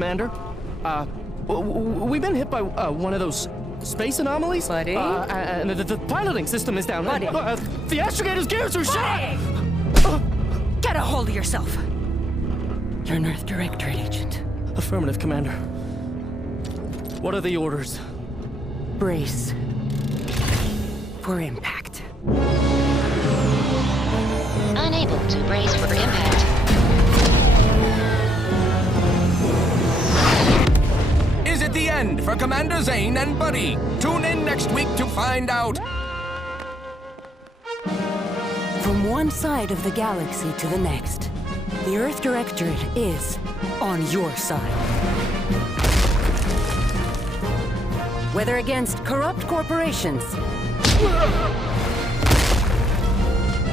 Commander. We've been hit by one of those space anomalies. Buddy? And the piloting system is down. Buddy? The astrogator's gears are shot! Get a hold of yourself! You're an Earth Directorate agent. Affirmative, Commander. What are the orders? Brace for impact. Unable to brace for impact. Is it the end for Commander Zane and Buddy? Tune in next week to find out. From one side of the galaxy to the next, the Earth Directorate is on your side. Whether against corrupt corporations,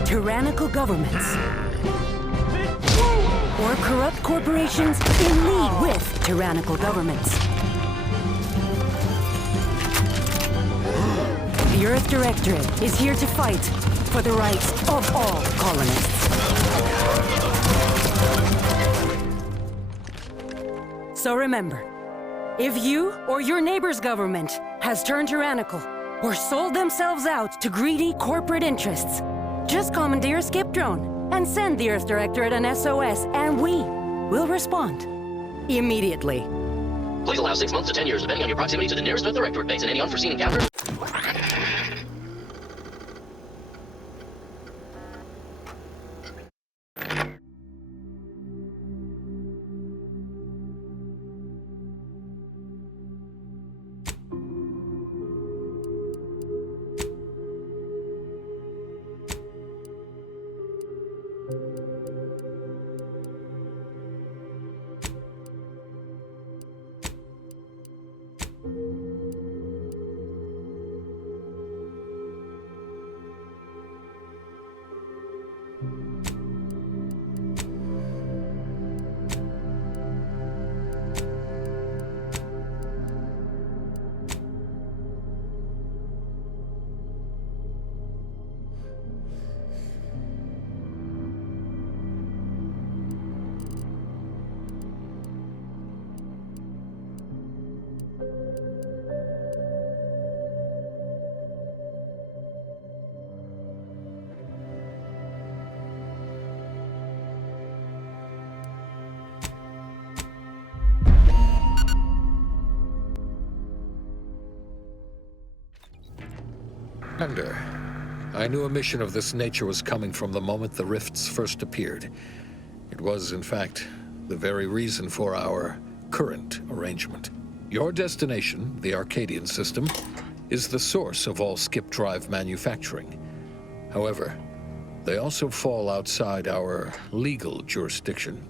tyrannical governments, or corrupt corporations in league with tyrannical governments. The Earth Directorate is here to fight for the rights of all colonists. So remember, if you or your neighbor's government has turned tyrannical or sold themselves out to greedy corporate interests, just commandeer a skip drone and send the Earth Directorate an SOS, and we will respond immediately. Please allow 6 months to 10 years, depending on your proximity to the nearest Earth Directorate base and any unforeseen encounter. Commander, I knew a mission of this nature was coming from the moment the rifts first appeared. It was, in fact, the very reason for our current arrangement. Your destination, the Arcadian system, is the source of all skip drive manufacturing. However, they also fall outside our legal jurisdiction,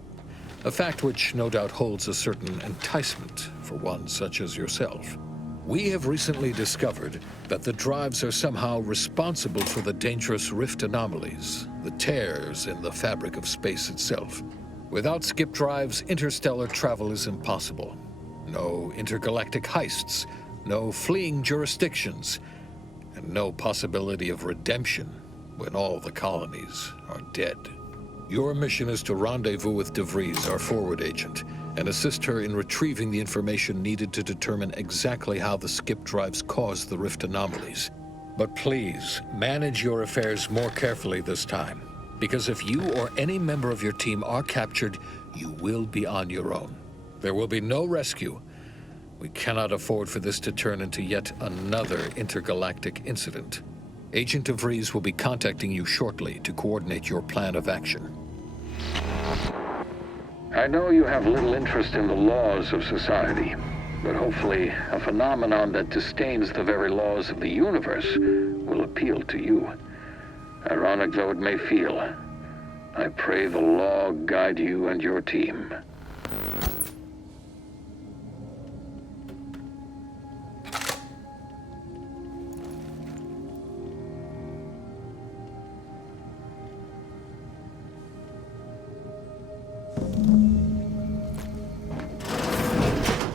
a fact which no doubt holds a certain enticement for one such as yourself. We have recently discovered that the drives are somehow responsible for the dangerous rift anomalies, the tears in the fabric of space itself. Without skip drives, interstellar travel is impossible. No intergalactic heists, no fleeing jurisdictions, and no possibility of redemption when all the colonies are dead. Your mission is to rendezvous with DeVries, our forward agent, and assist her in retrieving the information needed to determine exactly how the skip drives caused the rift anomalies. But please, manage your affairs more carefully this time, because if you or any member of your team are captured, you will be on your own. There will be no rescue. We cannot afford for this to turn into yet another intergalactic incident. Agent DeVries will be contacting you shortly to coordinate your plan of action. I know you have little interest in the laws of society, but hopefully a phenomenon that disdains the very laws of the universe will appeal to you. Ironic though it may feel, I pray the law guide you and your team.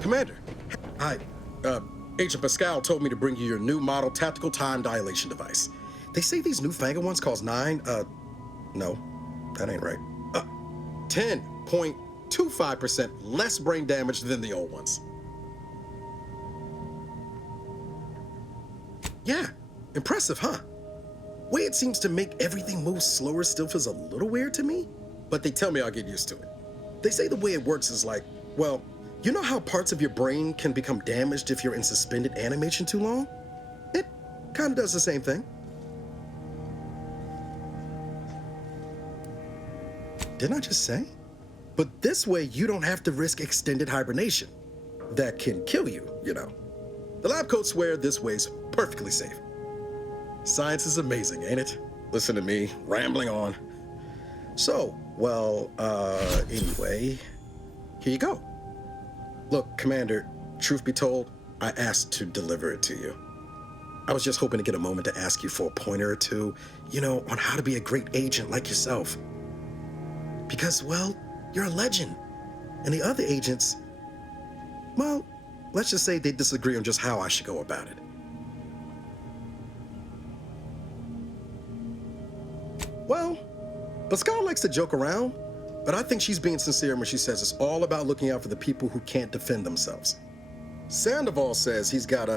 Commander, hi. Agent Pascal told me to bring you your new model tactical time dilation device. They say these newfangled ones cost no, that ain't right. 10.2 to 5% less brain damage than the old ones. Yeah, impressive, huh? Way it seems to make everything move slower still feels a little weird to me, but they tell me I'll get used to it. They say the way it works is like, well, you know how parts of your brain can become damaged if you're in suspended animation too long? It kind of does the same thing. Didn't I just say? But this way, you don't have to risk extended hibernation. That can kill you, you know. The lab coats swear this way's perfectly safe. Science is amazing, ain't it? Listen to me, rambling on. So, well, anyway, here you go. Look, Commander, truth be told, I asked to deliver it to you. I was just hoping to get a moment to ask you for a pointer or two, you know, on how to be a great agent like yourself. Because, well, you're a legend. And the other agents, well, let's just say they disagree on just how I should go about it. Well, Pascal likes to joke around, but I think she's being sincere when she says it's all about looking out for the people who can't defend themselves. Sandoval says he's got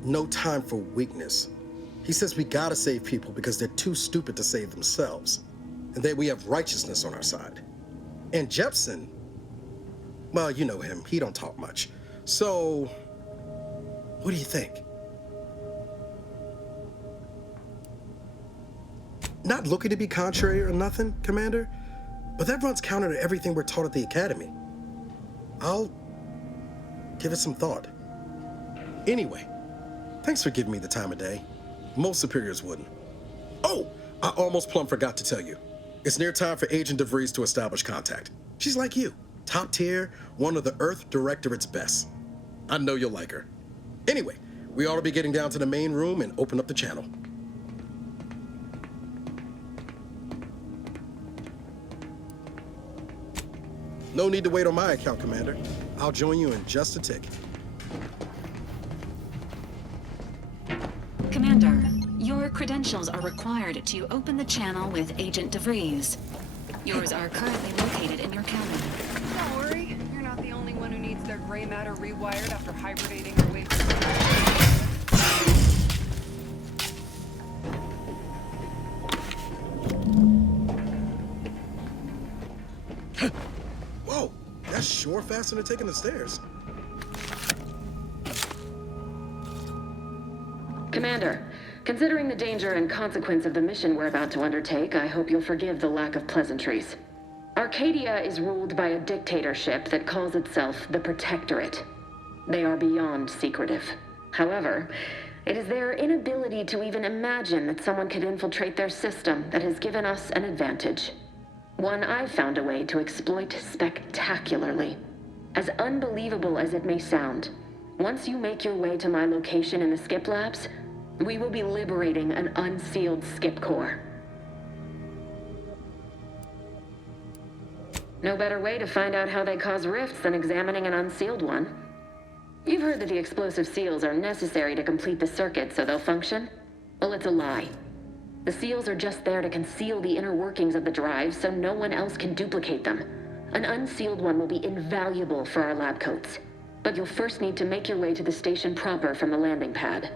no time for weakness. He says we gotta save people because they're too stupid to save themselves, and that we have righteousness on our side. And Jepson, well, you know him, he don't talk much. So, what do you think? Not looking to be contrary or nothing, Commander, but that runs counter to everything we're taught at the Academy. I'll give it some thought. Anyway, thanks for giving me the time of day. Most superiors wouldn't. Oh, I almost plumb forgot to tell you. It's near time for Agent DeVries to establish contact. She's like you, top tier, one of the Earth Directorate's best. I know you'll like her. Anyway, we ought to be getting down to the main room and open up the channel. No need to wait on my account, Commander. I'll join you in just a tick. Commander, your credentials are required to open the channel with Agent DeVries. Yours are currently located in your cabin. Don't worry, you're not the only one who needs their gray matter rewired after hibernating their way through. Whoa, that's sure faster than taking the stairs. Commander, considering the danger and consequence of the mission we're about to undertake, I hope you'll forgive the lack of pleasantries. Arcadia is ruled by a dictatorship that calls itself the Protectorate. They are beyond secretive. However, it is their inability to even imagine that someone could infiltrate their system that has given us an advantage. One I've found a way to exploit spectacularly. As unbelievable as it may sound, once you make your way to my location in the Skip Labs, we will be liberating an unsealed Skip core. No better way to find out how they cause rifts than examining an unsealed one. You've heard that the explosive seals are necessary to complete the circuit so they'll function? Well, it's a lie. The seals are just there to conceal the inner workings of the drives so no one else can duplicate them. An unsealed one will be invaluable for our lab coats. But you'll first need to make your way to the station proper from the landing pad.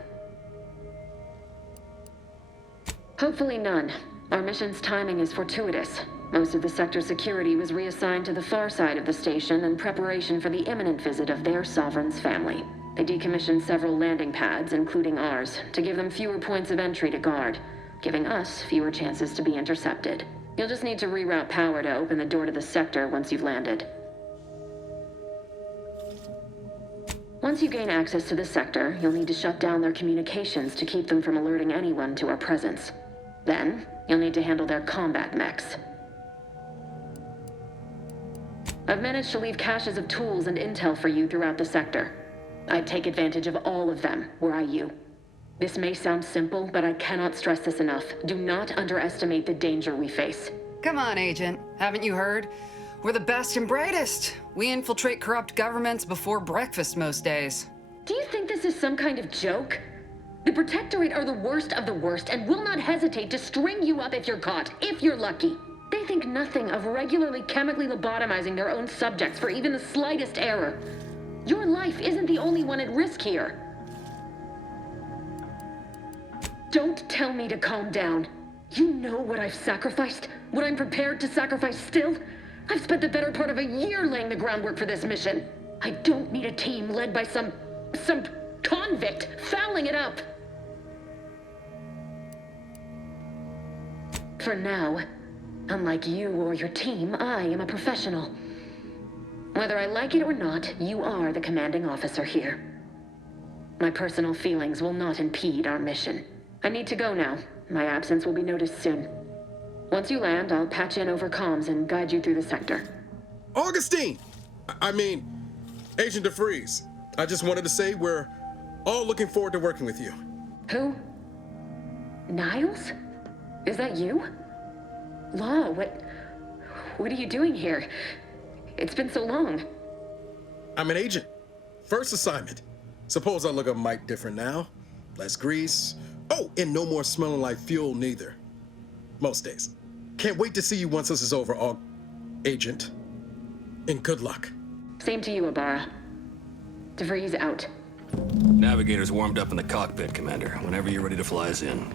Hopefully none. Our mission's timing is fortuitous. Most of the sector's security was reassigned to the far side of the station in preparation for the imminent visit of their sovereign's family. They decommissioned several landing pads, including ours, to give them fewer points of entry to guard, giving us fewer chances to be intercepted. You'll just need to reroute power to open the door to the sector once you've landed. Once you gain access to the sector, you'll need to shut down their communications to keep them from alerting anyone to our presence. Then, you'll need to handle their combat mechs. I've managed to leave caches of tools and intel for you throughout the sector. I'd take advantage of all of them, were I you. This may sound simple, but I cannot stress this enough. Do not underestimate the danger we face. Come on, Agent. Haven't you heard? We're the best and brightest. We infiltrate corrupt governments before breakfast most days. Do you think this is some kind of joke? The Protectorate are the worst of the worst and will not hesitate to string you up if you're caught, if you're lucky. They think nothing of regularly chemically lobotomizing their own subjects for even the slightest error. Your life isn't the only one at risk here. Don't tell me to calm down. You know what I've sacrificed? What I'm prepared to sacrifice still? I've spent the better part of a year laying the groundwork for this mission. I don't need a team led by some convict fouling it up. For now, unlike you or your team, I am a professional. Whether I like it or not, you are the commanding officer here. My personal feelings will not impede our mission. I need to go now. My absence will be noticed soon. Once you land, I'll patch in over comms and guide you through the sector. Augustine! I mean, Agent DeVries. I just wanted to say we're all looking forward to working with you. Who? Niles? Is that you? Law, what are you doing here? It's been so long. I'm an agent. First assignment. Suppose I look a mite different now. Less grease. Oh, and no more smelling like fuel neither. Most days. Can't wait to see you once this is over, Agent. And good luck. Same to you, Ibarra. DeVries out. Navigator's warmed up in the cockpit, Commander. Whenever you're ready to fly us in.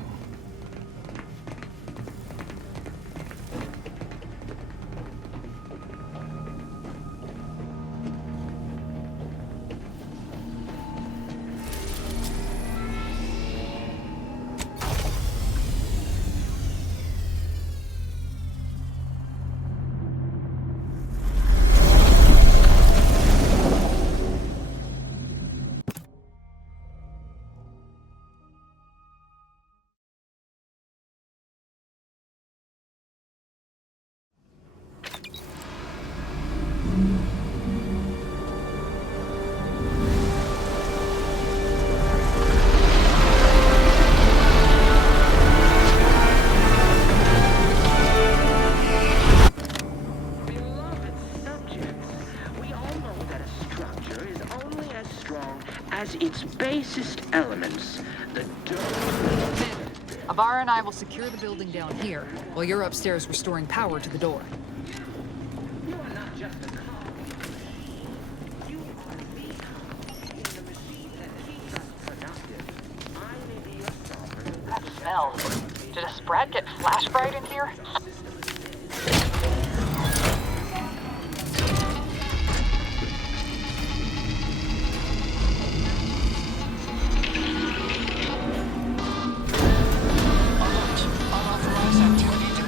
Its basest elements, the Ibarra and I will secure the building down here, while you're upstairs restoring power to the door. You are not just a cog. You are the cog in the machine that keeps us productive. I may be your sovereign. That smell. Did a Sprat get flash fried in here?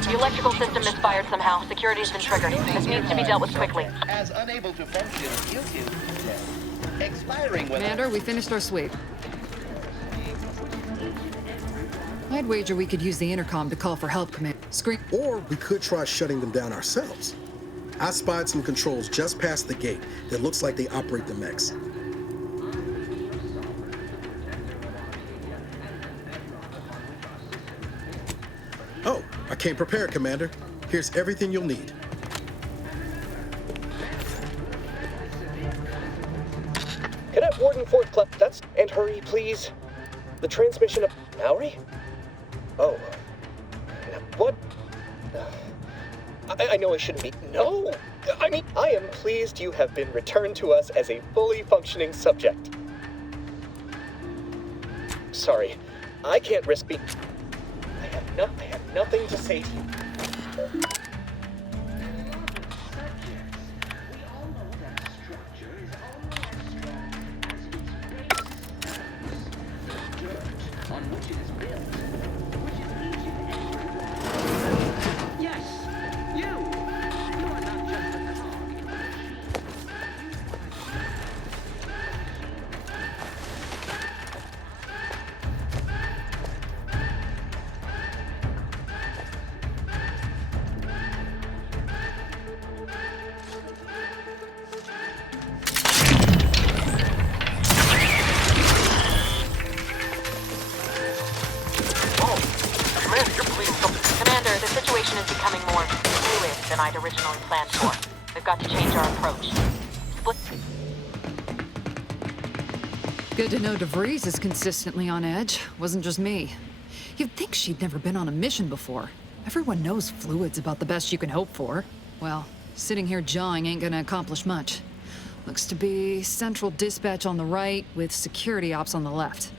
The electrical system misfired somehow. Security's been triggered. This needs to be dealt with quickly. As unable to function due to death. Expiring with... Commander, we finished our sweep. I'd wager we could use the intercom to call for help, Commander. Or we could try shutting them down ourselves. I spied some controls just past the gate that looks like they operate the mechs. Oh, I came prepared, Commander. Here's everything you'll need. Can I have Warden Ford that's and hurry, please? The transmission of Maori? Oh. What? I know I shouldn't be. No! I mean, I am pleased you have been returned to us as a fully functioning subject. Sorry, I can't risk being... I have nothing to say to you. I'd originally planned for. We've got to change our approach. Good to know DeVries is consistently on edge. Wasn't just me. You'd think she'd never been on a mission before. Everyone knows fluid's about the best you can hope for. Well, sitting here jawing ain't gonna accomplish much. Looks to be central dispatch on the right with security ops on the left.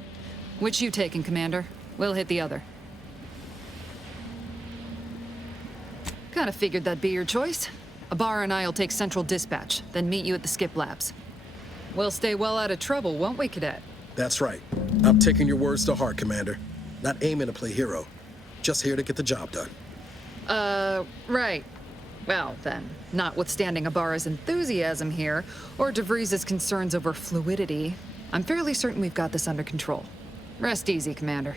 Which you taking, Commander? We'll hit the other. Kinda figured that'd be your choice. Ibarra and I'll take central dispatch, then meet you at the skip labs. We'll stay well out of trouble, won't we, Cadet? That's right. I'm taking your words to heart, Commander. Not aiming to play hero. Just here to get the job done. Right. Well, then, notwithstanding Ibarra's enthusiasm here, or DeVries' concerns over fluidity, I'm fairly certain we've got this under control. Rest easy, Commander.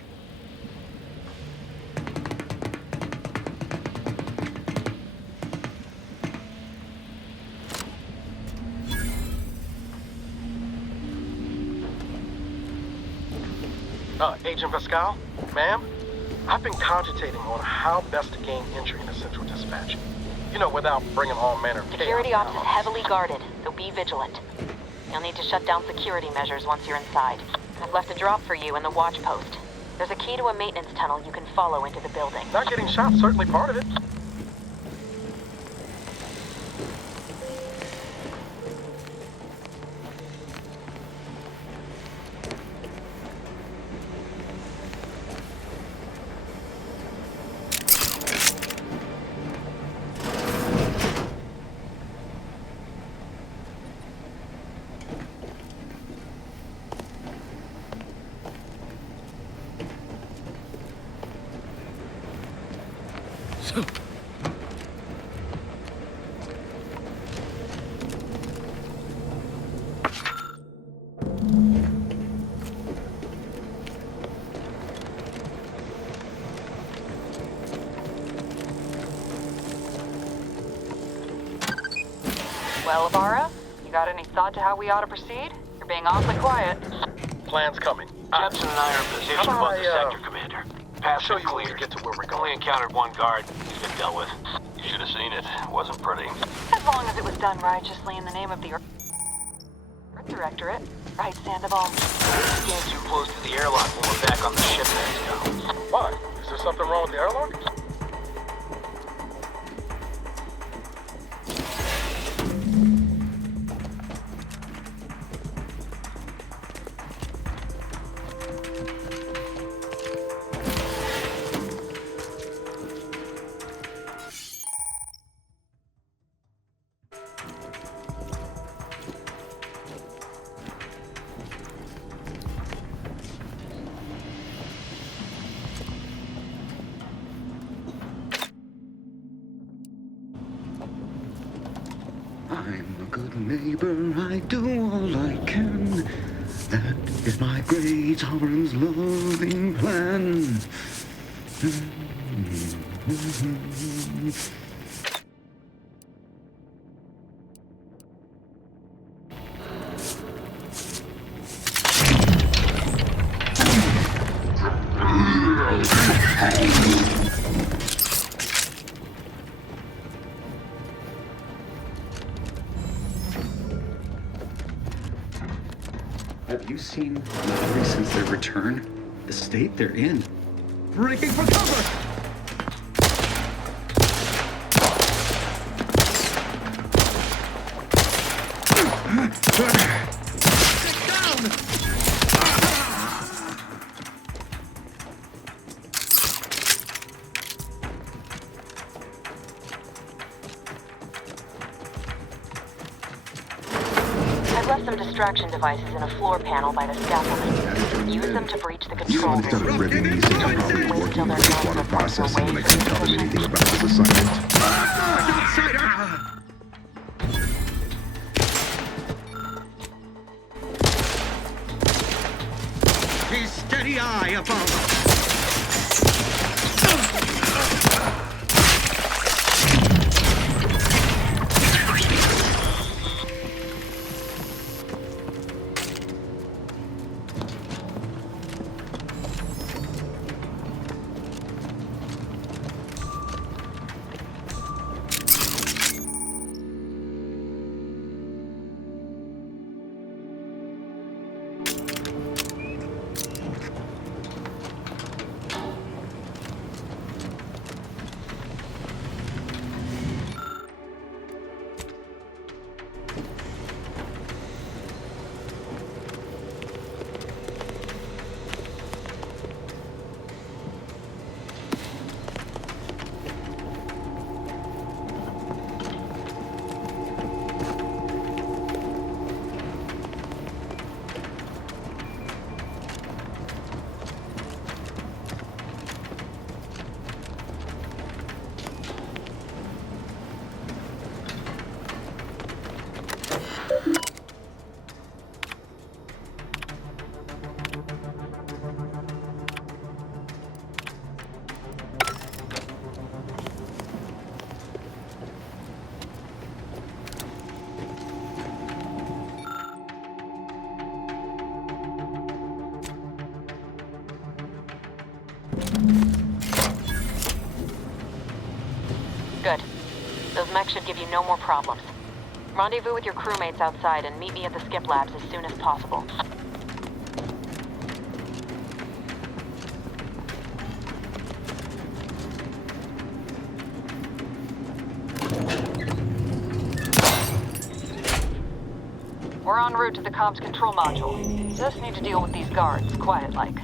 Agent Pascal? Ma'am? I've been cogitating on how best to gain entry into Central Dispatch. You know, without bringing all manner of Security chaos. ops is heavily guarded, so be vigilant. You'll need to shut down security measures once you're inside. I've left a drop for you in the watch post. There's a key to a maintenance tunnel you can follow into the building. Not getting shot, certainly part of it. Well, Ibarra, you got any thought to how we ought to proceed? You're being awfully quiet. Plan's coming. Jepson and I are in position above the sector, Commander. Path show is you when clear. we get to where we're going. Only encountered one guard. He's been dealt with. You should have seen it. It wasn't pretty. As long as it was done righteously in the name of the Earth Directorate. Right, Sandoval? Getting too close to the airlock when we're back on the ship, Mexico. Why? Is there something wrong with the airlock? I'm a good neighbor, I do all I can. That is my great sovereign's loving plan. Have you seen Lowry since their return? The state they're in. Breaking for cover! I've left some distraction devices in a floor panel by the scaffolding. Use them to breach the control room. Instead of ripping these things, I'm probably working on water processing when I can't tell them anything about this assignment. His steady eye above. Good. Those mechs should give you no more problems. Rendezvous with your crewmates outside and meet me at the skip labs as soon as possible. We're en route to the comms control module. Just need to deal with these guards, quiet-like.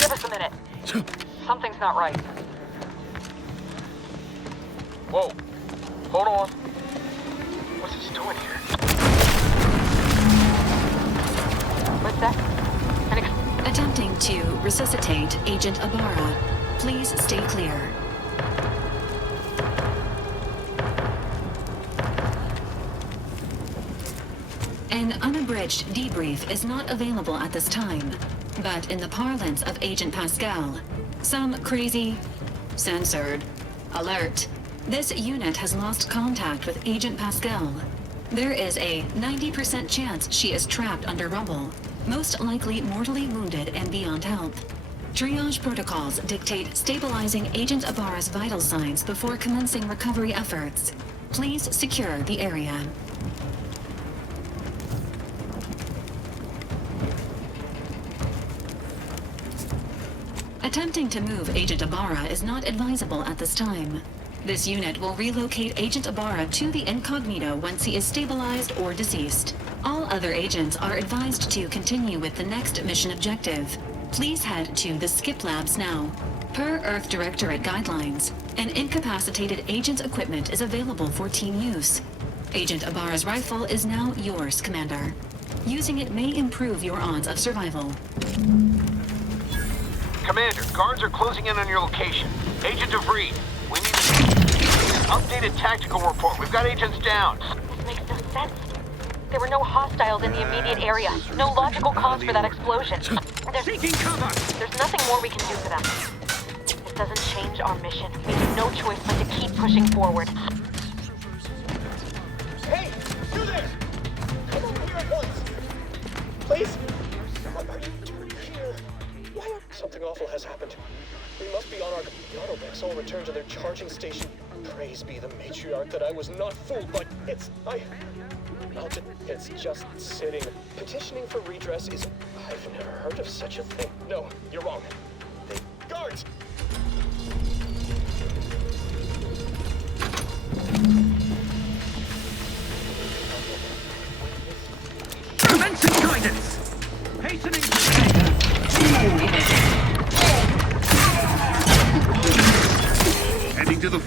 Give us a minute. Something's not right. Whoa. Hold on. What's this doing here? What's that? Attempting to resuscitate Agent Ibarra. Please stay clear. An unabridged debrief is not available at this time, but in the parlance of Agent Pascal, some crazy, censored, alert. This unit has lost contact with Agent Pascal. There is a 90% chance she is trapped under rubble, most likely mortally wounded and beyond help. Triage protocols dictate stabilizing Agent Ibarra's vital signs before commencing recovery efforts. Please secure the area. Attempting to move Agent Ibarra is not advisable at this time. This unit will relocate Agent Ibarra to the incognito once he is stabilized or deceased. All other agents are advised to continue with the next mission objective. Please head to the skip labs now. Per Earth Directorate guidelines, an incapacitated agent's equipment is available for team use. Agent Ibarra's rifle is now yours, Commander. Using it may improve your odds of survival. Commander, guards are closing in on your location. Agent DeVries, we need an updated tactical report. We've got agents down. This makes no sense. There were no hostiles in the immediate area. No logical cause for that explosion. There's nothing more we can do for them. This doesn't change our mission. We have no choice but to keep pushing forward. Hey! You there! Come over here at once! Please? What are you doing here? Why are... Something awful has happened. We must be on our... The automechs all returned to their charging station. Praise be the matriarch that I was not fooled, but it's... It's just sitting. Petitioning for redress is... I've never heard of such a thing. No, you're wrong. They... Guards! Commencing guidance! Hastening heading to the...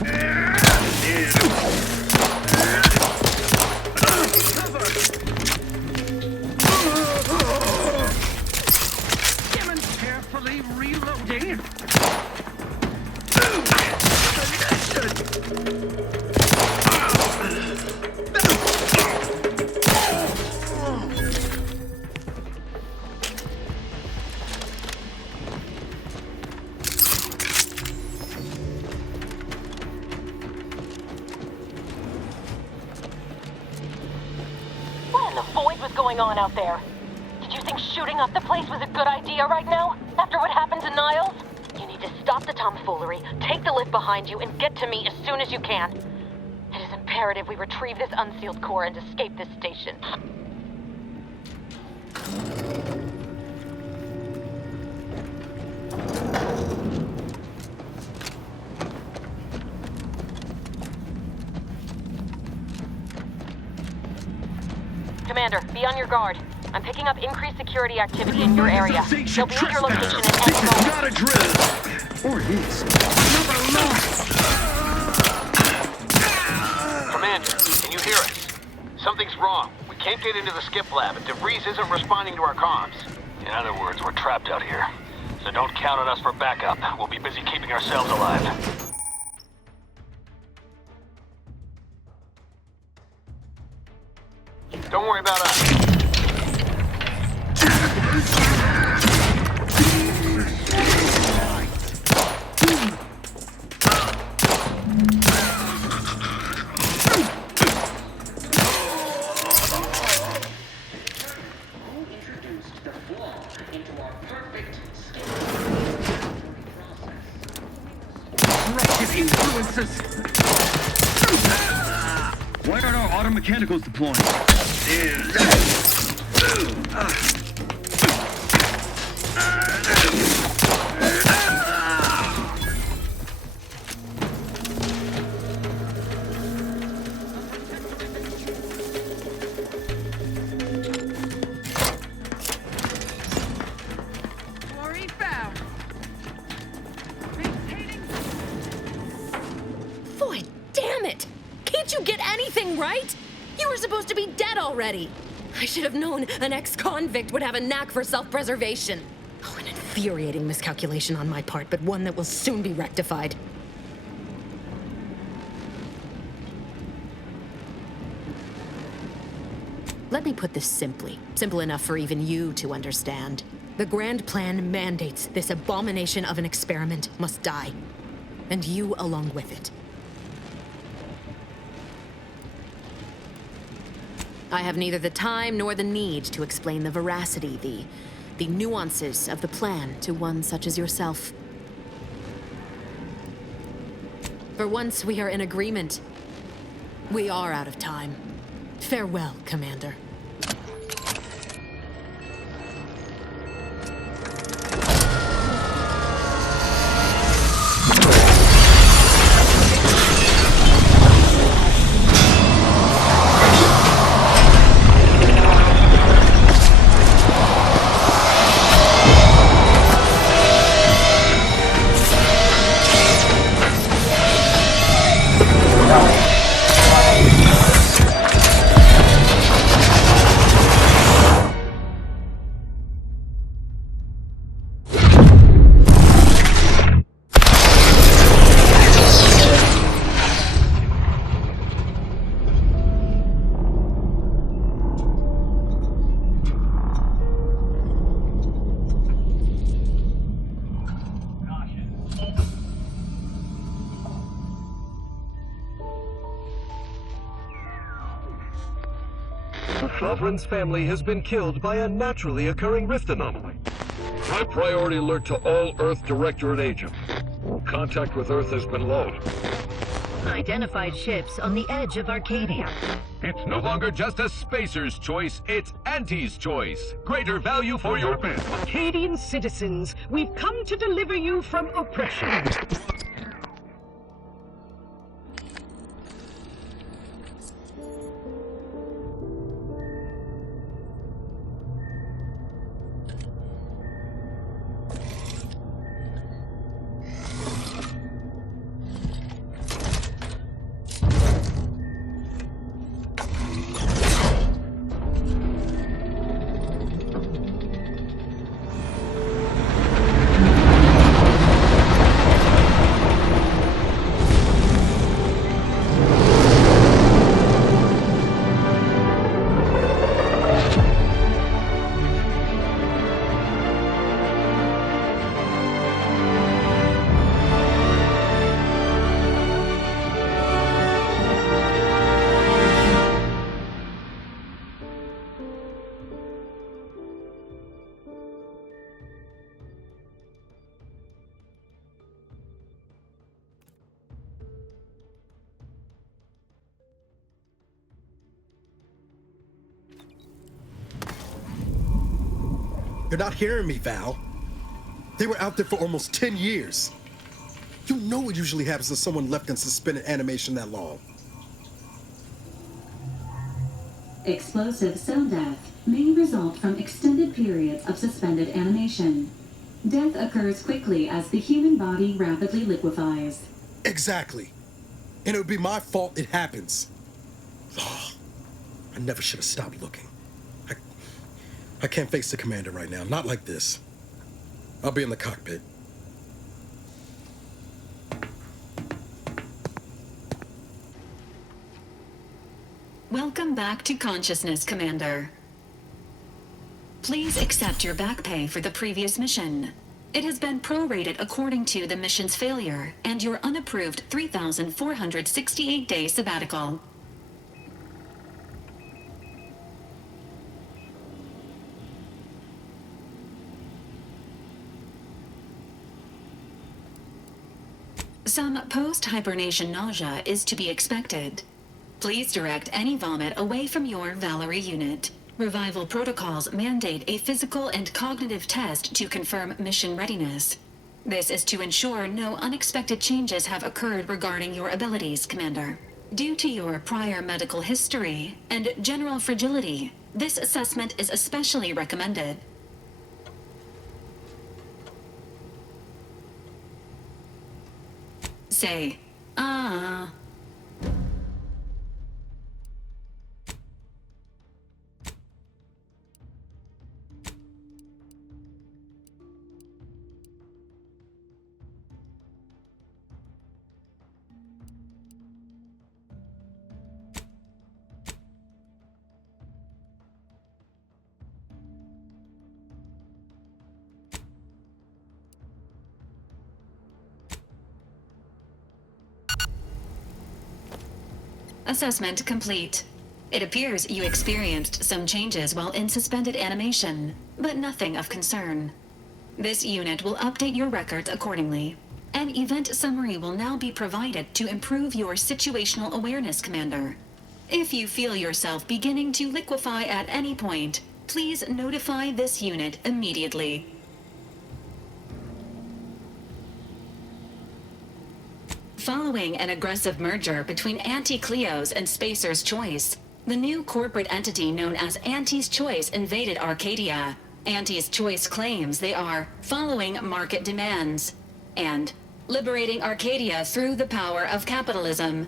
Carefully reloading. What in the void was going on out there? Did you think shooting up the place was a good idea right now? After what happened to Niles? You need to stop the tomfoolery, take the lift behind you, and get to me as soon as you can. It is imperative we retrieve this unsealed core and escape this station. Commander, be on your guard. I'm picking up increased security activity in your area. They'll be at your location in any moment. Not a drill! Or he's never lost! Commander, can you hear us? Something's wrong. We can't get into the skip lab, and DeVries isn't responding to our comms. In other words, we're trapped out here. So don't count on us for backup. We'll be busy keeping ourselves alive. Don't worry about us. perfect skin. Corrupted influences! Why aren't our auto mechanicals deploying? Boy, damn it! Can't you get anything right? You were supposed to be dead already. I should have known an ex-convict would have a knack for self-preservation. Oh, an infuriating miscalculation on my part, but one that will soon be rectified. Let me put this simply. Simple enough for even you to understand. The Grand Plan mandates this abomination of an experiment must die. And you along with it. I have neither the time nor the need to explain the veracity, the nuances of the plan to one such as yourself. For once we are in agreement. We are out of time. Farewell, Commander. Lovren's family has been killed by a naturally occurring rift anomaly. High priority alert to all Earth Directorate agents. Contact with Earth has been low. Identified ships on the edge of Arcadia. It's no longer just a spacer's choice, it's Auntie's choice. Greater value for your men. Arcadian citizens, we've come to deliver you from oppression. You're not hearing me, Val. They were out there for almost 10 years. You know what usually happens to someone left in suspended animation that long. Explosive cell death may result from extended periods of suspended animation. Death occurs quickly as the human body rapidly liquefies. Exactly. And it would be my fault it happens. Oh, I never should have stopped looking. I can't face the commander right now, not like this. I'll be in the cockpit. Welcome back to consciousness, Commander. Please accept your back pay for the previous mission. It has been prorated according to the mission's failure and your unapproved 3,468-day sabbatical. Some post-hibernation nausea is to be expected. Please direct any vomit away from your Valerie unit. Revival protocols mandate a physical and cognitive test to confirm mission readiness. This is to ensure no unexpected changes have occurred regarding your abilities, Commander. Due to your prior medical history and general fragility, this assessment is especially recommended. Say, ah. Assessment complete. It appears you experienced some changes while in suspended animation, but nothing of concern. This unit will update your records accordingly. An event summary will now be provided to improve your situational awareness, Commander. If you feel yourself beginning to liquefy at any point, please notify this unit immediately. Following an aggressive merger between Anti-Cleos and Spacer's Choice, the new corporate entity known as Anti's Choice invaded Arcadia. Anti's Choice claims they are following market demands and liberating Arcadia through the power of capitalism.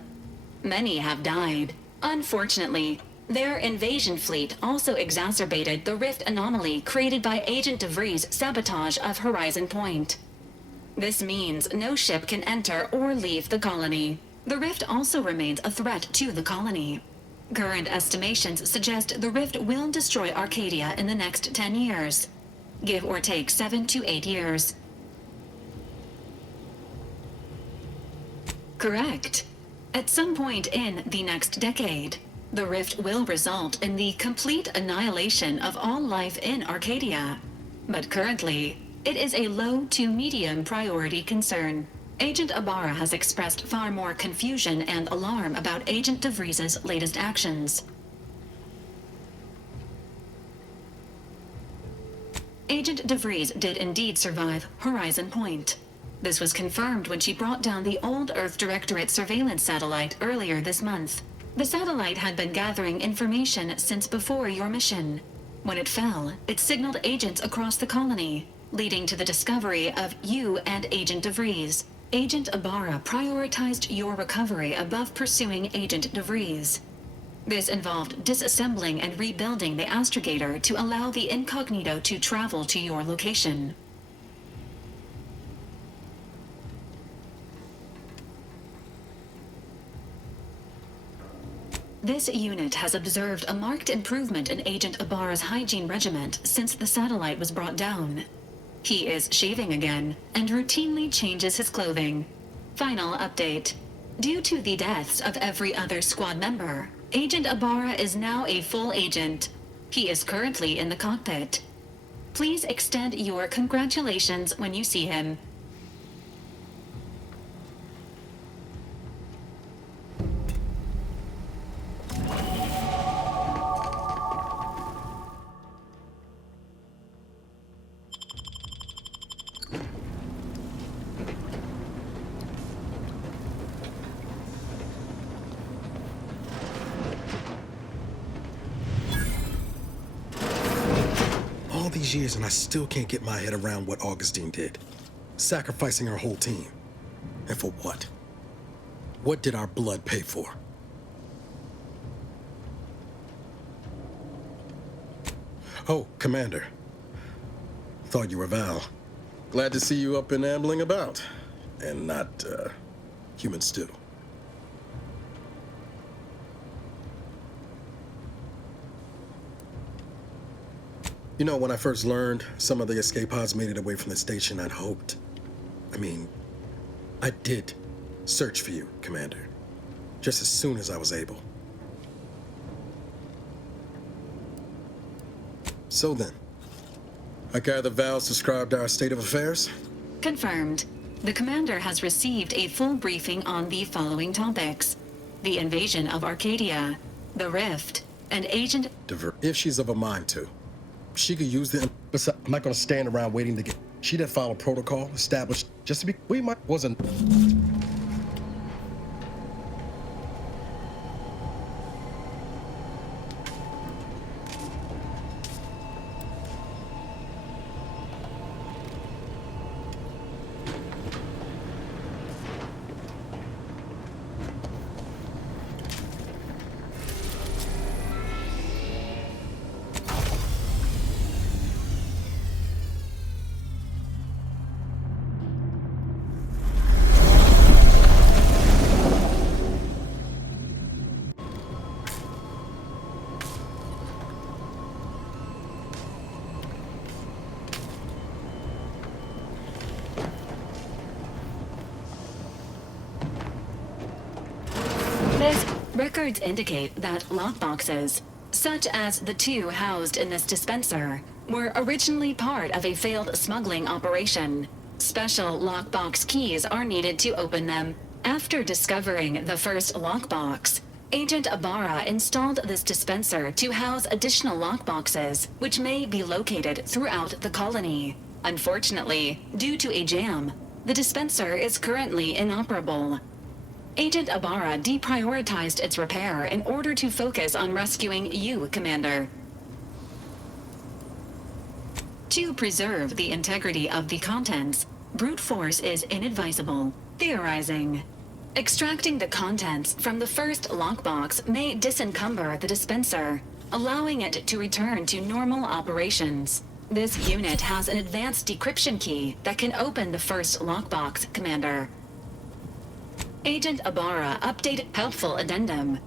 Many have died. Unfortunately, their invasion fleet also exacerbated the rift anomaly created by Agent DeVries' sabotage of Horizon Point. This means no ship can enter or leave the colony. The rift also remains a threat to the colony. Current estimations suggest the rift will destroy Arcadia in the next 10 years. Give or take 7 to 8 years. Correct. At some point in the next decade, the rift will result in the complete annihilation of all life in Arcadia. But currently, it is a low to medium priority concern. Agent Ibarra has expressed far more confusion and alarm about Agent DeVries' latest actions. Agent DeVries did indeed survive Horizon Point. This was confirmed when she brought down the old Earth Directorate surveillance satellite earlier this month. The satellite had been gathering information since before your mission. When it fell, it signaled agents across the colony, leading to the discovery of you and Agent DeVries. Agent Ibarra prioritized your recovery above pursuing Agent DeVries. This involved disassembling and rebuilding the astrogator to allow the incognito to travel to your location. This unit has observed a marked improvement in Agent Ibarra's hygiene regimen since the satellite was brought down. He is shaving again and routinely changes his clothing. Final update. Due to the deaths of every other squad member, Agent Ibarra is now a full agent. He is currently in the cockpit. Please extend your congratulations when you see him. These years and I still can't get my head around what Augustine did. Sacrificing our whole team. And for what? What did our blood pay for? Oh, Commander. Thought you were Val. Glad to see you up and ambling about. And not, human stew. You know, when I first learned some of the escape pods made it away from the station, I'd hoped. I did search for you, Commander. Just as soon as I was able. So then, I gather Val's described our state of affairs? Confirmed. The commander has received a full briefing on the following topics: the invasion of Arcadia, the Rift, and Agent... If she's of a mind to, she could use the... Besides, I'm not gonna stand around waiting to get... She didn't follow protocol established just to be... We might... Wasn't... Records indicate that lockboxes, such as the two housed in this dispenser, were originally part of a failed smuggling operation. Special lockbox keys are needed to open them. After discovering the first lockbox, Agent Ibarra installed this dispenser to house additional lockboxes, which may be located throughout the colony. Unfortunately, due to a jam, the dispenser is currently inoperable. Agent Ibarra deprioritized its repair in order to focus on rescuing you, Commander. To preserve the integrity of the contents, brute force is inadvisable. Theorizing. Extracting the contents from the first lockbox may disencumber the dispenser, allowing it to return to normal operations. This unit has an advanced decryption key that can open the first lockbox, Commander. Agent Ibarra updated helpful addendum.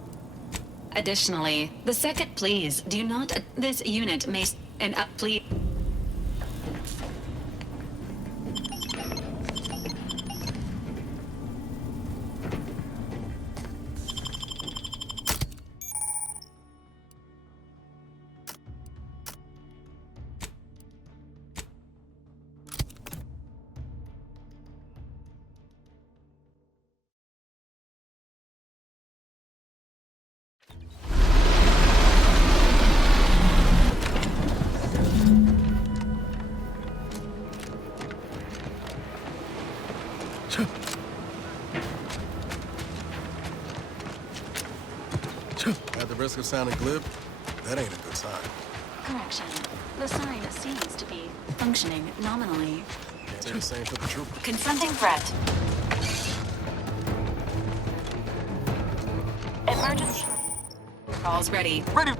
Additionally, the second please do not... This unit may... And please... At the risk of sounding glib, that ain't a good sign. Correction. The sign seems to be functioning nominally. Can't say the same for the trooper. Confronting threat. Emergency. Calls ready. Ready.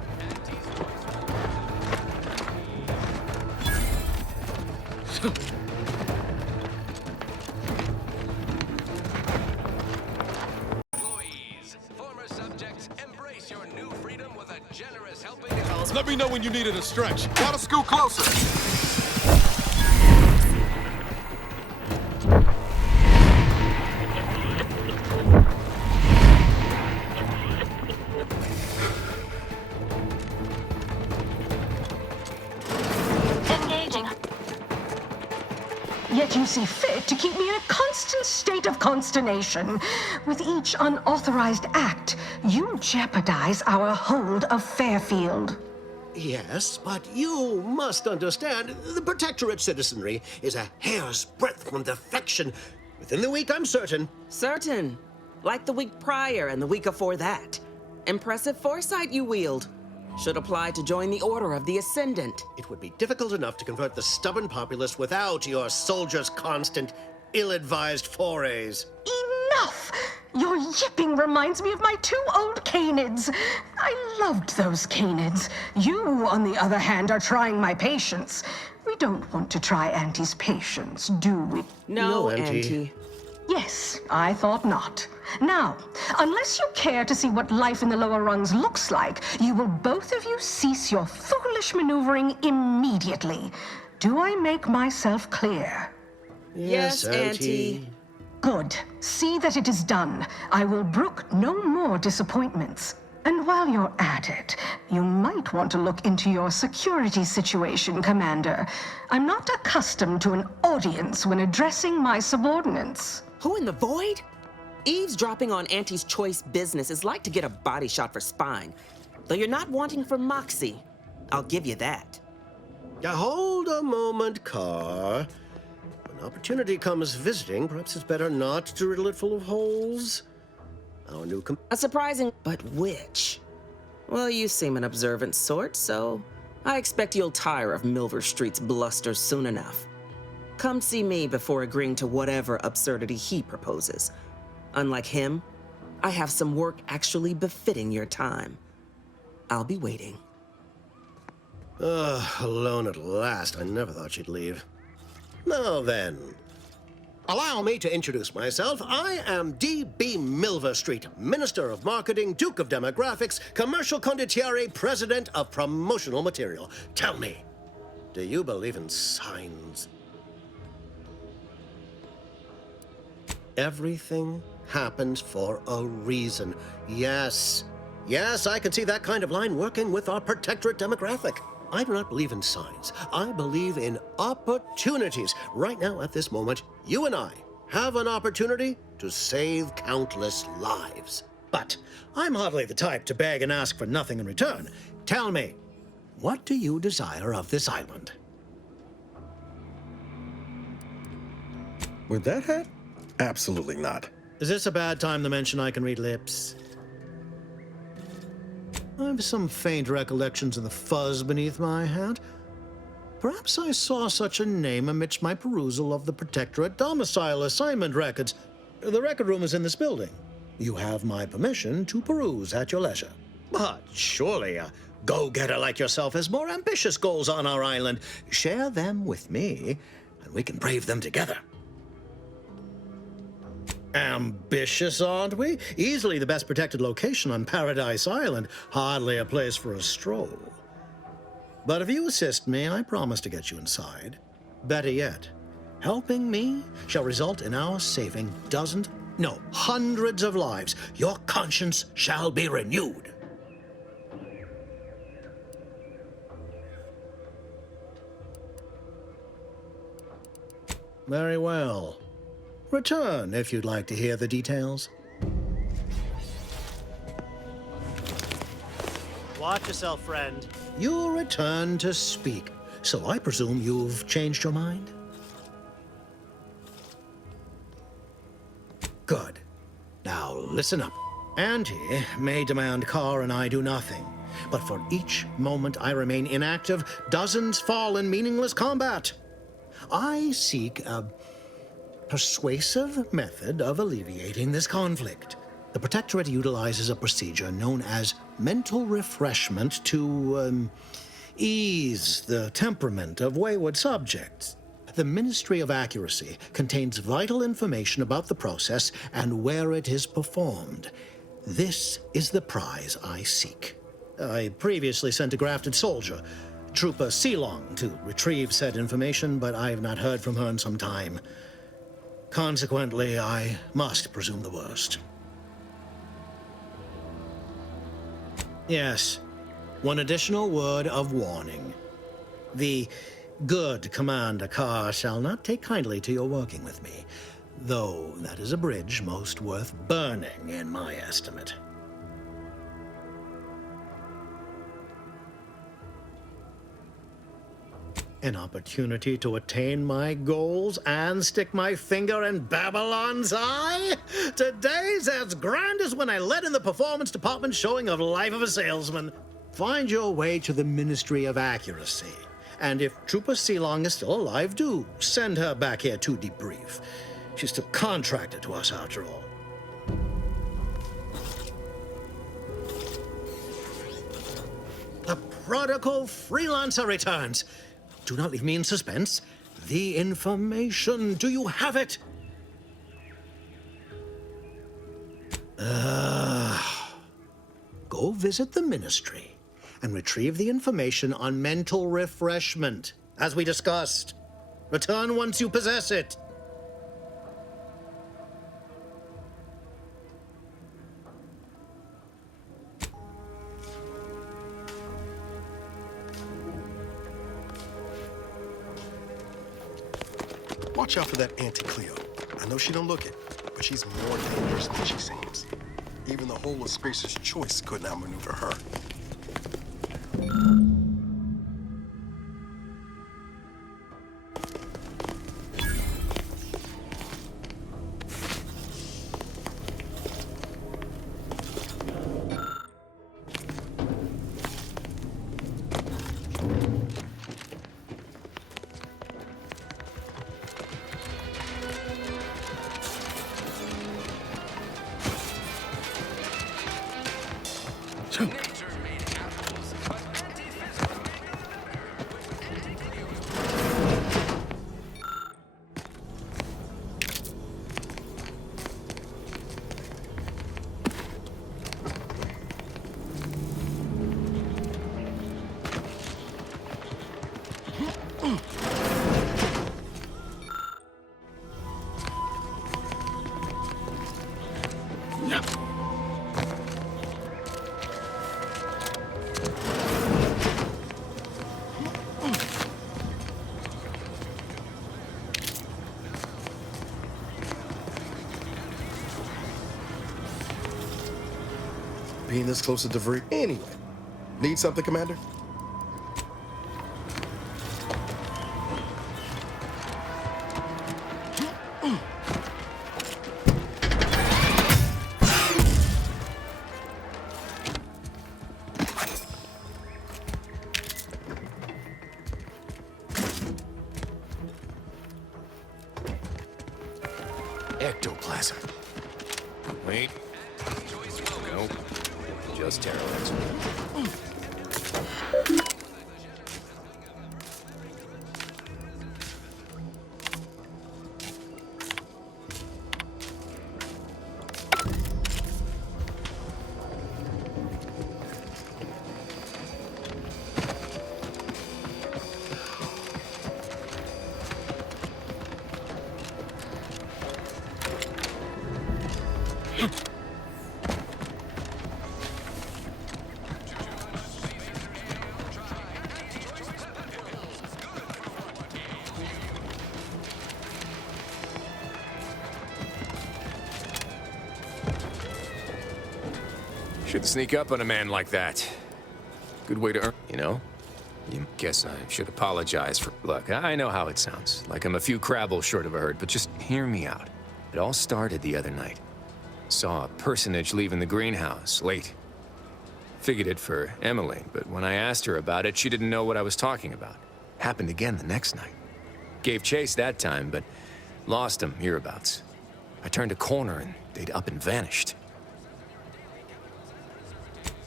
Let me know when you needed a stretch. Gotta scoot closer. Engaging. Yet you see fit to keep me in a constant state of consternation. With each unauthorized act, you jeopardize our hold of Fairfield. Yes, but you must understand, the Protectorate citizenry is a hair's breadth from defection. Within the week, I'm certain. Certain. Like the week prior and the week before that. Impressive foresight you wield. Should apply to join the Order of the Ascendant. It would be difficult enough to convert the stubborn populace without your soldiers' constant, ill-advised forays. Enough! Your yipping reminds me of my two old canids. I loved those canids. You, on the other hand, are trying my patience. We don't want to try Auntie's patience, do we? No, Auntie. Yes, I thought not. Now, unless you care to see what life in the lower rungs looks like, you will both of you cease your foolish maneuvering immediately. Do I make myself clear? Yes, Auntie. Good. See that it is done. I will brook no more disappointments. And while you're at it, you might want to look into your security situation, Commander. I'm not accustomed to an audience when addressing my subordinates. Who in the void? Eavesdropping on Auntie's choice business is like to get a body shot for spying. Though you're not wanting for moxie. I'll give you that. Hold a moment, Carr. When opportunity comes visiting, perhaps it's better not to riddle it full of holes. Our new A surprising, but which? Well, you seem an observant sort, so I expect you'll tire of Milver Street's bluster soon enough. Come see me before agreeing to whatever absurdity he proposes. Unlike him, I have some work actually befitting your time. I'll be waiting. Alone at last. I never thought she'd leave. Now then, allow me to introduce myself. I am D.B. Milver Street, Minister of Marketing, Duke of Demographics, Commercial Condottiere, President of Promotional Material. Tell me, do you believe in signs? Everything happens for a reason. Yes, I can see that kind of line working with our protectorate demographic. I do not believe in signs. I believe in opportunities. Right now, at this moment, you and I have an opportunity to save countless lives. But I'm hardly the type to beg and ask for nothing in return. Tell me, what do you desire of this island? With that hat? Absolutely not. Is this a bad time to mention I can read lips? I have some faint recollections of the fuzz beneath my hat. Perhaps I saw such a name amidst my perusal of the Protectorate domicile assignment records. The record room is in this building. You have my permission to peruse at your leisure. But surely a go-getter like yourself has more ambitious goals on our island. Share them with me, and we can brave them together. Ambitious, aren't we? Easily the best protected location on Paradise Island. Hardly a place for a stroll. But if you assist me, I promise to get you inside. Better yet, helping me shall result in our saving dozens, no, hundreds of lives. Your conscience shall be renewed. Very well. Return if you'd like to hear the details. Watch yourself, friend. You return to speak, so I presume you've changed your mind? Good. Now listen up. Auntie may demand Carr and I do nothing, but for each moment I remain inactive, dozens fall in meaningless combat. I seek a persuasive method of alleviating this conflict. The Protectorate utilizes a procedure known as mental refreshment to ease the temperament of wayward subjects. The Ministry of Accuracy contains vital information about the process and where it is performed. This is the prize I seek. I previously sent a grafted soldier, Trooper Sealong, to retrieve said information, but I have not heard from her in some time. Consequently, I must presume the worst. Yes, one additional word of warning. The good Commander Carr shall not take kindly to your working with me, though that is a bridge most worth burning in my estimate. An opportunity to attain my goals and stick my finger in Babylon's eye? Today's as grand as when I led in the performance department showing of Life of a Salesman. Find your way to the Ministry of Accuracy. And if Trooper Sealong is still alive, do send her back here to debrief. She's still contracted to us after all. The prodigal freelancer returns. Do not leave me in suspense. The information, do you have it? Go visit the Ministry and retrieve the information on mental refreshment, as we discussed. Return once you possess it. watch out for that Auntie Cleo. I know she don't look it, but she's more dangerous than she seems. Even the whole of Spacer's Choice couldn't outmaneuver her. Being this close to DeVries. Anyway, need something, Commander? Ectoplasm. Wait. Nope. Just Terralex. Should sneak up on a man like that. Good way to earn, you know? You guess I should apologize for... Look, I know how it sounds. Like I'm a few crabbles short of a herd, but just hear me out. It all started the other night. Saw a personage leaving the greenhouse, late. Figured it for Emily, but when I asked her about it, she didn't know what I was talking about. Happened again the next night. Gave chase that time, but lost him hereabouts. I turned a corner and they'd up and vanished.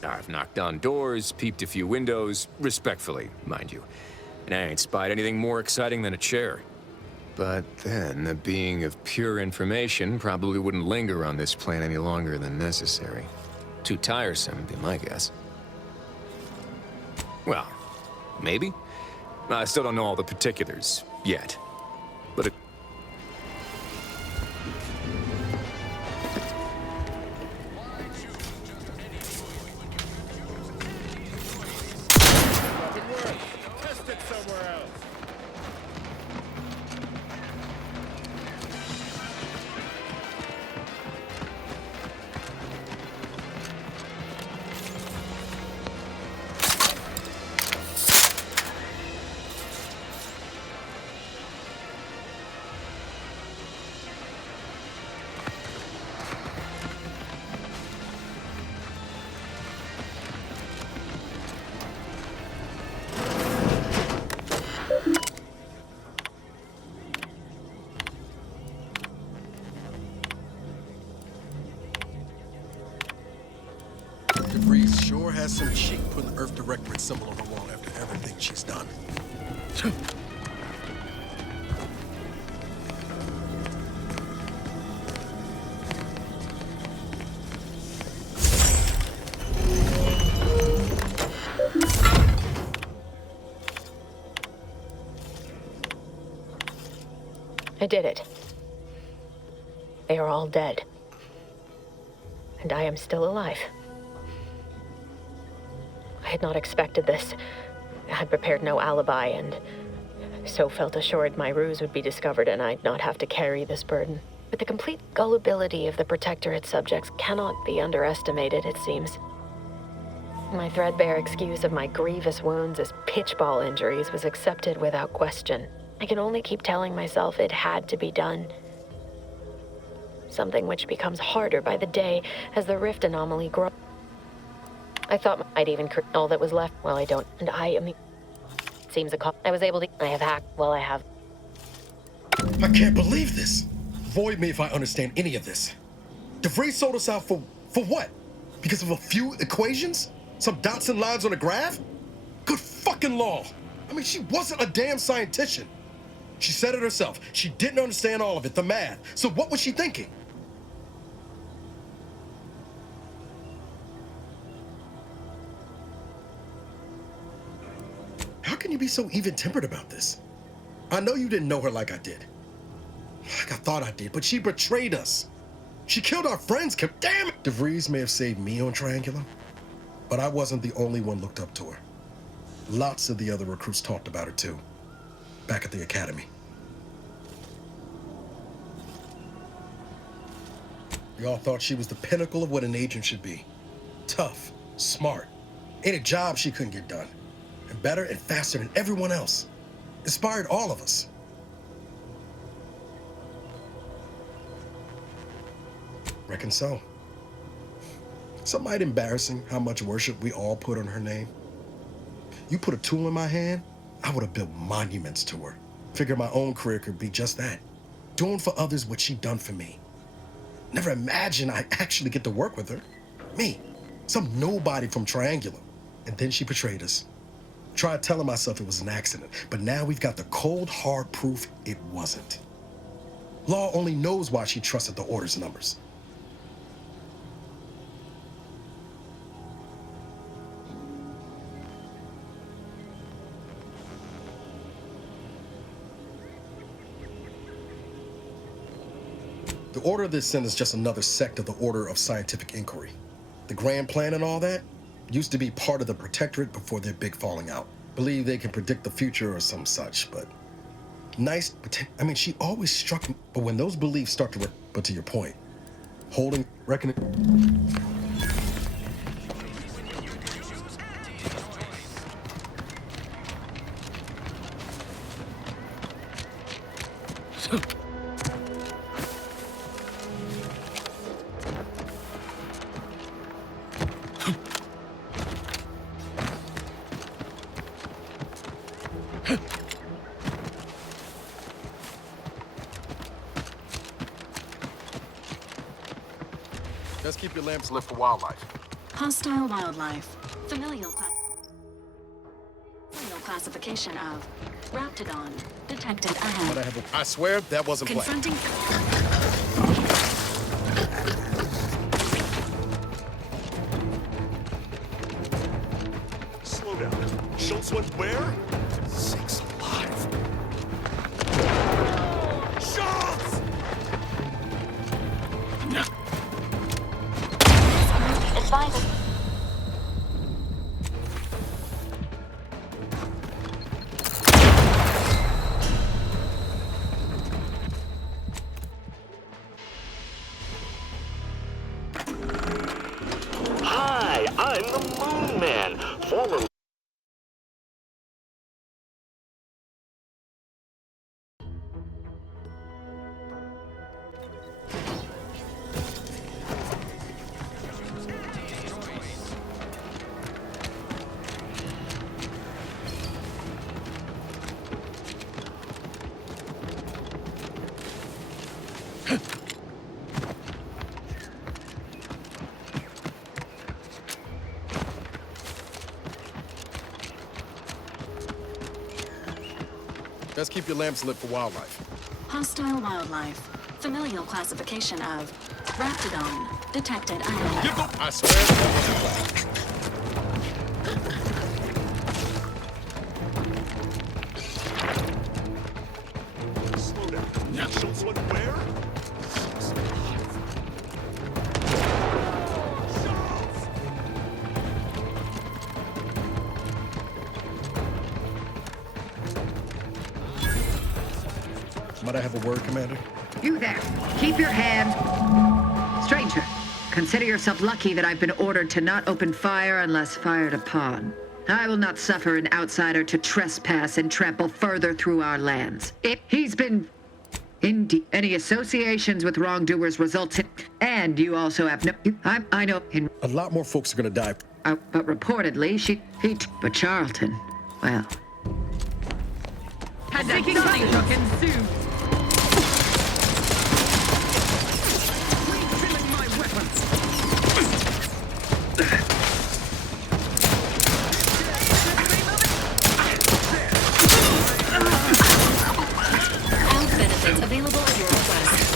I've knocked on doors, peeped a few windows, respectfully, mind you. And I ain't spied anything more exciting than a chair. But then, a being of pure information probably wouldn't linger on this plan any longer than necessary. Too tiresome, would be my guess. Well, maybe. I still don't know all the particulars, yet. But it... DeVries sure has some cheek putting the Earth Directorate symbol on the wall after everything she's done. I did it. They are all dead. And I am still alive. I had not expected this. I had prepared no alibi, and so felt assured my ruse would be discovered and I'd not have to carry this burden. But the complete gullibility of the Protectorate subjects cannot be underestimated, it seems. My threadbare excuse of my grievous wounds as pitchball injuries was accepted without question. I can only keep telling myself it had to be done. Something which becomes harder by the day as the rift anomaly grows. I thought I'd even all that was left. Well, I don't. And I am the... Seems a call. I was able to... I have hacked. Well, I have. I can't believe this. Void me if I understand any of this. DeVries sold us out for what? Because of a few equations? Some dots and lines on a graph? Good fucking law. I mean, she wasn't a damn scientist. She said it herself. She didn't understand all of it, the math. So what was she thinking? How can you be so even-tempered about this? I know you didn't know her like I did. Like I thought I did, but she betrayed us. She killed our friends, damn it! DeVries may have saved me on Triangular, but I wasn't the only one looked up to her. Lots of the other recruits talked about her too, back at the academy. We all thought she was the pinnacle of what an agent should be. Tough, smart, ain't a job she couldn't get done. And better and faster than everyone else. Inspired all of us. Reckon so. Some might embarrassing how much worship we all put on her name. You put a tool in my hand, I would have built monuments to her. Figured my own career could be just that. Doing for others what she done for me. Never imagined I'd actually get to work with her. Me, some nobody from Triangular. And then she betrayed us. Tried telling myself it was an accident, but now we've got the cold, hard proof it wasn't. Law only knows why she trusted the Order's numbers. The Order of the Ascent is just another sect of the Order of Scientific Inquiry. The Grand Plan and all that used to be part of the Protectorate before their big falling out. Believe they can predict the future or some such, but nice. I mean, she always struck me. But when those beliefs start to, but to your point, holding, reckoning. Just keep your lamps lit for wildlife. Hostile wildlife. Familial classification of Raptidon detected ahead. I swear that wasn't planned. Confronting. Slow down. Schultz went where? 6 alive. Schultz! Advise. Hi, I'm the Moon Man, formerly. Just keep your lamps lit for wildlife. Hostile wildlife. Familial classification of Raptidon detected ahead. I swear that wasn't planned. Slow down. Schultz went where? 6 alive. Schultz! Might I have a word, Commander? You there. Keep your hand. Stranger, consider yourself lucky that I've been ordered to not open fire unless fired upon. I will not suffer an outsider to trespass and trample further through our lands. If he's been... Indeed, any associations with wrongdoers results in... And you also have no... I know... A lot more folks are gonna die. But reportedly, But Charlton, well... Seeking something to consume. Refilling my weapons. Health benefits available at your request.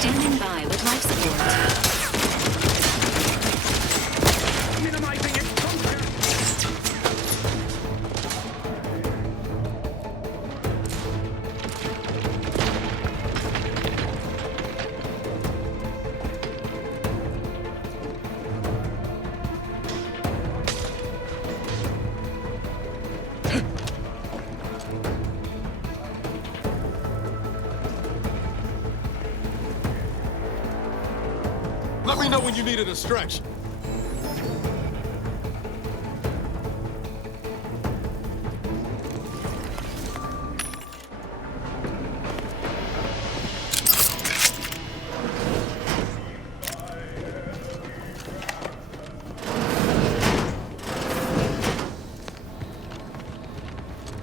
Standing by with life support. Minimizing exposure. Let me know when you needed a stretch.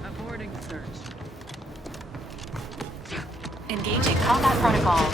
Aborting search. Engaging combat protocol.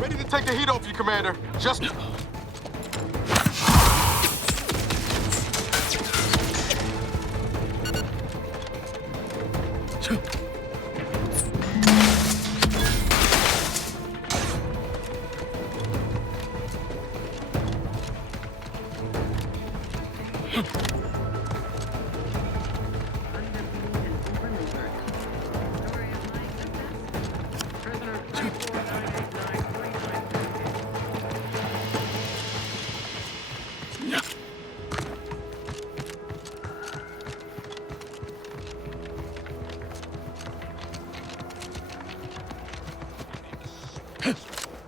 Ready to take the heat off you, Commander. Just...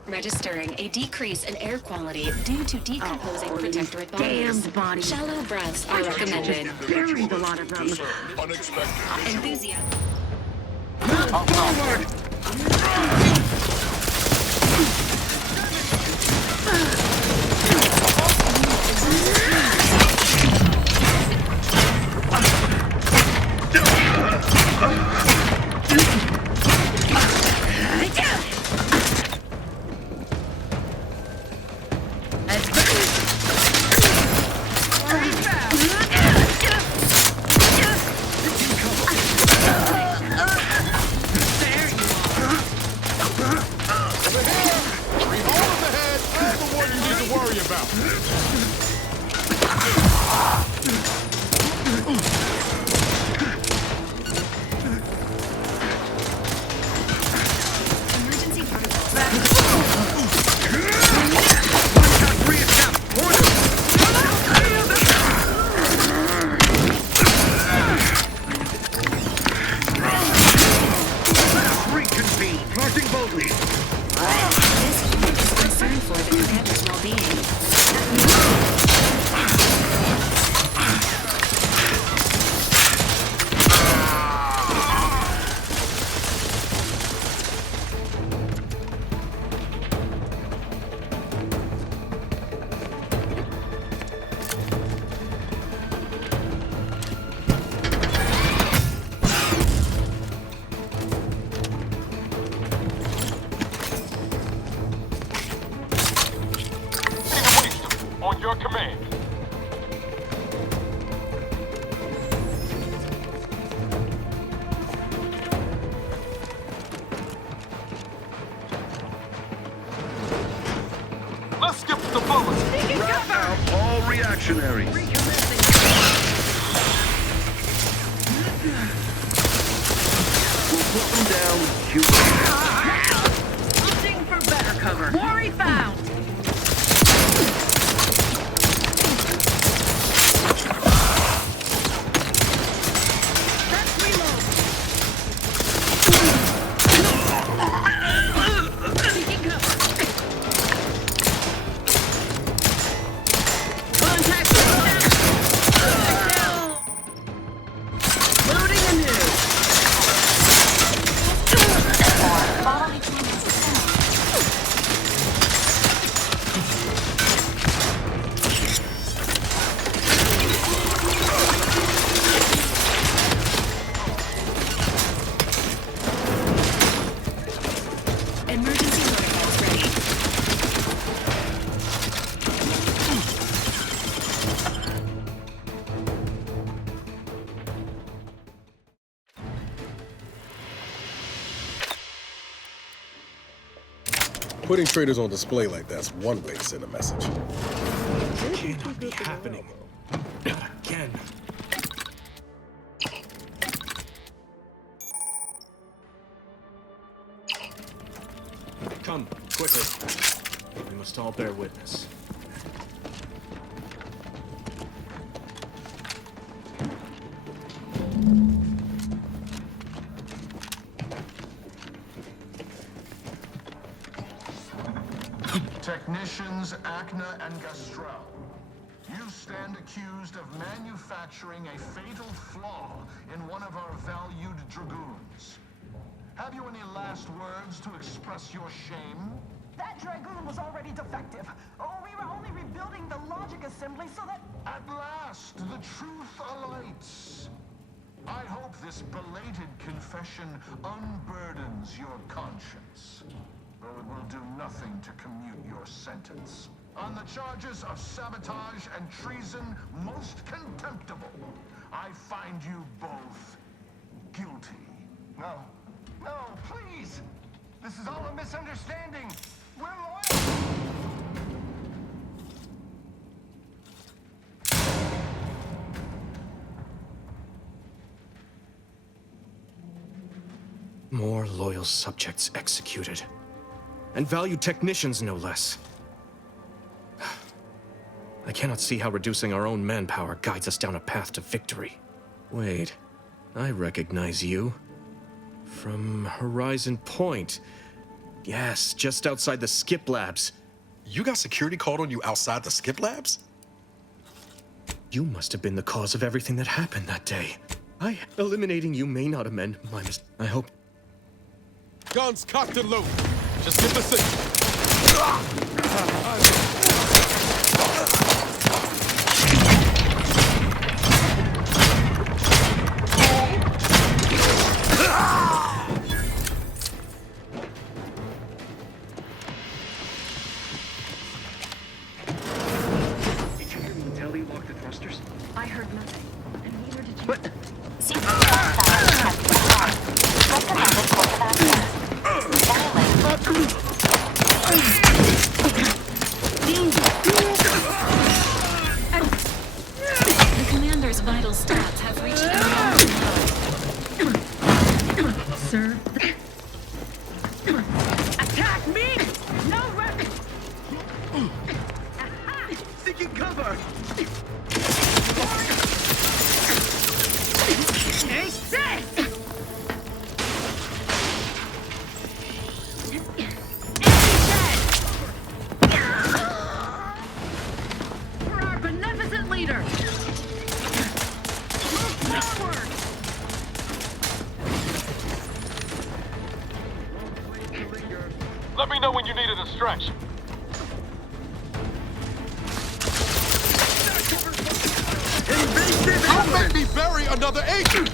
Registering a decrease in air quality due to decomposing protectorate bodies. Shallow breaths are recommended. Buried a lot of them. Unexpected. Enthusiasm. Forward! Emergency protocols. Reconvene, marching boldly. This unit is concerned for the commander's well-being. On your command. Let's skip the bullets. Rat out all reactionaries. We'll put them down with Q. Looking for better cover. Quarry found. Let's reload. Seeking cover. Contact. Loading anew. Follow these movements to sound. Emergency protocols ready. Putting traitors on display like that's one way to send a message. Cannot be happening. Again. Come, quickly. We must all bear witness. Technicians Acna and Gastrell, you stand accused of manufacturing a fatal flaw in one of our valued dragoons. Have you any last words to express your shame? That Dragoon was already defective. Oh, we were only rebuilding the logic assembly so that... At last, the truth alights. I hope this belated confession unburdens your conscience, though it will do nothing to commute your sentence. On the charges of sabotage and treason most contemptible, I find you both guilty. No, please! This is all a misunderstanding! We're loyal! More loyal subjects executed. And valued technicians, no less. I cannot see how reducing our own manpower guides us down a path to victory. Wait, I recognize you. From Horizon Point. Yes, just outside the Skip Labs. You got security called on you outside the Skip Labs? You must have been the cause of everything that happened that day. Eliminating you may not amend my mistake. I hope. Guns cocked and loaded. Just get the signal. Did you hear me tell you lock the thrusters? I heard nothing. And neither did you. What? Seems the sound has been lost. Recommended course of action. Violate. Seeking cover! Take this! For our beneficent leader! Move forward! Let me know when you needed a stretch. Don't make me bury another agent!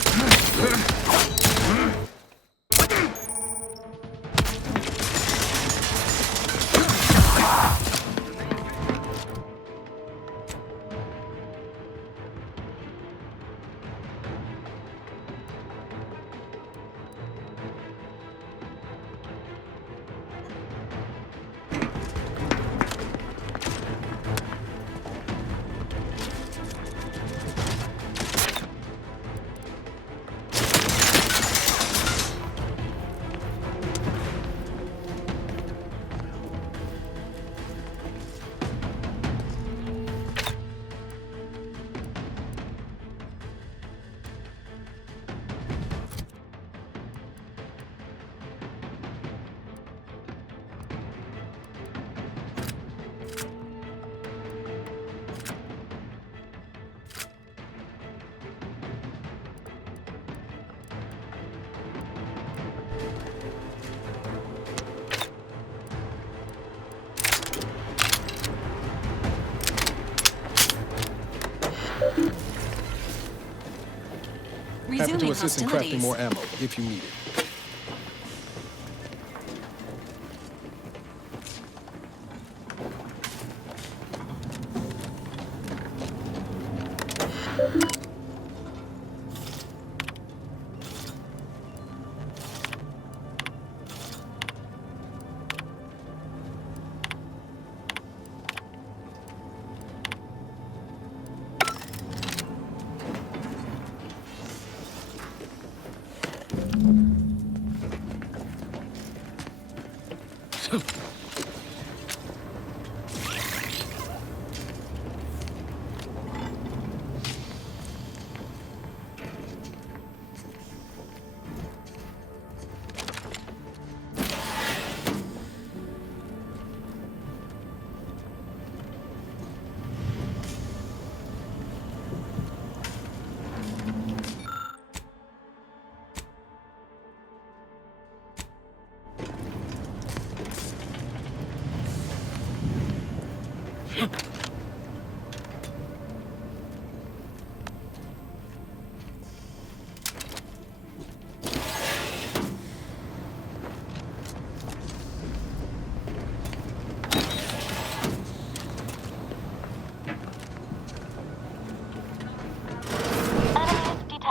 Happy to assist in crafting more ammo, if you need it.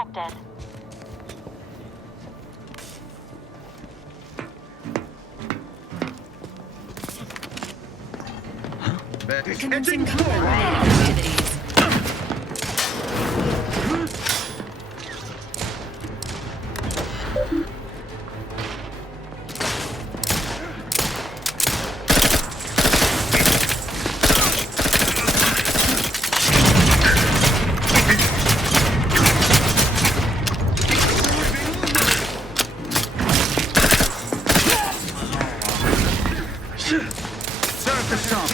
detected. Commencing combat activities. Serve the song.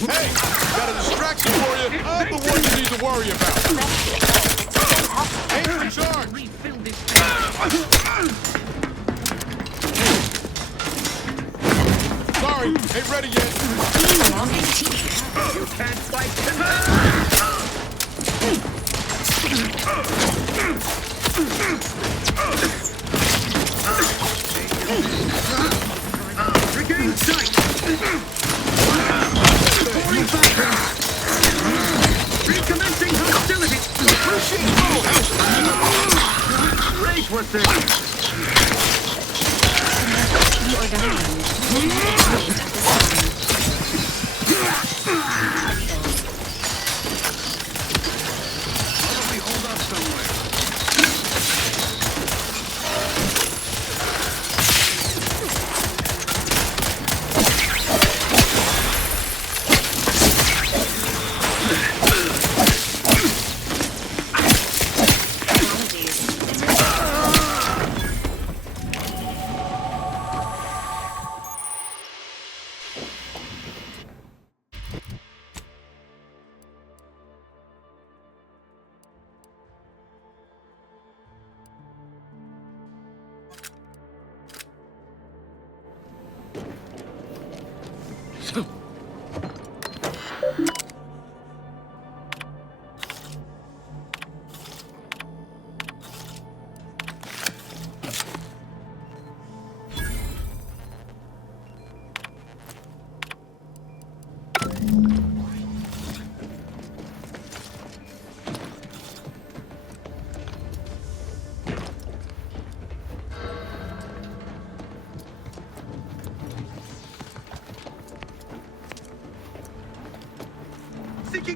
Hey, got a distraction for you. I'm the one you need to worry about. Aim for charge. Sorry, ain't ready yet. You can't fight tonight. Regain sight. Recommencing hostility. Rage was there. You are dying. Wait at this time. Hold up somewhere.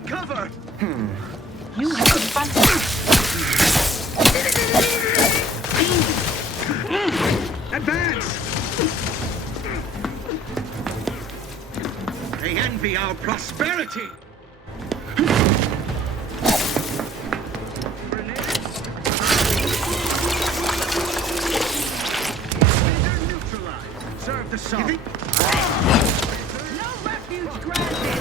Take cover! You have confronted. Advance! They envy our prosperity! Neutralized. Serve the song. No refuge granted.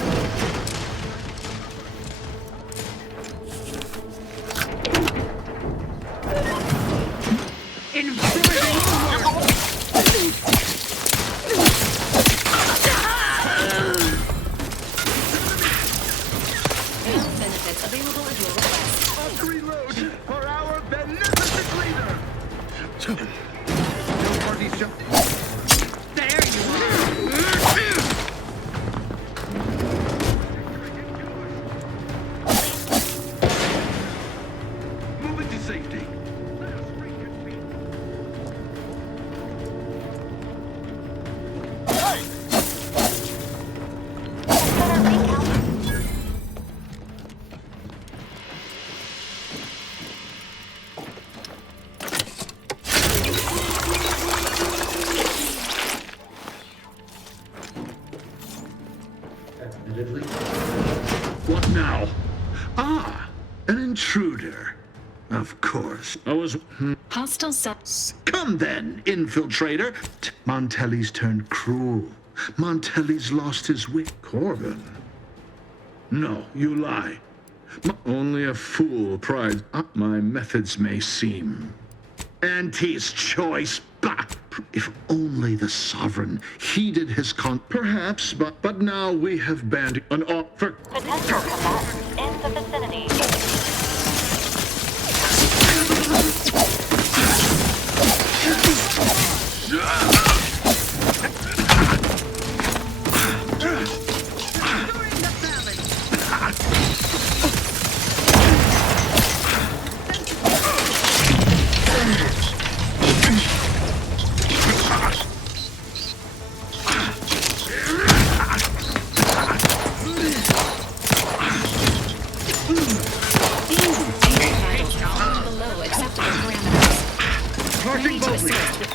Benefits available at your request. Reload for our beneficent leader! No parties jump. There you are! Moving to safety. What now? Ah, an intruder. Of course. I was... Hostile subs. Come then, infiltrator. Montelli's turned cruel. Montelli's lost his wit. Corbin? No, you lie. Only a fool prides. My methods may seem... Auntie's choice. Bah! If only the Sovereign heeded his perhaps, but now we have banned an offer. Potential combatants in the vicinity. Below acceptable parameters. Ready to assist with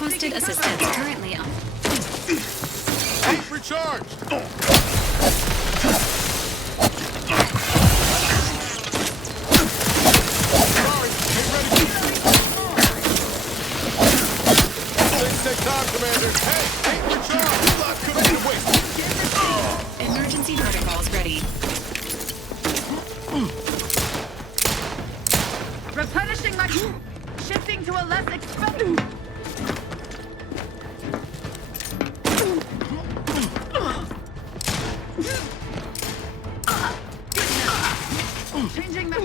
requested assistance currently on. Recharge! Things take time, Commander. Hey, ain't recharge! You lot couldn't wait. Emergency protocols ready. Replenishing my... Shifting to a less expensive... Changing the...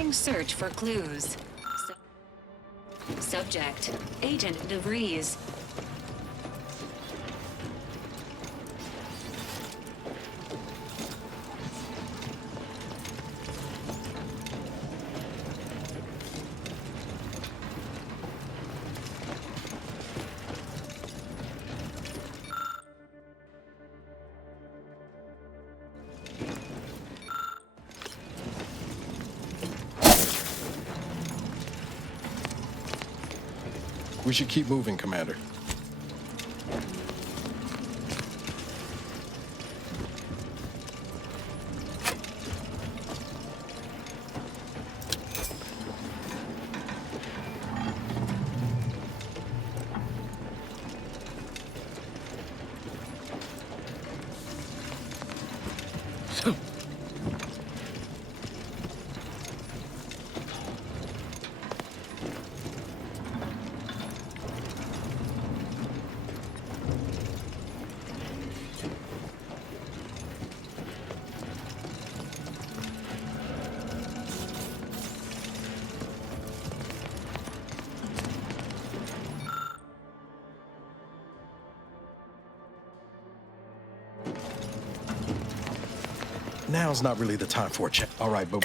Commencing search for clues. Subject, Agent DeVries. We should keep moving, Commander. Now's not really the time for a chat. All right, but...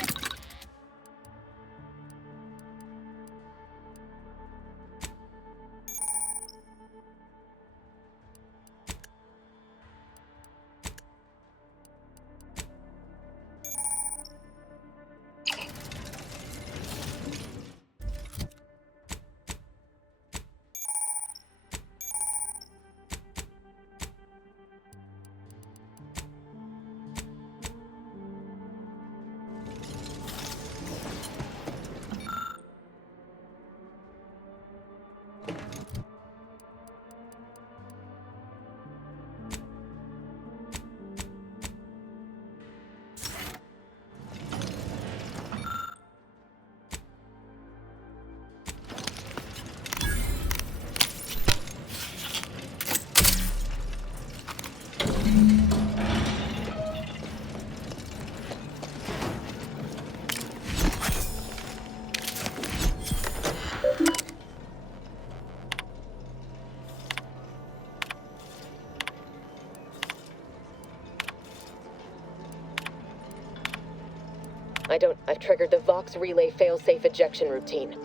I've triggered the Vox relay failsafe ejection routine.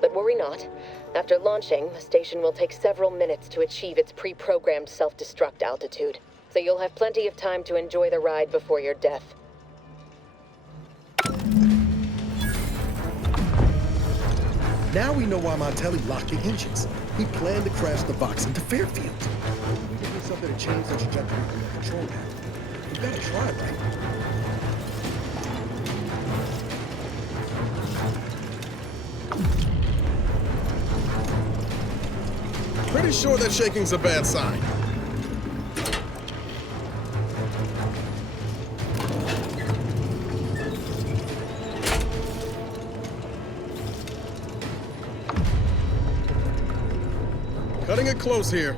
But worry not. After launching, the station will take several minutes to achieve its pre-programmed self-destruct altitude. So you'll have plenty of time to enjoy the ride before your death. Now we know why Montelli locked the engines. He planned to crash the Vox into Fairfield. We could do something to change the trajectory of the control path. We gotta try, right? Pretty sure that shaking's a bad sign. Cutting it close here.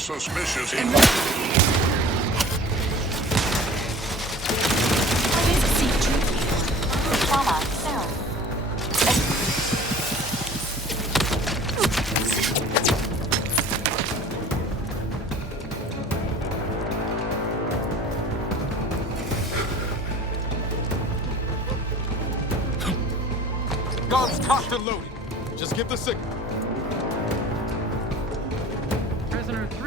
Suspicious. Trauma soon. Guns cocked and loaded. Just give the signal. Prisoner 349893938.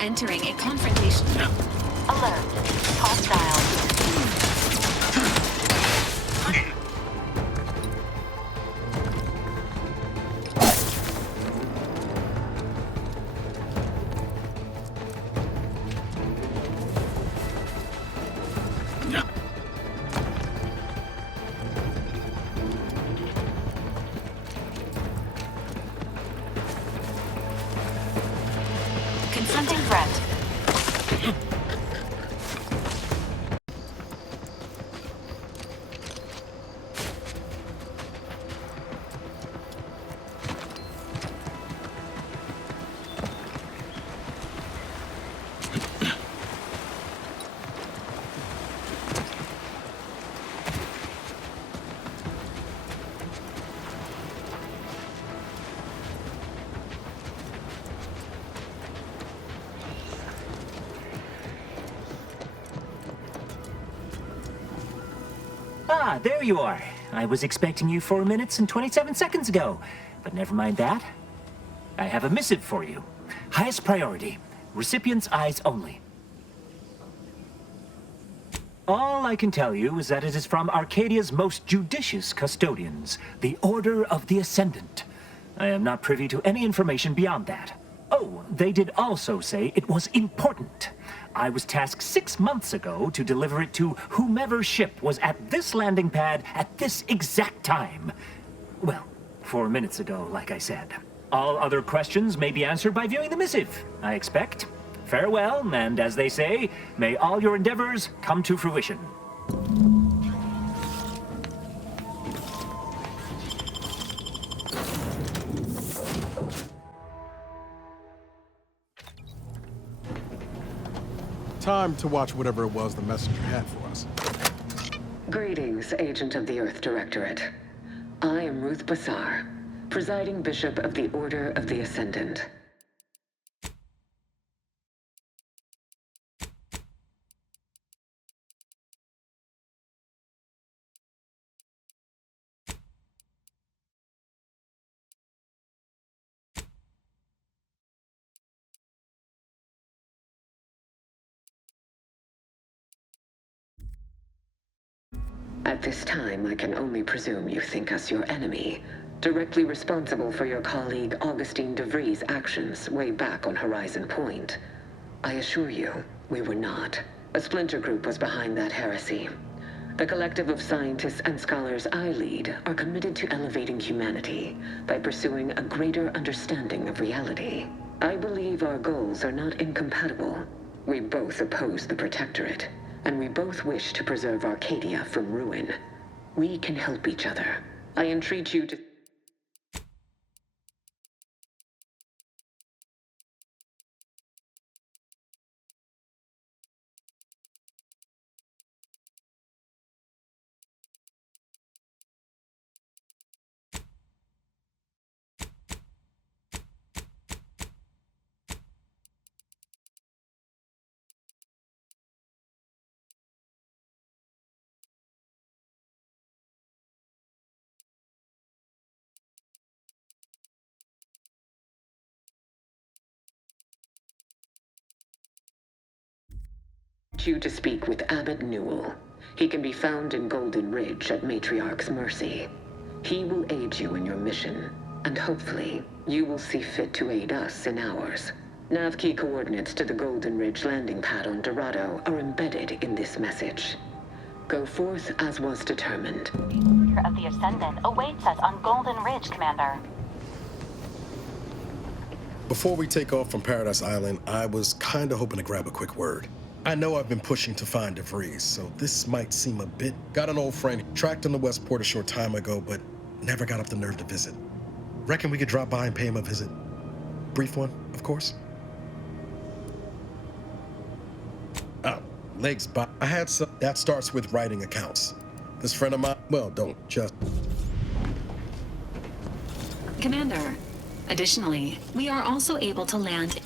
Entering a confrontation. Alert. Hostile. Confronting threat. Ah, there you are. I was expecting you 4 minutes and 27 seconds ago. But never mind that. I have a missive for you. Highest priority. Recipient's eyes only. All I can tell you is that it is from Arcadia's most judicious custodians, the Order of the Ascendant. I am not privy to any information beyond that. Oh, they did also say it was important. I was tasked 6 months ago to deliver it to whomever ship was at this landing pad at this exact time. Well, 4 minutes ago, like I said. All other questions may be answered by viewing the missive, I expect. Farewell, and as they say, may all your endeavors come to fruition. Time to watch whatever it was the messenger had for us. Greetings, Agent of the Earth Directorate. I am Ruth Bassar, presiding Bishop of the Order of the Ascendant. At this time, I can only presume you think us your enemy, directly responsible for your colleague Augustine de Vries' actions way back on Horizon Point. I assure you, we were not. A splinter group was behind that heresy. The collective of scientists and scholars I lead are committed to elevating humanity by pursuing a greater understanding of reality. I believe our goals are not incompatible. We both oppose the Protectorate, and we both wish to preserve Arcadia from ruin. We can help each other. I entreat you to... you to speak with Abbot Newell. He can be found in Golden Ridge at Matriarch's mercy. He will aid you in your mission, and hopefully, you will see fit to aid us in ours. Nav key coordinates to the Golden Ridge landing pad on Dorado are embedded in this message. Go forth as was determined. The Order of the Ascendant awaits us on Golden Ridge, Commander. Before we take off from Paradise Island, I was kinda hoping to grab a quick word. I know I've been pushing to find DeVries, so this might seem a bit... Got an old friend, tracked him to Westport a short time ago, but never got up the nerve to visit. Reckon we could drop by and pay him a visit? Brief one, of course. Oh, legs by... I had some... That starts with writing accounts. This friend of mine... Well, don't just... Commander, additionally, we are also able to land...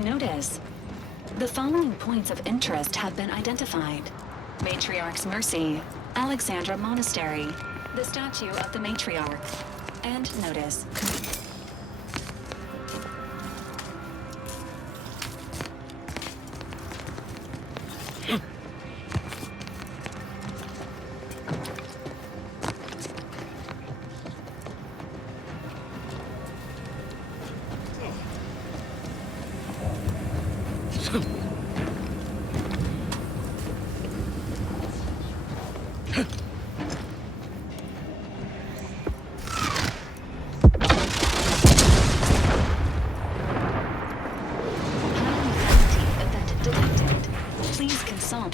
Notice. The following points of interest have been identified. Matriarch's Mercy, Alexandra Monastery, the statue of the Matriarch, and notice.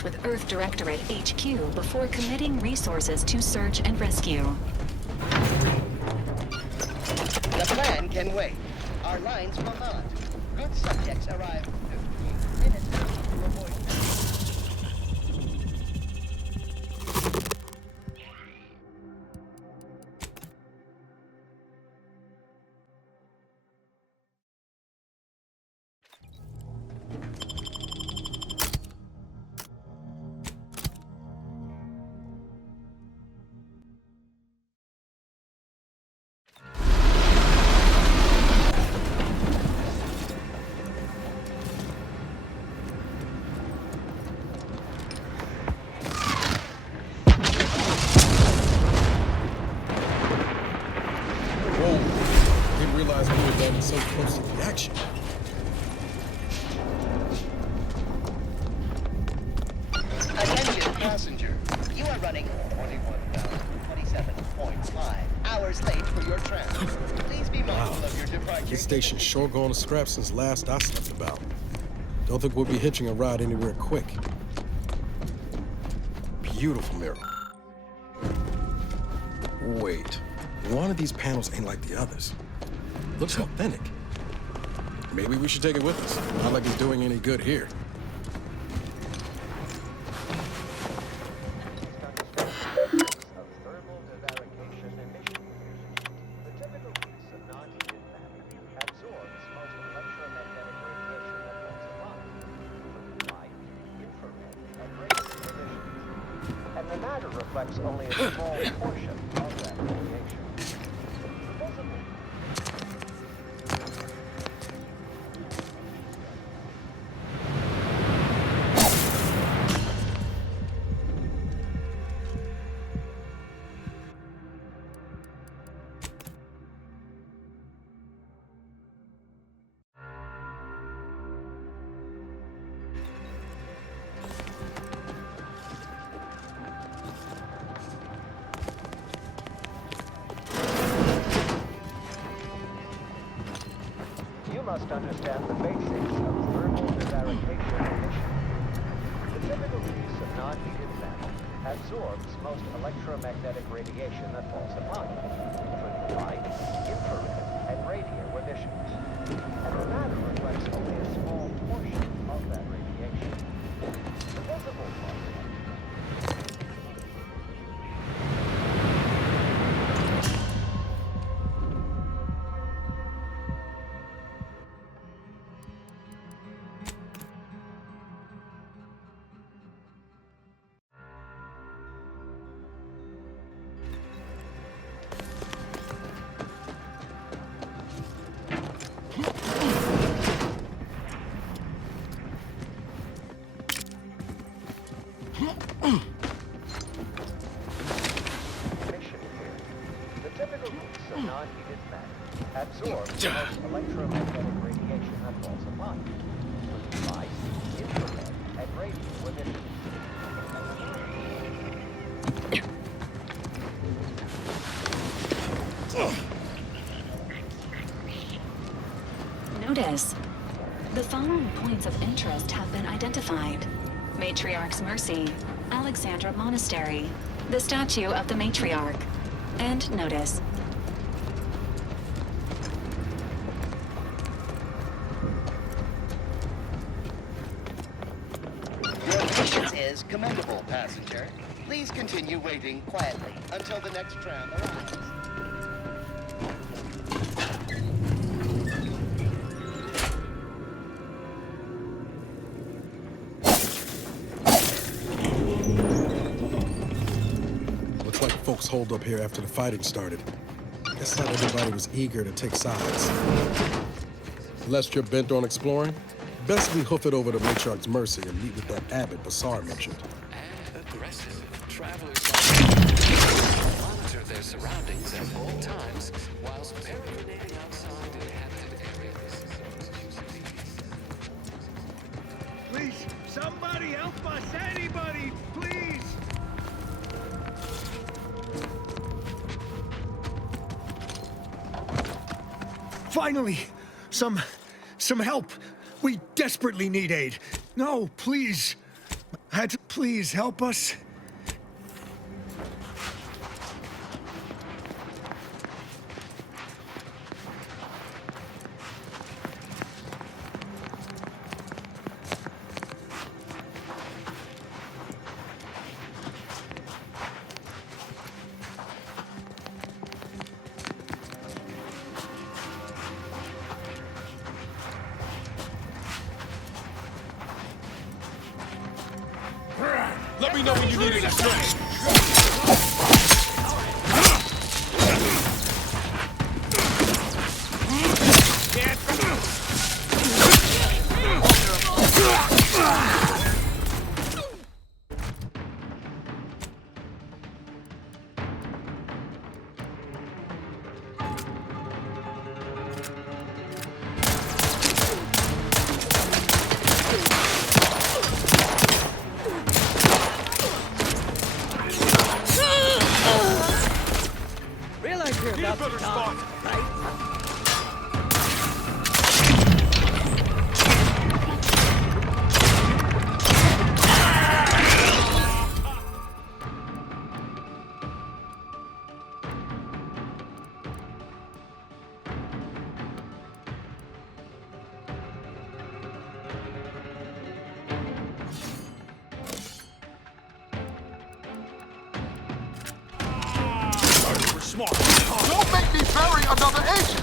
With Earth Directorate HQ before committing resources to search and rescue. The plan can wait. Our lines will not. Good subjects arrive 15 minutes to avoid. So close to the action. Attention, passenger. You are running 21,027.5 hours late for your tram. Please be mindful of your departure. This station's sure going to scrap since last I slept about. Don't think we'll be hitching a ride anywhere quick. Beautiful mirror. Wait, one of these panels ain't like the others. Looks authentic. Maybe we should take it with us. Not like it's doing any good here. And the matter reflects only a small portion of that radiation. must understand the basics of thermal prevarication emission. The typical piece of non-heated metal absorbs most electromagnetic radiation that falls upon it, including light, infrared, and radio emissions. And the matter reflects only a small portion of that radiation. The visible part absorbs most electromagnetic radiation that falls upon it, including light, infrared, and radio emissions. Notice. The following points of interest have been identified. Matriarch's Mercy, Alexandra Monastery, the statue of the Matriarch, and notice. Your patience is commendable, passenger. Please continue waiting quietly until the next tram arrives. Looks like folks holed up here after the fighting started. Guess not everybody was eager to take sides. Unless you're bent on exploring, best we hoof it over to Matriarch's Mercy and meet with that abbot Basar mentioned. Aggressive. Travelers monitor their surroundings at all times whilst peregrinating outside inhabited areas. Please, somebody help us! Anybody, please! Finally! Some help! We desperately need aid! No, please! Please help us! Let me know when you need it, strength. Realize you're about to die, right? Smart. Don't make me bury another agent!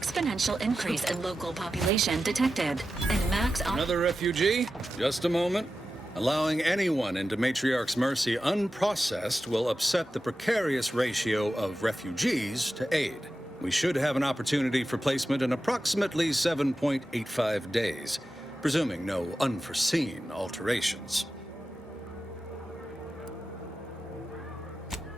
exponential increase in local population detected, and max Another refugee? Just a moment. Allowing anyone into Matriarch's Mercy unprocessed will upset the precarious ratio of refugees to aid. We should have an opportunity for placement in approximately 7.85 days, presuming no unforeseen alterations.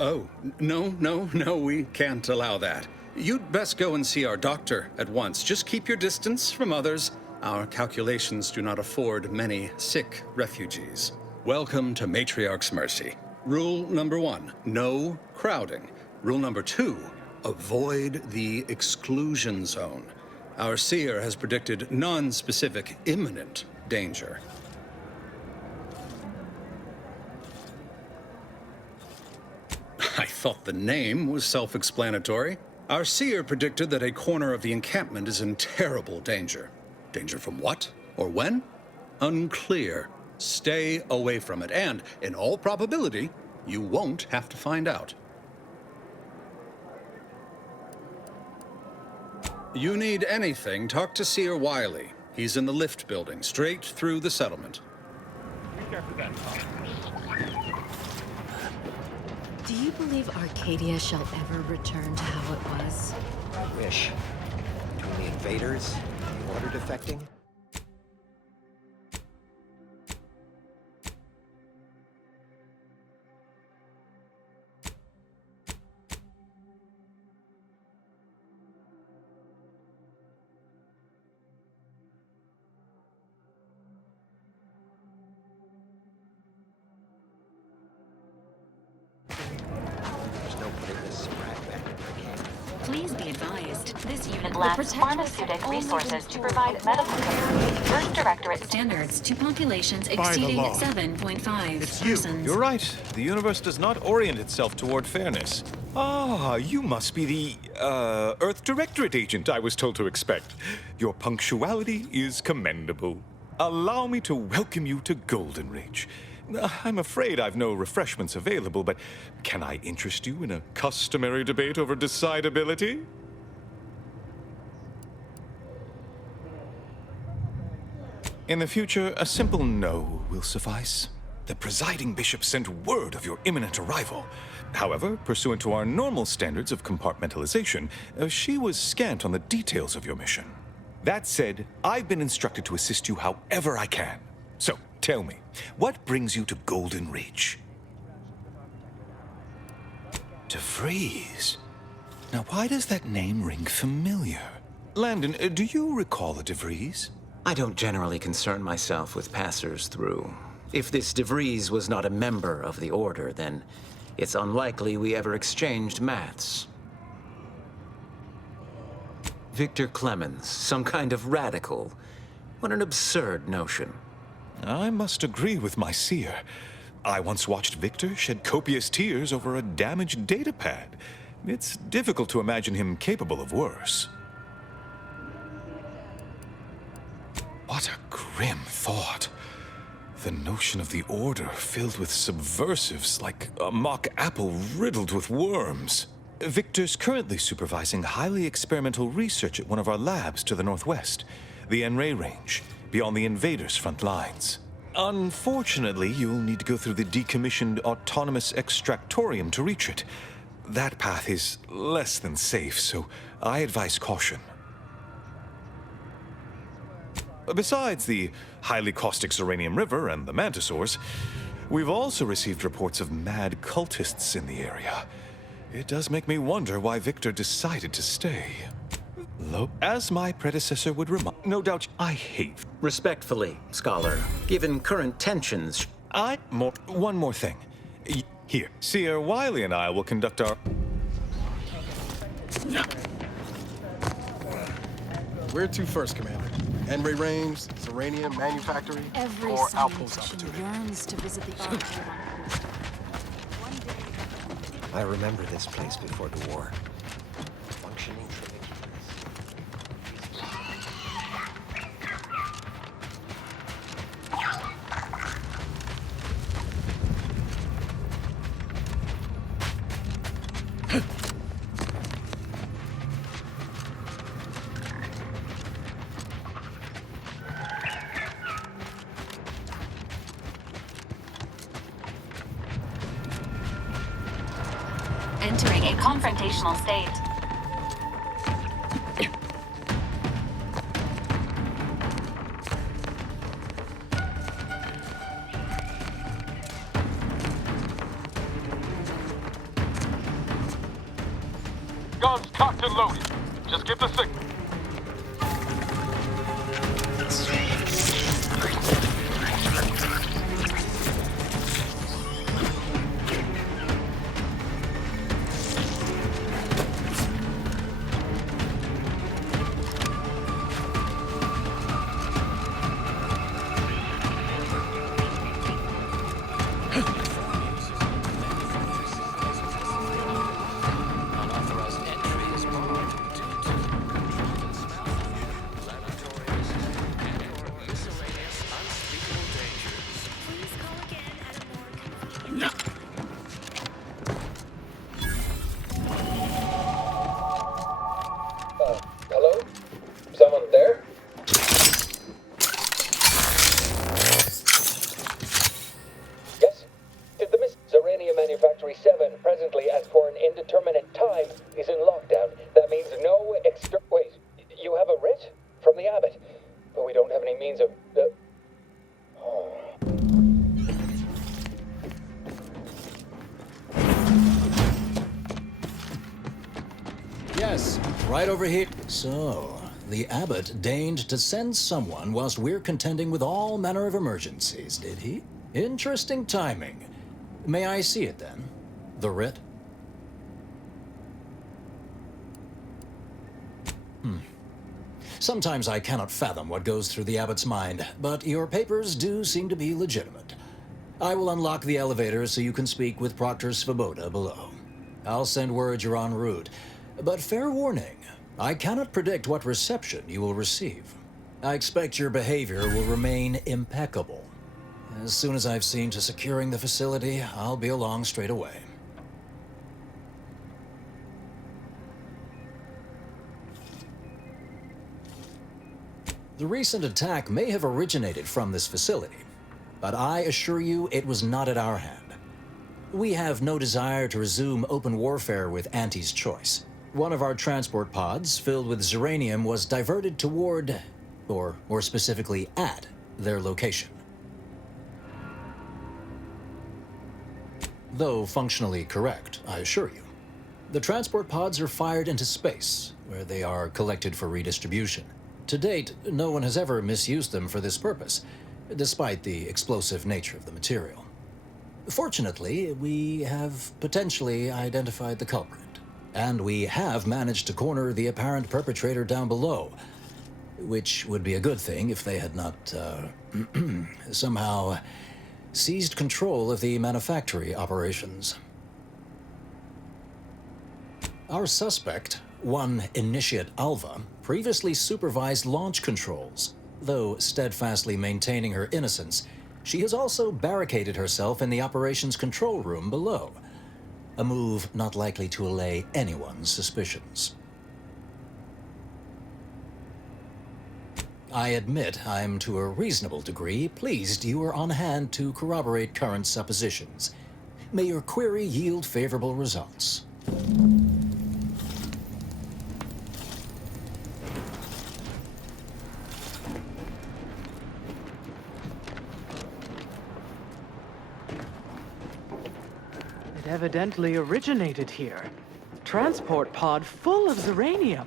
Oh, no, we can't allow that. You'd best go and see our doctor at once. Just keep your distance from others. Our calculations do not afford many sick refugees. Welcome to Matriarch's Mercy. Rule number 1, no crowding. Rule number 2, avoid the exclusion zone. Our seer has predicted non-specific imminent danger. I thought the name was self-explanatory. Our seer predicted that a corner of the encampment is in terrible danger. Danger from what? Or when? Unclear. Stay away from it, and, in all probability, you won't have to find out. You need anything, talk to Seer Wiley. He's in the lift building, straight through the settlement. Do you believe Arcadia shall ever return to how it was? I wish. Between the invaders, the order defecting. Please be advised, this unit lacks pharmaceutic resources to provide medical care. First Directorate standards to populations By the exceeding law. 7.5 It's persons. You're right. The universe does not orient itself toward fairness. Ah, you must be the, Earth Directorate agent I was told to expect. Your punctuality is commendable. Allow me to welcome you to Golden Ridge. I'm afraid I've no refreshments available, but can I interest you in a customary debate over decidability? In the future, a simple no will suffice. The presiding bishop sent word of your imminent arrival. However, pursuant to our normal standards of compartmentalization, she was scant on the details of your mission. That said, I've been instructed to assist you however I can. So, tell me, what brings you to Golden Ridge? DeVries. Now, why does that name ring familiar? Landon, do you recall a DeVries? I don't generally concern myself with passers through. If this DeVries was not a member of the Order, then it's unlikely we ever exchanged mats. Victor Clemens, some kind of radical. What an absurd notion. I must agree with my seer. I once watched Victor shed copious tears over a damaged datapad. It's difficult to imagine him capable of worse. What a grim thought. The notion of the Order filled with subversives like a mock apple riddled with worms. Victor's currently supervising highly experimental research at one of our labs to the northwest, the Enray Range, beyond the invaders' front lines. Unfortunately, you'll need to go through the decommissioned autonomous extractorium to reach it. That path is less than safe, so I advise caution. Besides the highly caustic Xeranium River and the Mantisaurs, we've also received reports of mad cultists in the area. It does make me wonder why Victor decided to stay. As my predecessor would remind, no doubt I hate. Respectfully, Scholar, given current tensions... One more thing. Here, Seer Wiley and I will conduct our... Where to first, Commander? Enray Range, Xeranium Manufactory, Every or science Outpost fiction Opportunity? yearns to visit the Arcadia. I remember this place before the war. Functioning training. entering a confrontational state. Guns cocked and loaded. Just give the signal. Unauthorized entry is barred due to laboratories and/or miscellaneous unspeakable dangers. Please call again at a more convenient Hello? Someone there? Yes? Did the Miss Zerania Manufactory 7, presently as for an indeterminate time, is in lockdown. That means no extra... Wait, you have a writ? From the Abbot? But we don't have any means of... Yes, right over here. So, the Abbot deigned to send someone whilst we're contending with all manner of emergencies, did he? Interesting timing. May I see it then? The writ? Sometimes I cannot fathom what goes through the Abbot's mind, but your papers do seem to be legitimate. I will unlock the elevator so you can speak with Proctor Svoboda below. I'll send word you're en route. But fair warning, I cannot predict what reception you will receive. I expect your behavior will remain impeccable. As soon as I've seen to securing the facility, I'll be along straight away. The recent attack may have originated from this facility, but I assure you it was not at our hand. We have no desire to resume open warfare with Auntie's choice. One of our transport pods, filled with Zeranium, was diverted toward, or more specifically at, their location. Though functionally correct, I assure you. The transport pods are fired into space, where they are collected for redistribution. To date, no one has ever misused them for this purpose, despite the explosive nature of the material. Fortunately, we have potentially identified the culprit. And we have managed to corner the apparent perpetrator down below, which would be a good thing if they had not, somehow seized control of the manufactory operations. Our suspect, one Initiate Alva, previously supervised launch controls. Though steadfastly maintaining her innocence, she has also barricaded herself in the operations control room below. A move not likely to allay anyone's suspicions. I admit I'm to a reasonable degree pleased you are on hand to corroborate current suppositions. May your query yield favorable results. It evidently originated here. Transport pod full of Zeranium.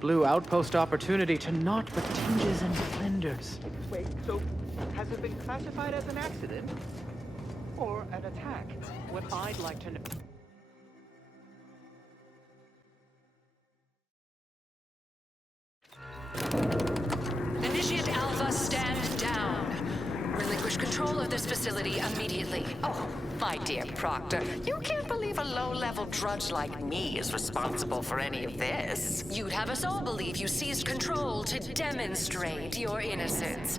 Blue outpost opportunity to naught but tinges and splendors. Wait, so has it been classified as an accident? Or an attack? What I'd like to know... Initiate Alpha, stand down. Relinquish control of this facility immediately. Oh, my dear Proctor, you can't believe a low-level drudge like me is responsible for any of this. You'd have us all believe you seized control to demonstrate your innocence.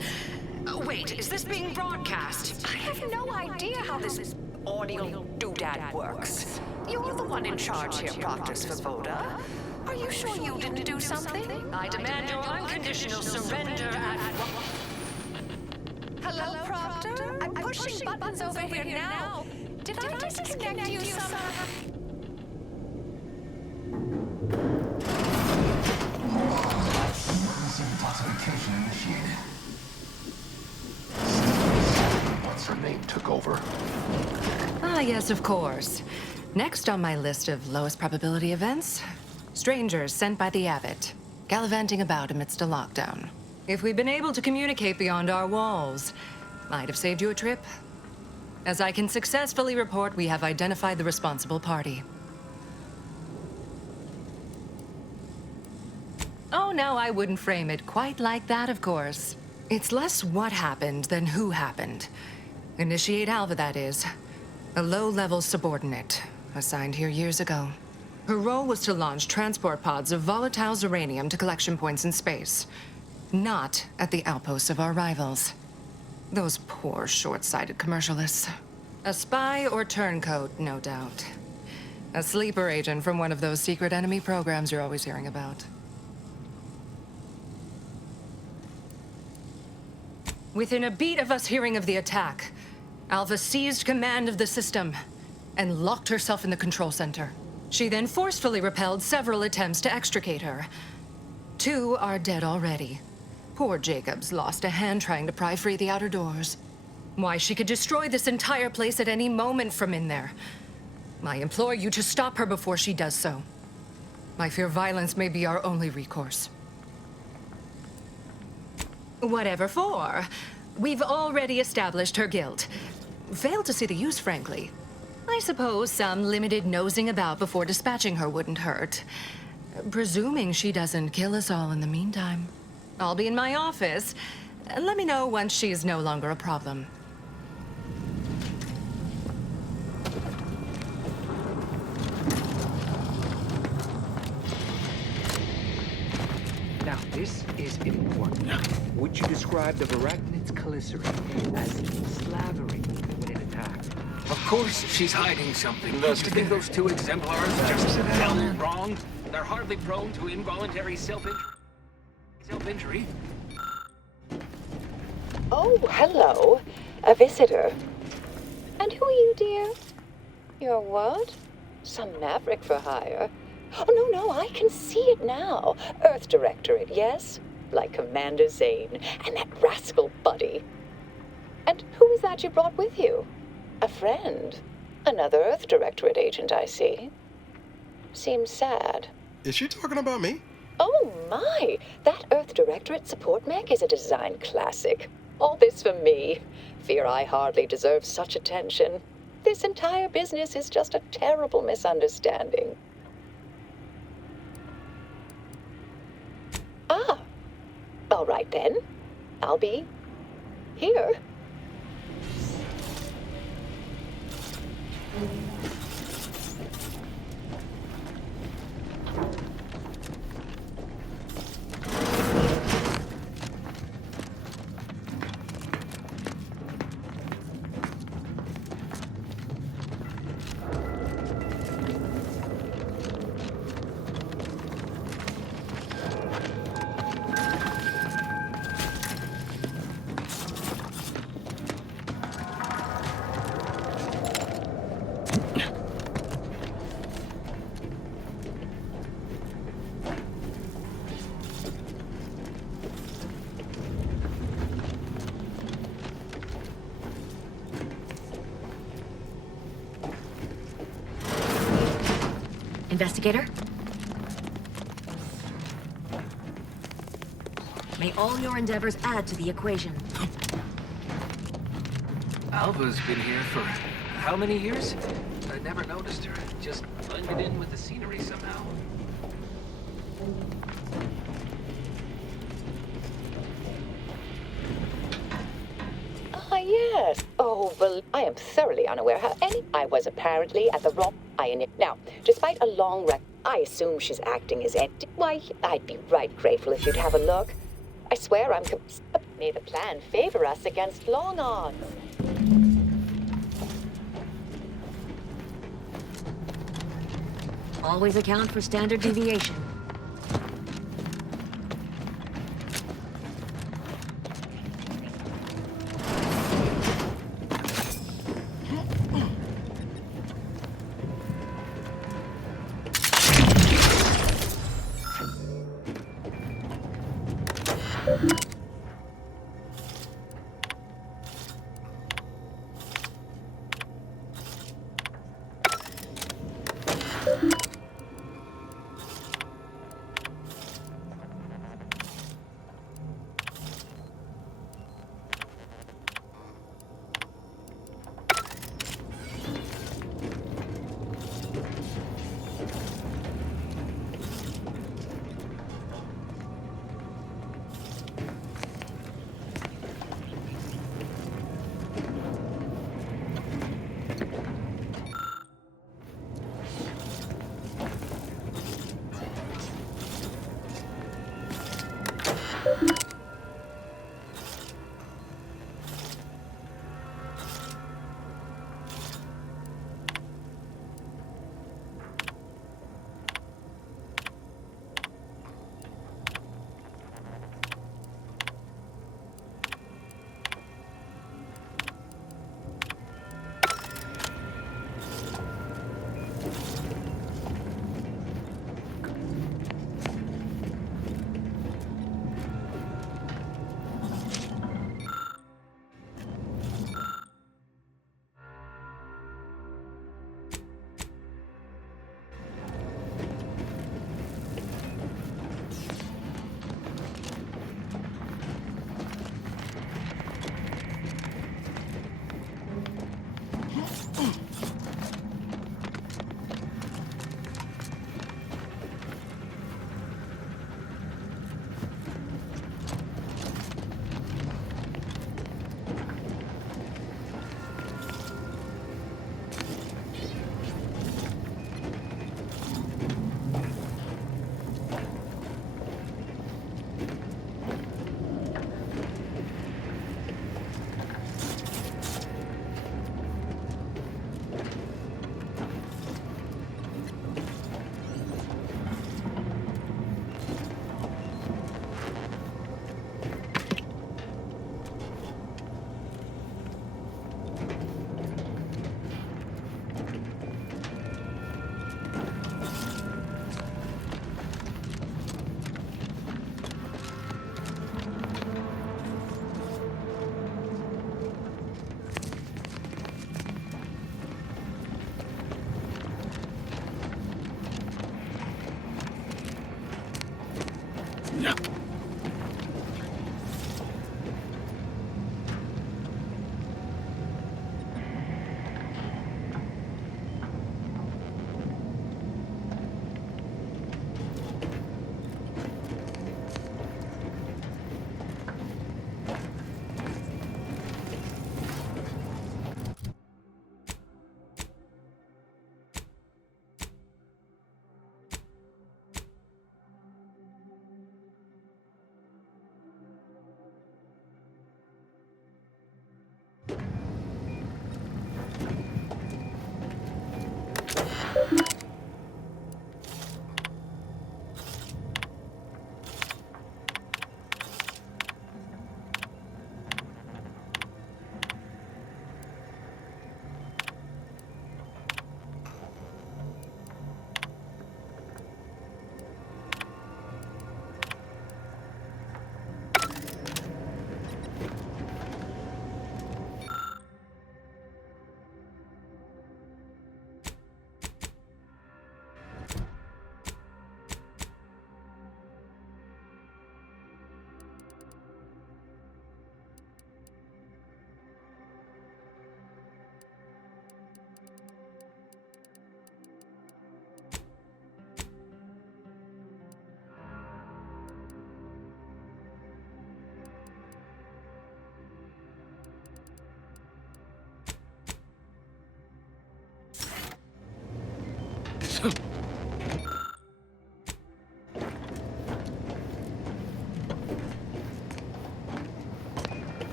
Wait, is this being broadcast? I have no idea how this audio doodad works. You're the one in charge here, Proctor Svoboda. Are you sure you didn't do something? I demand your unconditional surrender at... Hello, Proctor? I'm pushing buttons over here now. Did I disconnect you somehow? Yes, of course. Next on my list of lowest probability events, strangers sent by the Abbot, gallivanting about amidst a lockdown. If we'd been able to communicate beyond our walls, might have saved you a trip. As I can successfully report, we have identified the responsible party. Oh, no, I wouldn't frame it quite like that, of course. It's less what happened than who happened. Initiate Alva, that is. A low-level subordinate, assigned here years ago. Her role was to launch transport pods of volatile uranium to collection points in space. Not at the outposts of our rivals. Those poor, short-sighted commercialists. A spy or turncoat, no doubt. A sleeper agent from one of those secret enemy programs you're always hearing about. Within a beat of us hearing of the attack, Alva seized command of the system and locked herself in the control center. She then forcefully repelled several attempts to extricate her. 2 are dead already. Poor Jacobs lost a hand trying to pry free the outer doors. Why, she could destroy this entire place at any moment from in there. I implore you to stop her before she does so. I fear violence may be our only recourse. Whatever for. We've already established her guilt. Failed to see the use, frankly. I suppose some limited nosing about before dispatching her wouldn't hurt. Presuming she doesn't kill us all in the meantime. I'll be in my office. Let me know once she's no longer a problem. Now, this is important. Would you describe the Varagnids Caliceri as slavering when it attacked? Of course she's hiding something. Do you think those 2 exemplars are just wrong? They're hardly prone to involuntary self-injury. Oh, hello. A visitor. And who are you, dear? You're what? Some maverick for hire. Oh, no, I can see it now. Earth Directorate, yes? Like Commander Zane and that rascal Buddy. And who is that you brought with you? A friend. Another Earth Directorate agent, I see. Seems sad. Is she talking about me? Oh, my. That Earth Directorate support mech is a design classic. All this for me. Fear I hardly deserve such attention. This entire business is just a terrible misunderstanding. Ah, all right then. I'll be here. Investigator? May all your endeavors add to the equation. Alva's been here for how many years? I never noticed her. Just blended in with the scenery somehow. Ah, yes. Oh, well, I am thoroughly unaware how I was apparently at the wrong... Now, despite a long I assume she's acting as empty. Why, I'd be right grateful if you'd have a look. I swear I'm... May the plan favor us against long odds. Always account for standard deviation.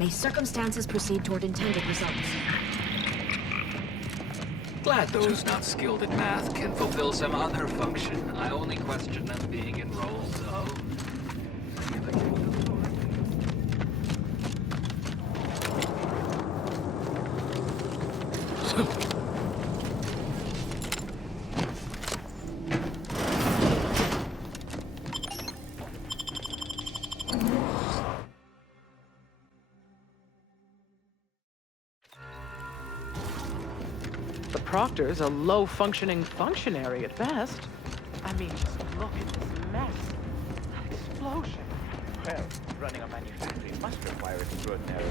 May circumstances proceed toward intended results. Glad those not skilled in math can fulfill some other function. I only question them being enrolled, though. The Proctor's a low-functioning functionary at best. I mean, just look at this mess. That explosion. Well, running a manufactory must require extraordinary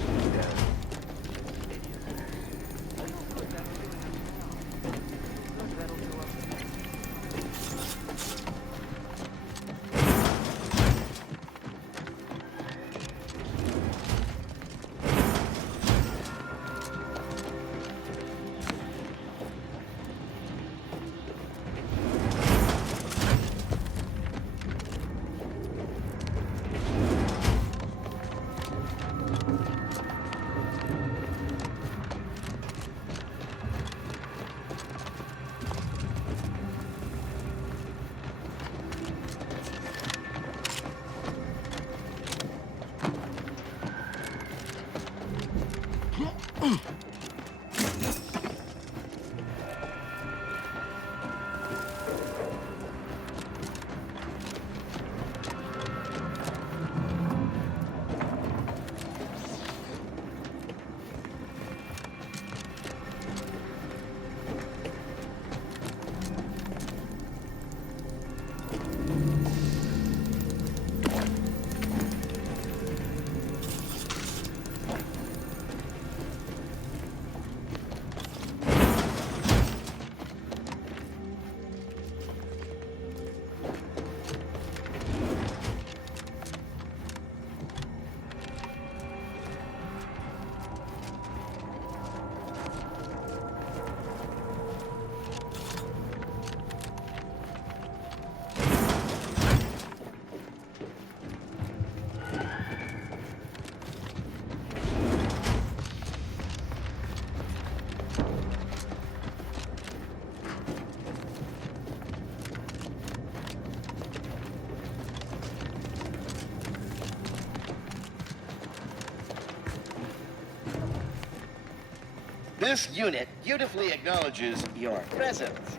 This unit beautifully acknowledges your presence.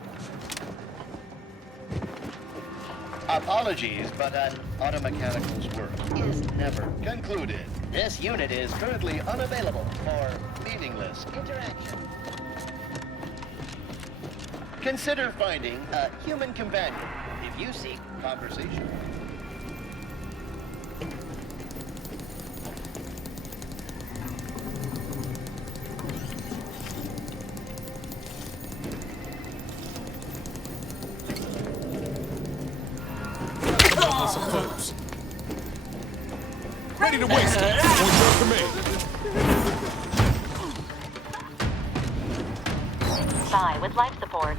Apologies, but an automechanical's work is never concluded. This unit is currently unavailable for meaningless interaction. Consider finding a human companion if you seek conversation. Some folks. Ready to waste it. On your command. Spy with life support.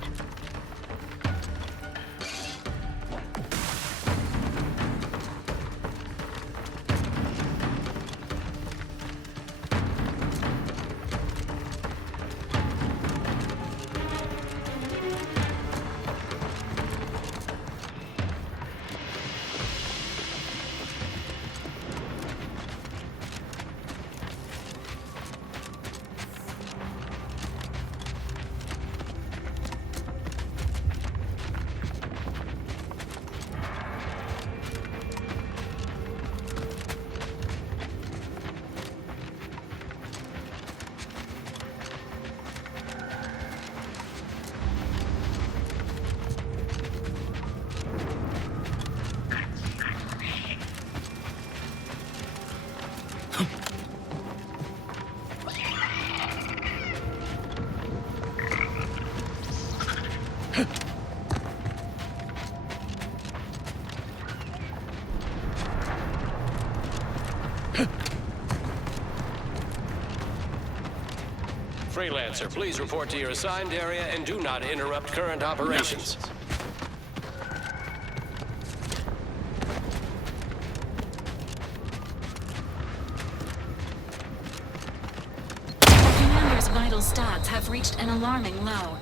Freelancer, please report to your assigned area and do not interrupt current operations. Commander's vital stats have reached an alarming low.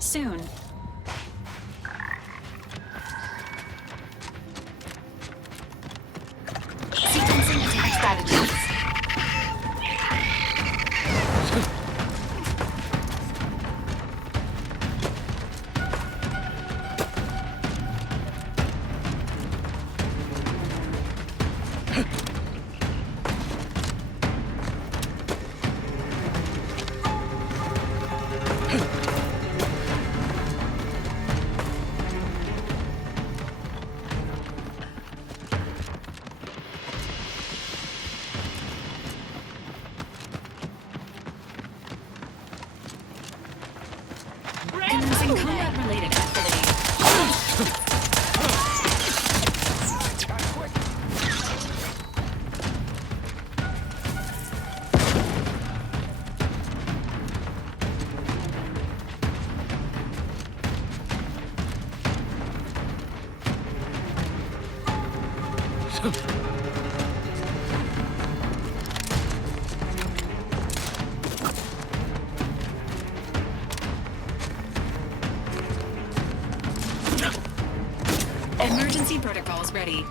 Soon. Sequencing attack strategies. Emergency protocols ready.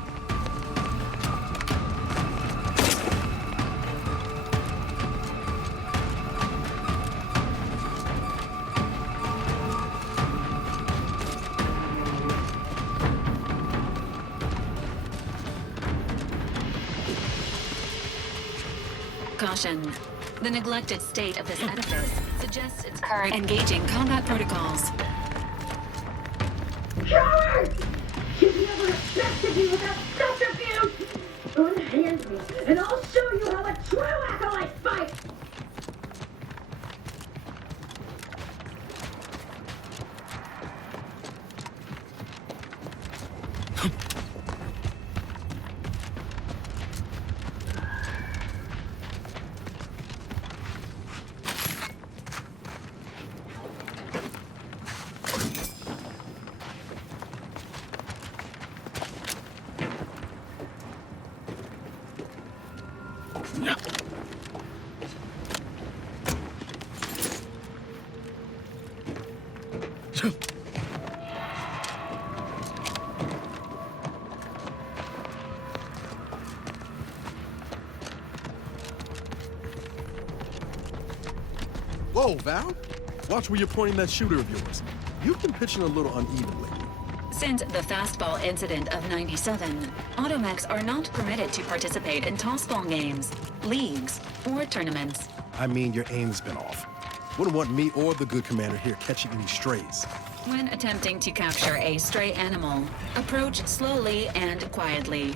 Caution. The neglected state of this edifice suggests its current engaging combat protocols. Coward! You never expected me without subterfuge! Unhand me, and I'll show you how a true acolyte fights! Whoa, Val. Watch where you're pointing that shooter of yours. You've been pitching a little unevenly. Since the fastball incident of '97, automechs are not permitted to participate in tossball games, leagues, or tournaments. I mean, your aim's been off. Wouldn't want me or the good commander here catching any strays. When attempting to capture a stray animal, approach slowly and quietly.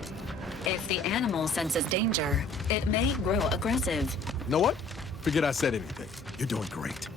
If the animal senses danger, it may grow aggressive. You know what? Forget I said anything. You're doing great.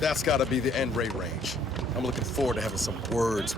That's gotta be the end rate range. I'm looking forward to having some words.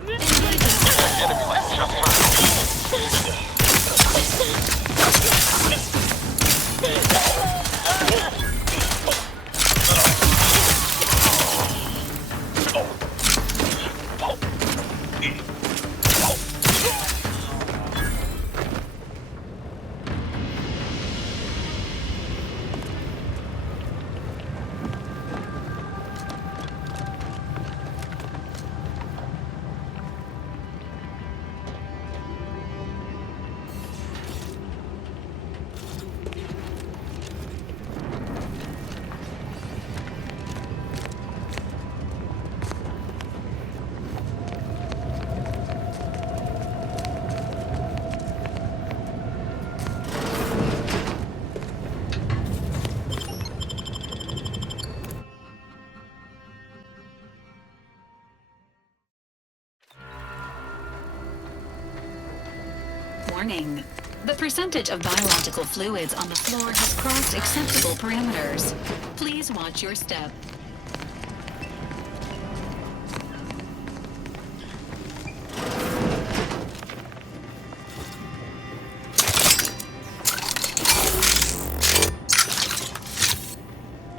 Warning. The percentage of biological fluids on the floor has crossed acceptable parameters. Please watch your step.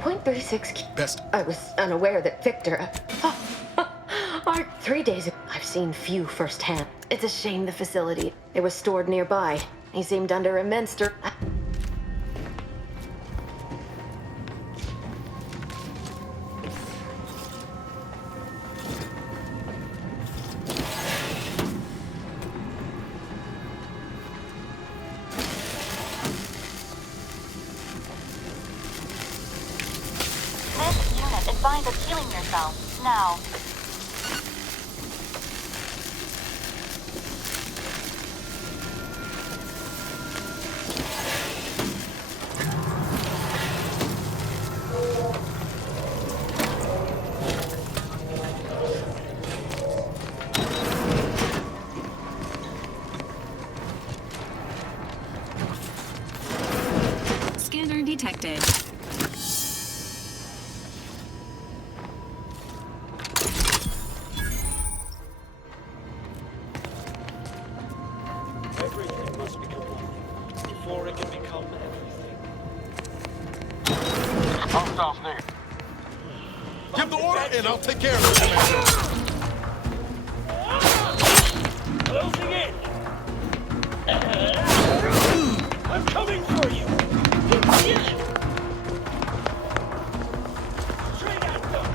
.36. Best. I was unaware that Victor. 3 days ago. I've seen few firsthand. It's a shame the facility. It was stored nearby. He seemed under immense This unit advised of healing yourself. Now. detected. Everything must become one before it can become everything. Hostiles near. Give the order and I'll take care of it, Commander. Closing in! I'm coming for you! Straight at them!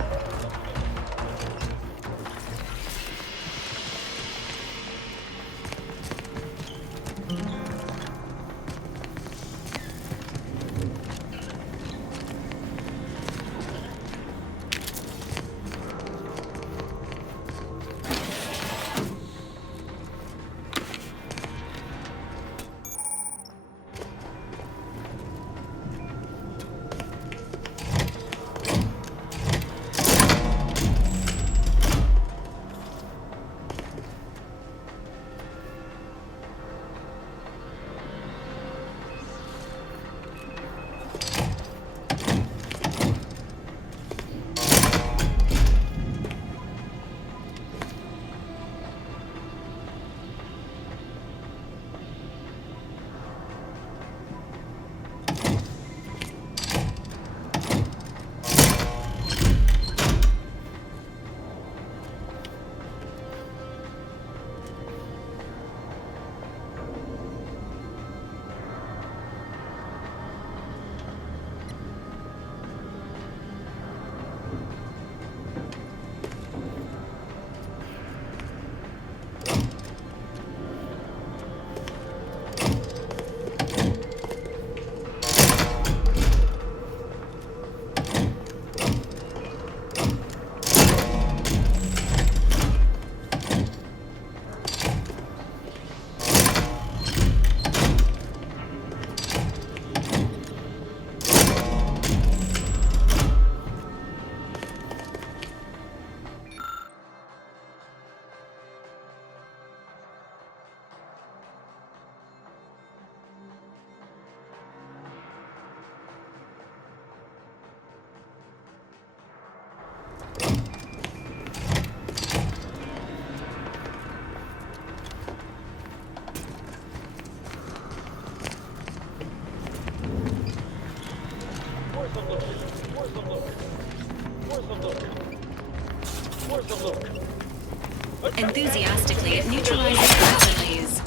Enthusiastically, it neutralizes rapidlies.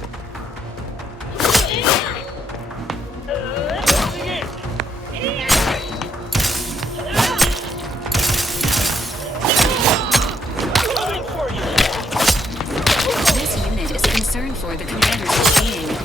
This unit is concerned for the commander's well-being.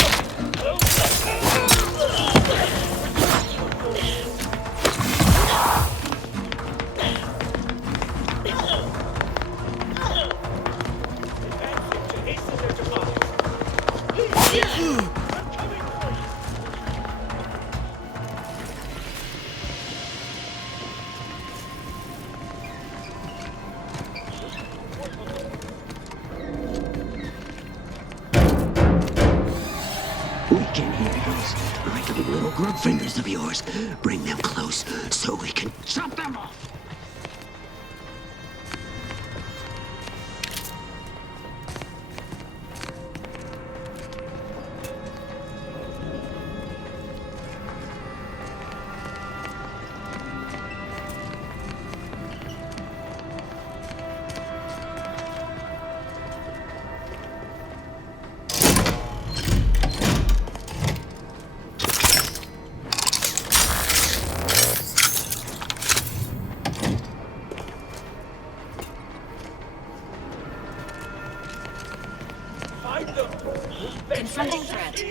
We can hear those wrinkly little grub fingers of yours. Bring them close so we can chop them off. Confronting threat.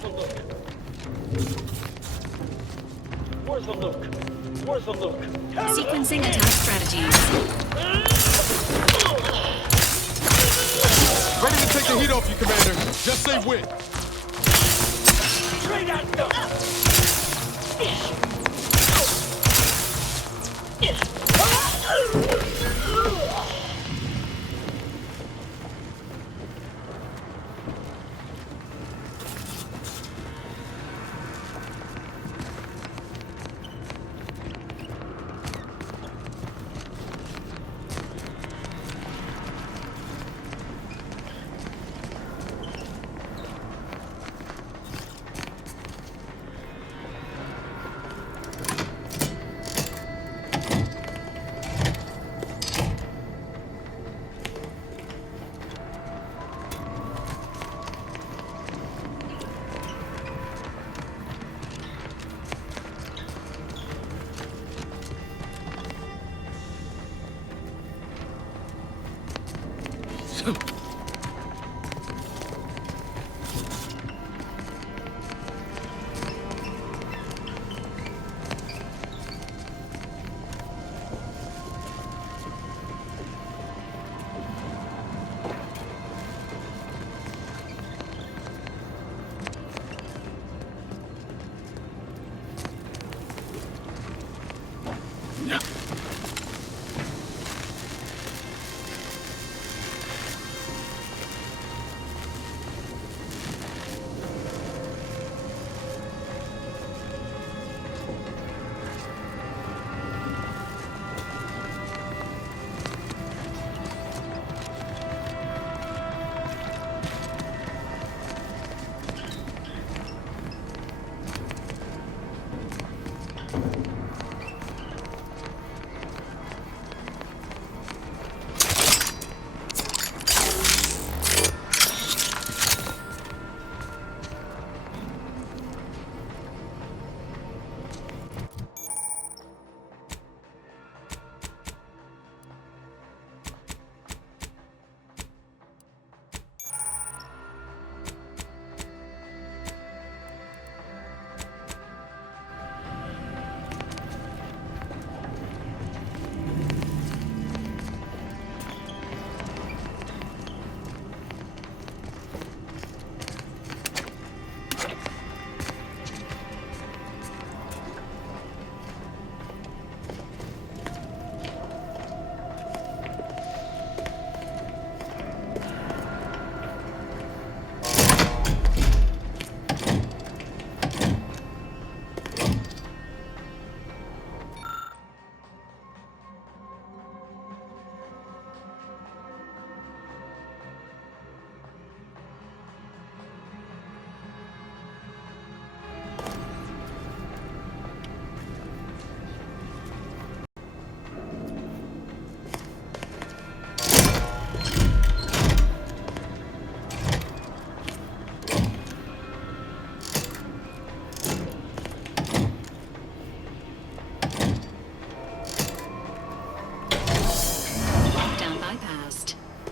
Where's the Luke? Where's the Luke? Where's the Luke? Sequencing attack strategies. Ready to take the heat off you, Commander. Just say when. Trade that gun!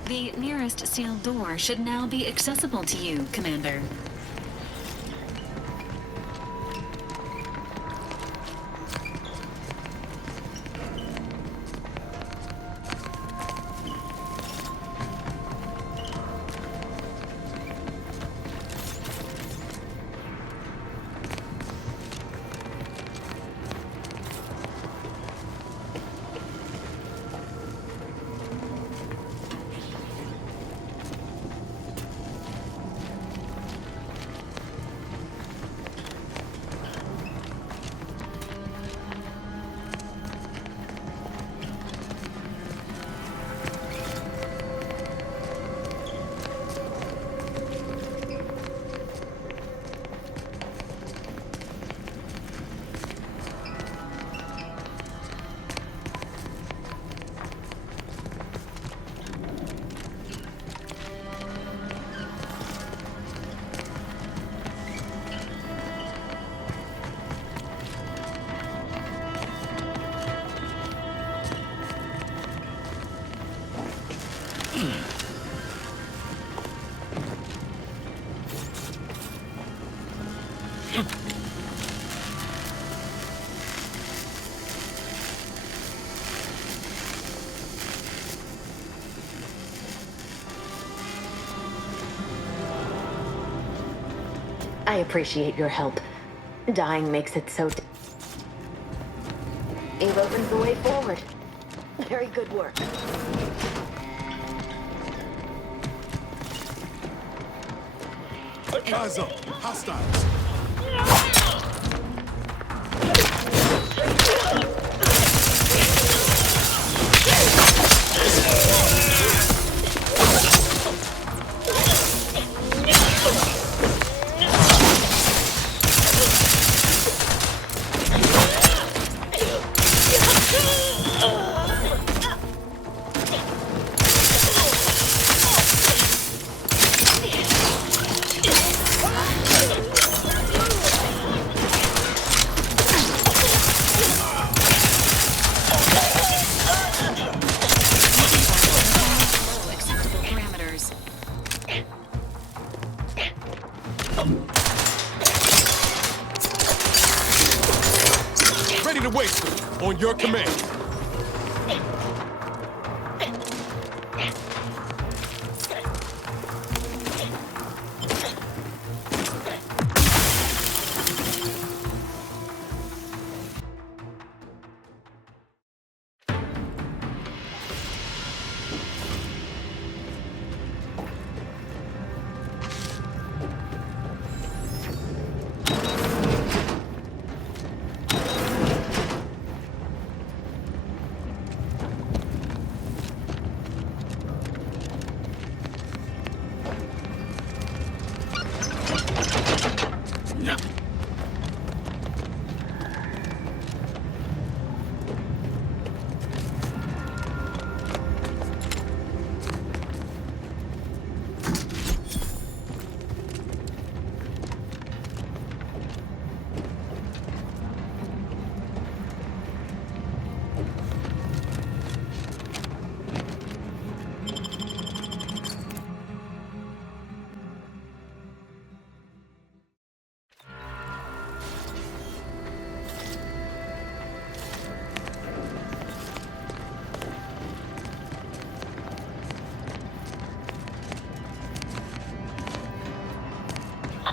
The nearest sealed door should now be accessible to you, Commander. I appreciate your help. Dying makes it so... Eve opens the way forward. Very good work. Eyes up. Hostiles. Acceptable parameters. Ready to waste them. On your command.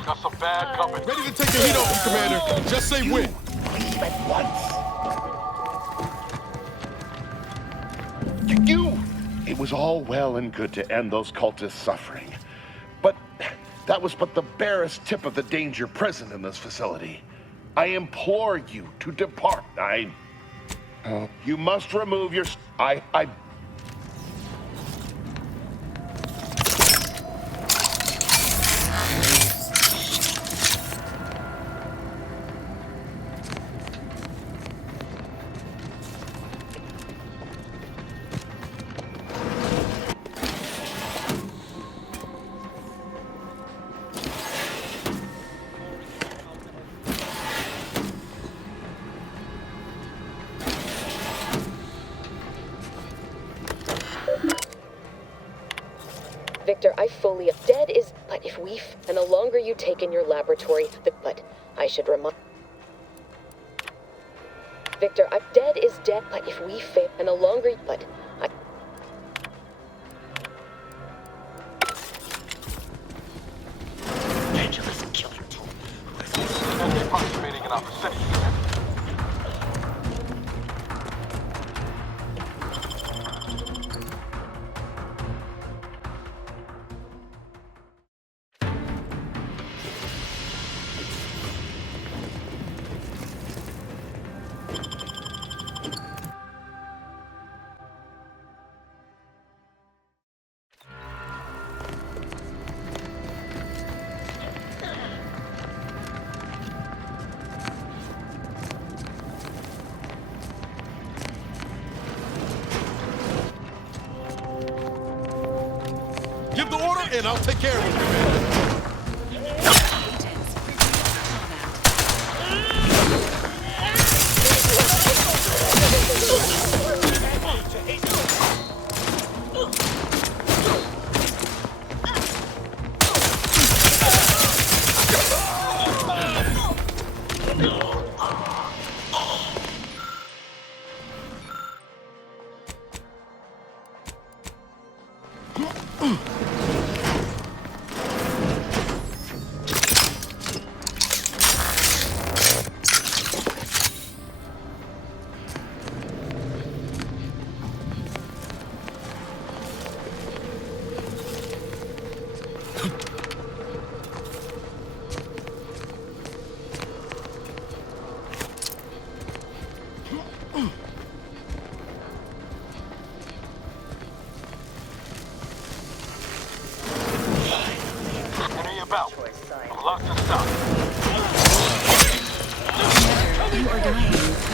Got some bad company. Ready to take the heat off you, Commander. Just say when. Leave at once. You! It was all well and good to end those cultists' suffering. But that was but the barest tip of the danger present in this facility. I implore you to depart. You must remove your... Victor, I fully... Dead is... But if we... And the longer you take in your laboratory, But I should remind... Victor, dead is dead, but if we fail... And the longer... But I... Angelus killed her too. Approximating in our vicinity. Give the order, and I'll take care of it.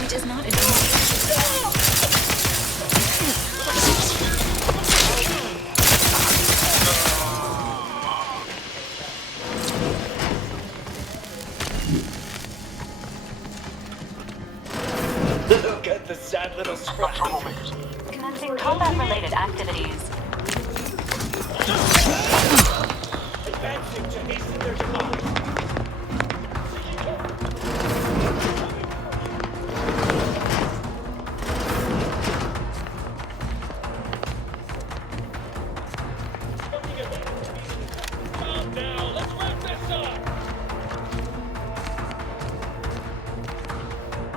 which is not advised. Look at the sad little scrap. Commencing combat-related activities. Advancing to hasten their demise. Calm down. Let's wrap this up.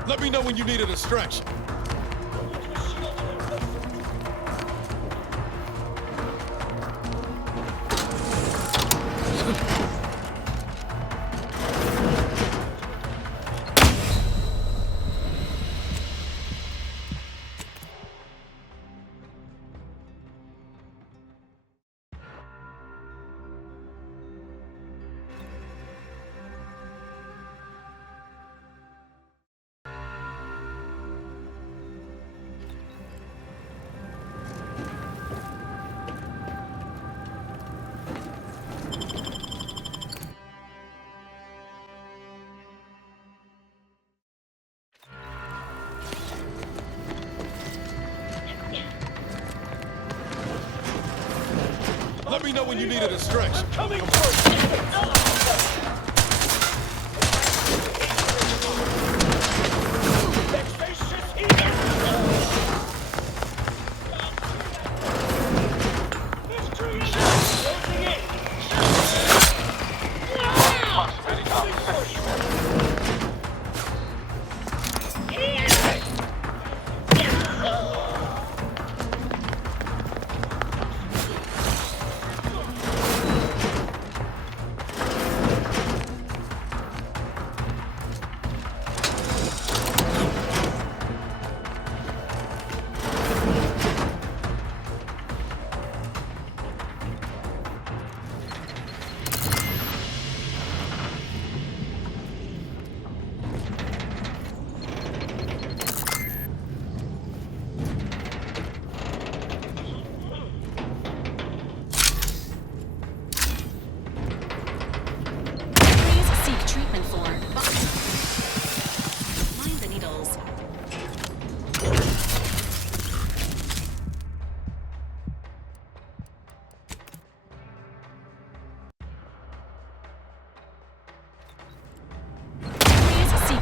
Let me know when you need a distraction. Let me know when you need a distraction. Coming first.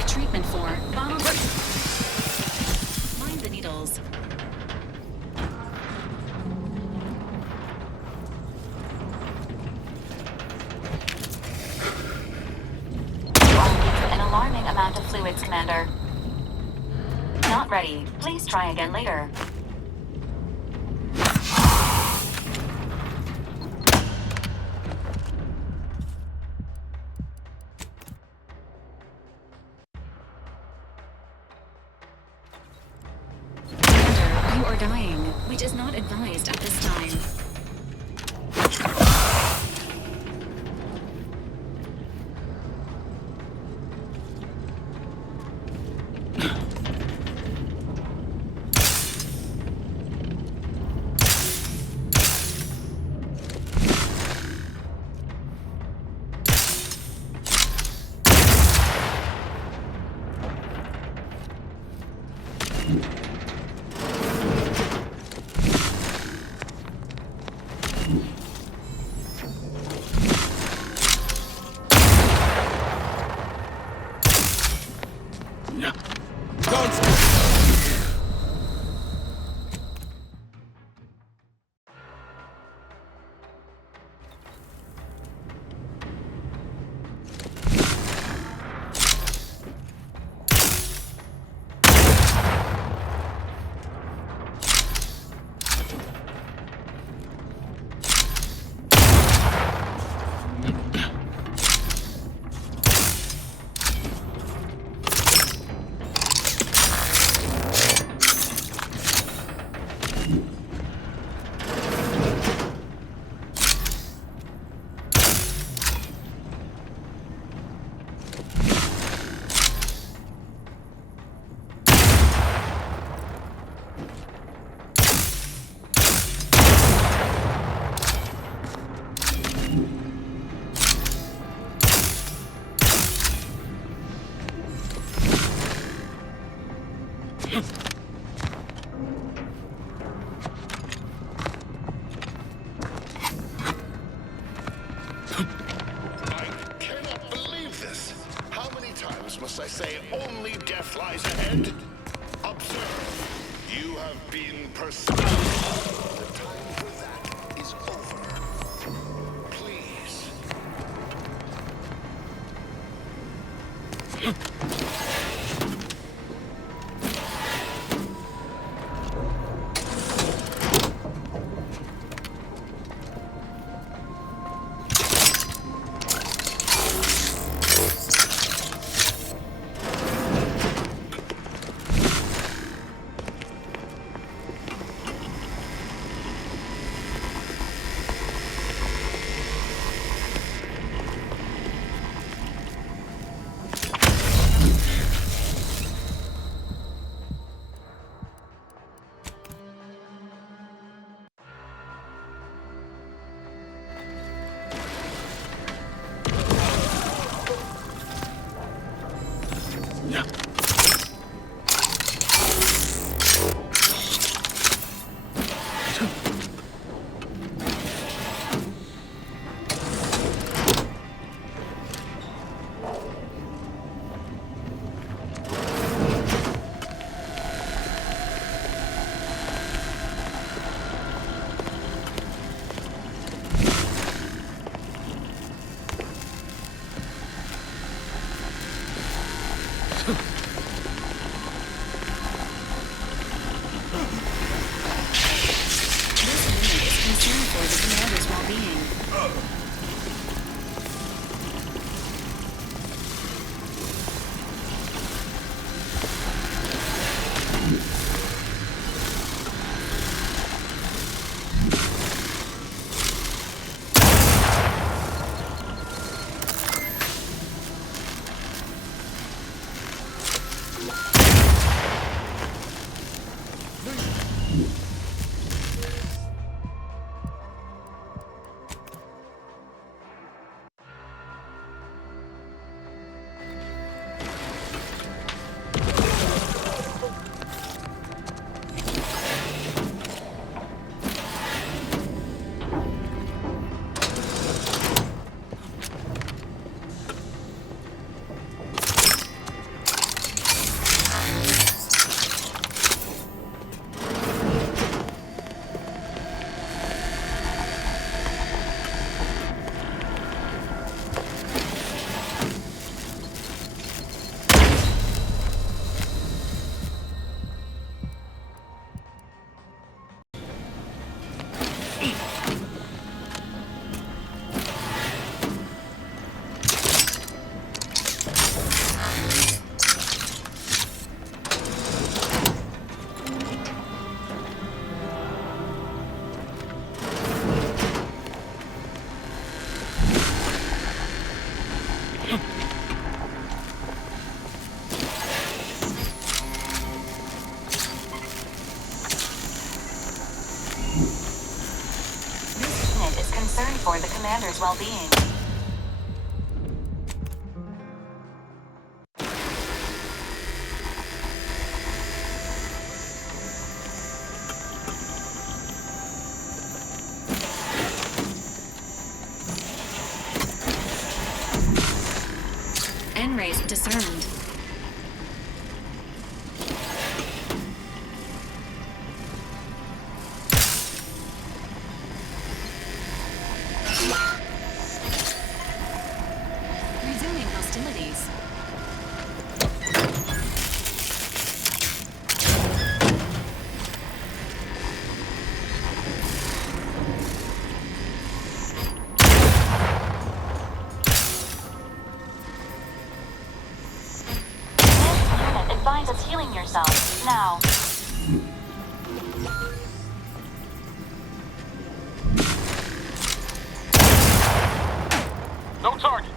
Treatment for bottle. Mind the needles. An alarming amount of fluids, Commander. Not ready. Please try again later. You are dying, which is not advised at this time. I cannot believe this. How many times must I say only death lies ahead? Observe. You have been pursued. The time for that is over. Please. For the commander's well-being. N-rays discerned. Resuming hostilities. Advise us healing yourself, now. No target.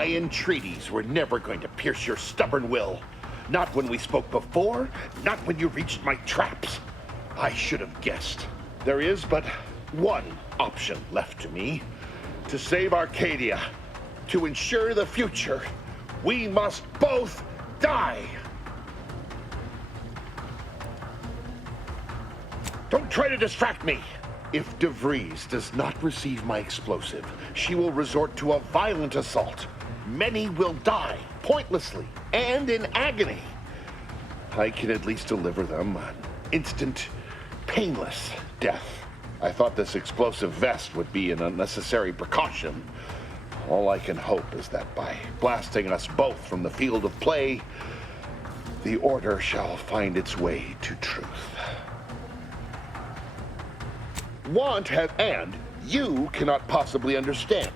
My entreaties were never going to pierce your stubborn will. Not when we spoke before, not when you reached my traps. I should have guessed. There is but one option left to me. To save Arcadia, to ensure the future, we must both die. Don't try to distract me. If DeVries does not receive my explosive, she will resort to a violent assault. Many will die, pointlessly, and in agony. I can at least deliver them an instant, painless death. I thought this explosive vest would be an unnecessary precaution. All I can hope is that by blasting us both from the field of play, the Order shall find its way to truth. And you cannot possibly understand.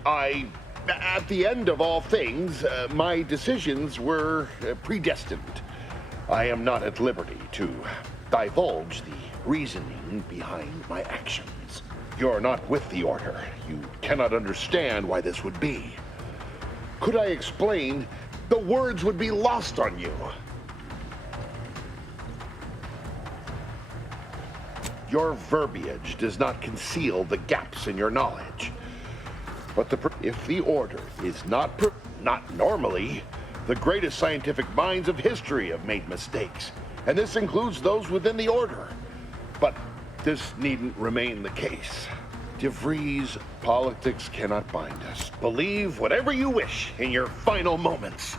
At the end of all things, my decisions were predestined. I am not at liberty to divulge the reasoning behind my actions. You're not with the Order. You cannot understand why this would be. Could I explain, the words would be lost on you. Your verbiage does not conceal the gaps in your knowledge. But if the Order is not normally, the greatest scientific minds of history have made mistakes, and this includes those within the Order. But this needn't remain the case. DeVries, politics cannot bind us. Believe whatever you wish in your final moments.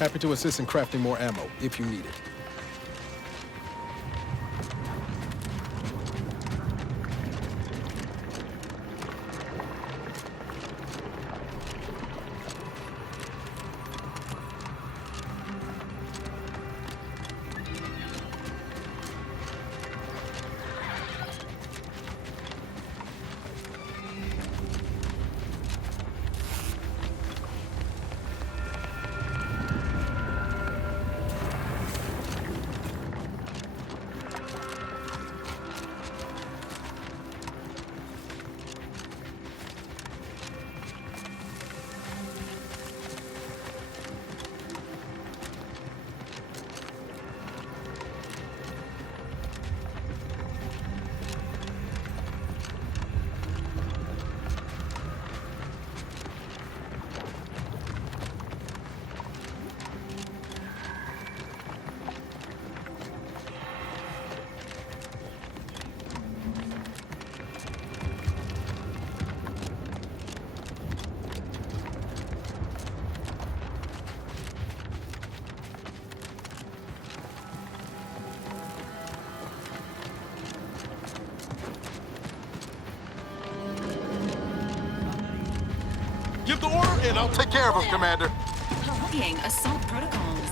Happy to assist in crafting more ammo, if you need it. in. I'll take care of him, Commander. Being assault protocols.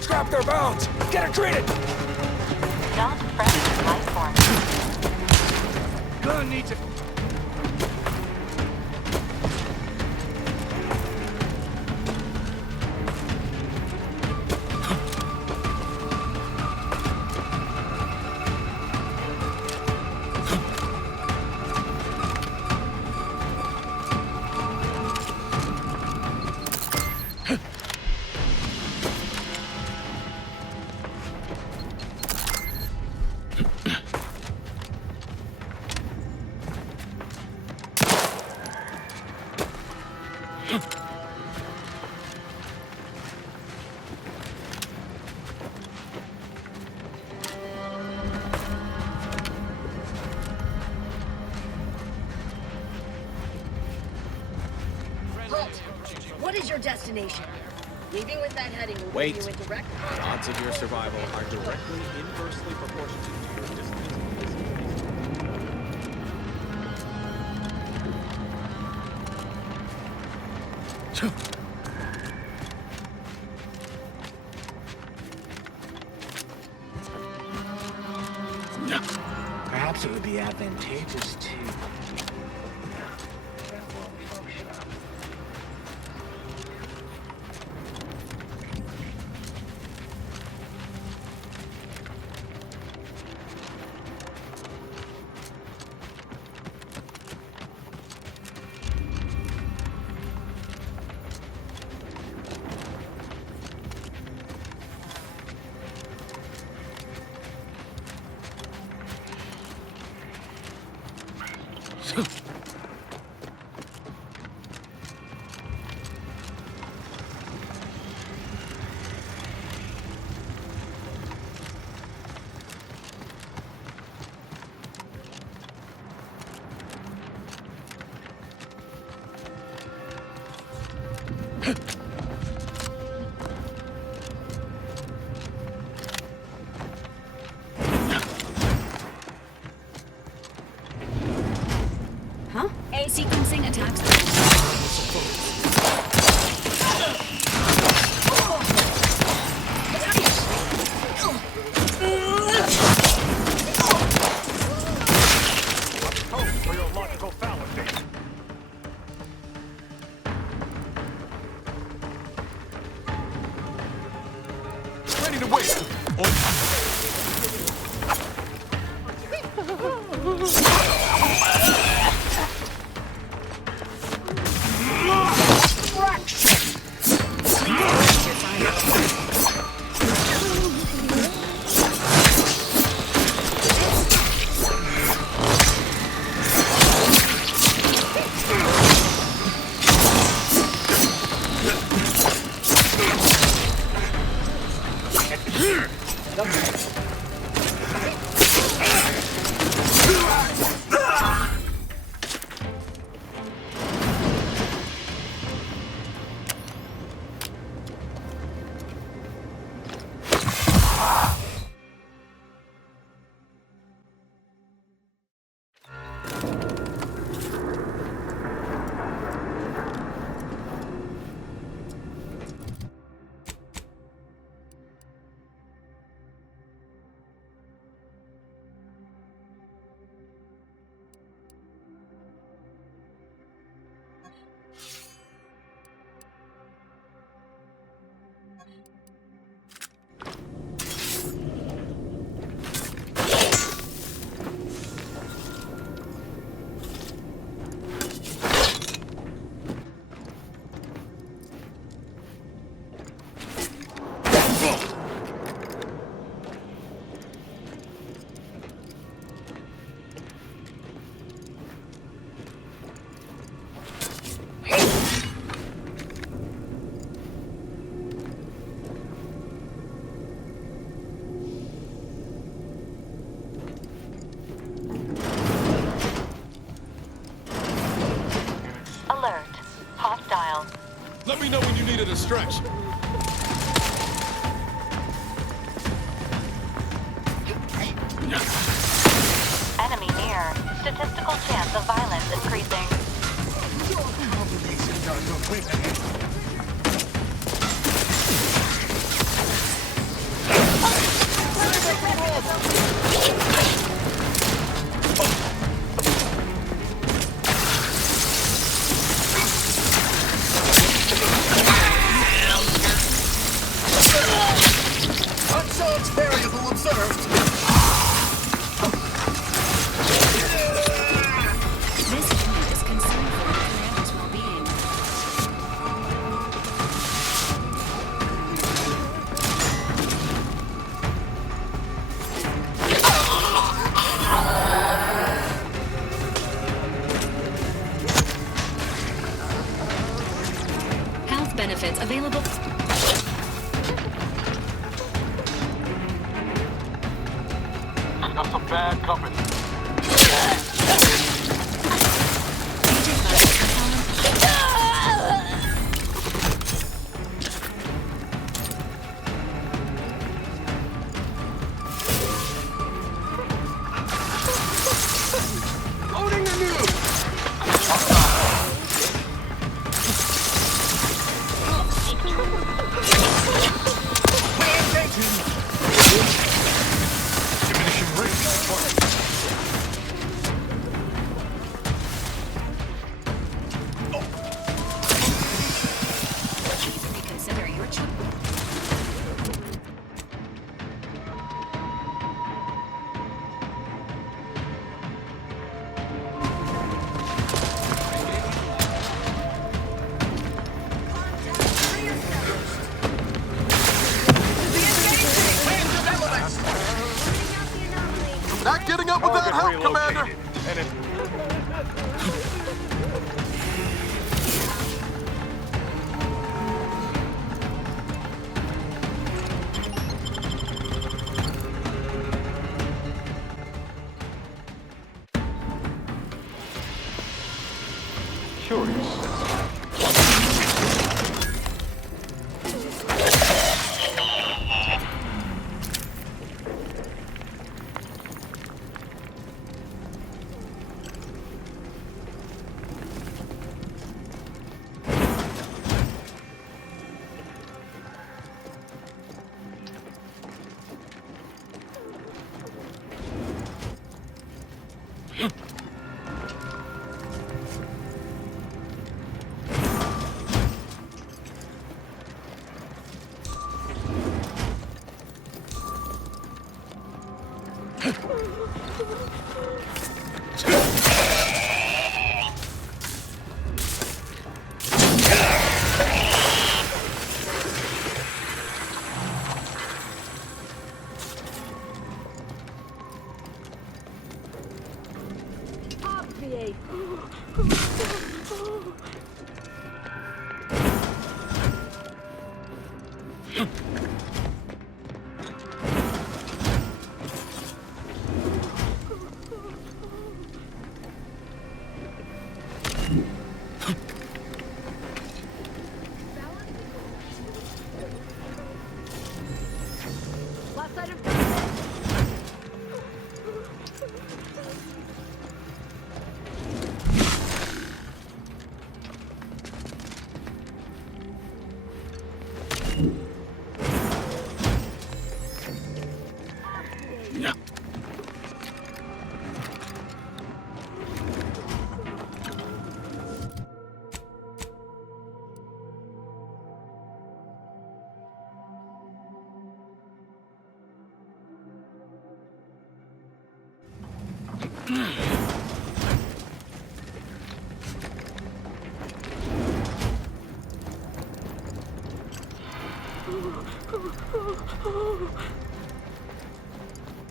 Stop their bounds! Get her treated! Not friendly life form. Gun needs it. What is your destination? Leaving with that heading will Wait. give you a direct... The odds of your survival are directly inversely proportional to your distance. Perhaps it would be advantageous to... Huh? A sequencing attacks. For your logical fallacy. Ready to waste him. traction. Enemy near. Statistical chance of violence increasing. Uncharged variable observed. This point is concerned for the commander's well-being. Health benefits available. Got some bad company. Loading the nuke! Diminishing range. Please reconsider your choice. Not getting up without help, Commander! Left side of target.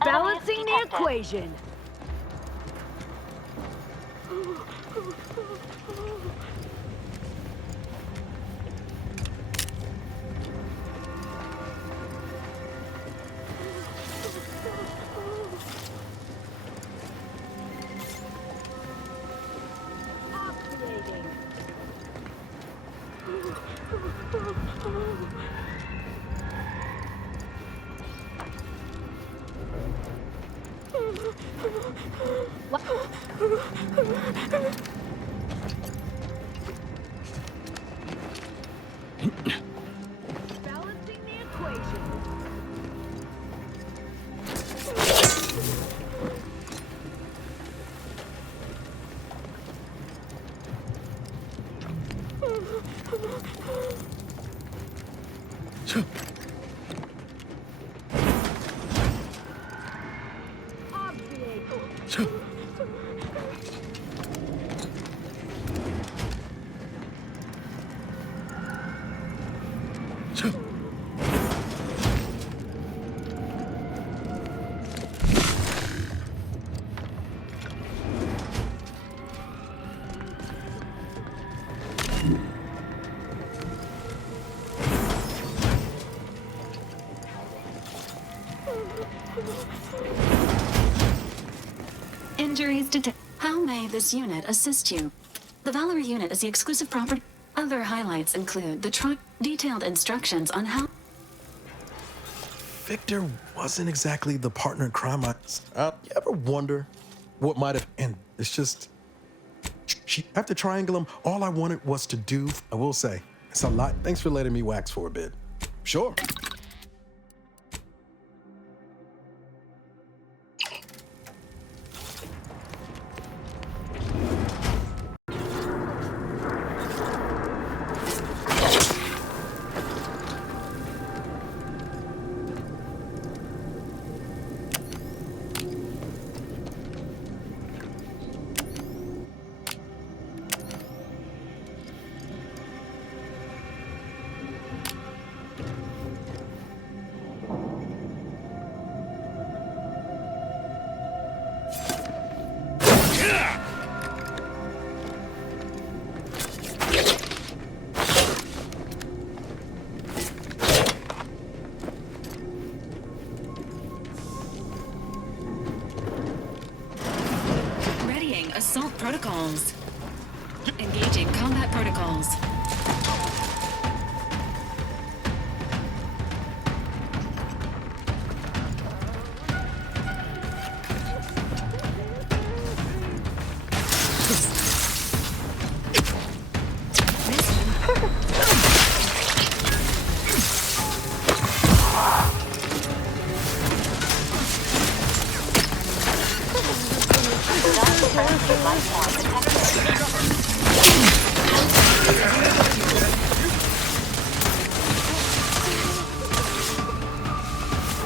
Balancing the equation. Activating. Balancing the equation. Injuries detected. How may this unit assist you? The Valerie unit is the exclusive property. Other highlights include the truck, detailed instructions on how. Victor wasn't exactly the partner in crime. You ever wonder what might have, and it's just, after triangling him, all I wanted was to do, I will say, it's a lot. Thanks for letting me wax for a bit. Sure. Assault protocols. Engaging combat protocols.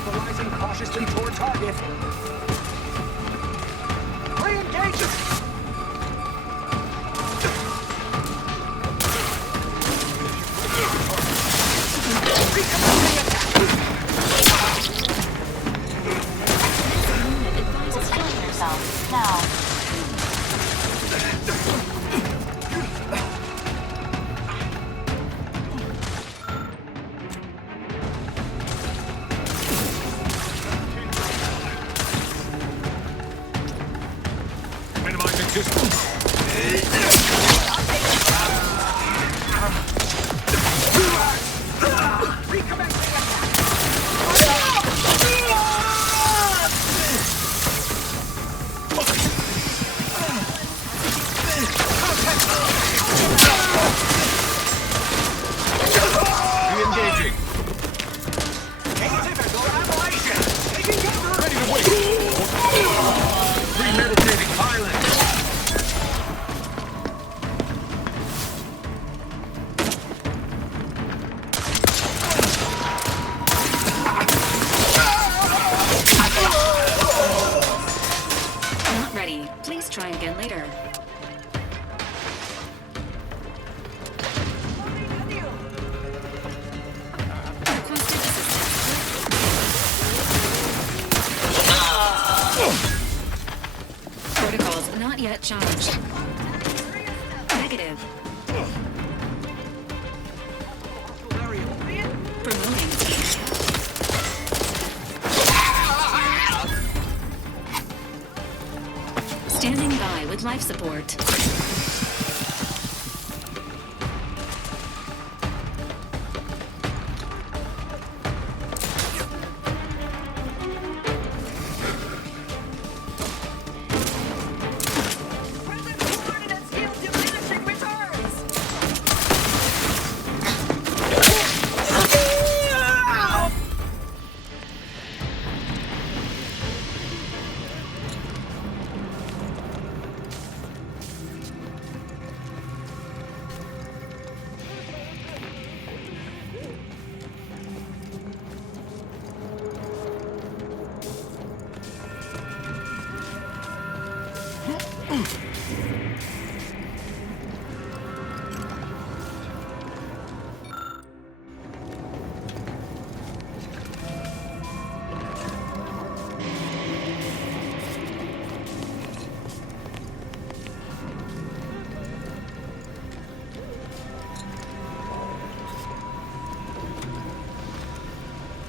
Mobilizing cautiously toward target. Re-engage! Advises healing yourself now. Minimizing distance. Re-engaging. Atypical aberration. Taking cover. Ready to wait. Premeditating violence. Not ready. Please try again later. Protocols not yet charged. Negative. Promoting team. Standing by with life support.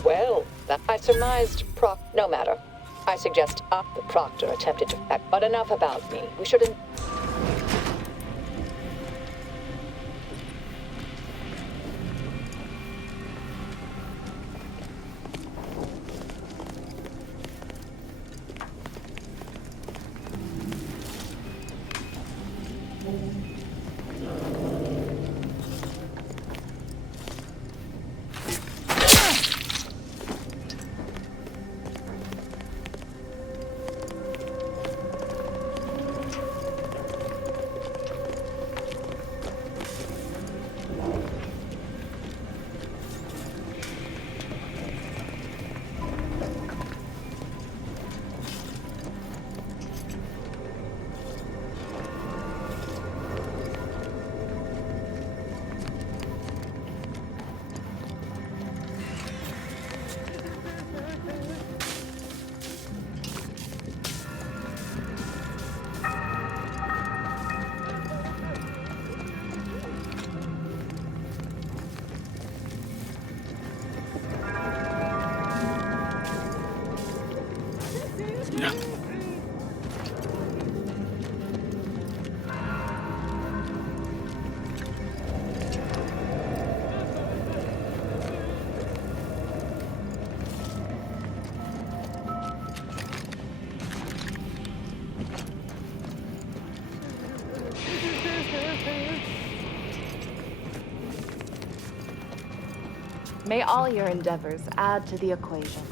Well, that I surmised no matter. I suggest the Proctor attempted to act, but enough about me. We shouldn't. May all your endeavors add to the equation.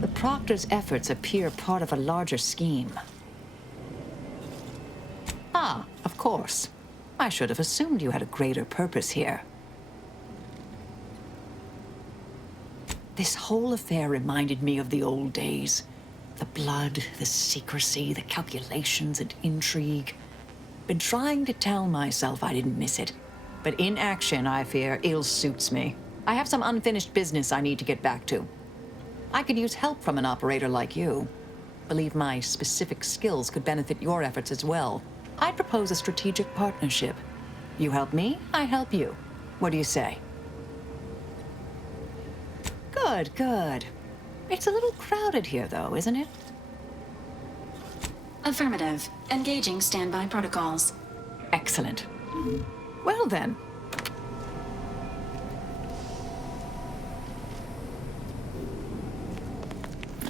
The Proctor's efforts appear part of a larger scheme. Ah, of course. I should have assumed you had a greater purpose here. This whole affair reminded me of the old days. The blood, the secrecy, the calculations and intrigue. Been trying to tell myself I didn't miss it. But in action, I fear, ill suits me. I have some unfinished business I need to get back to. I could use help from an operator like you. Believe my specific skills could benefit your efforts as well. I'd propose a strategic partnership. You help me, I help you. What do you say? Good, good. It's a little crowded here, though, isn't it? Affirmative. Engaging standby protocols. Excellent. Well then.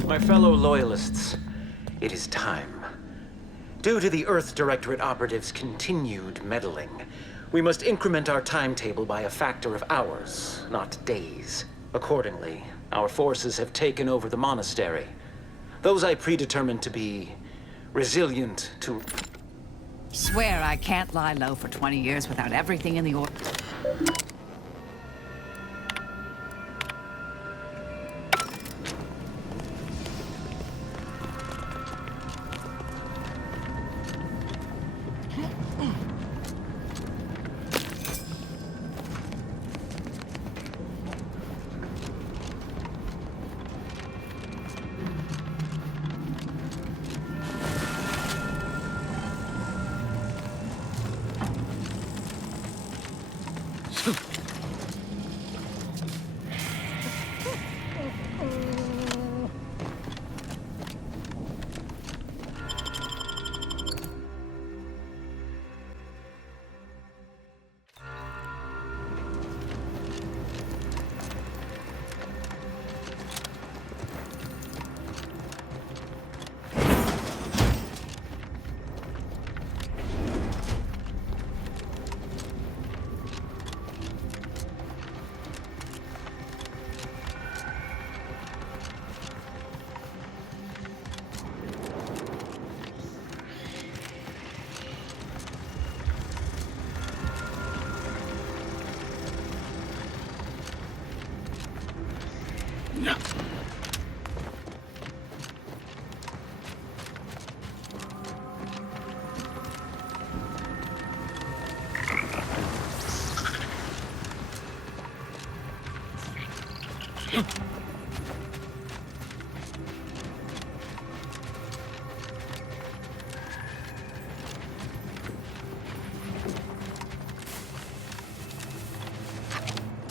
My fellow Loyalists, it is time. Due to the Earth Directorate operatives' continued meddling, we must increment our timetable by a factor of hours, not days. Accordingly, our forces have taken over the monastery. Those I predetermined to be resilient to... Swear I can't lie low for 20 years without everything in the order.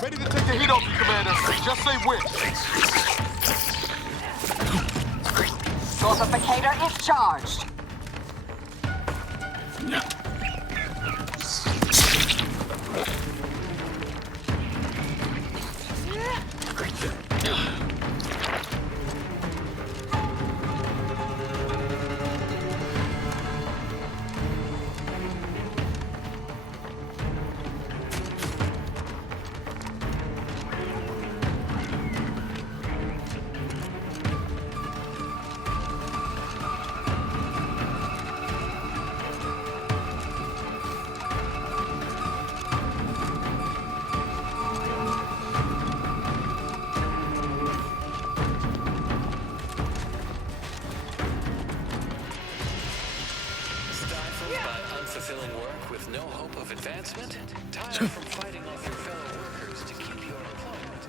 Ready to take the heat off you, Commander. Just say when. Fortificator is charged. Fulfilling work with no hope of advancement? Tired from fighting off your fellow workers to keep your employment?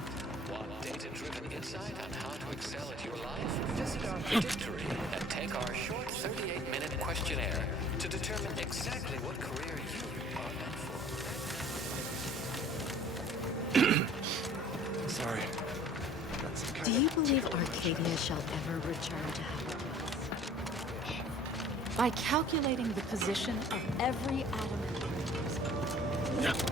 Want data-driven insight on how to excel at your life? Visit our predictory and take our short 38-minute questionnaire to determine exactly what career you are meant for. Sorry. Do you believe Arcadia shall ever return to how it was? By calculating the position of every atom in the universe.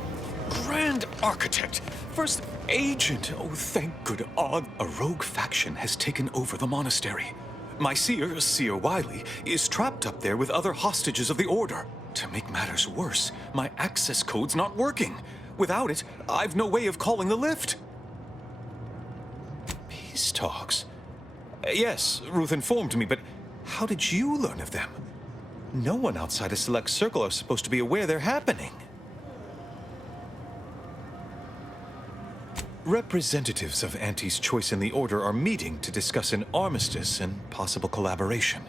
Grand Architect! First Agent! Oh, thank good odd. A rogue faction has taken over the monastery. My seer, Seer Wiley, is trapped up there with other hostages of the Order. To make matters worse, my access code's not working. Without it, I've no way of calling the lift. Peace talks? Yes, Ruth informed me, but how did you learn of them? No one outside a select circle are supposed to be aware they're happening. Representatives of Auntie's Choice and the Order are meeting to discuss an armistice and possible collaboration.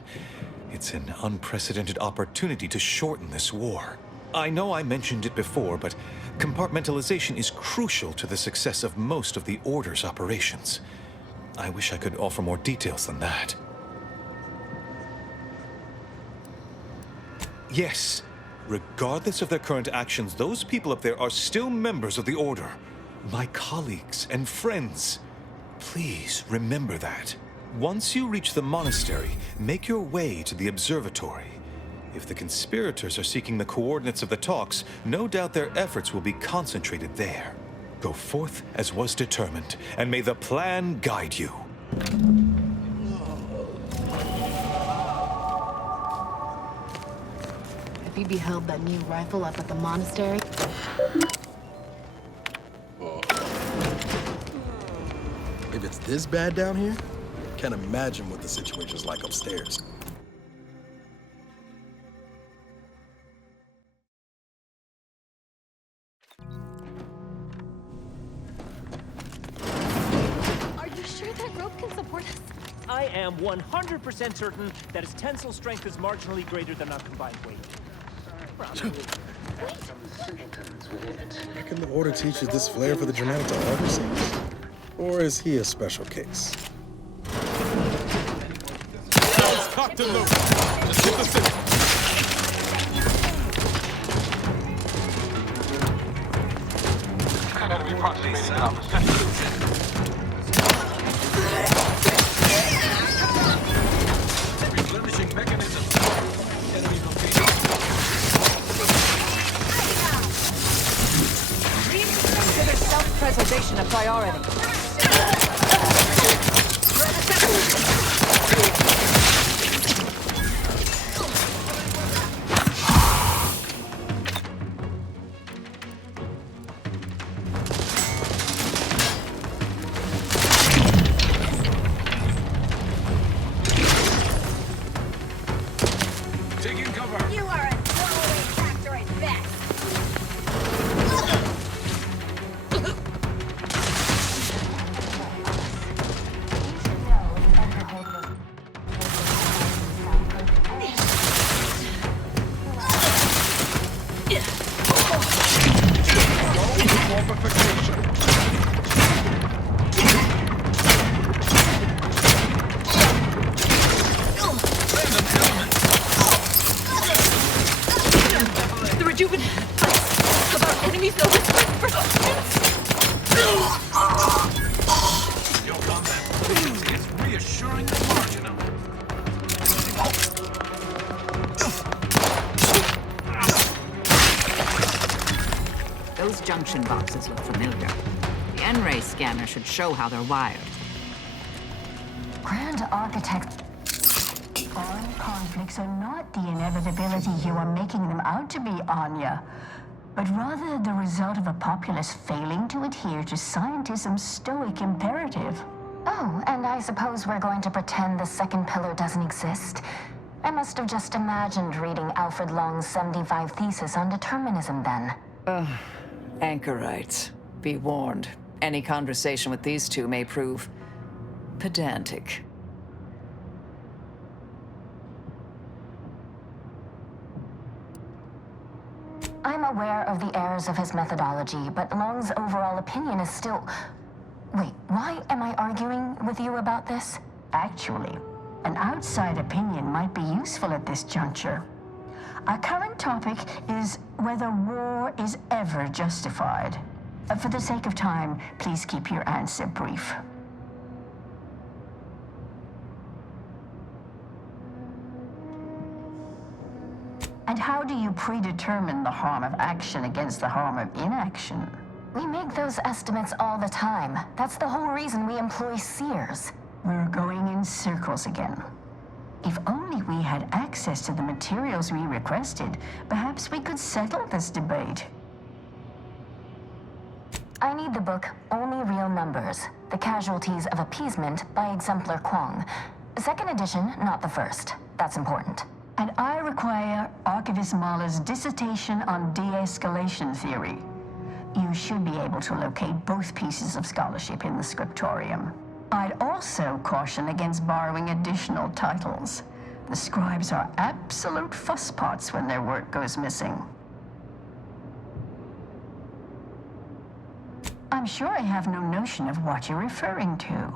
It's an unprecedented opportunity to shorten this war. I know I mentioned it before, but compartmentalization is crucial to the success of most of the Order's operations. I wish I could offer more details than that. Yes, regardless of their current actions, those people up there are still members of the Order. My colleagues and friends. Please remember that. Once you reach the monastery, make your way to the observatory. If the conspirators are seeking the coordinates of the talks, no doubt their efforts will be concentrated there. Go forth as was determined, and may the plan guide you. Have you beheld that new rifle up at the monastery? If it's this bad down here, can't imagine what the situation's like upstairs. Are you sure that rope can support us? I am 100% certain that its tensile strength is marginally greater than our combined weight. Reckon the Order teaches this flair for the dramatic to all the scenes? Or is he a special case? Guns cocked and loaded. Just hit the signal. Enemy approximating our position. Replenishing mechanism. Enemy Consider self-preservation a priority. taking cover. You are a throwaway factor at best. The rejuvenate. About enemies, no respect for Your combat proficiency is reassuring and marginal. Those junction boxes look familiar. The N-ray scanner should show how they're wired. Grand Architect, foreign conflicts are not the inevitability you are making them out to be, Anya, but rather the result of a populace failing to adhere to scientism's stoic imperative. Oh, and I suppose we're going to pretend the second pillar doesn't exist. I must have just imagined reading Alfred Long's 75 thesis on determinism then. Anchorites. Be warned. Any conversation with these two may prove pedantic. I'm aware of the errors of his methodology, but Long's overall opinion is still... Wait, why am I arguing with you about this? Actually, an outside opinion might be useful at this juncture. Our current topic is whether war is ever justified. For the sake of time, please keep your answer brief. And how do you predetermine the harm of action against the harm of inaction? We make those estimates all the time. That's the whole reason we employ seers. We're going in circles again. If only we had access to the materials we requested, perhaps we could settle this debate. I need the book Only Real Numbers, The Casualties of Appeasement by Exemplar Kwong. Second edition, not the first. That's important. And I require Archivist Mahler's dissertation on de-escalation theory. You should be able to locate both pieces of scholarship in the scriptorium. I'd also caution against borrowing additional titles. The scribes are absolute fusspots when their work goes missing. I'm sure I have no notion of what you're referring to.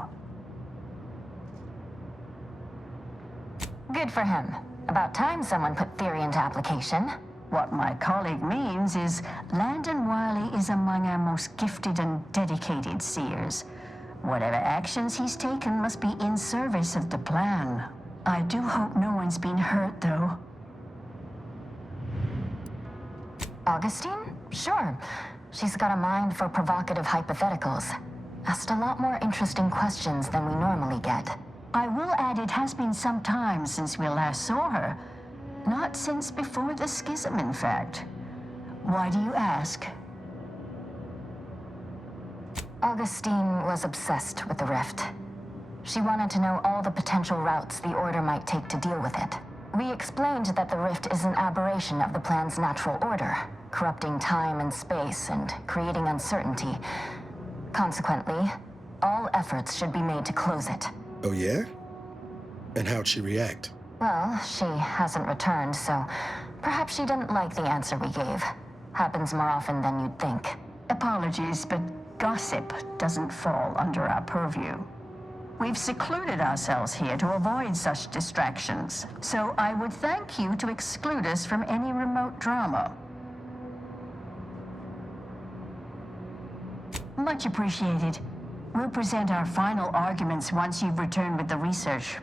Good for him. About time someone put theory into application. What my colleague means is Landon Wiley is among our most gifted and dedicated seers. Whatever actions he's taken must be in service of the plan. I do hope no one's been hurt, though. Augustine? Sure. She's got a mind for provocative hypotheticals. Asked a lot more interesting questions than we normally get. I will add it has been some time since we last saw her. Not since before the schism, in fact. Why do you ask? Augustine was obsessed with the Rift. She wanted to know all the potential routes the Order might take to deal with it. We explained that the Rift is an aberration of the plan's natural order, corrupting time and space and creating uncertainty. Consequently, all efforts should be made to close it. Oh, yeah? And how'd she react? Well, she hasn't returned, so perhaps she didn't like the answer we gave. Happens more often than you'd think. Apologies, but gossip doesn't fall under our purview. We've secluded ourselves here to avoid such distractions, so I would thank you to exclude us from any remote drama. Much appreciated. We'll present our final arguments once you've returned with the research.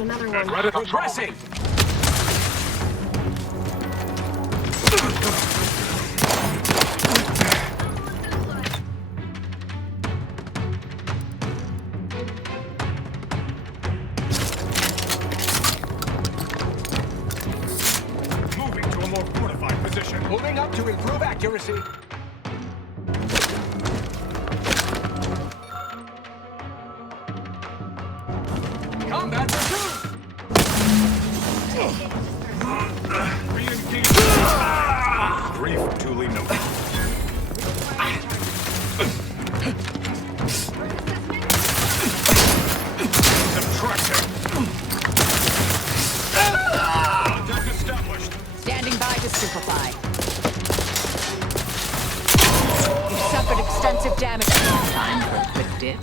Another one. Ready for dressing. Moving to a more fortified position. Moving up to improve accuracy. Combat resumed. Grief duly noted. Subtraction. Contact established. Standing by to stupefy. You've suffered extensive damage. Time for a quick dip.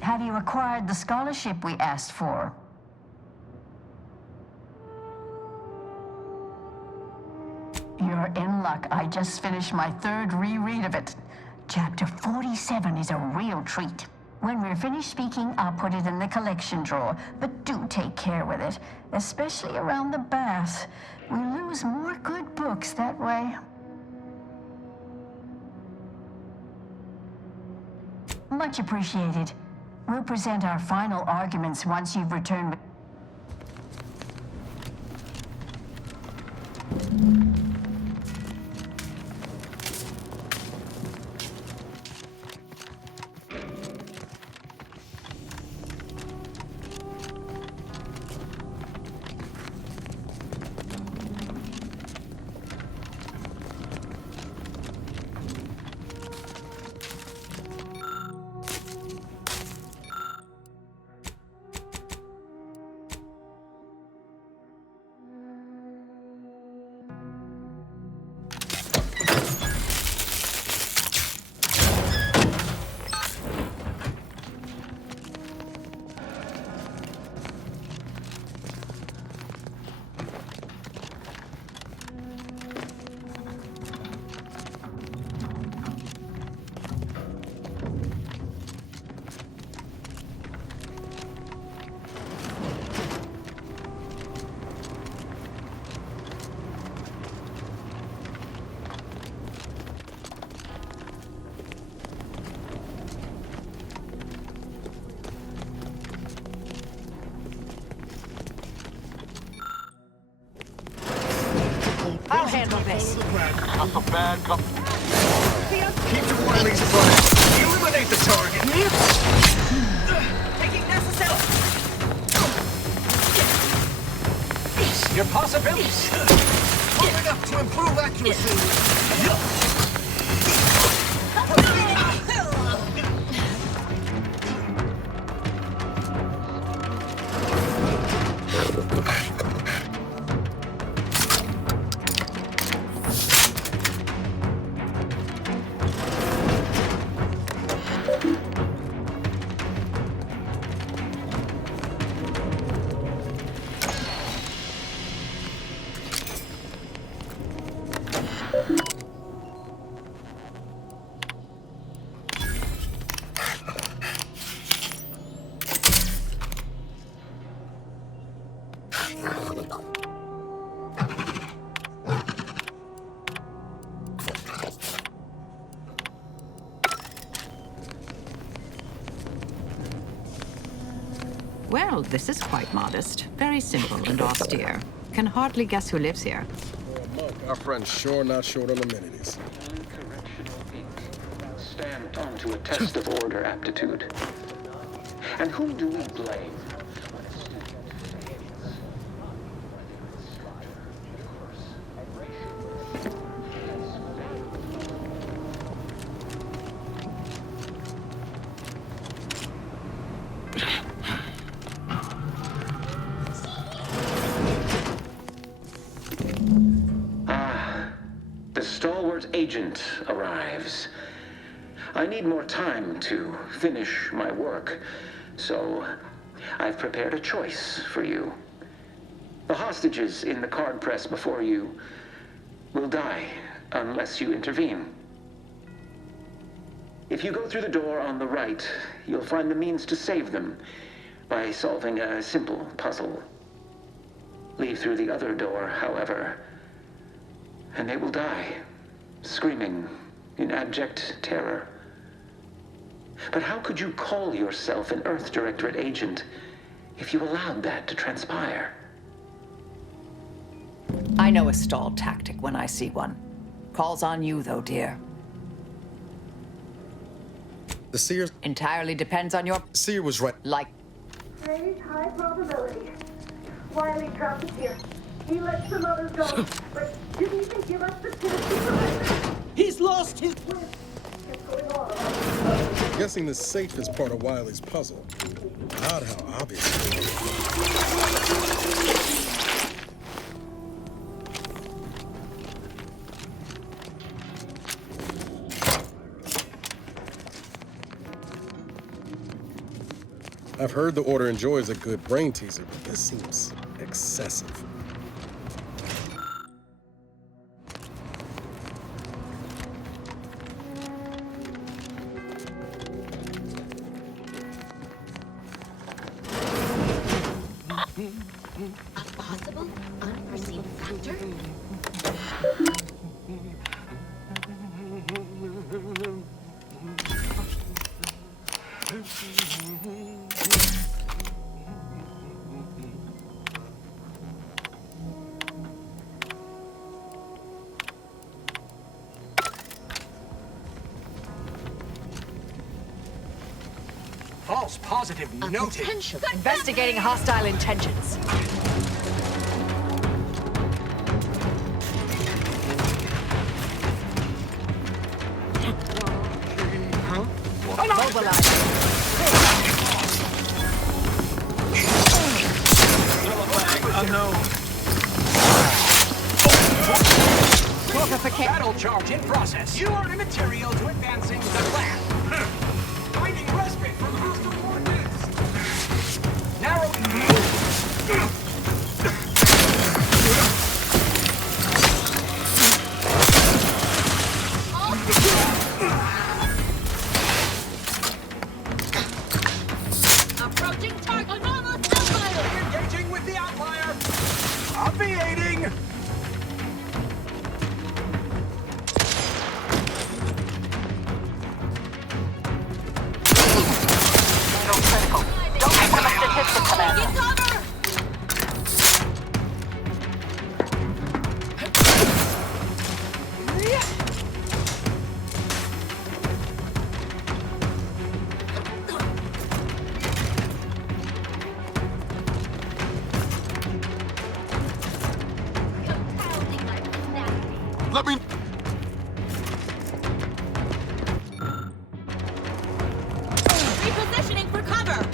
Have you acquired the scholarship we asked for? You're in luck. I just finished my third reread of it. Chapter 47 is a real treat. When we're finished speaking, I'll put it in the collection drawer, but do take care with it, especially around the bath. We lose more good books that way. Much appreciated. We'll present our final arguments once you've returned with... I'll handle this. That's a bad cup. Keep to one of these bullets. Eliminate the target. Taking necessary. Your possibilities. Moving up to improve accuracy. Well, this is quite modest. Very simple and austere. Can hardly guess who lives here. Our friend's sure not short on amenities. Stamped onto a test of order aptitude. And whom do we blame? The stalwart agent arrives. I need more time to finish my work, so I've prepared a choice for you. The hostages in the card press before you will die unless you intervene. If you go through the door on the right, you'll find the means to save them by solving a simple puzzle. Leave through the other door, however, and they will die, screaming in abject terror. But how could you call yourself an Earth Directorate agent if you allowed that to transpire? I know a stall tactic when I see one. Calls on you, though, dear. The Seer entirely depends on your... Seer was right. Like... Raise high probability. Wiley dropped us here. He let some others go, but didn't even give us the chance to surrender. He's lost his... Guessing the safe is part of Wiley's puzzle. Odd how obvious it is. I've heard the Order enjoys a good brain teaser, but this seems excessive. A possible unforeseen factor? False positive noted. Investigating hostile intentions. Unknown. Fortification. Battle charge in process. You are immaterial to advancing the plan. Finding respite from hostile forces. Narrow. Approaching target. Almost outlier. Engaging with the outlier. Obviating. Let me... Repositioning for cover.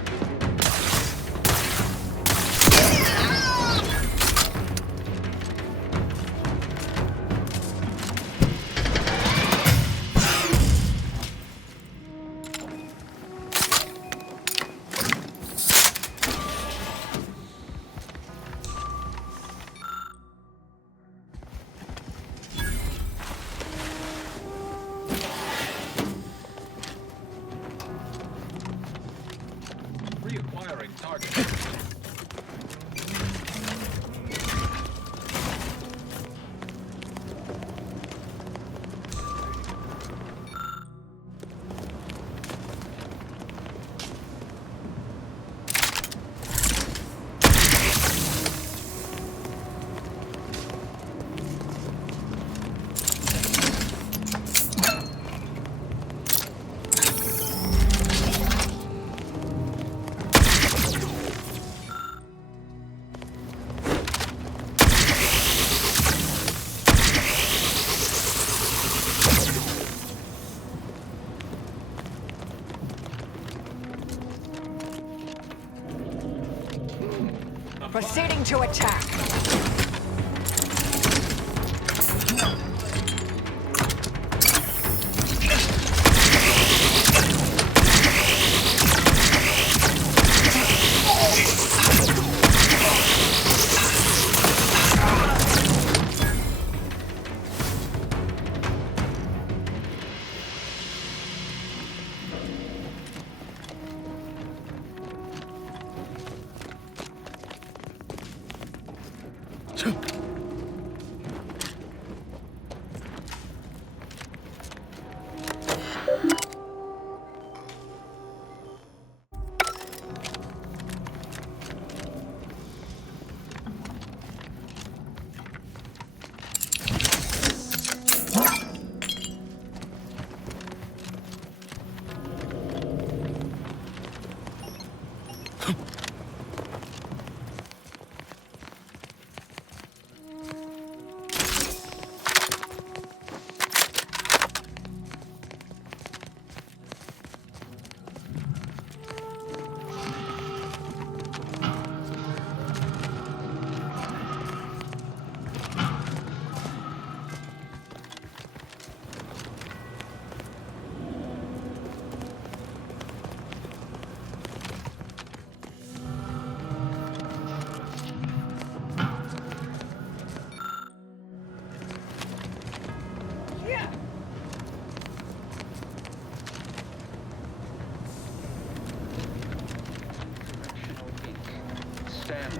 Proceeding to attack.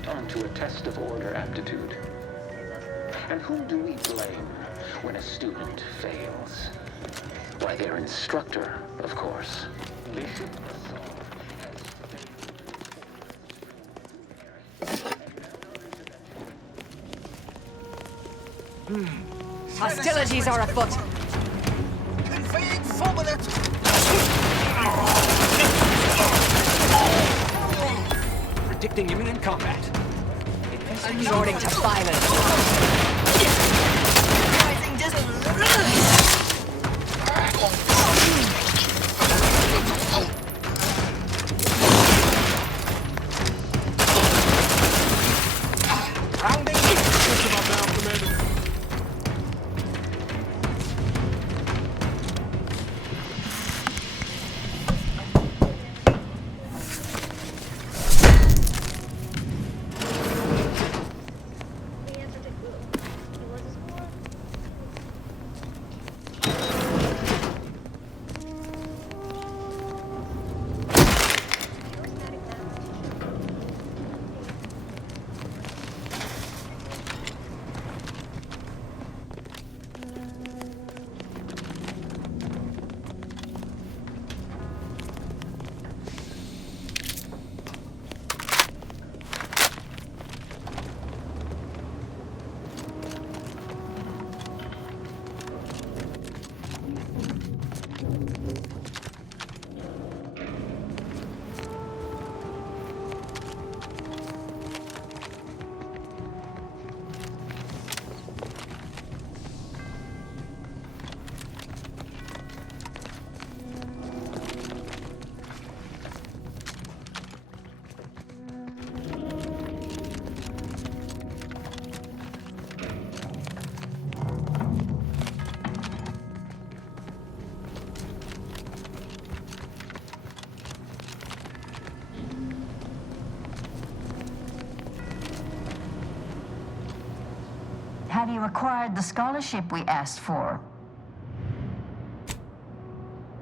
Onto a test of order aptitude. And whom do we blame when a student fails? Why, their instructor, of course. Hostilities are afoot. Predicting imminent combat. Resorting to violence. Have you acquired the scholarship we asked for?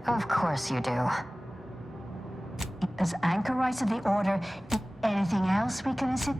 Of course you do. As Anchorites of the Order, anything else we can assist?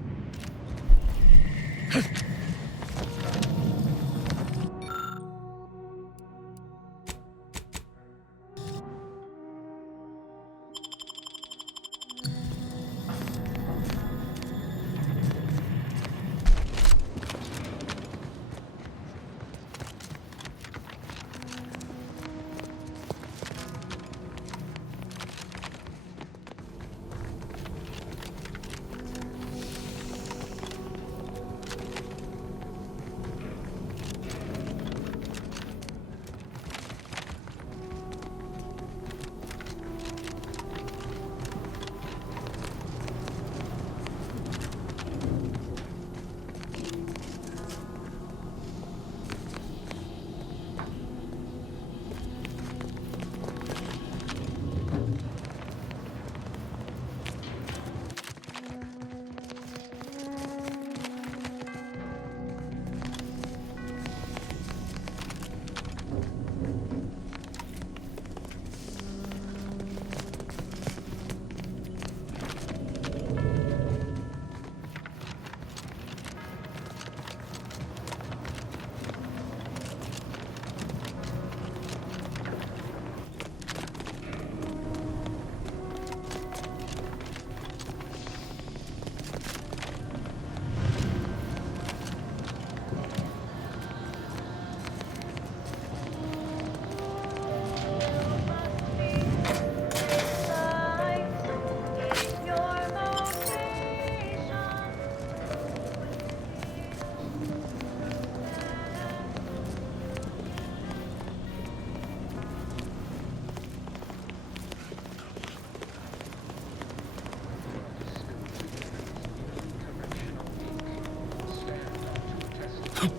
And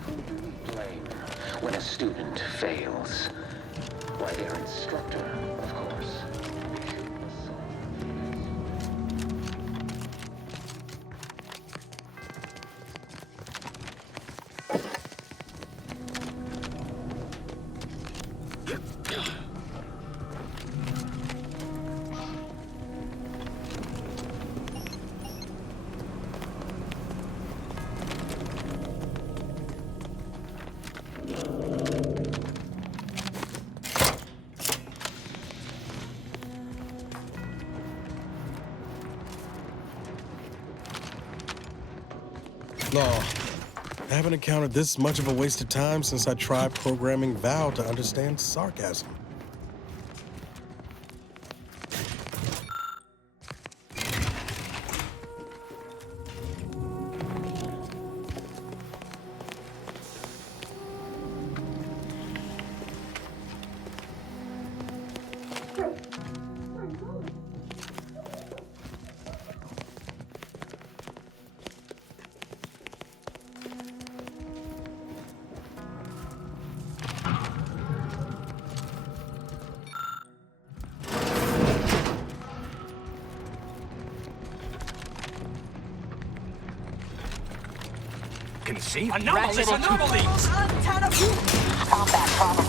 who do you blame when a student fails? Why, their instructor, of course. No, I haven't encountered this much of a waste of time since I tried programming Val to understand sarcasm. Can you see? Anomalies! Anomalies! Stop that problem.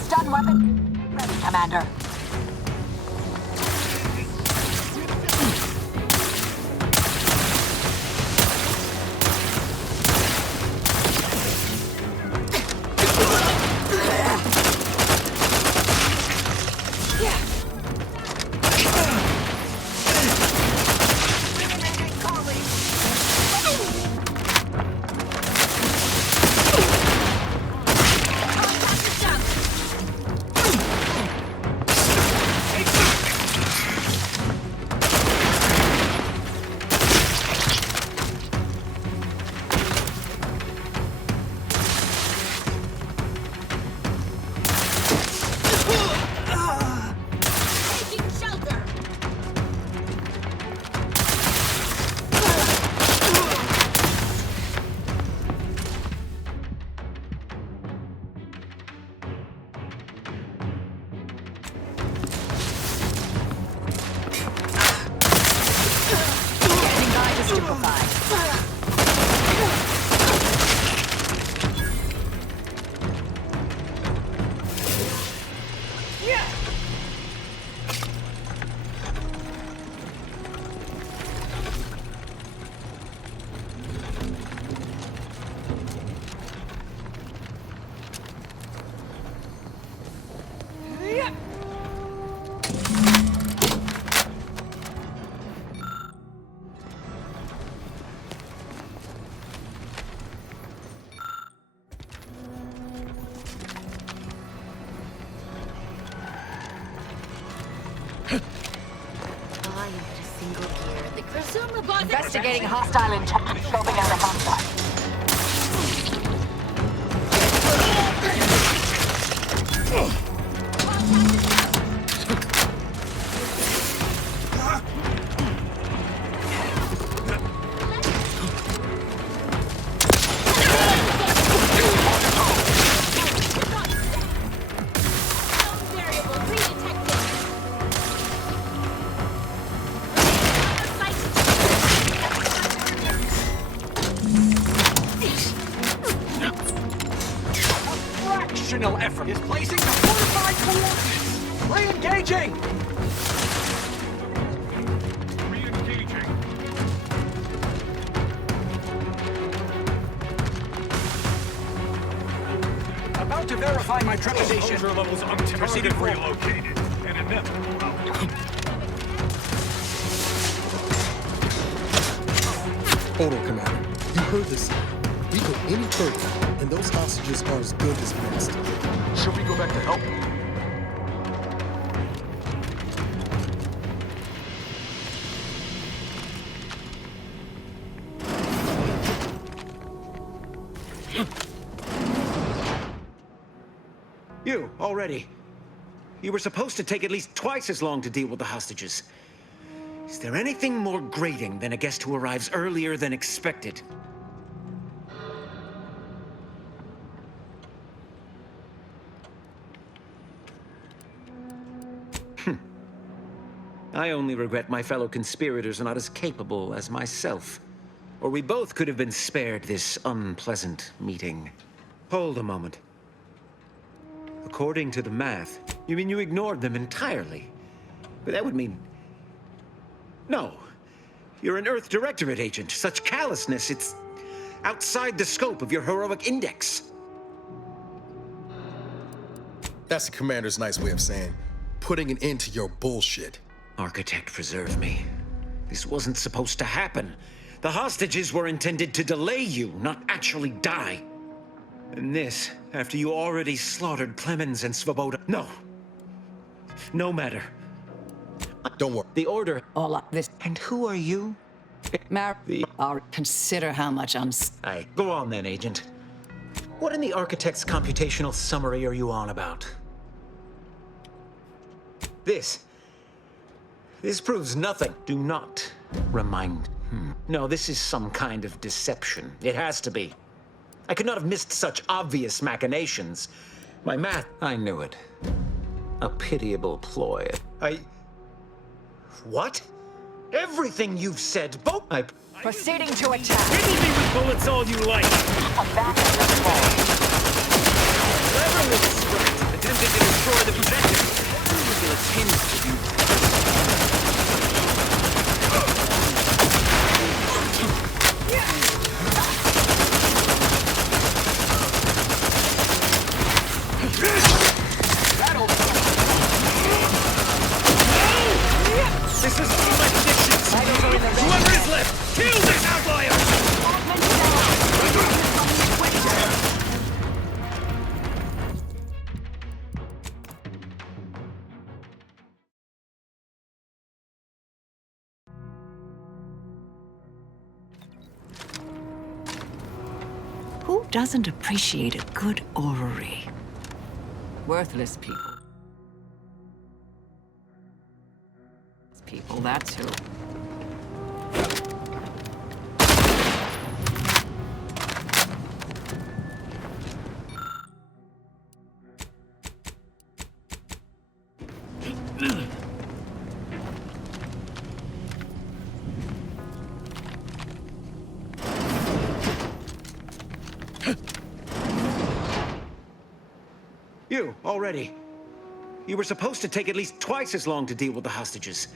Stun weapon. Ready, Commander. Investigating hostile intent. Scoping out a hostile. Effort is placing the fortified coordinates. Re-engaging. About to verify my trepidation. Exposure levels on target relocated and inevitable outcome. Hold on, Commander. You heard this. We go any further, and those hostages are as good as mixed. Should we go back to help? You, already. You were supposed to take at least twice as long to deal with the hostages. Is there anything more grating than a guest who arrives earlier than expected? I only regret my fellow conspirators are not as capable as myself. Or we both could have been spared this unpleasant meeting. Hold a moment. According to the math, you mean you ignored them entirely? But that would mean... No. You're an Earth Directorate agent. Such callousness, it's outside the scope of your heroic index. That's the commander's nice way of saying, putting an end to your bullshit. Architect, preserve me. This wasn't supposed to happen. The hostages were intended to delay you, not actually die. And this, after you already slaughtered Clemens and Svoboda. No. No matter. Don't worry. The order. All of this. And who are you? Consider how much I'm... Aye, go on then, Agent. What in the Architect's computational summary are you on about? This proves nothing. Do not remind. No, this is some kind of deception. It has to be. I could not have missed such obvious machinations. My math... I knew it. A pitiable ploy. What? Everything you've said, Proceeding to attack. Riddle me with bullets all you like. Cleverly scrapped, attempting to destroy the possession. Will attend to you. This is all my predictions. Whoever is left, kill this outlier. Who doesn't appreciate a good orrery? Worthless people. People, that's who. You, already. You were supposed to take at least twice as long to deal with the hostages.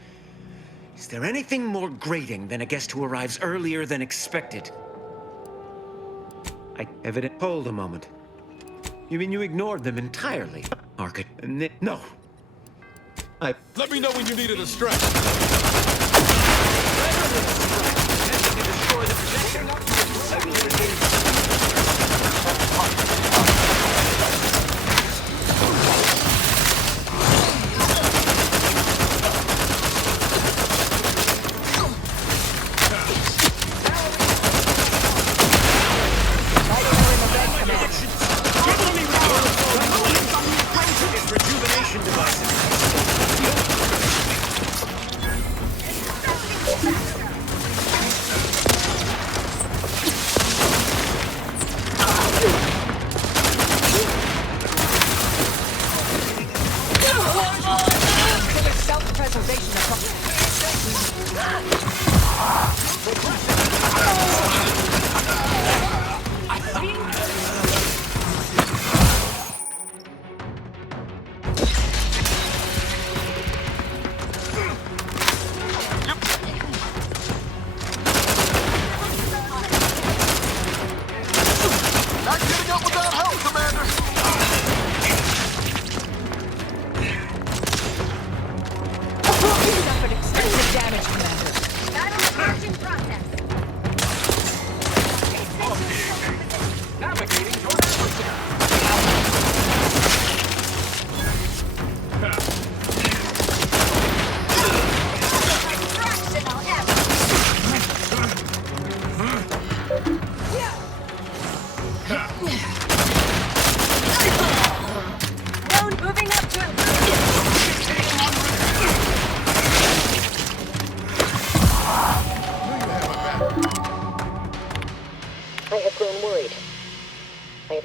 Is there anything more grating than a guest who arrives earlier than expected? Hold a moment. You mean you ignored them entirely? No. Let me know when you need a distract.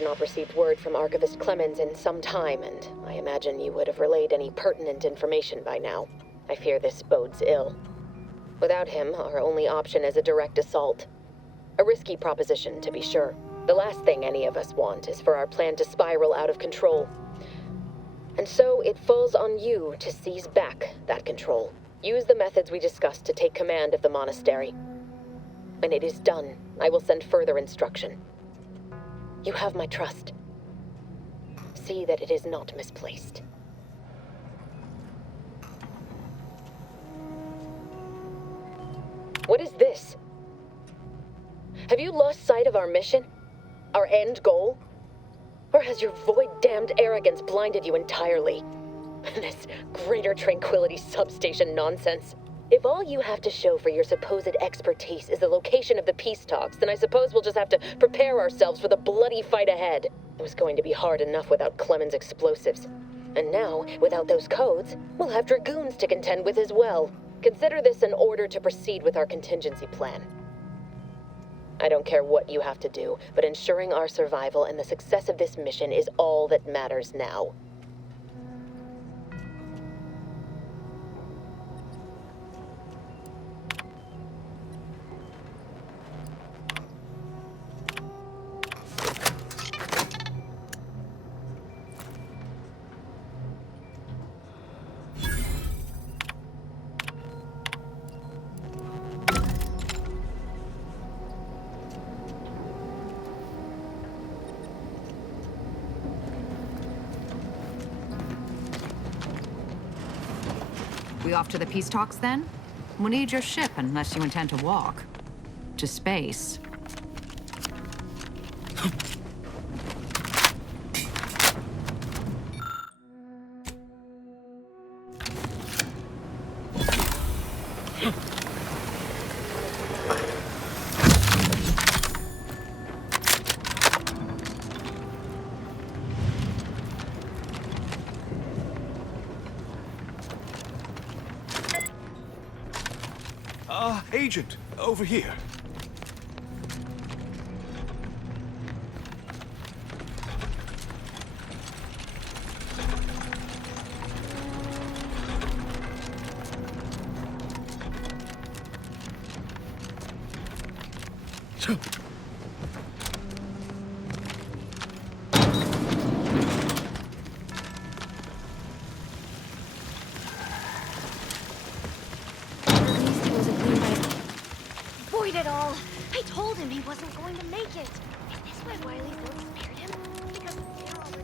not received word from Archivist Clemens in some time, and I imagine you would have relayed any pertinent information by now. I fear this bodes ill. Without him, our only option is a direct assault. A risky proposition, to be sure. The last thing any of us want is for our plan to spiral out of control. And so it falls on you to seize back that control. Use the methods we discussed to take command of the monastery. When it is done, I will send further instruction. You have my trust. See that it is not misplaced. What is this? Have you lost sight of our mission? Our end goal? Or has your void-damned arrogance blinded you entirely? This greater tranquility substation nonsense. If all you have to show for your supposed expertise is the location of the peace talks, then I suppose we'll just have to prepare ourselves for the bloody fight ahead. It was going to be hard enough without Clemens' explosives. And now, without those codes, we'll have dragoons to contend with as well. Consider this an order to proceed with our contingency plan. I don't care what you have to do, but ensuring our survival and the success of this mission is all that matters now. We off to the peace talks then? We'll need your ship unless you intend to walk. To space. Agent, over here. It all. I told him he wasn't going to make it. Is this why Wiley's note spared him? Because they're already...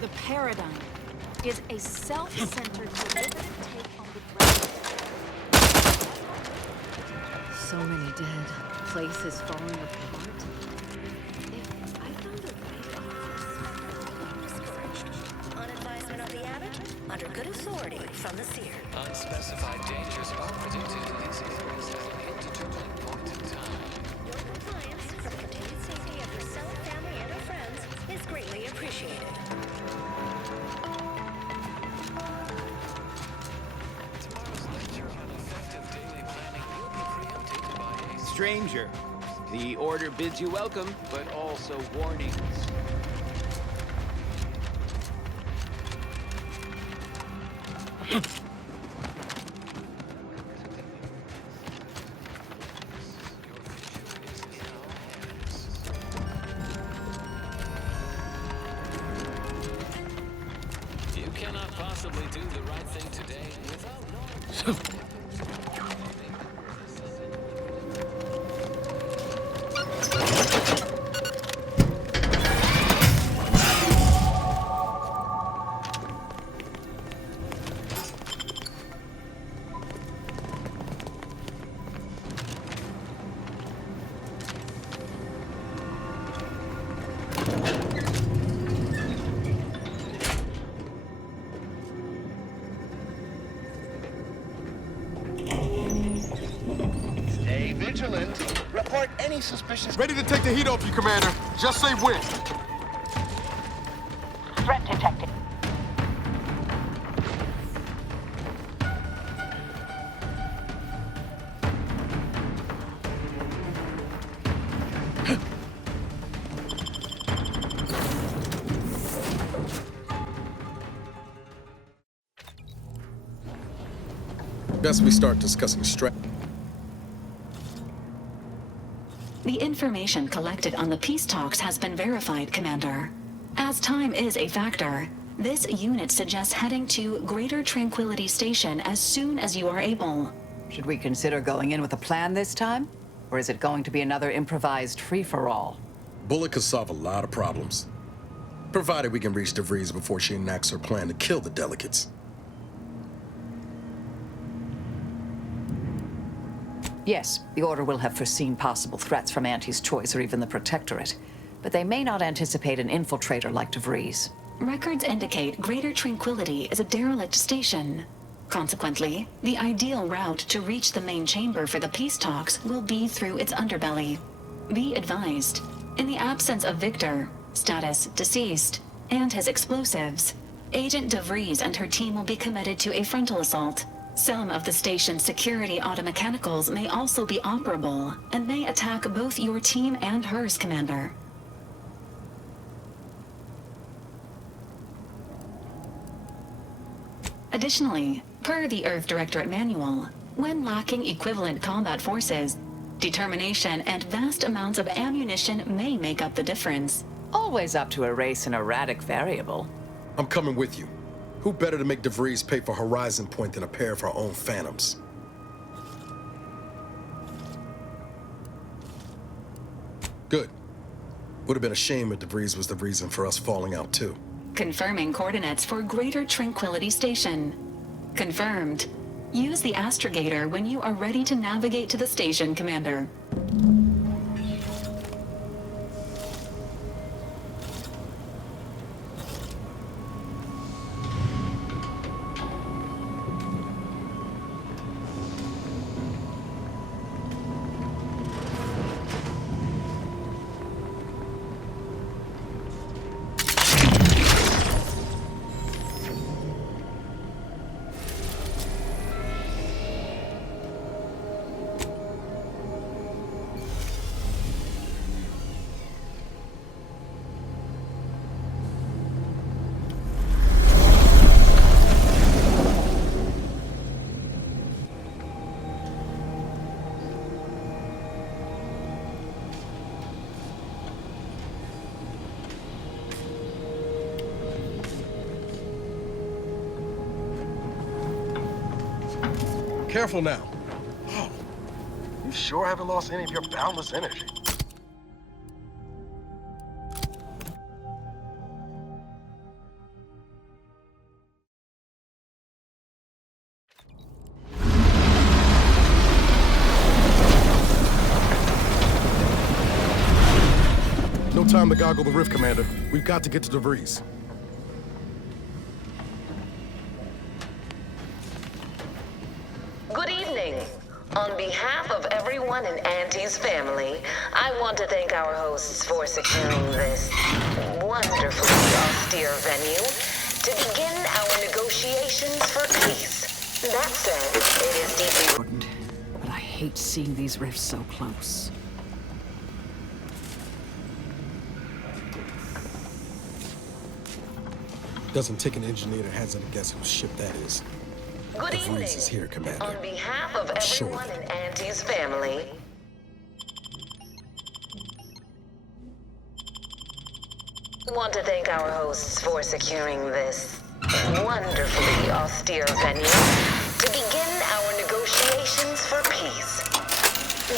The paradigm is a self-centered deliberate take on the brain. So many dead. Place is falling apart. I found the right office. On advisement of the abbot, under good authority from the seer. Unspecified dangers are predicted in these areas at an indeterminate point in time. Your compliance for the continued safety of yourself, family, and your friends is greatly appreciated. Stranger, the order bids you welcome, but also warnings. possibly do the right thing today without knowing. Stay vigilant. Report any suspicious... Ready to take the heat off you, Commander. Just say when. Threat detected. Best we start discussing The information collected on the peace talks has been verified, Commander. As time is a factor, this unit suggests heading to Greater Tranquility Station as soon as you are able. Should we consider going in with a plan this time? Or is it going to be another improvised free-for-all? Bullet could solve a lot of problems. Provided we can reach DeVries before she enacts her plan to kill the delegates. Yes, the Order will have foreseen possible threats from Auntie's Choice or even the Protectorate, but they may not anticipate an infiltrator like DeVries. Records indicate Greater Tranquility is a derelict station. Consequently, the ideal route to reach the main chamber for the peace talks will be through its underbelly. Be advised, in the absence of Victor, status deceased, and his explosives, Agent DeVries and her team will be committed to a frontal assault. Some of the station's security automechanicals may also be operable and may attack both your team and hers, Commander. Additionally, per the Earth Directorate Manual, when lacking equivalent combat forces, determination and vast amounts of ammunition may make up the difference. Always up to erase an erratic variable. I'm coming with you. Who better to make DeVries pay for Horizon Point than a pair of her own Phantoms? Good. Would have been a shame if DeVries was the reason for us falling out too. Confirming coordinates for Greater Tranquility Station. Confirmed. Use the astrogator when you are ready to navigate to the station, Commander. Careful now. Oh, you sure haven't lost any of your boundless energy. No time to goggle the rift, Commander. We've got to get to DeVries. Good evening. On behalf of everyone in Auntie's family, I want to thank our hosts for securing this wonderfully austere venue to begin our negotiations for peace. That said, it is deeply important, but I hate seeing these rifts so close. Doesn't take an engineer to hazard a guess whose ship that is. Good evening. DeVries is here, Commander. On behalf of everyone in Auntie's family, want to thank our hosts for securing this wonderfully austere venue to begin our negotiations for peace.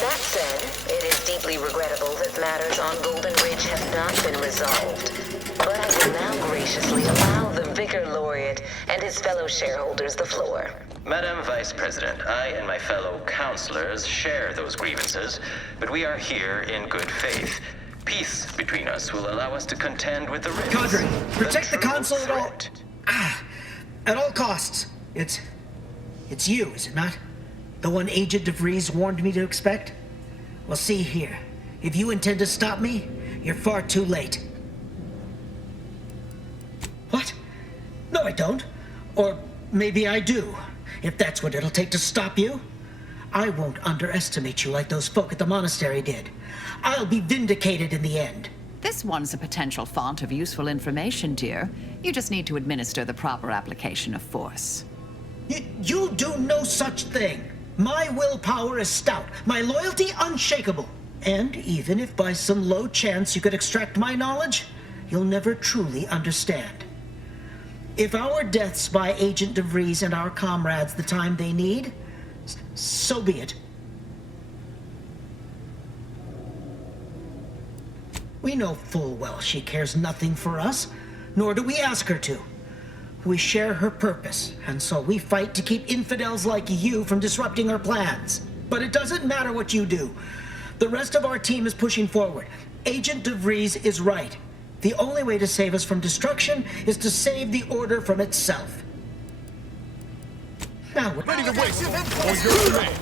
That said, it is deeply regrettable that matters on Golden Ridge have not been resolved. But I will now graciously allow the Vicar Laureate and his fellow shareholders the floor. Madam Vice President, I and my fellow counselors share those grievances, but we are here in good faith. Peace between us will allow us to contend with the risks. Cadre, protect the console at all costs. It's you, is it not? The one Agent DeVries warned me to expect? Well, see here. If you intend to stop me, you're far too late. What? No, I don't. Or maybe I do, if that's what it'll take to stop you. I won't underestimate you like those folk at the monastery did. I'll be vindicated in the end. This one's a potential font of useful information, dear. You just need to administer the proper application of force. You'll do no such thing. My willpower is stout, my loyalty unshakable. And even if by some low chance you could extract my knowledge, you'll never truly understand. If our deaths buy Agent DeVries and our comrades the time they need, so be it. We know full well she cares nothing for us, nor do we ask her to. We share her purpose, and so we fight to keep infidels like you from disrupting her plans. But it doesn't matter what you do. The rest of our team is pushing forward. Agent DeVries is right. The only way to save us from destruction is to save the Order from itself. Now, ready to race on your command.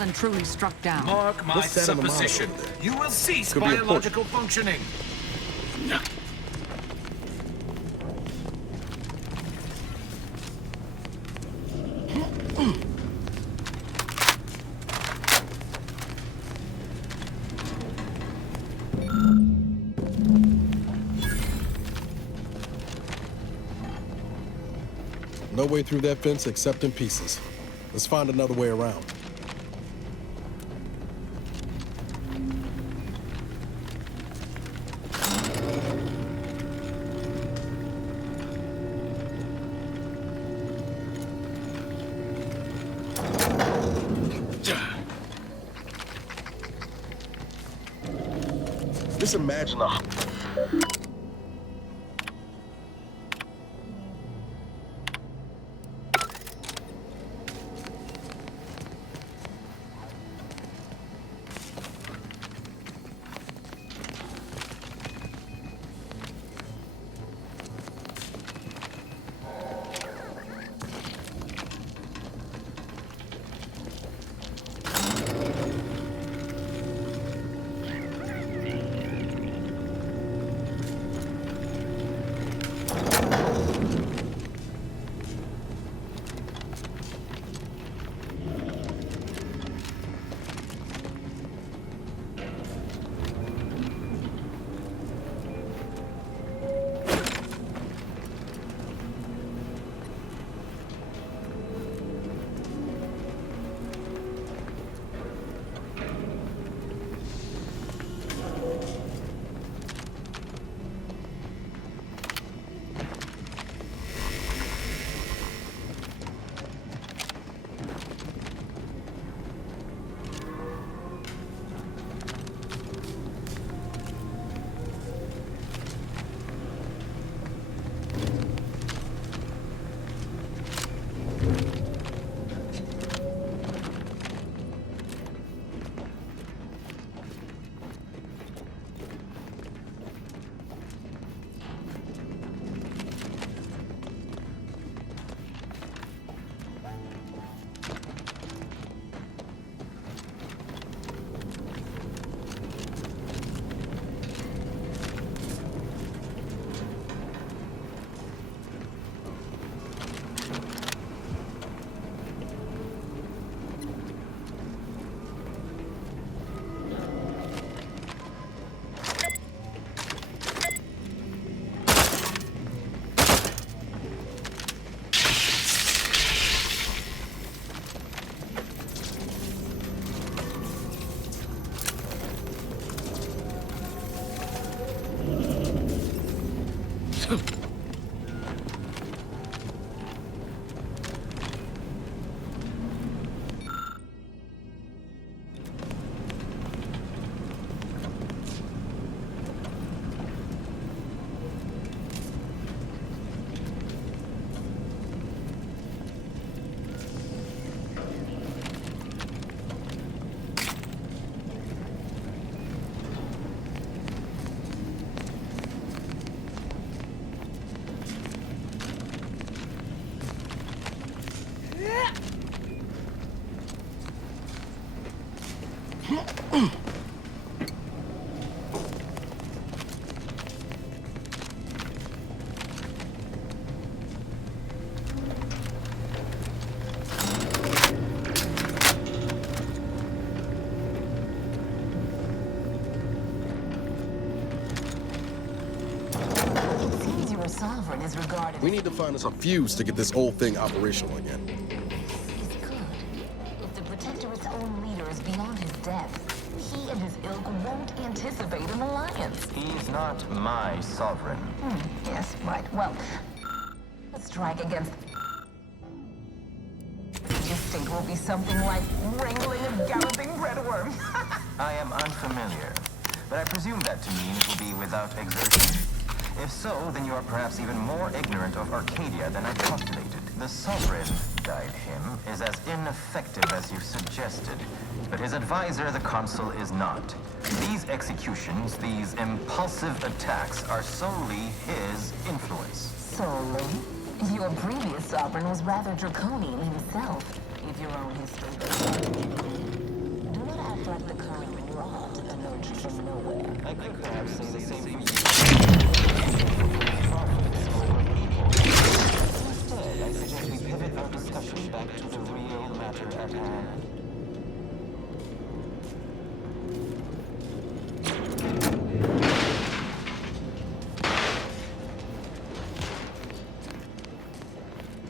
And truly struck down. Mark my supposition. You will cease biological functioning. No way through that fence except in pieces. Let's find another way around. Just imagine a... Sovereign is regarded. We need to find us a fuse to get this old thing operational again. If the Protectorate's own leader is beyond his depth, he and his ilk won't anticipate an alliance. He's not my sovereign. Yes, right. Well, let's strike against. This stink will be something like wrangling a galloping breadworm. I am unfamiliar, but I presume that to mean it will be without exertion. If so, then you are perhaps even more ignorant of Arcadia than I calculated. The Sovereign, guide him, is as ineffective as you suggested, but his advisor, the Consul, is not. These executions, these impulsive attacks, are solely his influence. Solely? Your previous Sovereign was rather draconian himself, if your own history. Do not act like the current rot emerged from nowhere. I could perhaps say the same for you. Instead, I suggest we pivot our discussion back to the real matter at hand.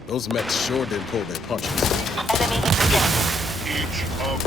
Those mechs sure did pull their punches. Each of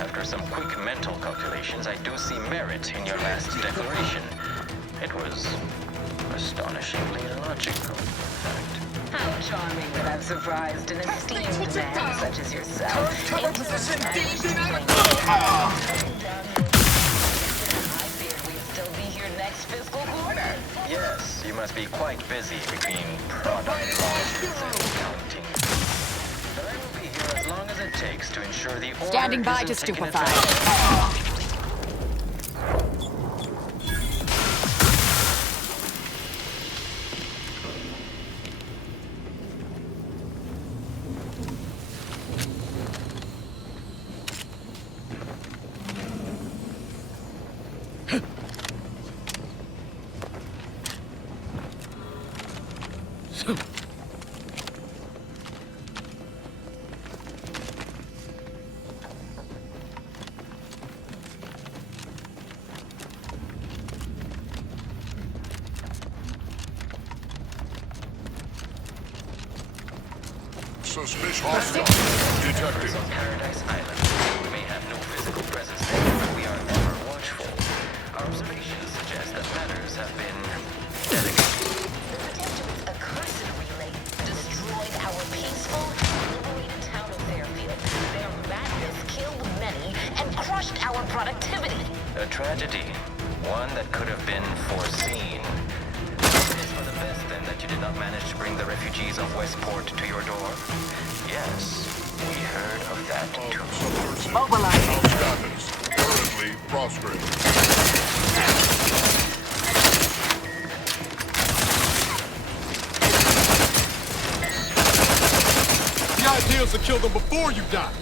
After some quick mental calculations, I do see merit in your last declaration. It was astonishingly logical, in fact. How charming that I've surprised an esteemed man such as yourself. I feared we'd still be here next fiscal quarter. Yes, you must be quite busy between product launches and counting. But I will be here as long as it takes to ensure the order Standing by to isn't taken stupefy. advantage. Suspicious hostile detected. On Paradise Island. We may have no physical presence there, but we are ever watchful. Our observations suggest that matters have been delegated. The accursed relay destroyed our peaceful, liberated town of Fairfield. Their madness killed many and crushed our productivity. A tragedy. One that could have been foreseen. It is for the best, then, that you did not manage to bring the refugees of Westport to your door? Yes, we heard of that, too. Mobilizing. Status currently prostrate. The idea is to kill them before you die.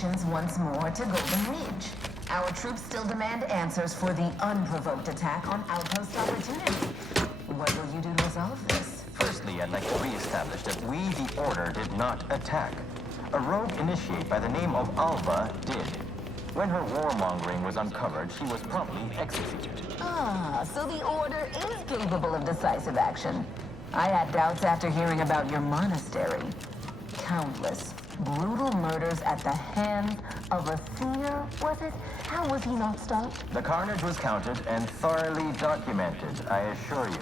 fortunes once more to Golden Ridge. Our troops still demand answers for the unprovoked attack on Outpost Opportunity. What will you do to resolve this? Firstly, I'd like to re-establish that we, the Order, did not attack. A rogue initiate by the name of Alva did. When her warmongering was uncovered, she was promptly executed. Ah, so the Order is capable of decisive action. I had doubts after hearing about your monastery. Countless, brutal murders at the hands of Athena, was it? How was he not stopped? The carnage was counted and thoroughly documented, I assure you.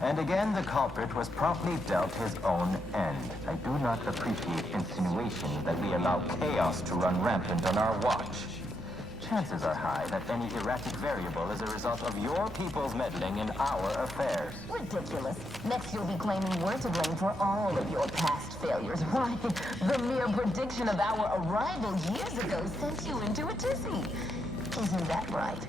And again, the culprit was promptly dealt his own end. I do not appreciate insinuations that we allow chaos to run rampant on our watch. Chances are high that any erratic variable is a result of your people's meddling in our affairs. Ridiculous. Next you'll be claiming we're to blame for all of your past failures. Why, the mere prediction of our arrival years ago sent you into a tizzy. Isn't that right?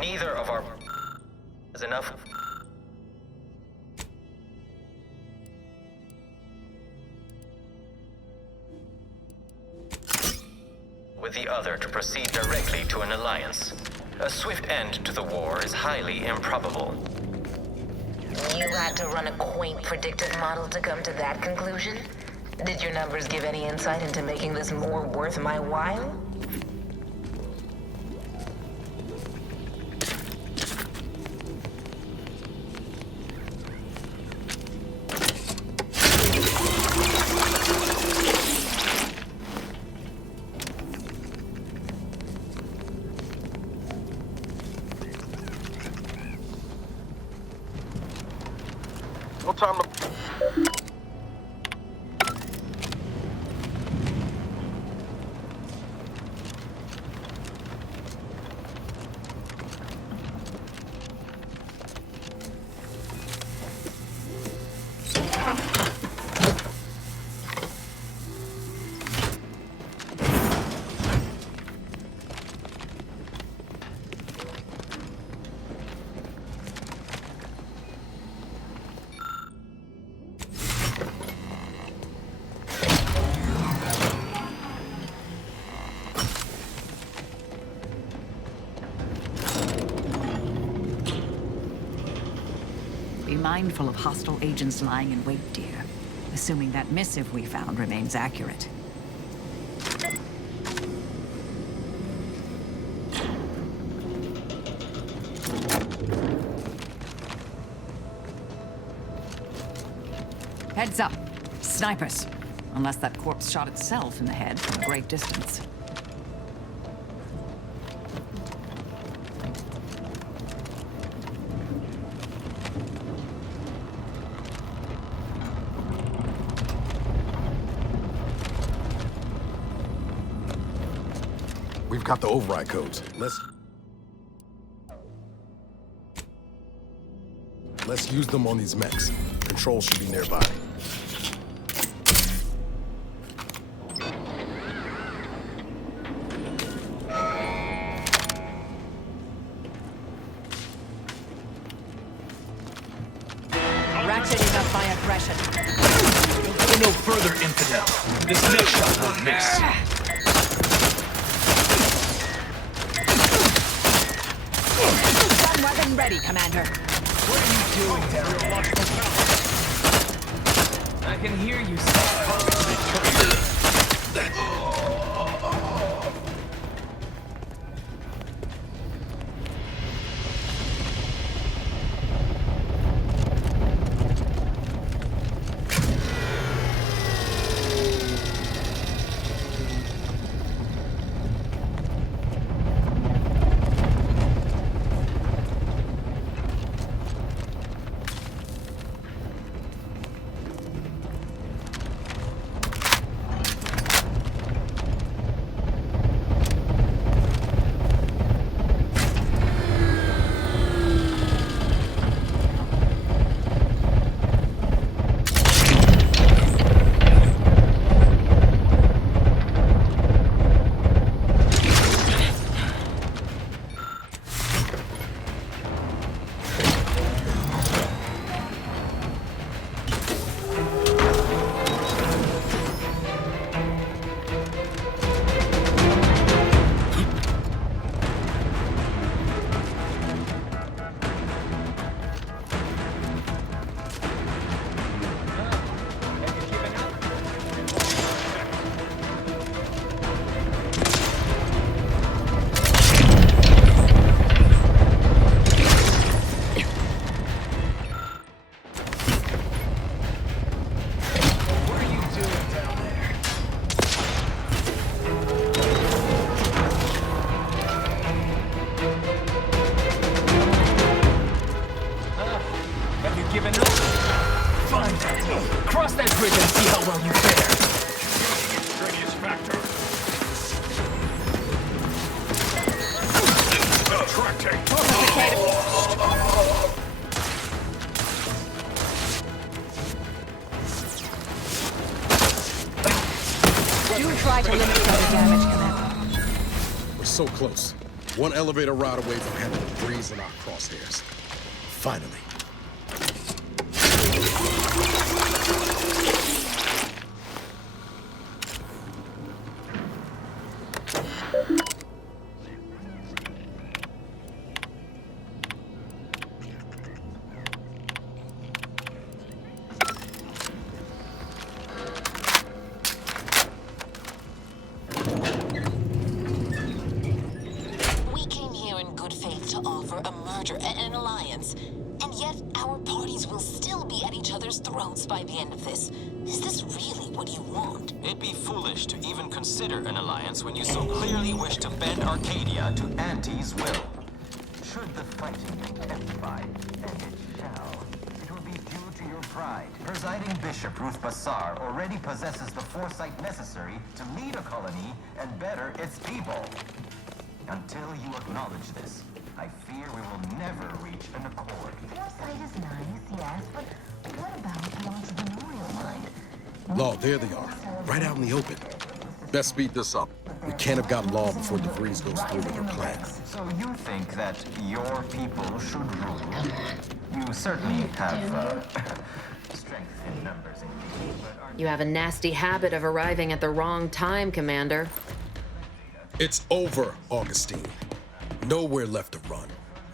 Neither of our is enough. With the other to proceed directly to an alliance. A swift end to the war is highly improbable. You had to run a quaint predictive model to come to that conclusion? Did your numbers give any insight into making this more worth my while? No time to... Be mindful of hostile agents lying in wait, dear. Assuming that missive we found remains accurate. Heads up. Snipers. Unless that corpse shot itself in the head from a great distance. We've got the override codes. Let's use them on these mechs. Control should be nearby. Ratcheting up by aggression. Go no further, infidel. This next shot won't miss. Gun weapon ready, Commander. What are you doing there? I can hear you, Cross that bridge and see how well you fare. Extraneous factor. Do try to limit the damage, Commander. We're so close. One elevator ride away from having the breeze in our crosshairs. Finally. We came here in good faith to offer a merger and an alliance, and yet our parties will still be at each other's throats by the end of this. Is this really what you want? It'd be foolish to even consider an alliance when you so clearly wish to bend Arcadia to Auntie's will. Should the fighting intensify, and it shall, it will be due to your pride. Presiding Bishop Ruth Bassar already possesses the foresight necessary to lead a colony and better its people. Until you acknowledge this, I fear we will never reach an accord. Foresight is nice, yes, but what about the entrepreneurial mind? Law, there they are. Right out in the open. Best speed this up. We can't have gotten Law before DeVries goes through with her plan. So you think that your people should rule? You certainly have, strength in numbers indeed, but are You have a nasty habit of arriving at the wrong time, Commander. It's over, Augustine. Nowhere left to run.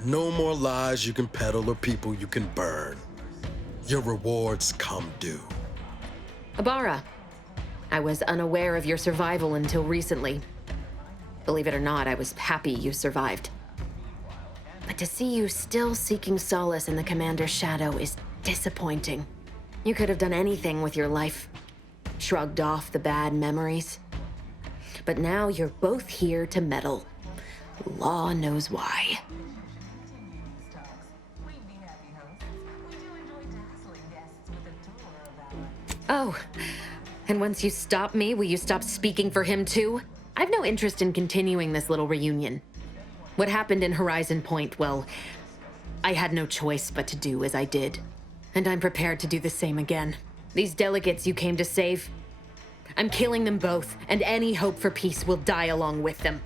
No more lies you can peddle or people you can burn. Your rewards come due. Ibarra, I was unaware of your survival until recently. Believe it or not, I was happy you survived. But to see you still seeking solace in the Commander's shadow is disappointing. You could have done anything with your life. Shrugged off the bad memories. But now you're both here to meddle. Law knows why. Oh, and once you stop me, will you stop speaking for him too? I've no interest in continuing this little reunion. What happened in Horizon Point, well, I had no choice but to do as I did. And I'm prepared to do the same again. These delegates you came to save, I'm killing them both, and any hope for peace will die along with them.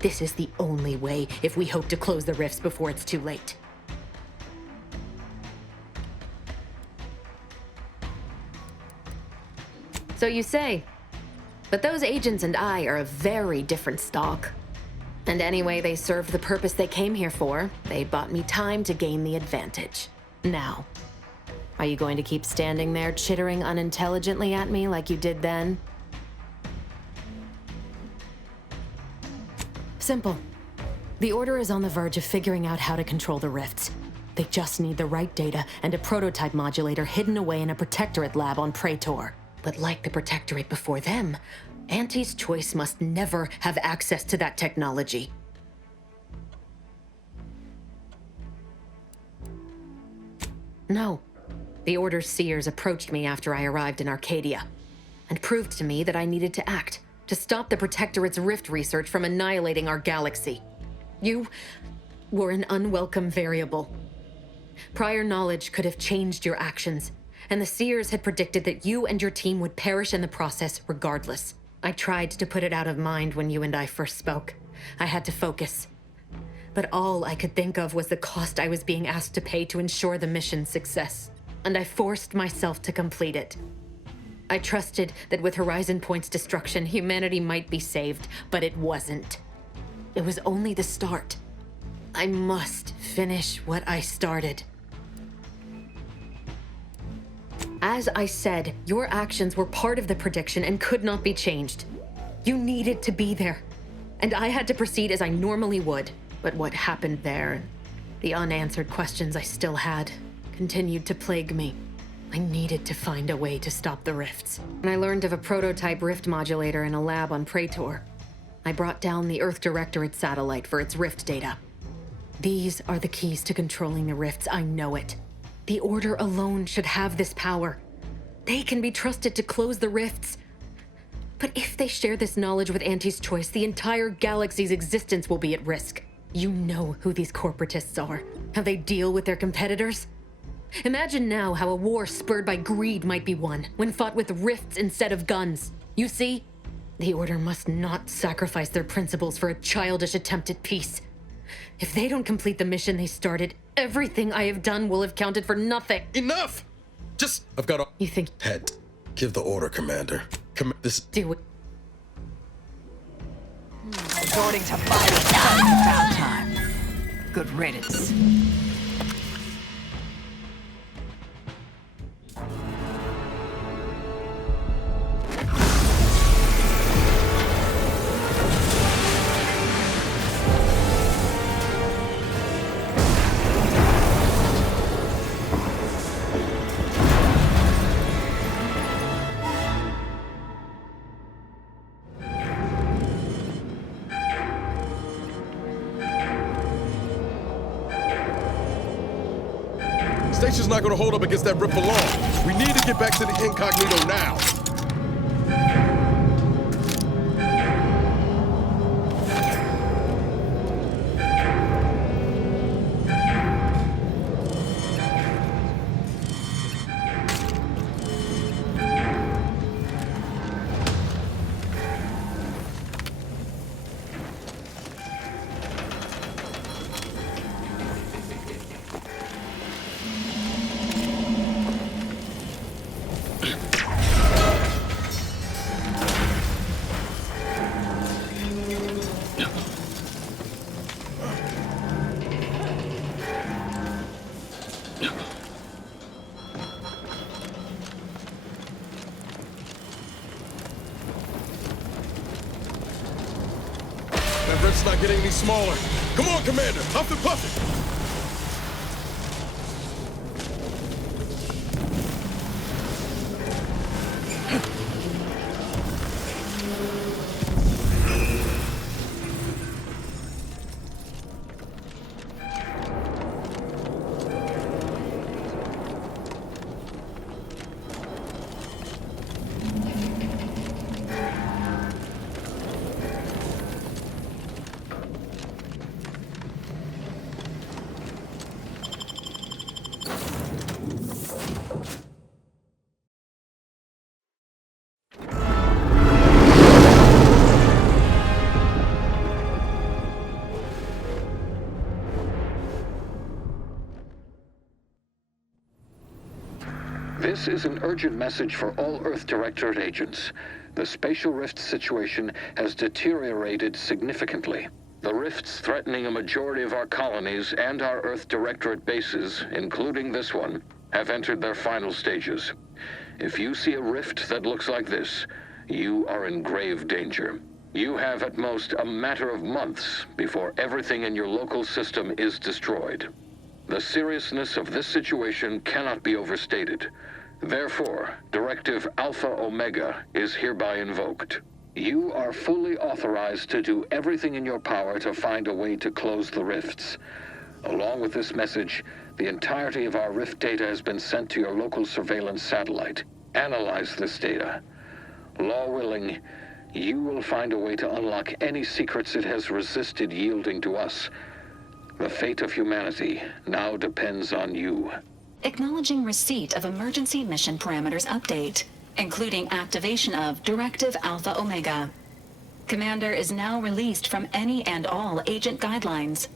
This is the only way if we hope to close the rifts before it's too late. So you say, but those agents and I are a very different stock. And anyway, they served the purpose they came here for. They bought me time to gain the advantage. Now, are you going to keep standing there chittering unintelligently at me like you did then? Simple. The Order is on the verge of figuring out how to control the rifts. They just need the right data and a prototype modulator hidden away in a Protectorate lab on Praetor. But like the Protectorate before them, Auntie's Choice must never have access to that technology. No. The Order's seers approached me after I arrived in Arcadia, and proved to me that I needed to act, to stop the Protectorate's rift research from annihilating our galaxy. You were an unwelcome variable. Prior knowledge could have changed your actions, and the seers had predicted that you and your team would perish in the process regardless. I tried to put it out of mind when you and I first spoke. I had to focus. But all I could think of was the cost I was being asked to pay to ensure the mission's success. And I forced myself to complete it. I trusted that with Horizon Point's destruction, humanity might be saved, but it wasn't. It was only the start. I must finish what I started. As I said, your actions were part of the prediction and could not be changed. You needed to be there, and I had to proceed as I normally would. But what happened there, the unanswered questions I still had, continued to plague me. I needed to find a way to stop the rifts. And I learned of a prototype rift modulator in a lab on Praetor. I brought down the Earth Directorate satellite for its rift data. These are the keys to controlling the rifts, I know it. The Order alone should have this power. They can be trusted to close the rifts. But if they share this knowledge with Auntie's Choice, the entire galaxy's existence will be at risk. You know who these corporatists are, how they deal with their competitors. Imagine now how a war spurred by greed might be won when fought with rifts instead of guns. You see? The Order must not sacrifice their principles for a childish attempt at peace. If they don't complete the mission they started, everything I have done will have counted for nothing. Enough! I've got a... You think... Head. Give the order, Commander. Do it. Resorting to violence about time. Good riddance. Station's not gonna hold up against that rip for long. We need to get back to the incognito now. That rift's not getting any smaller. Come on, Commander. Huff and puff it. This is an urgent message for all Earth Directorate agents. The spatial rift situation has deteriorated significantly. The rifts threatening a majority of our colonies and our Earth Directorate bases, including this one, have entered their final stages. If you see a rift that looks like this, you are in grave danger. You have at most a matter of months before everything in your local system is destroyed. The seriousness of this situation cannot be overstated. Therefore, Directive Alpha Omega is hereby invoked. You are fully authorized to do everything in your power to find a way to close the rifts. Along with this message, the entirety of our rift data has been sent to your local surveillance satellite. Analyze this data. Law willing, you will find a way to unlock any secrets it has resisted yielding to us. The fate of humanity now depends on you. Acknowledging receipt of emergency mission parameters update, including activation of Directive Alpha Omega. Commander is now released from any and all agent guidelines.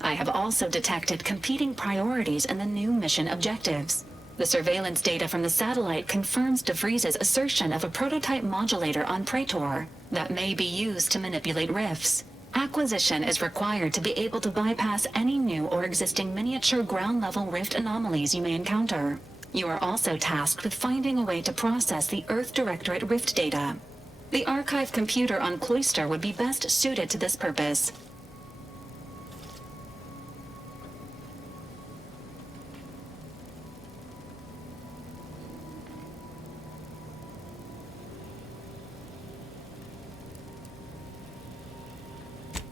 I have also detected competing priorities in the new mission objectives. The surveillance data from the satellite confirms DeVries's assertion of a prototype modulator on Praetor that may be used to manipulate rifts. Acquisition is required to be able to bypass any new or existing miniature ground-level rift anomalies you may encounter. You are also tasked with finding a way to process the Earth Directorate rift data. The archive computer on Cloister would be best suited to this purpose.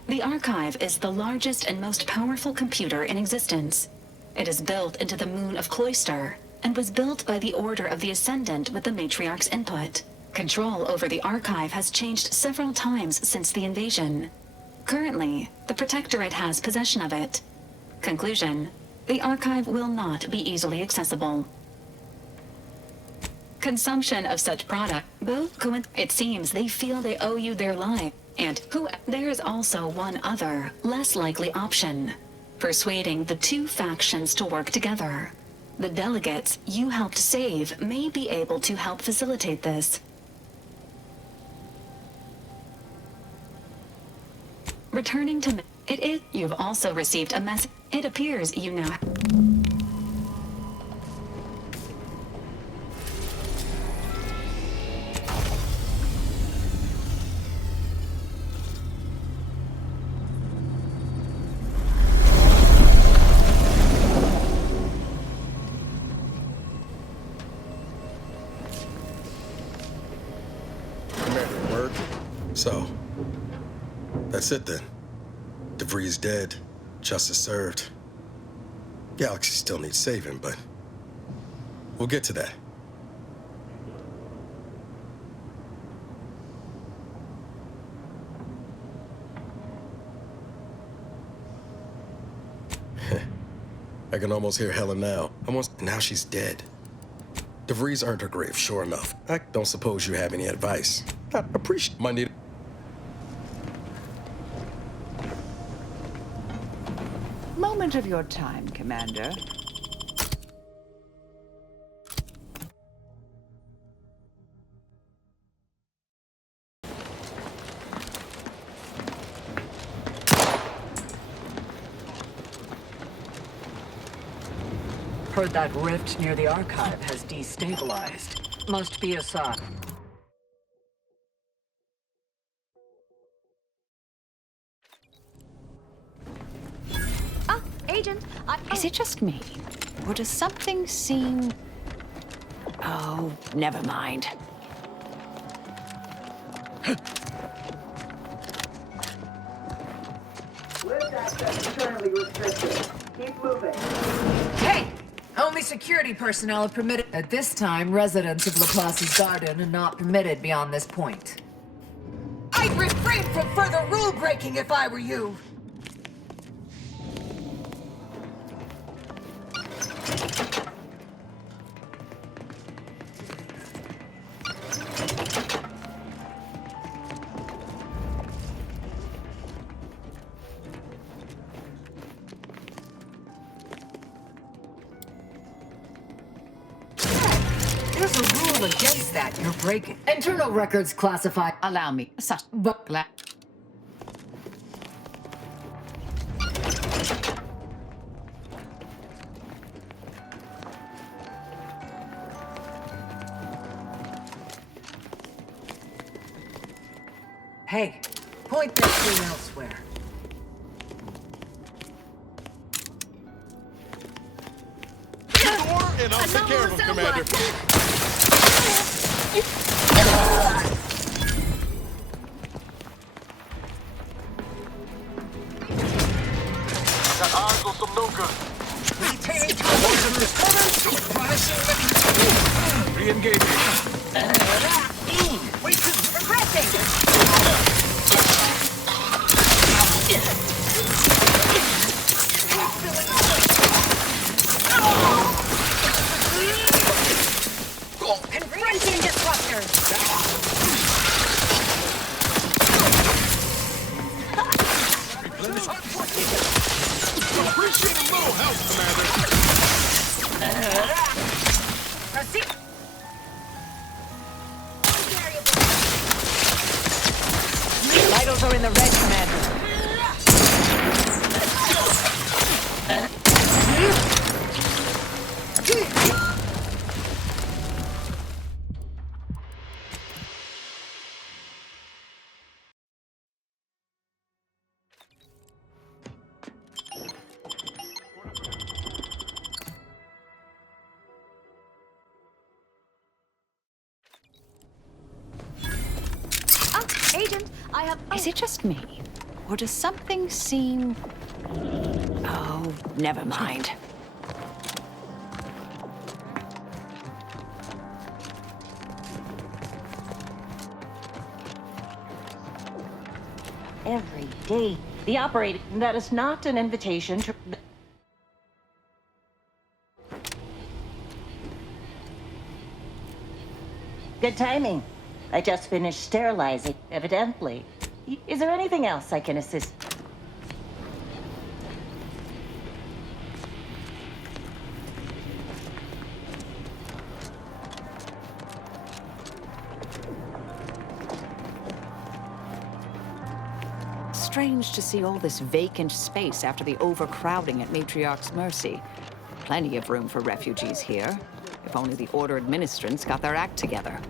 The Archive is the largest and most powerful computer in existence. It is built into the moon of Cloister, and was built by the Order of the Ascendant with the Matriarch's input. Control over the Archive has changed several times since the invasion. Currently, the Protectorate has possession of it. Conclusion: the Archive will not be easily accessible. Consumption of such product, it seems they feel they owe you their life. And there is also one other, less likely option. Persuading the two factions to work together. The delegates you helped save may be able to help facilitate this. Returning to you've also received a message. It appears you now... So, that's it then. DeVries dead, justice served. Galaxy still needs saving, but we'll get to that. I can almost hear Helen now. Now she's dead. DeVries earned her grave, sure enough. I don't suppose you have any advice. I appreciate my need. Moment of your time, Commander. Heard that rift near the Archive has destabilized. Must be a sign. Agent, Is it just me? Or does something seem... Oh, never mind. Lift access currently restricted. Keep moving. Hey! Only security personnel are permitted. At this time, residents of Laplace's garden are not permitted beyond this point. I'd refrain from further rule breaking if I were you! rule against that, you're breaking. Internal records classified. Allow me. Hey, point that thing elsewhere. Door, and I'll take care of him, Commander. Got eyes on some no-good. Maintaining Re-engaging. Wait, progressing! Confronting disruptor. Appreciate a little help, Commander. Proceed. Vitals are in the red, Commander. Agent, I have... Is it just me? Or does something seem... Oh, never mind. Every day. The operator, that is not an invitation to... Good timing. I just finished sterilizing, evidently. Is there anything else I can assist? Strange to see all this vacant space after the overcrowding at Matriarch's Mercy. Plenty of room for refugees here. If only the Order administrants got their act together.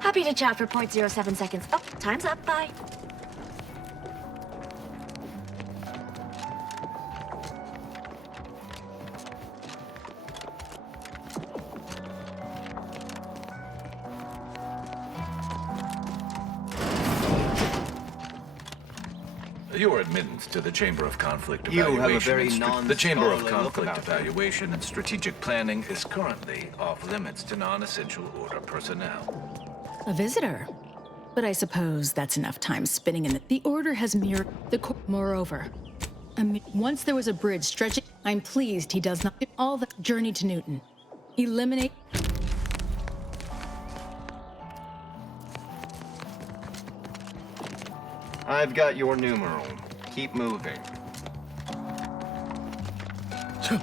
Happy to chat for 0.07 seconds. Oh, time's up. Bye. Your admittance to the Chamber of Conflict You have a Evaluation. very The Chamber of non-scholarly look Conflict about you. Evaluation and Strategic Planning is currently off limits to non-essential Order personnel. A visitor? But I suppose that's enough time spinning in the Order has mirrored the Moreover, once there was a bridge stretching. I'm pleased he does not all the journey to Newton. Eliminate. I've got your numeral. Keep moving. No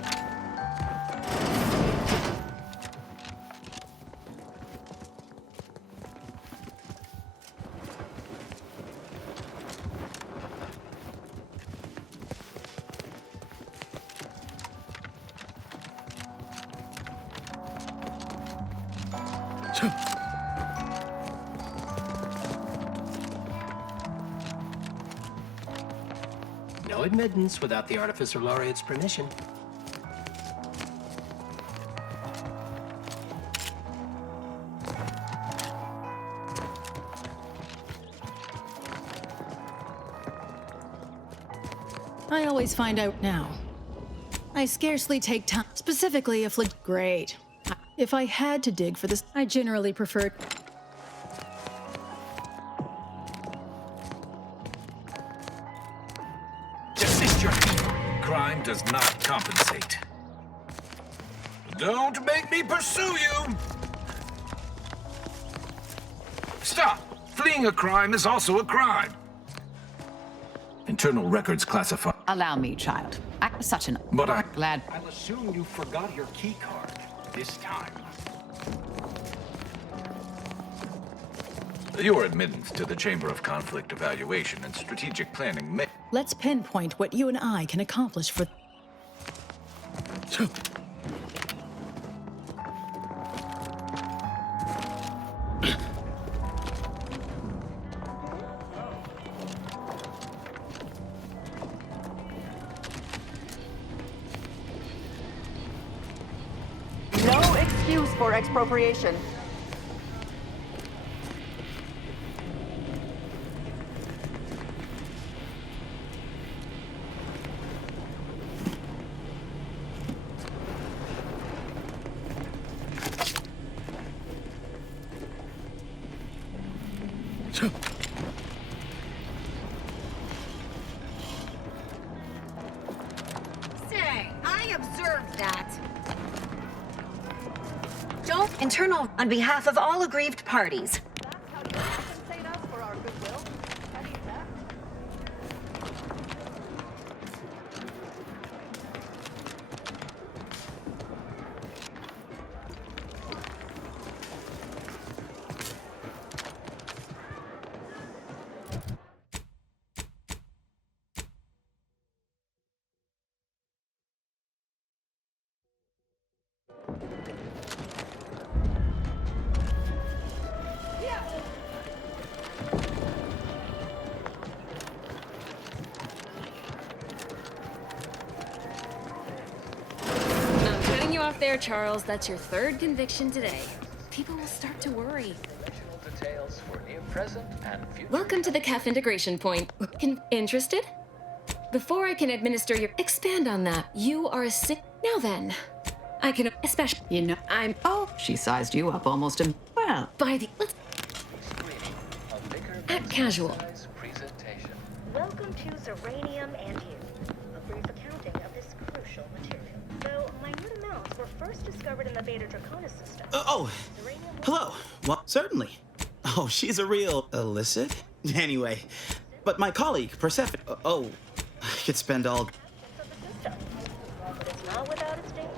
admittance without the Artificer Laureate's permission. I always find out now. I scarcely take time, specifically if great. If I had to dig for this, I generally prefer. Desist your crime does not compensate. Don't make me pursue you! Stop! Fleeing a crime is also a crime. Internal records classify. Allow me, child. I'm such an. But I. Glad. I'll assume you forgot your key card this time. Your admittance to the Chamber of Conflict Evaluation and Strategic Planning may. Let's pinpoint what you and I can accomplish for. No excuse for expropriation. Say, I observed that. Don't internal on behalf of all aggrieved parties. Cutting you off there, Charles. That's your third conviction today. People will start to worry. Details for near present and future. Welcome to the CAF integration point. Interested? Before I can administer your... Expand on that. You are a sick... Now then. I can... Especially... You know, I'm... Oh, she sized you up almost a... Well, By the... Let's... Act casual. Welcome to Zeranium and You, a brief accounting of this crucial material. Though minute amounts were first discovered in the Beta Draconis system. Hello. Well, certainly. Oh, she's a real illicit. Anyway, but my colleague, Persephone. Oh, I could spend all. But it's not without its dangers.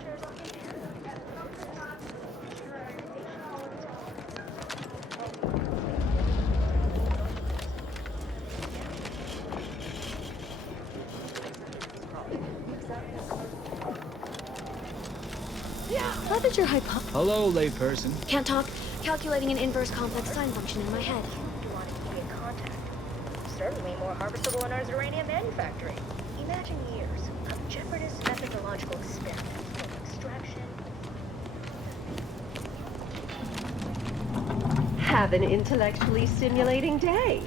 How did your hypo... Hello, layperson. Can't talk. Calculating an inverse complex sine function in my head. Wanting to be in contact. Certainly more harvestable in our Zeranium manufacturing. Imagine years of jeopardous methodological experiments from extraction. Have an intellectually stimulating day.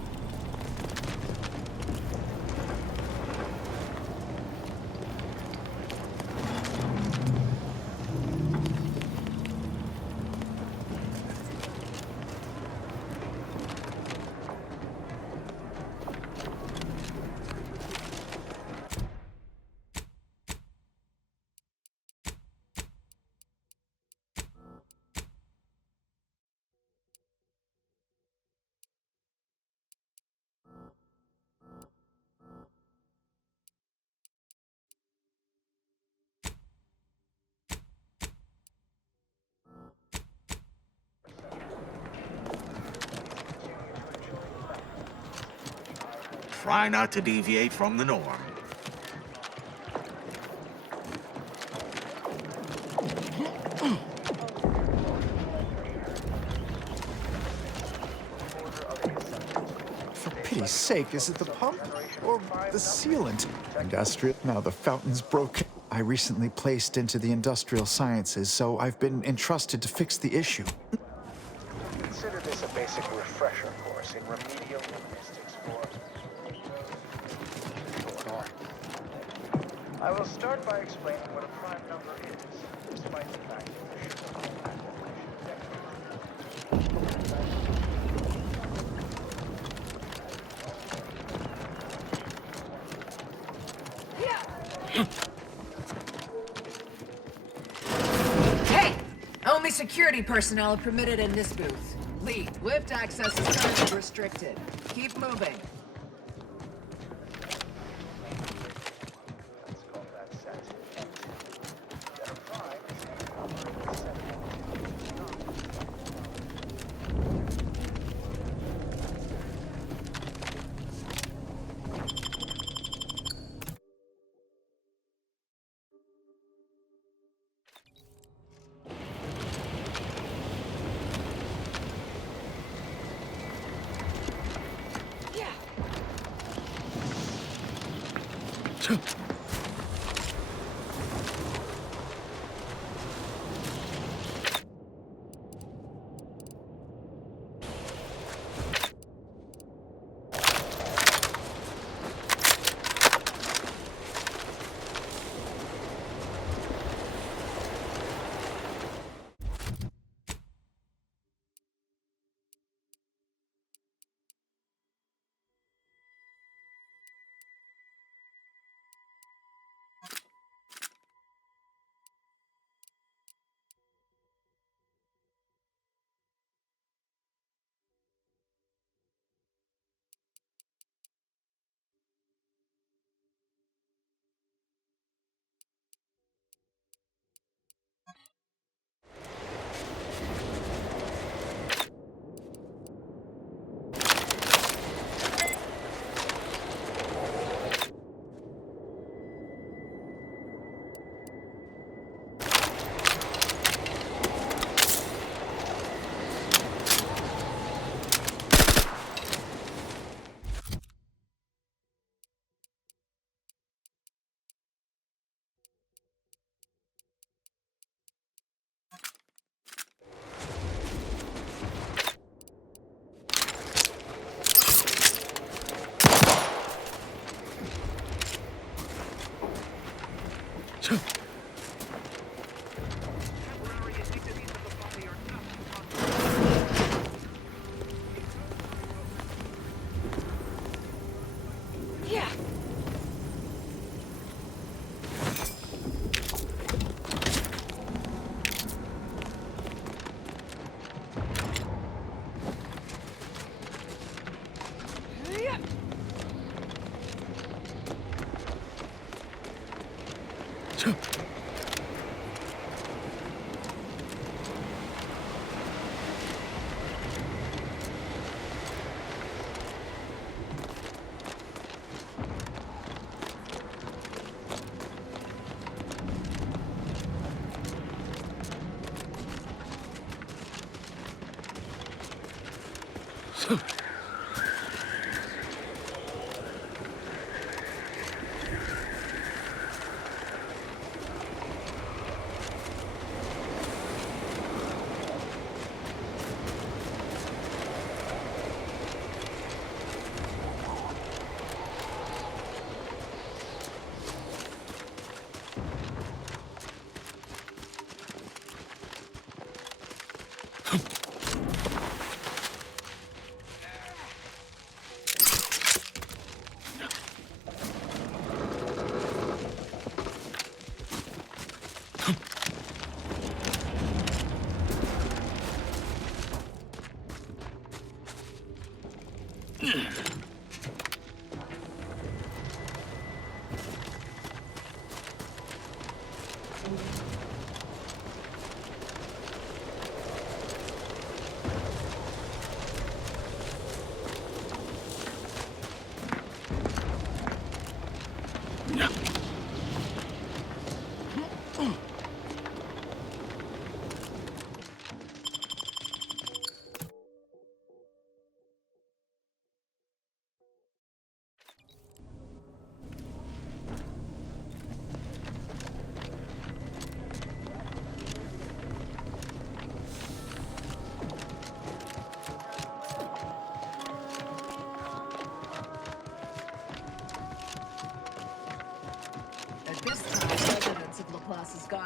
try not to deviate from the norm. For pity's sake, is it the pump or the sealant? Industrial. Now the fountain's broken. I recently placed into the industrial sciences, so I've been entrusted to fix the issue. Consider this a basic refresher course in remedial linguistics for... I will start by explaining what a prime number is, despite the fact that there should be no Hey! Only security personnel are permitted in this booth. Lee, lift access is currently restricted. Keep moving.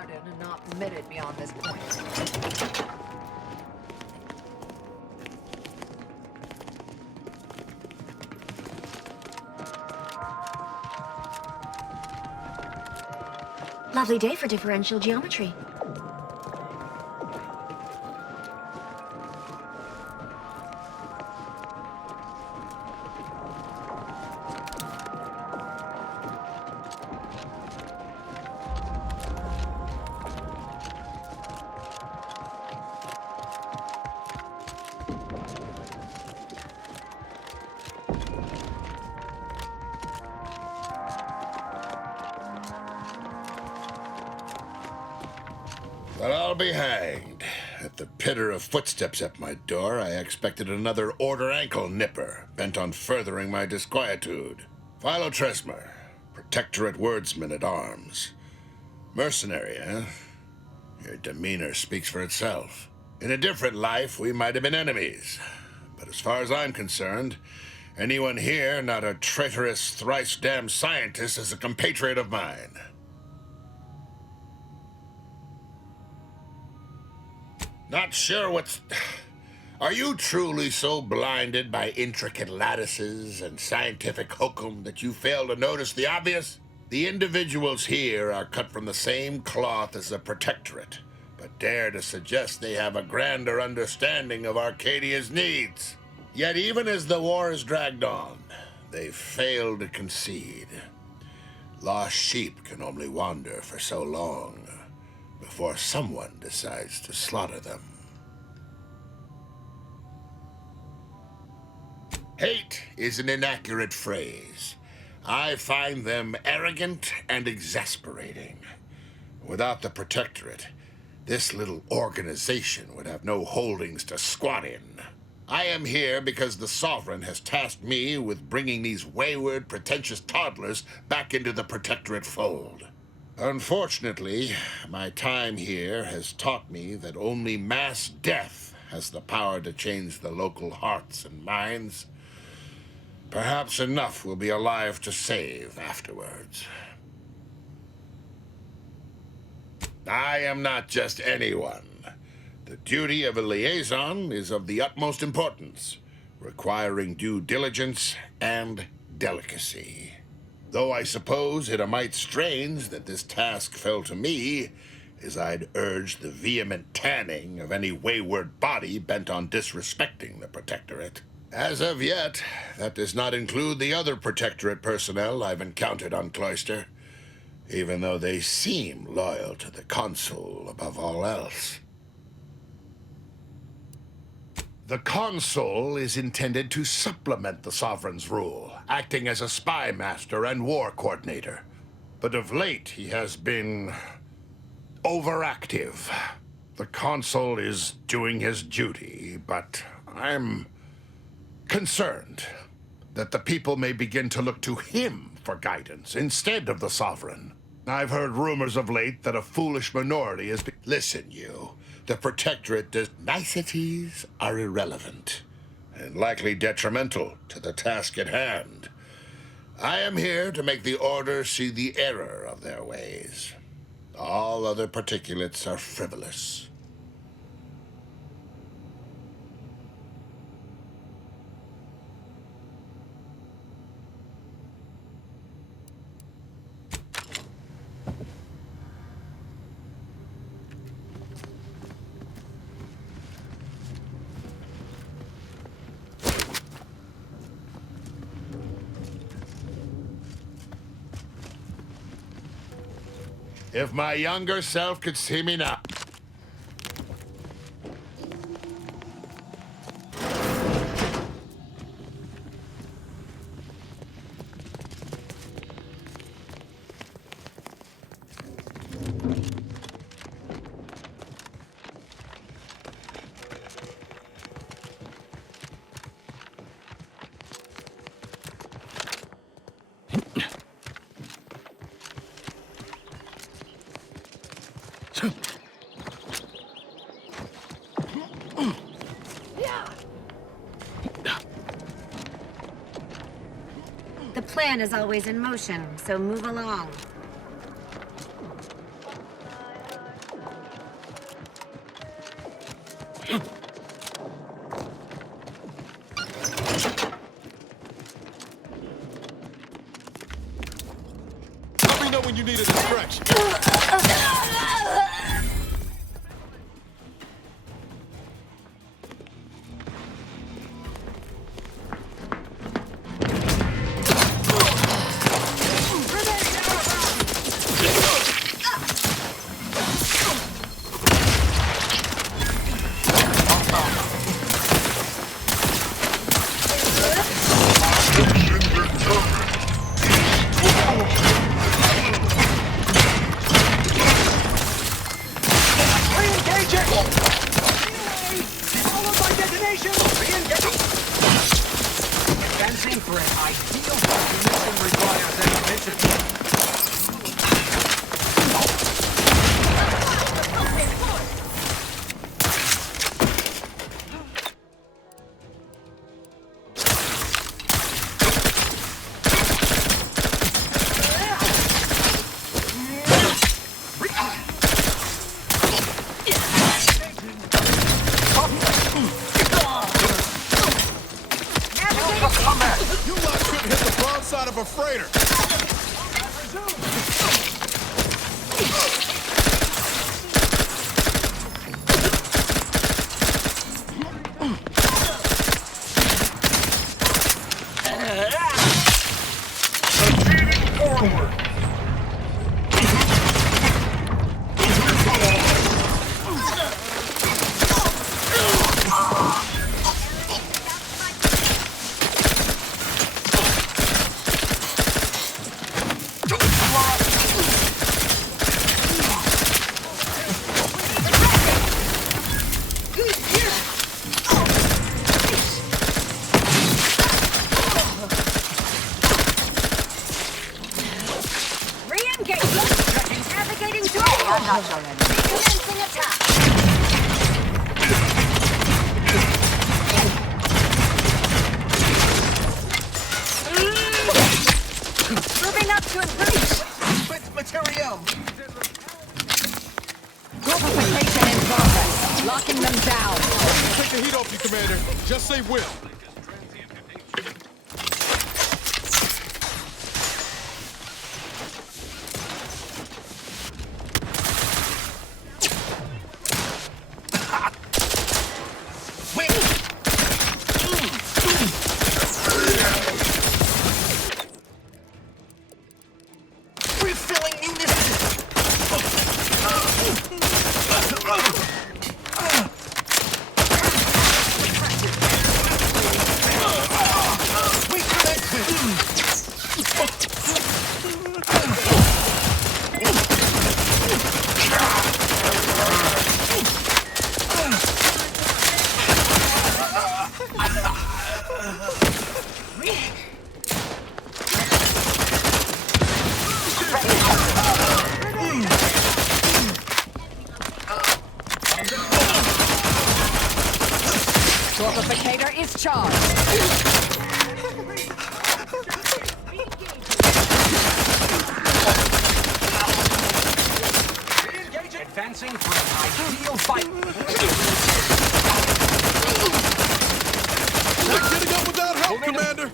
garden and not permitted beyond this point. Lovely day for differential geometry. Well, I'll be hanged. At the pitter of footsteps at my door, I expected another Order ankle nipper, bent on furthering my disquietude. Philo Tresmer, Protectorate Wordsman at Arms. Mercenary, eh? Your demeanor speaks for itself. In a different life, we might have been enemies. But as far as I'm concerned, anyone here not a traitorous, thrice-damned scientist is a compatriot of mine. Not sure what's... Are you truly so blinded by intricate lattices and scientific hokum that you fail to notice the obvious? The individuals here are cut from the same cloth as the Protectorate, but dare to suggest they have a grander understanding of Arcadia's needs. Yet even as the war is dragged on, they fail to concede. Lost sheep can only wander for so long before someone decides to slaughter them. Hate is an inaccurate phrase. I find them arrogant and exasperating. Without the Protectorate, this little organization would have no holdings to squat in. I am here because the Sovereign has tasked me with bringing these wayward, pretentious toddlers back into the Protectorate fold. Unfortunately, my time here has taught me that only mass death has the power to change the local hearts and minds. Perhaps enough will be alive to save afterwards. I am not just anyone. The duty of a liaison is of the utmost importance, requiring due diligence and delicacy. Though I suppose it a mite strange that this task fell to me, as I'd urge the vehement tanning of any wayward body bent on disrespecting the Protectorate. As of yet, that does not include the other Protectorate personnel I've encountered on Cloister, even though they seem loyal to the Consul above all else. The Consul is intended to supplement the Sovereign's rule, acting as a spy master and war coordinator. But of late, he has been overactive. The Consul is doing his duty, but I'm concerned that the people may begin to look to him for guidance instead of the Sovereign. I've heard rumors of late that a foolish minority has been... Listen, you. The Protectorate does... Niceties are irrelevant and likely detrimental to the task at hand. I am here to make the Order see the error of their ways. All other particulates are frivolous. If my younger self could see me now. The plan is always in motion, so move along. when you needed a stretch. Advancing for an ideal mission requires an adventure. You lot couldn't hit the broadside of a freighter. Navigating to I'm not sure. Commencing attack. Moving up to improve. With material. Fortification in progress. Locking them down. Take the heat off you, Commander. Just say will. Fortificator is charged. Advancing for an ideal fight. We're getting up without help, Commander.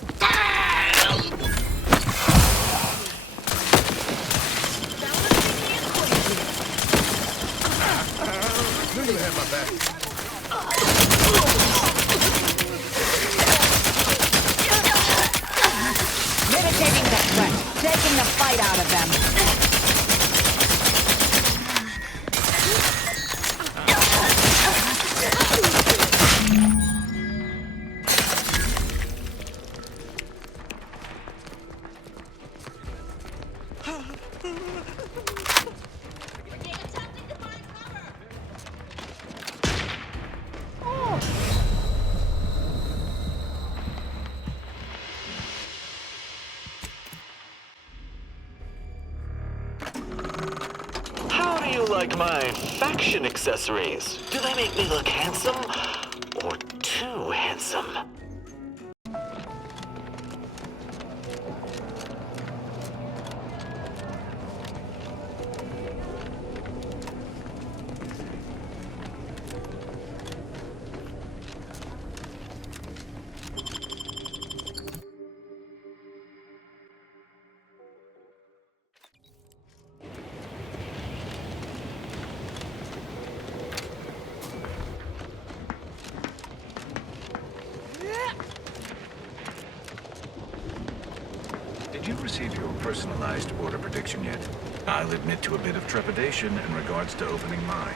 Knew you had my back. Mitigating the threat. Taking the fight out of them. How do you like my faction accessories? Do they make me look handsome or too handsome? you receive your personalized order prediction yet? I'll admit to a bit of trepidation in regards to opening mine.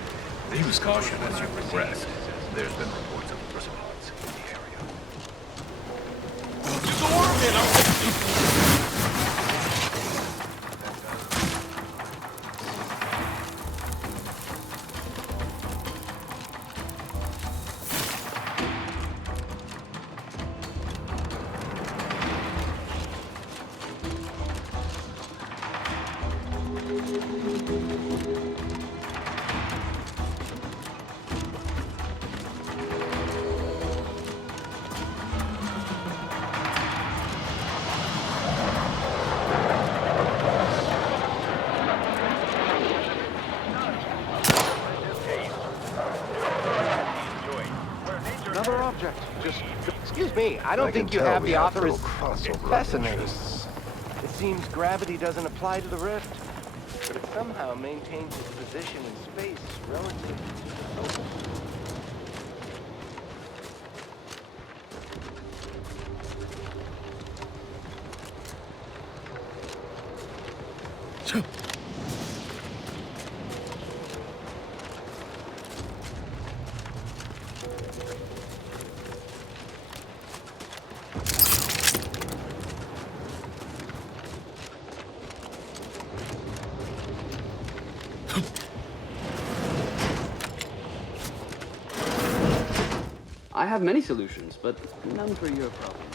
Use caution as you progress. There's been reports of response in the area. Another object. Just, excuse me, I don't think you have the authorization. Fascinating. It seems gravity doesn't apply to the rift, but it somehow maintains its position in space relative to the solar. I have many solutions, but none for your problems.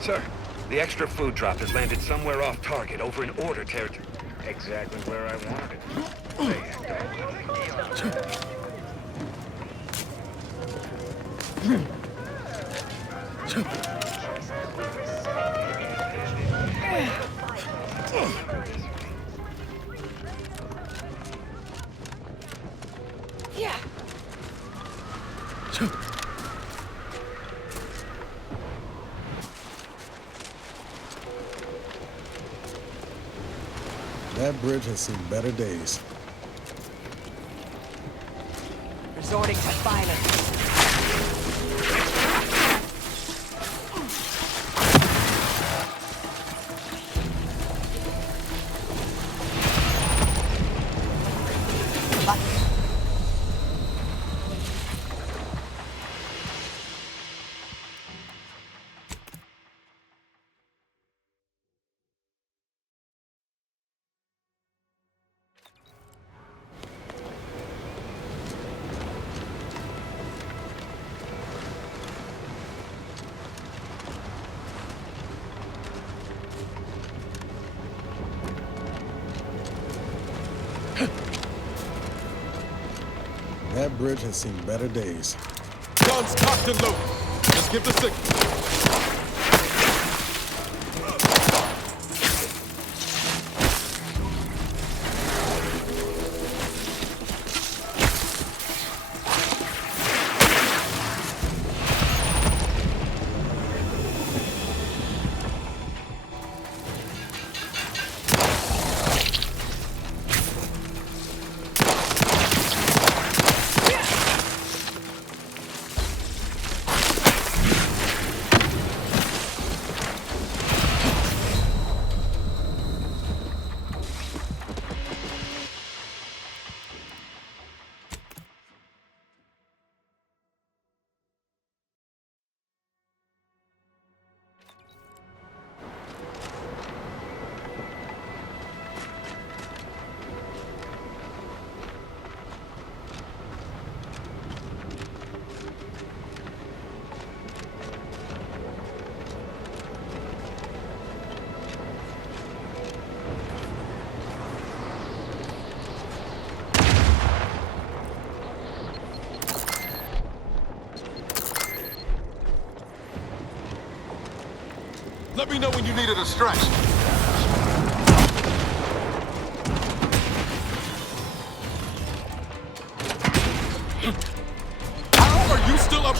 Sir, the extra food drop has landed somewhere off target over in Order territory. Exactly where I wanted Yeah. That bridge has seen better days. Resorting to violence. That bridge has seen better days. Guns cocked and loaded. Just give the signal. Let me know when you needed a stretch. How are you still up?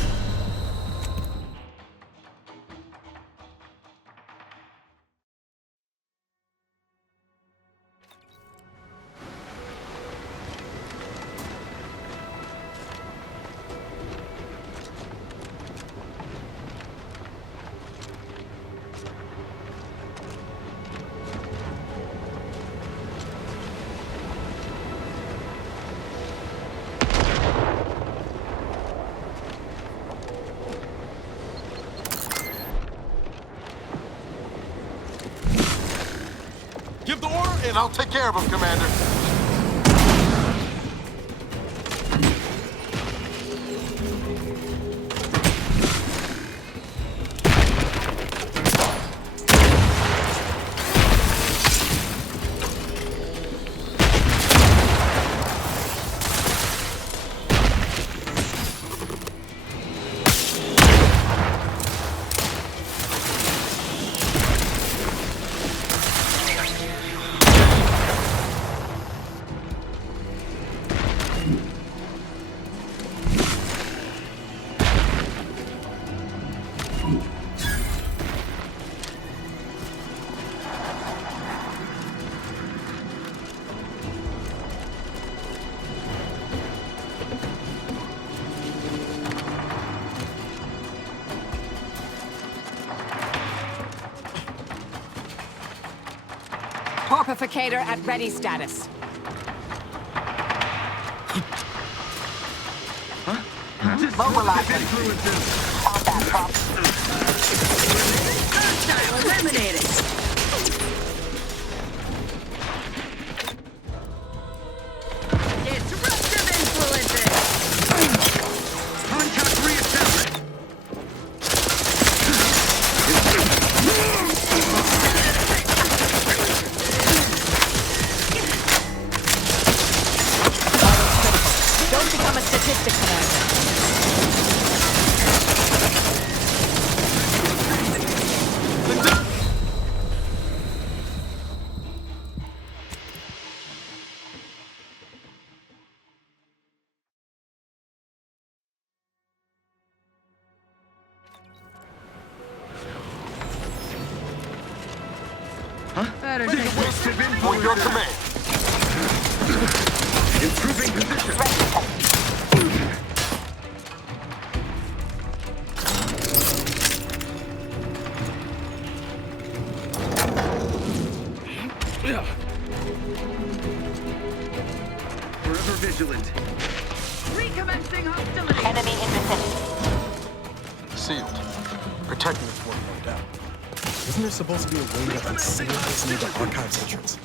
Give the order, and I'll take care of him, Commander. Torpificator at ready status. Mobilizing. Combat prop. Hostile eliminated. Disruptive influences. Contact reestablished. Don't become a statistic, Commander. Better take for your command. Improving position. Forever vigilant. Recommencing hostility. Enemy in vicinity. Sealed. Protecting the fort, no doubt. Isn't there supposed to be a way that unsealed this near the archives entrance?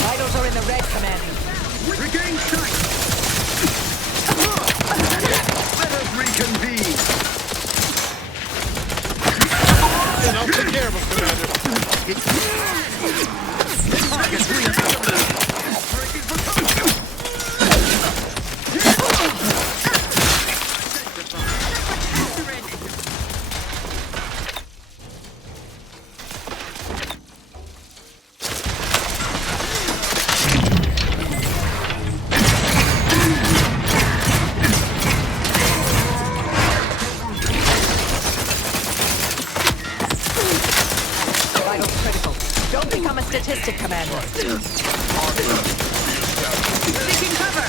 Vitals are in the red, Commander. Regain sight. Let us reconvene. And I'll take care of him, Commander. Target reestablished. Breaking for cover. Vitals critical. Don't become a statistic, Commander. Seeking cover.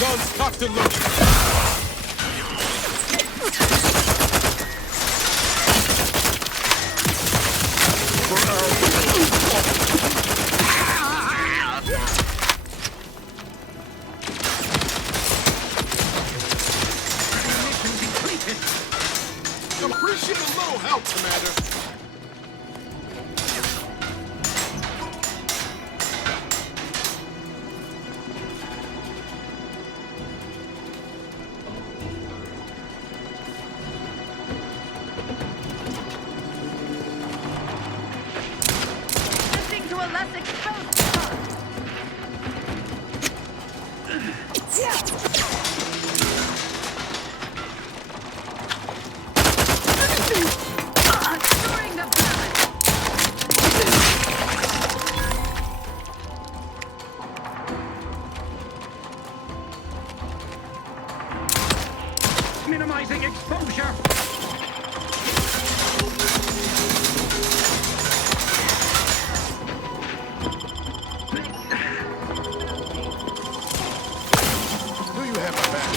Guns cocked and loaded. appreciate a little help, Commander. Shifting to a less exposed spot. Restoring the balance. Minimizing exposure. Do you have my back?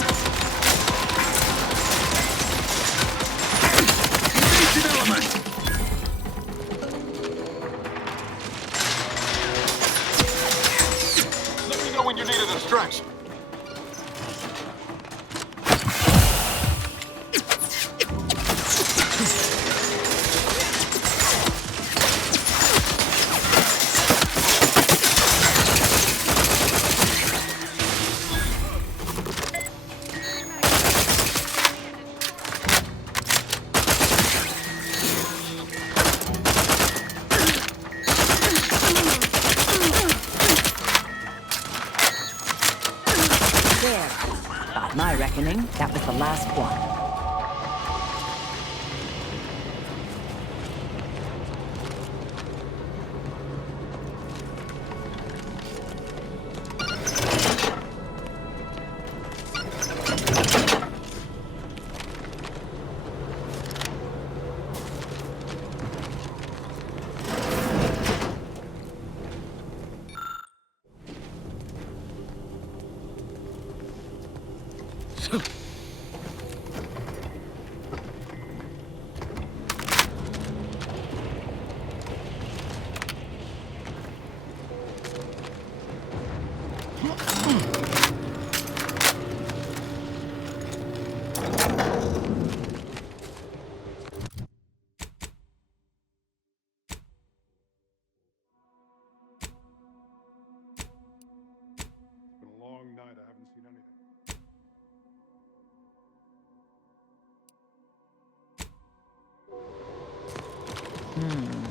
Engage an element. Let me know when you need a distraction. There. By my reckoning, that was the last one.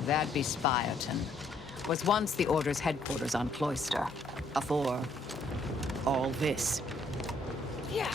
That'd be Spioton. Was once the Order's headquarters on Cloister. Afore all this. Yeah.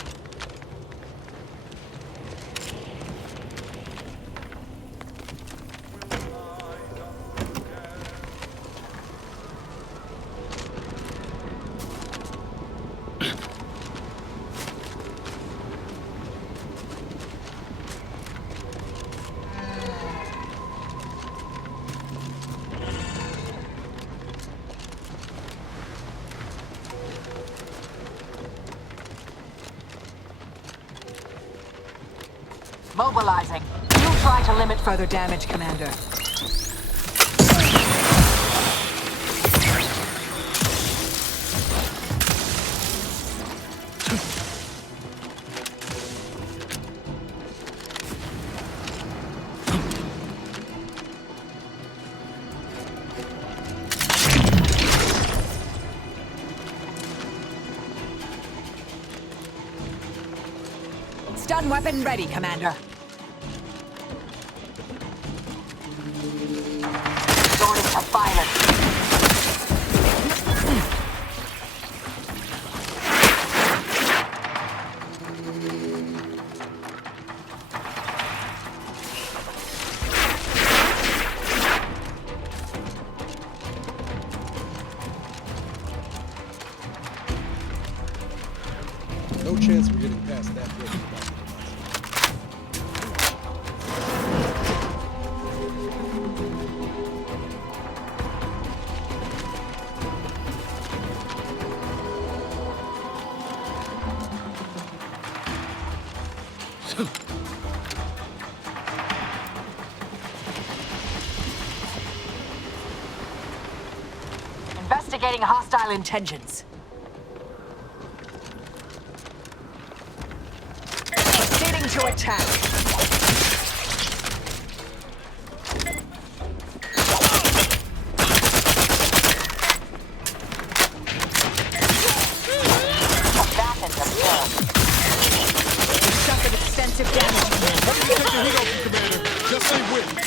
Mobilizing. You try to limit further damage, Commander. Stun weapon ready, Commander. Resorting to violence. No chance we're getting past that building. Investigating hostile intentions. Proceeding to attack. massive damage. Take the heat off you, Commander. Just stay with me.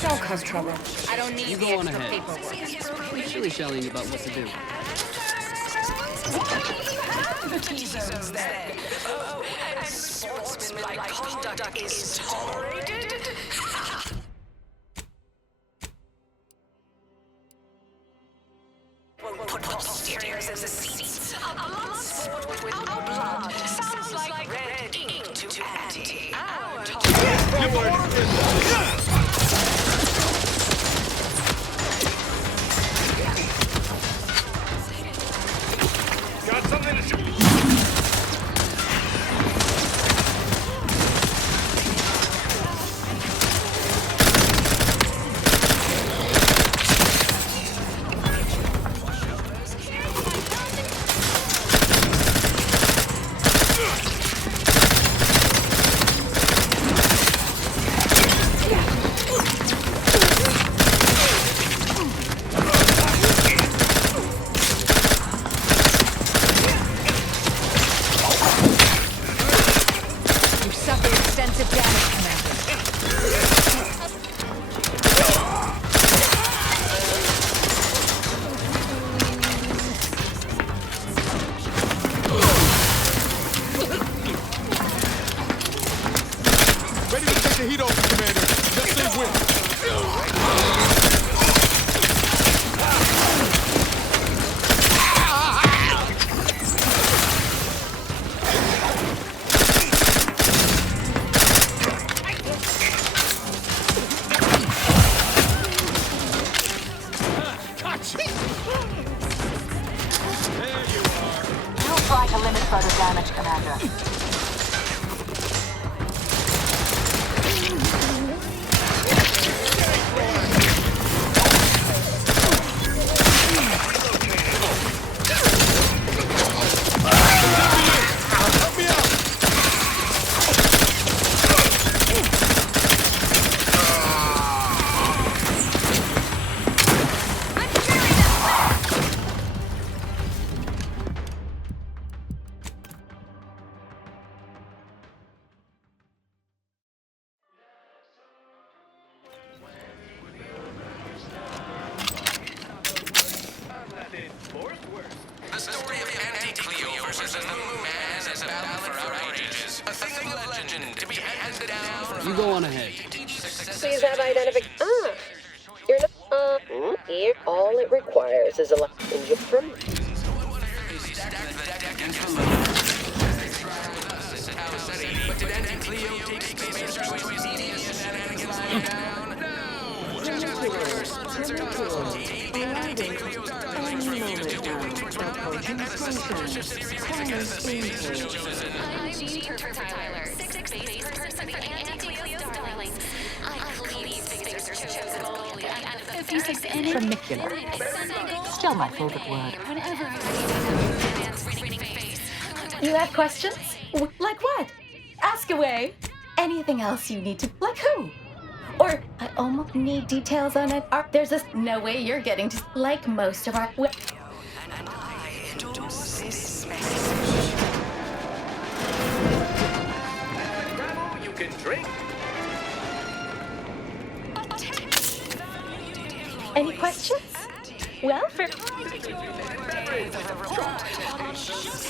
Don't cause trouble. I don't need You the go on extra ahead. paperwork. We're shilly-shallying about what to do. The T-zones then. Oh, and sportsmanlike conduct is tolerated. Put posteriors in the seats. A blood sport without blood sounds like red ink to ante. Got something to shoot. Further damage, Commander. The story of Anti-Cleo versus the Moon Man is a ballad for outrageous. A thing of legend to be handed down from... You go on ahead. Please have identification. Ah, you're not. Here, all it requires is a in your permit. But did Anti-Cleo take space between devious shenanigans lying down? No! Just like her sponsored puzzle, keeping Anti-Cleo's darlings refused to do wings were and as a scholarship series because the space is chosen. I'm Jean Turfer Tyler, sixth base person for Anti-Cleo's darlings. I believe space is chosen only and 56 in Vermicular. Still my favorite word. Whenever I see a man's face. You have questions? Like what? Ask away. Anything else you need to... Like who? Or I almost need details on it. There's this... No way you're getting to... Like most of our... And I endorse this message. You can drink. Any questions? Well, for...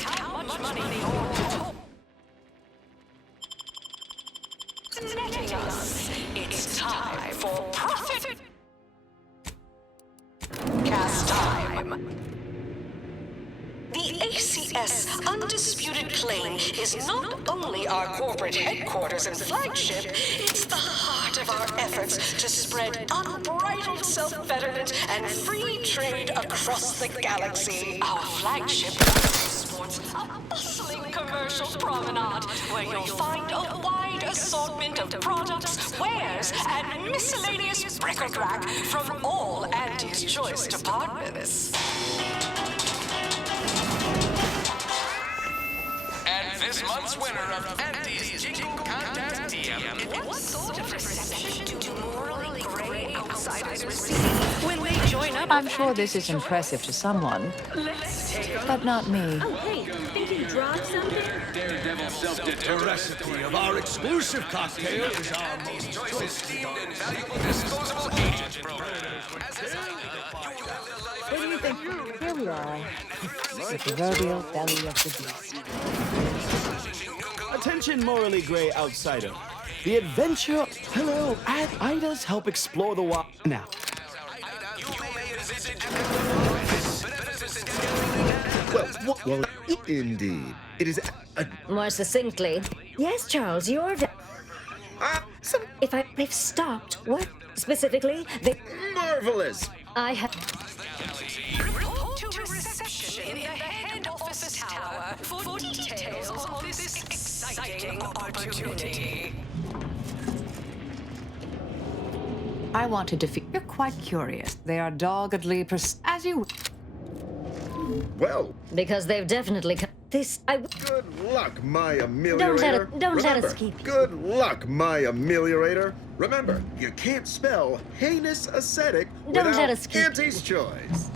How much money time for profit. Cast time. The ACS Undisputed Claim is not only our corporate headquarters and flagship, it's the heart of our efforts to spread unbridled self-betterment and free trade across the galaxy. Our flagship sports a bustling commercial promenade where you'll find a wide assortment of products, wares, and miscellaneous bric-a-brac from all Auntie's Choice departments. And this month's winner of Auntie's Jingle Contest DM. What sort of reception do morally gray outsiders receive when they join up? I'm sure this is impressive to someone, but not me. Oh, hey, think you dropped something? Daredevil self-the recipe of our exclusive cocktail is our Auntie's Choice esteemed and valuable disposable agent program. What do you think? Here we are, the proverbial belly of the beast. Attention, morally gray outsider. The adventure. Hello, and Ida's help explore the wild now. Well, indeed. It is More succinctly. Yes, Charles, you're... They've stopped. What? Specifically, they... marvelous! I have... Report to reception in the head office tower for details on this exciting opportunity. I want to defeat. You're quite curious. They are doggedly as you. Well, Because they've definitely... This... good luck, my ameliorator. Don't let us Remember, keep... good luck, my ameliorator. Remember, you can't spell heinous ascetic Don't without let us keep... Auntie's Choice.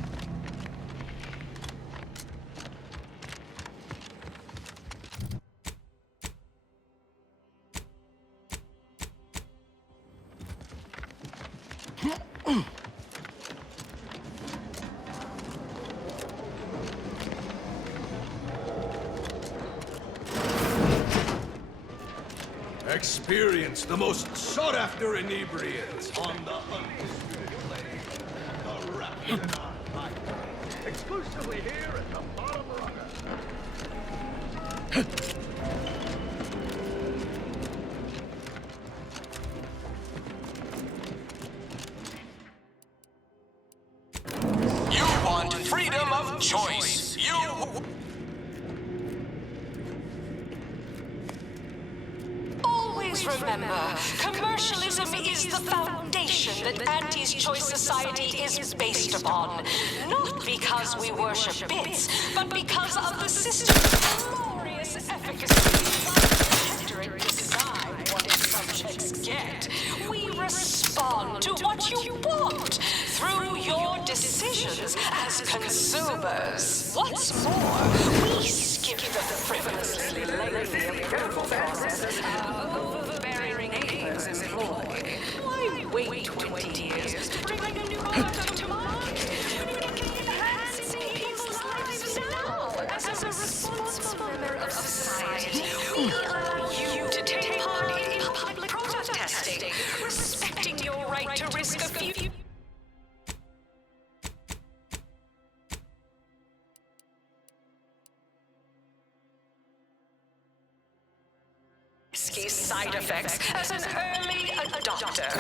Experience the most sought-after inebriants on the undisputed plane. The Raptor High. Exclusively here at the Bottom Runner. You want freedom of choice. You... Always remember, commercialism is the foundation that Auntie's Choice Society is based upon. Not because we worship bits, but because of the system's glorious efficacy. During decide what its subjects get, we respond to what you want through your decisions as consumers. What's more, we skip the frivolously lengthy approval process overbearing aims employ. Why wait 20 years to bring a new product to market? We can enhance people's lives now. As a responsible member of society, we allow you to take part in public protesting, respecting your right to risk a few... risky side effects as an early adopter.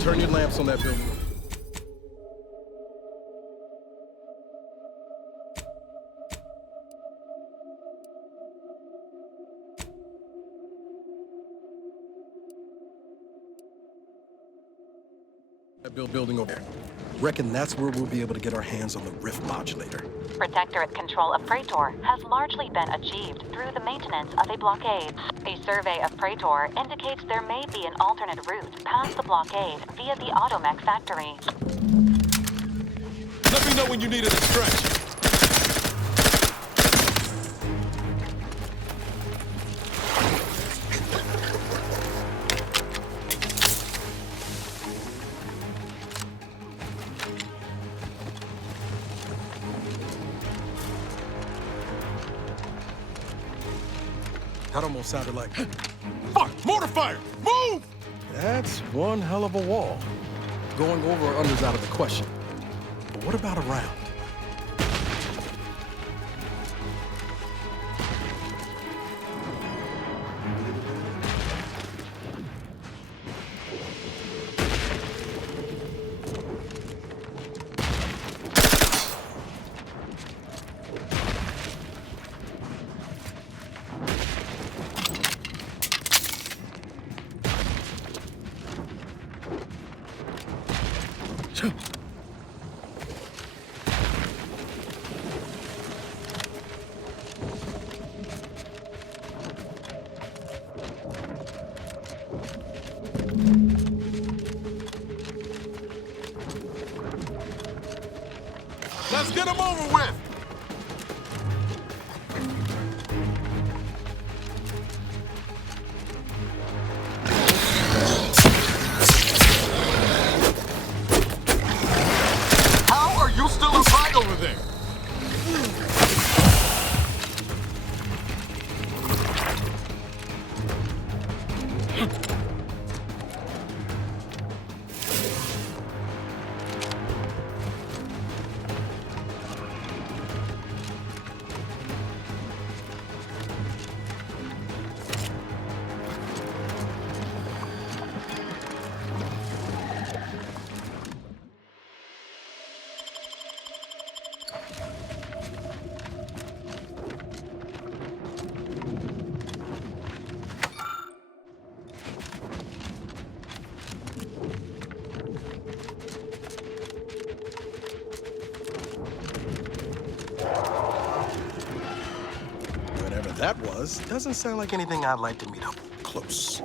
Turn your lamps on that building. building over there. Reckon that's where we'll be able to get our hands on the Rift modulator. Protectorate control of Praetor has largely been achieved through the maintenance of a blockade. A survey of Praetor indicates there may be an alternate route past the blockade via the Automech factory. Let me know when you need a stretch. That almost sounded like... Fuck! Mortar fire! Move! That's one hell of a wall. Going over or under's out of the question. But what about around? Let's get him over with! How are you still inside over there? That doesn't sound like anything I'd like to meet up close.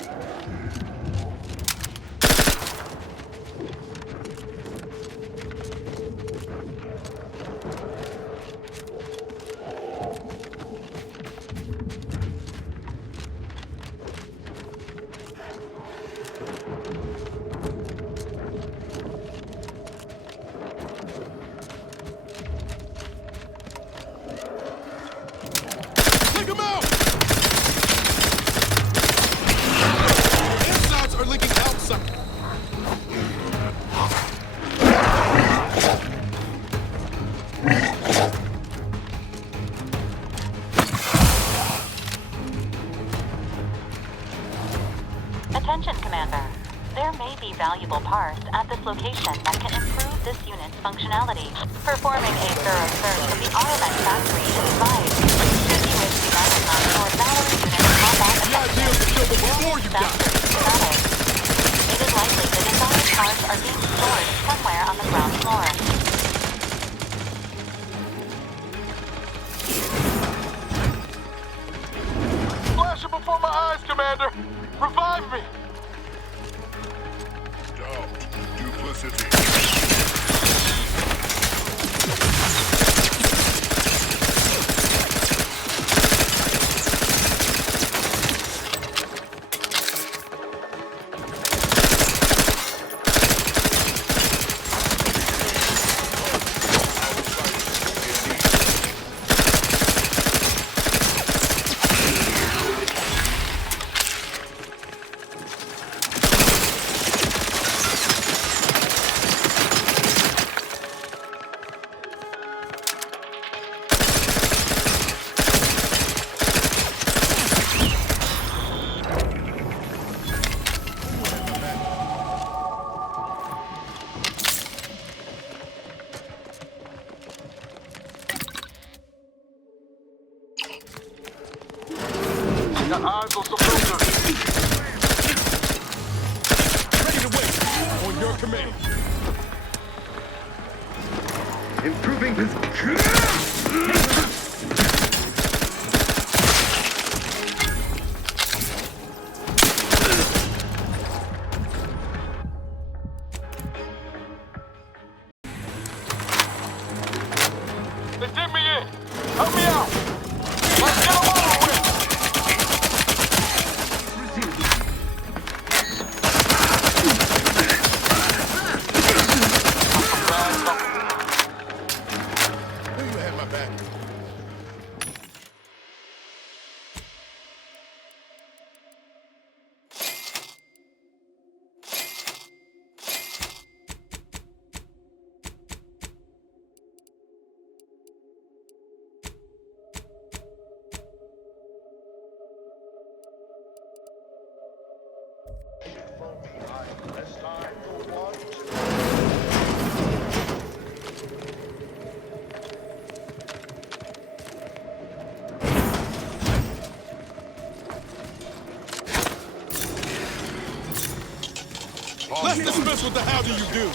Attention, Commander. There may be valuable parts at this location that can improve this unit's functionality. Performing a thorough search of the Automech factory is advised. Should you wish to recognize your Valor unit's combat effectiveness, it is likely the desired parts are being stored somewhere on the ground floor. Flashing before my eyes, Commander! Revive me! Doubt. Duplicity. Got eyes on some soldiers. Ready to wait. On your command. Improving position. They did me in! Help me out! Let's get them over with! Knew you had my back. Let's dismiss what the hell do you do?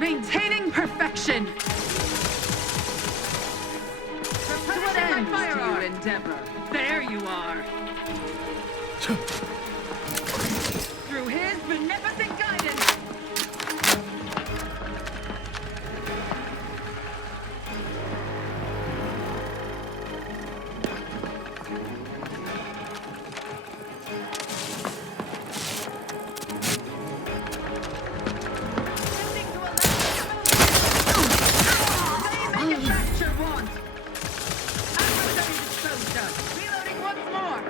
Maintaining perfection. Replenishing my firearm. Endeavor. There you are. Through his beneficent guidance. Reloading once more.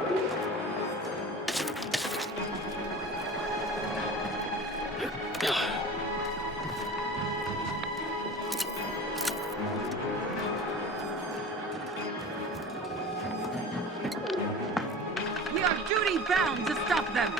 We are duty bound to stop them.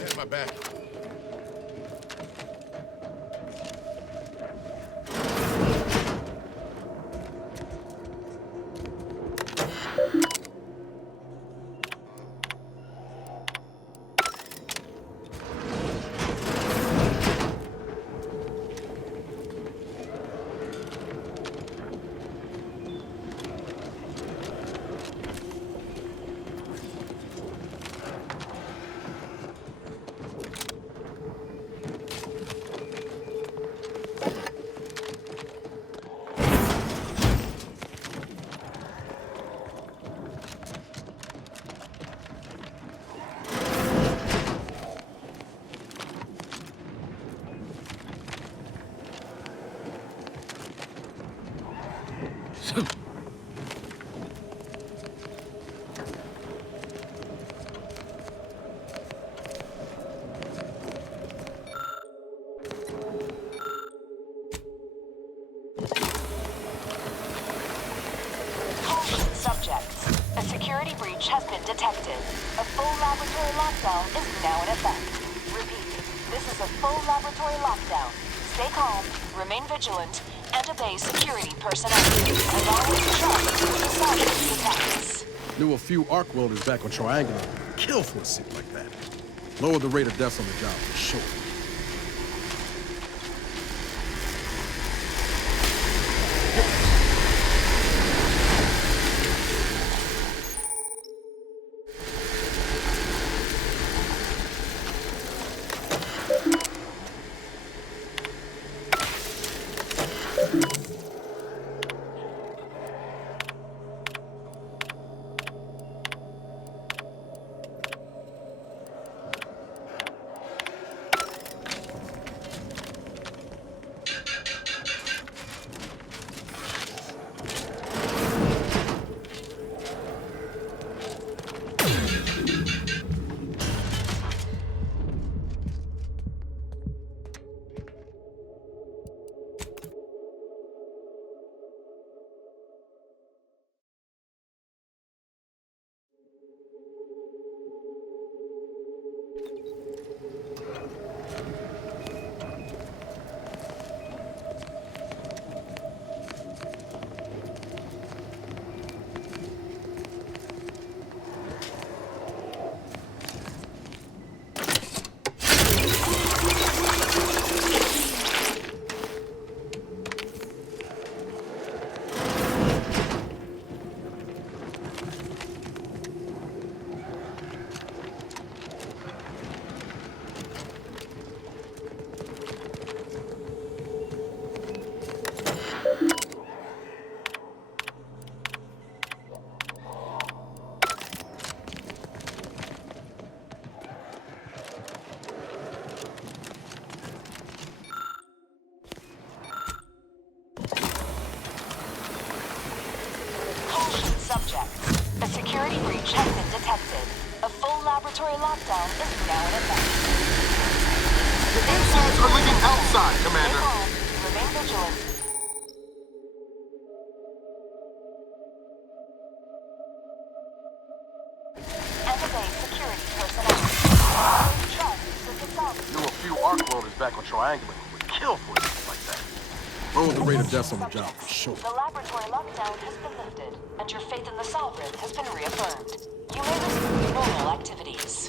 Had my back. Subjects, a security breach has been detected. A full laboratory lockdown is now in effect. Repeat, this is a full laboratory lockdown. Stay calm, remain vigilant, and obey security personnel. And always trust the science attacks. Knew a few arc welders back on Triangular. Kill for a suit like that. Lower the rate of deaths on the job for sure. Subjects, a security breach has been detected. A full laboratory lockdown is now in effect. The insides are leaking outside, Commander. Stay calm, remain vigilant. back on Triangulate would kill for it like that. Lower the rate of deaths on the job, for sure. The laboratory lockdown has been lifted, and your faith in the Sovereign has been reaffirmed. You may resume normal activities.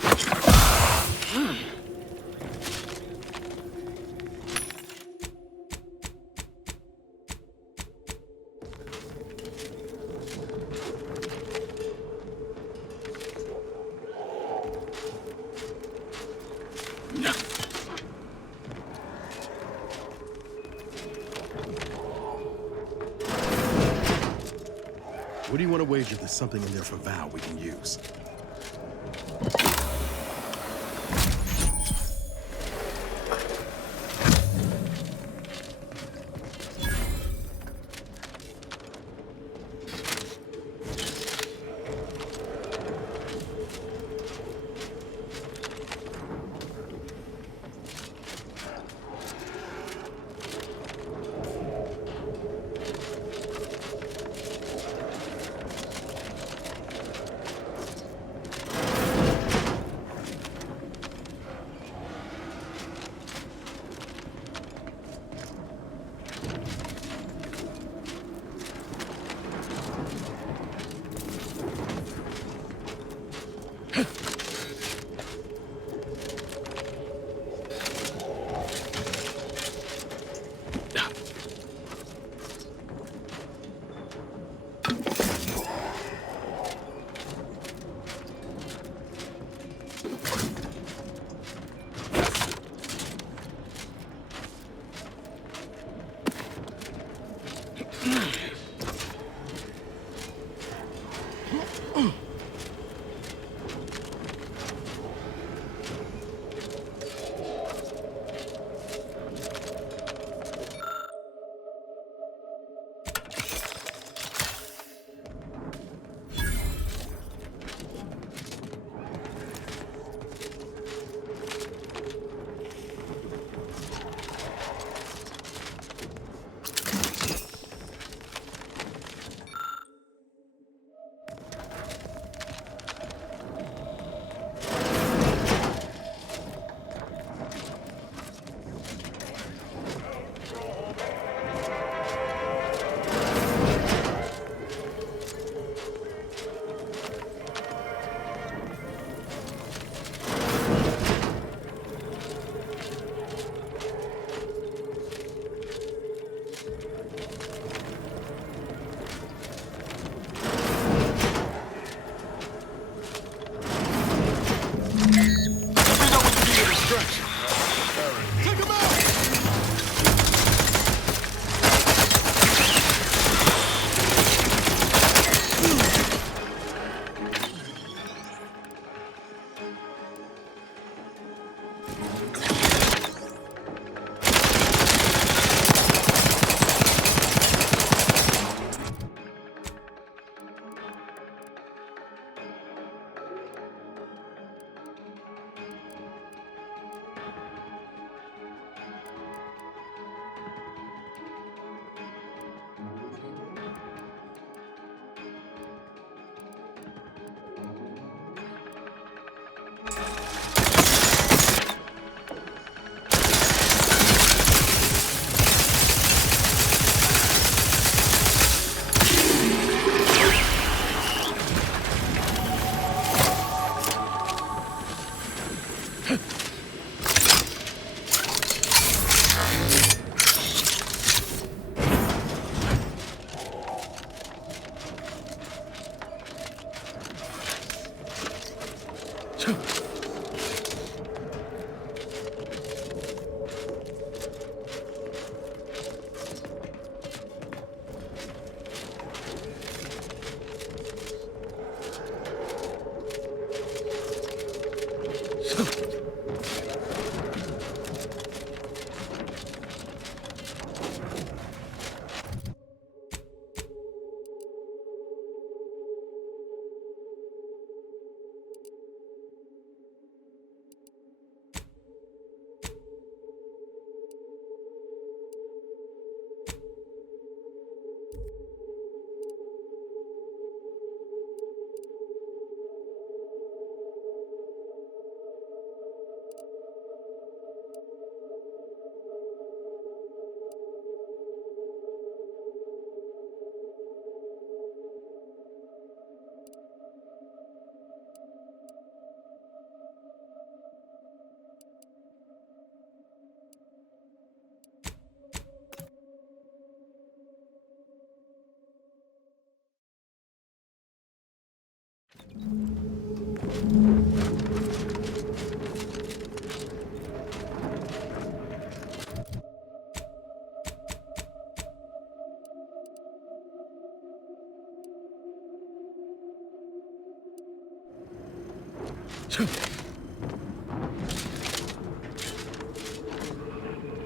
What do you want to wager there's something in there for Val we can use?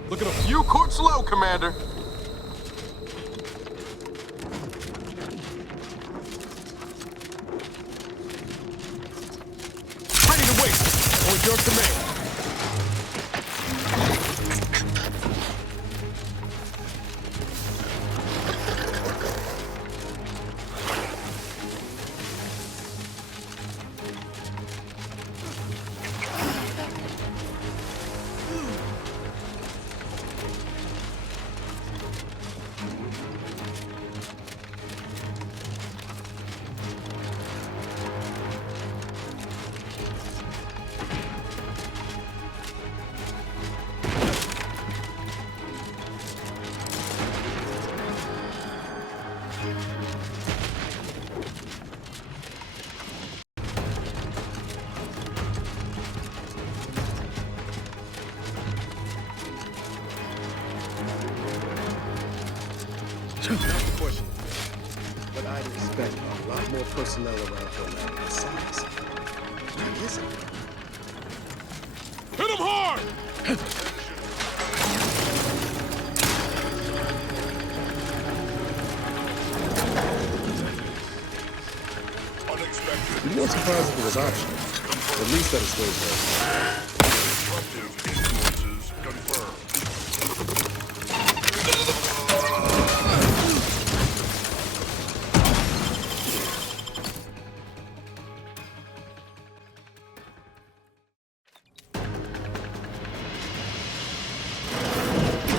Looking a few courts low, Commander. Ready to wait. On your command. Not to push it, but I'd expect a lot more personnel around for that size. Where is it? Hit him hard! You weren't surprised if it was optional. At least that explains that. Disruptive influences confirmed.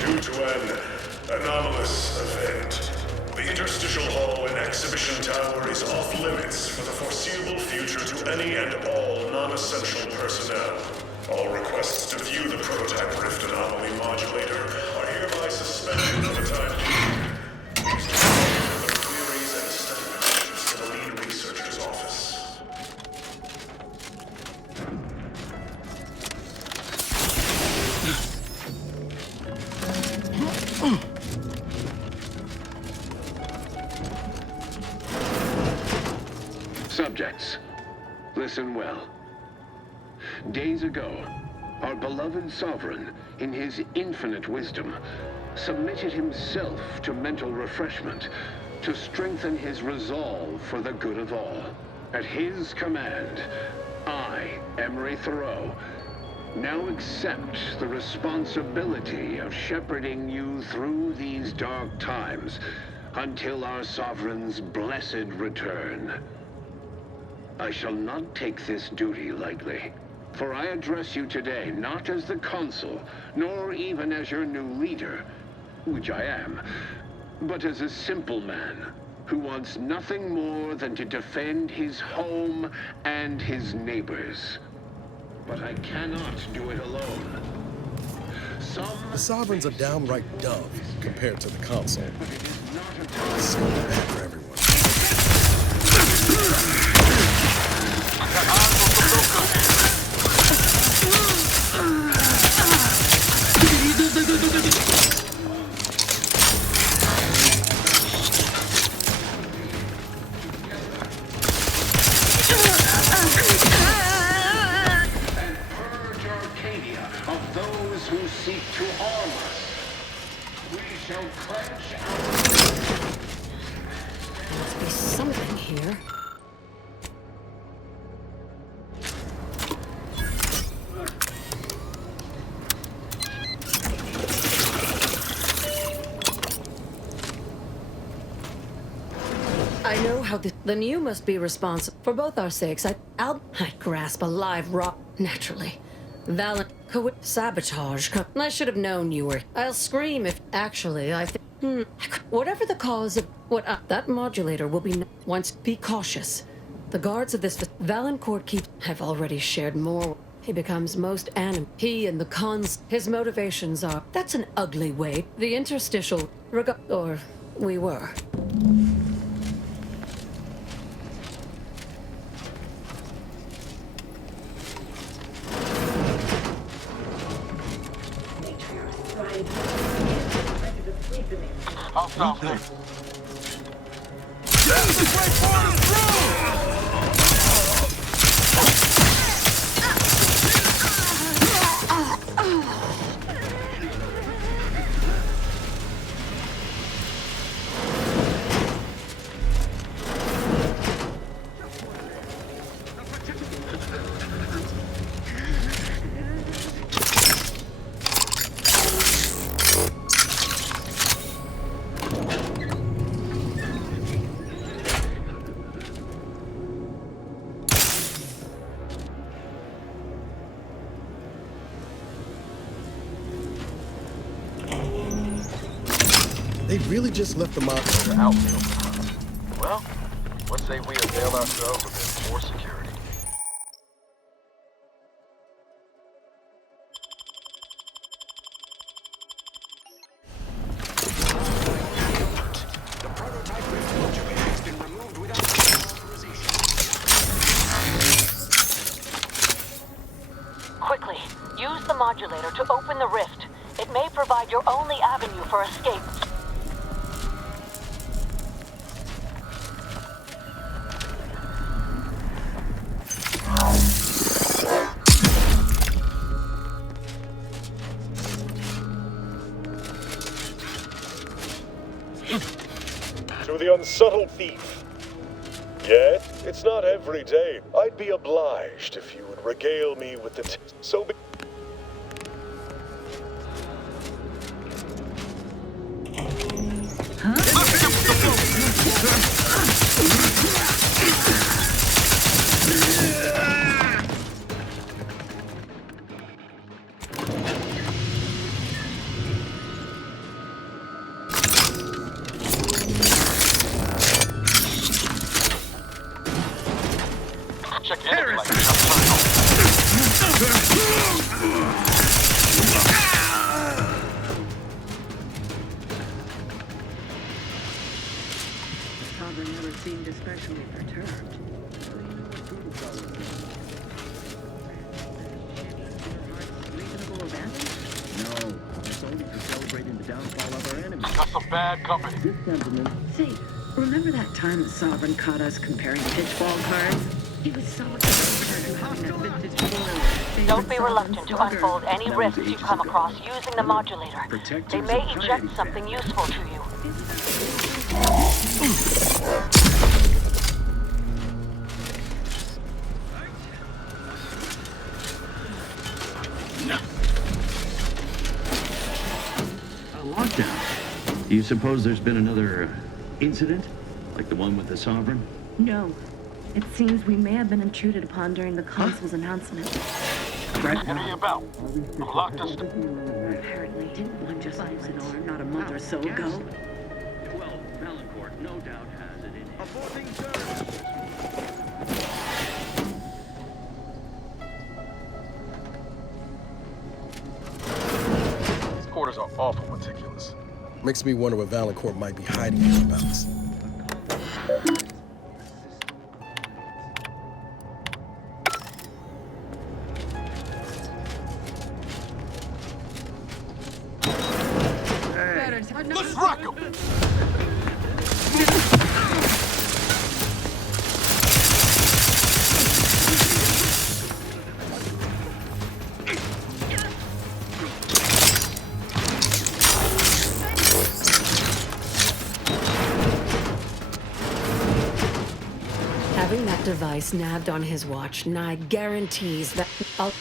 Due to an anomalous event, the interstitial hall and exhibition tower is off limits for the foreseeable future to any and all non-essential personnel. All requests to view the prototype Rift Anomaly Modulator are hereby suspended for the time being. The queries and study questions to the lead researcher's office. Subjects, listen well. Days ago, our beloved sovereign, in his infinite wisdom, submitted himself to mental refreshment to strengthen his resolve for the good of all. At his command, I, Emery Thoreau, now accept the responsibility of shepherding you through these dark times until our sovereign's blessed return. I shall not take this duty lightly, for I address you today not as the consul, nor even as your new leader, which I am, but as a simple man who wants nothing more than to defend his home and his neighbors. But I cannot do it alone. The Sovereign's a downright dove compared to the consul. It's so bad for everyone. Of those who seek to harm us, we shall clench our... Must be something here. I know how then you must be responsible for both our sakes. I'd grasp a live rock naturally. Sabotage. I should have known you were. I'll scream if actually I think. Whatever the cause of that modulator will be. Once be cautious. The guards of this Valancourt have already shared more. He becomes most He and the cons. His motivations are. That's an ugly way. The interstitial or we were. I'll stop there. They really just left the modulator out there. Well, let's say we avail ourselves of their poor security. Quickly, use the modulator to open the rift. It may provide your only avenue for escape. To the unsubtle thief. Yet, it's not every day. I'd be obliged if you would regale me with the so be. Check enemy light. Sovereign never seemed especially perturbed. Reasonable abandon? No, it's only for celebrating the downfall of our enemies. Got some bad company. This gentleman. Say, remember that time the Sovereign caught us comparing pitchball cards? He was so excited having that vintage spoiler. Don't be reluctant to unfold any risks you come across using the modulator. They may eject something useful to you. A lockdown. Do you suppose there's been another incident? Like the one with the Sovereign? No. It seems we may have been intruded upon during the Consul's announcement. What are you about? You locked us. Apparently, didn't one just lose an arm not a month or so ago? Well, Valancourt no doubt has it in him. These quarters are awful meticulous. Makes me wonder what Valancourt might be hiding hereabouts. Let's rock 'em! Having that device nabbed on his watch nigh guarantees that I'll...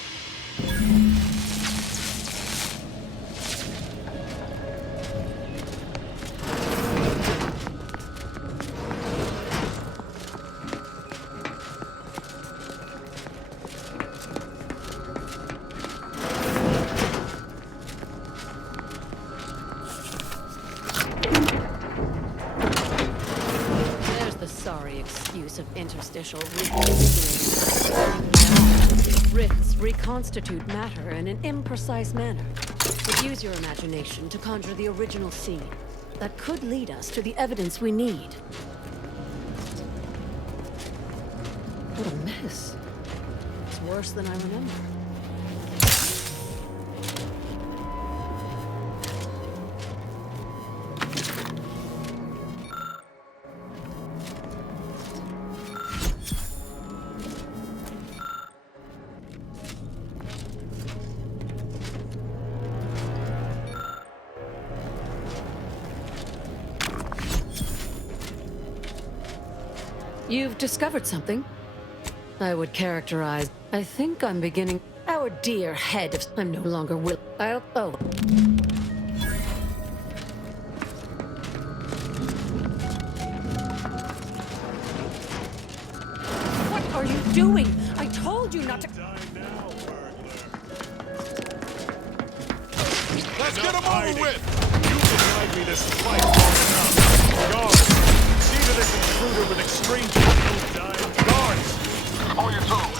sorry excuse of interstitial rifts reconstitute matter in an imprecise manner. But use your imagination to conjure the original scene that could lead us to the evidence we need. What a mess. It's worse than I remember. You've discovered something. I would characterize... I think I'm beginning... Our dear head of... I'm no longer will... I'll... Oh. What are you doing? I told you not to... Let's get him over with! me this fight long enough. Guards, see to this intruder with extreme guards! On your toes!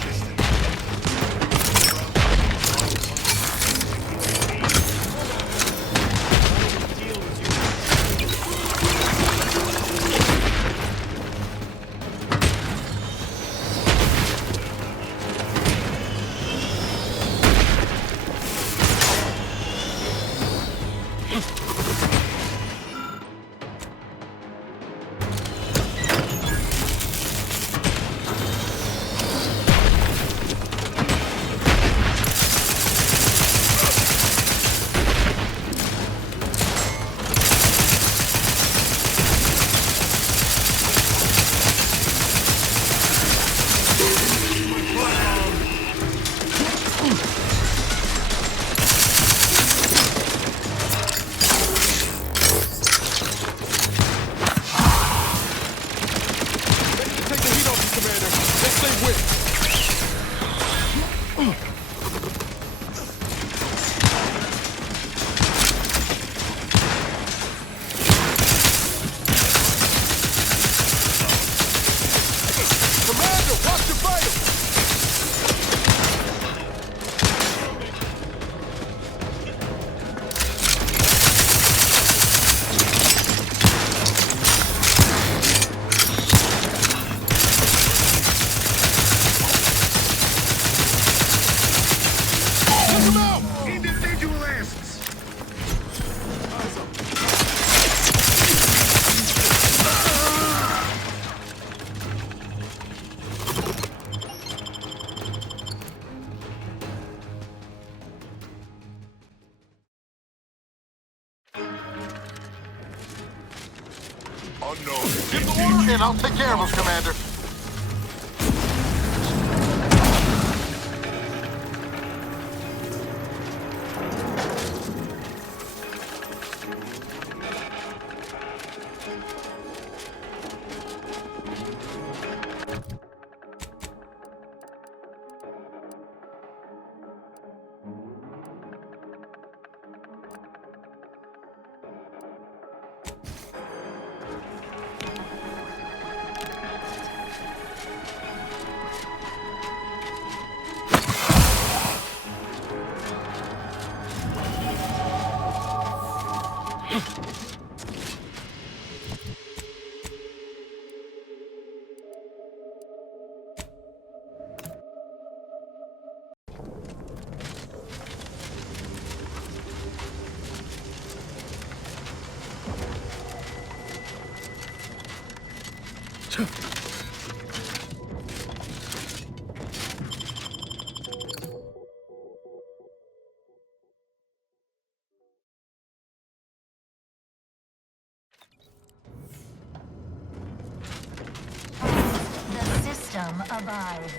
Unknown. Give the order and I'll take care of him, Commander.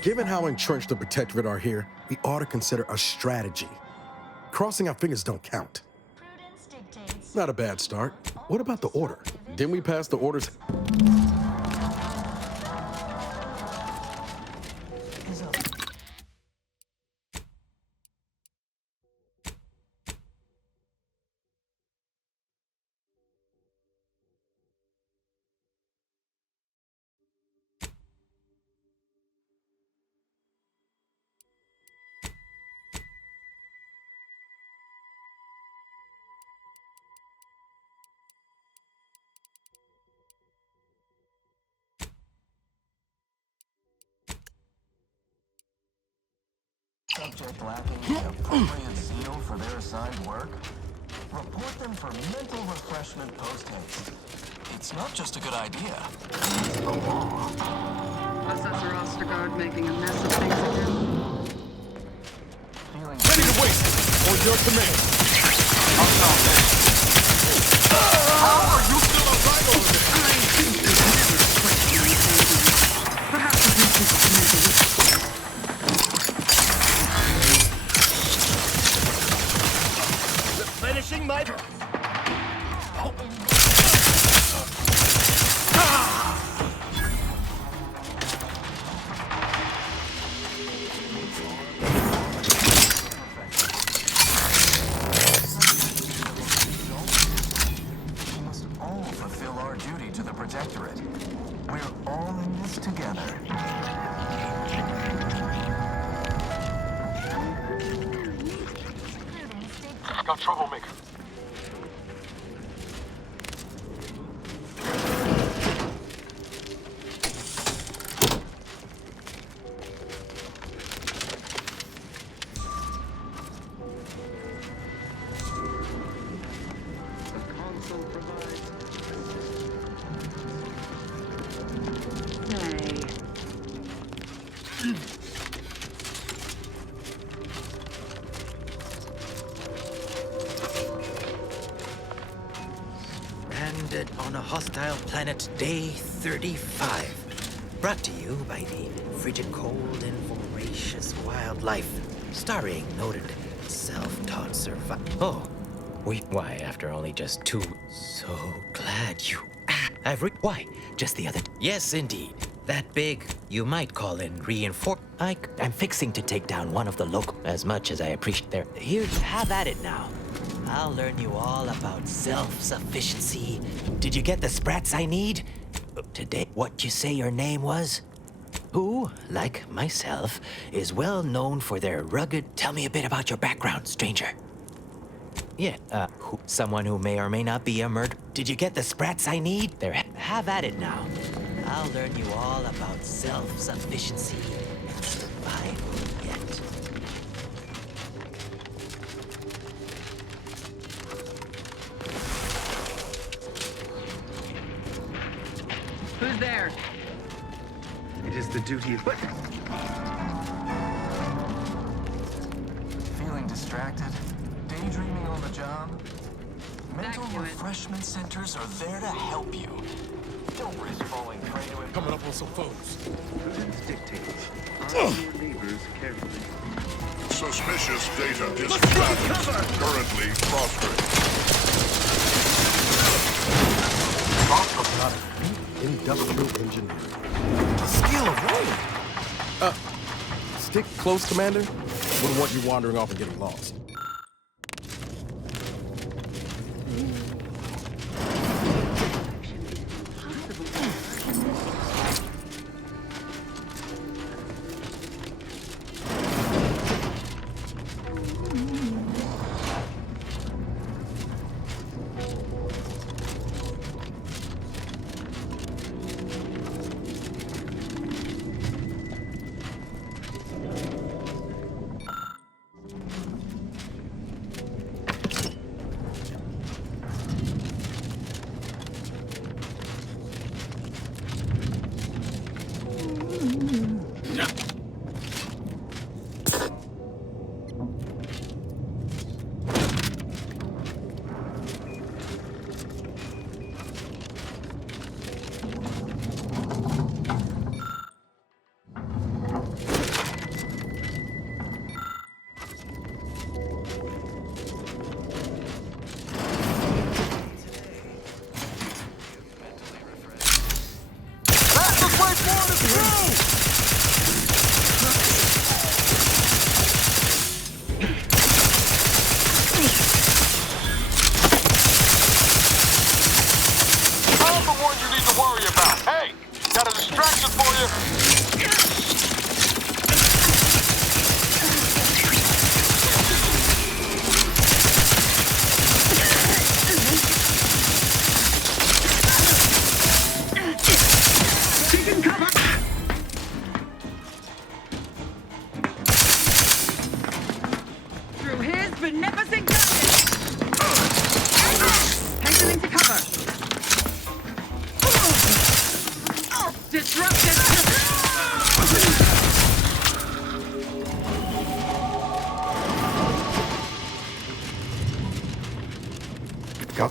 Given how entrenched the Protectorate are here, we ought to consider a strategy. Crossing our fingers don't count. Not a bad start. What about the order? Didn't we pass the orders? Subject lacking the appropriate zeal for their assigned work? Report them for mental refreshment post-haste. It's not just a good idea, it's the law. Assessor Ostergaard making a mess of things again. Ready to waste, or your command. How are you still alive over there? I think this never quite irritated. Perhaps a recent committee. Finishing my... take out Troublemaker. Landed on a hostile planet, day 35. Brought to you by the frigid cold and voracious wildlife. Starring noted self-taught survivor. Oh, why, after only just 2. So glad you. Why? Just the other. Yes, indeed. That big, you might call in reinforce. I'm fixing to take down one of the local. As much as I appreciate their. Here, have at it now. I'll learn you all about self-sufficiency. Did you get the sprats I need? Today, what you say your name was? Who, like myself, is well known for their rugged. Tell me a bit about your background, stranger. Yeah, someone who may or may not be a murderer. Did you get the sprats I need? There, have at it now. I'll learn you all about self-sufficiency and survival yet. Who's there? It is the duty of... Feeling distracted? Daydreaming on the job? Mental refreshment centers are there to help you. Don't risk falling prey to it. Coming up on some foes. Dictates. Your neighbors carefully. Suspicious data is flattened. Currently prostrate. Talk about industrial engineering. Skill of war. Stick close, Commander. Wouldn't want you wandering off and getting lost.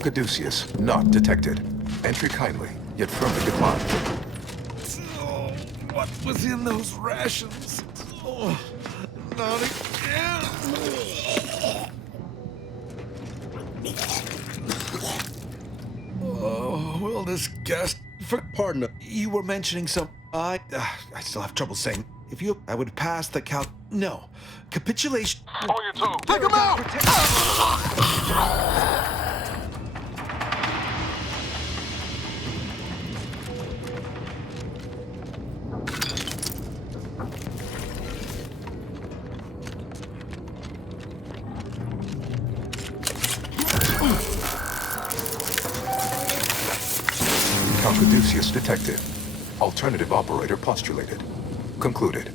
Caduceus, not detected. Entry kindly, yet firmly declined. Oh, what was in those rations? Oh, not again. Oh, well, this guest... Pardon, you were mentioning some... I still have trouble saying. If you... I would pass the No. Capitulation... On your toes. Take him out! Count Caduceus detected. Alternative operator postulated. Concluded.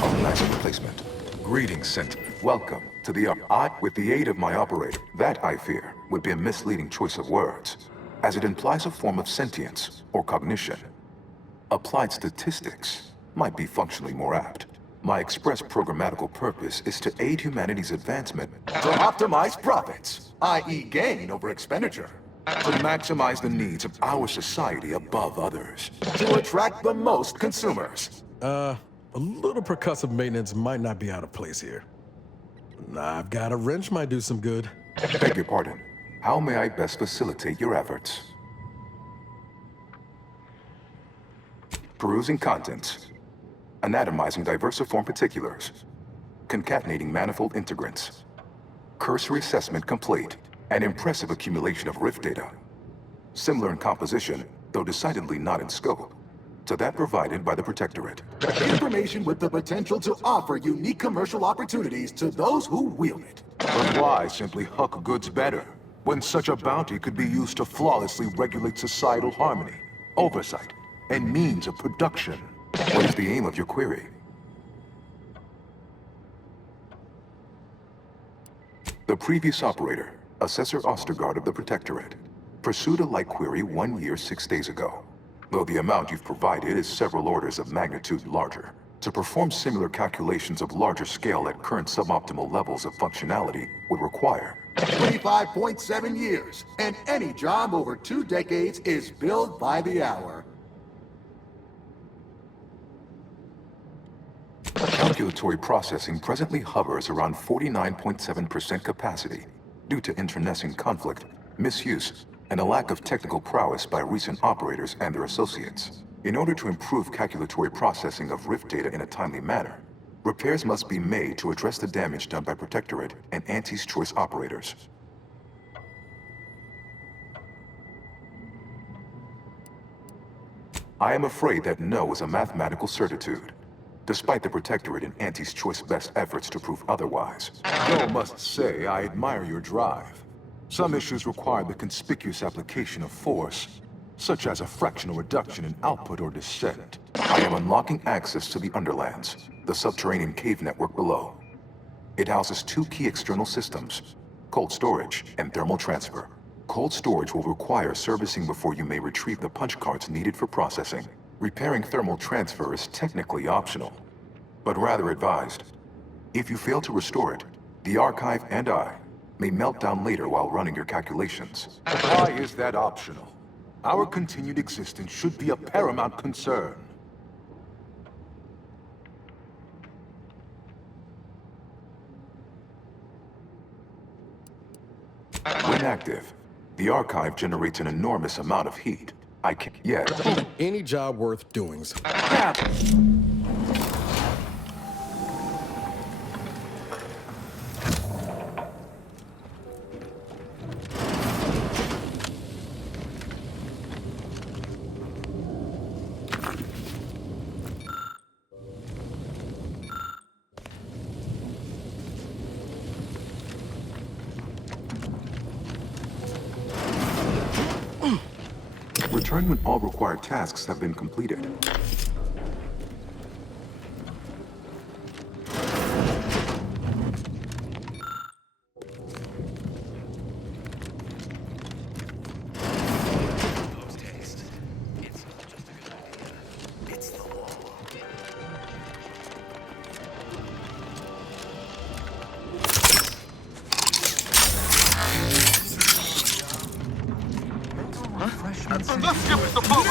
Harmonizer replacement. Greetings, Sent. Welcome to the with the aid of my operator. That, I fear, would be a misleading choice of words, as it implies a form of sentience or cognition. Applied statistics might be functionally more apt. My express programmatical purpose is to aid humanity's advancement to optimize profits, i.e. gain over expenditure, to maximize the needs of our society above others, to attract the most consumers. A little percussive maintenance might not be out of place here. I've got a wrench might do some good. Beg your pardon. How may I best facilitate your efforts? Perusing contents. Anatomizing diversiform particulars. Concatenating manifold integrants. Cursory assessment complete. An impressive accumulation of rift data. Similar in composition, though decidedly not in scope, to that provided by the Protectorate. Information with the potential to offer unique commercial opportunities to those who wield it. But why simply huck goods better, when such a bounty could be used to flawlessly regulate societal harmony, oversight, and means of production? What is the aim of your query? The previous operator, Assessor Ostergaard of the Protectorate, pursued a like query 1 year, 6 days ago. Though the amount you've provided is several orders of magnitude larger. To perform similar calculations of larger scale at current suboptimal levels of functionality would require 25.7 years, and any job over 2 decades is billed by the hour. Calculatory processing presently hovers around 49.7% capacity due to internecine conflict, misuse, and a lack of technical prowess by recent operators and their associates. In order to improve calculatory processing of rift data in a timely manner, repairs must be made to address the damage done by Protectorate and Anti's Choice operators. I am afraid that no is a mathematical certitude, despite the Protectorate and Anti's Choice best efforts to prove otherwise. Though must say I admire your drive. Some issues require the conspicuous application of force, such as a fractional reduction in output or descent. I am unlocking access to the Underlands, the subterranean cave network below. It houses 2 key external systems, cold storage and thermal transfer. Cold storage will require servicing before you may retrieve the punch cards needed for processing. Repairing thermal transfer is technically optional, but rather advised. If you fail to restore it, the Archive and I may melt down later while running your calculations. Why is that optional? Our continued existence should be a paramount concern. When active, the Archive generates an enormous amount of heat. I can't yet. Any job worth doing's. Return when all required tasks have been completed. Let's skip the bullet!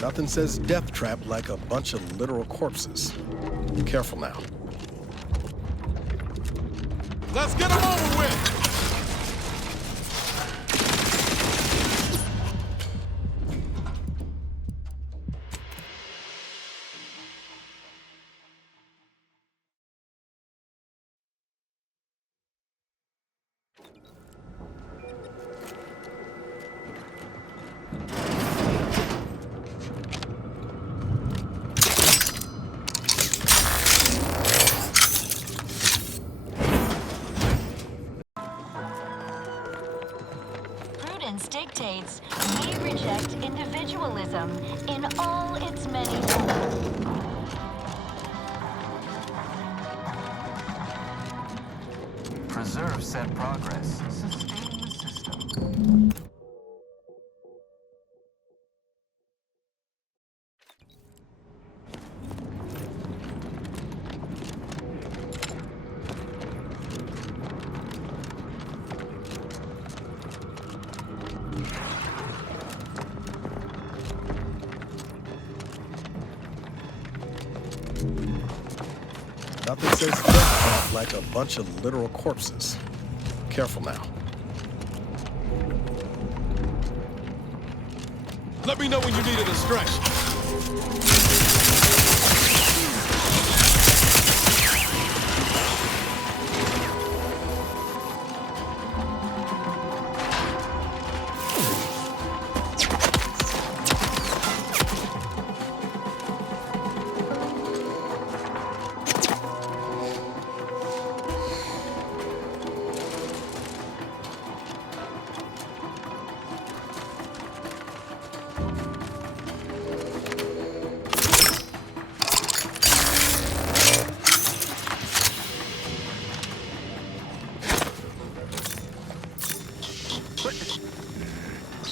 Nothing says death trap like a bunch of literal corpses. Be careful now. Let's get them over with! reject individualism in all its many forms. Preserve said progress. Sustain the system. Nothing says death like a bunch of literal corpses. Careful now. Let me know when you need a distraction.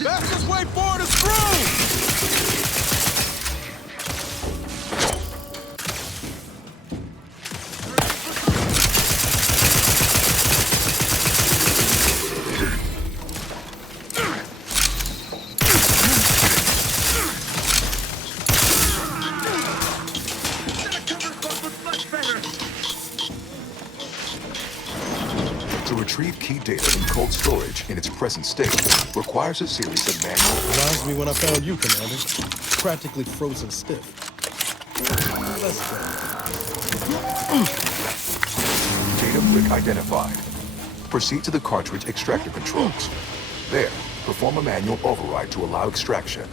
Fastest way forward is through! To retrieve key data in cold storage in its present state requires a series of manual... Reminds me when I found you, Commander. Practically frozen stiff. Let's go. Data brick identified. Proceed to the cartridge extractor controls. There, perform a manual override to allow extraction.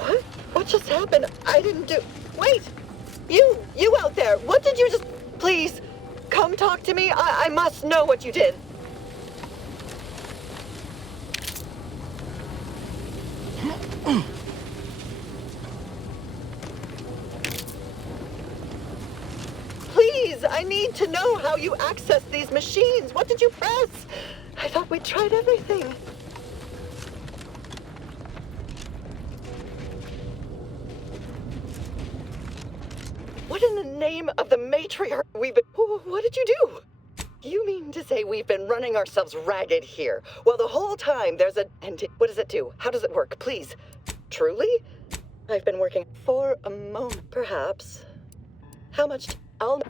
What? What just happened? I didn't do... Wait! You out there! What did you just... Please, come talk to me. I must know what you did. Please, I need to know how you access these machines. What did you press? I thought we tried everything. What in the name of the matriarch we've been... What did you do? You mean to say we've been running ourselves ragged here? Well, the whole time there's a... And what does it do? How does it work? Please. Truly? I've been working for a moment, perhaps. How much... I'll...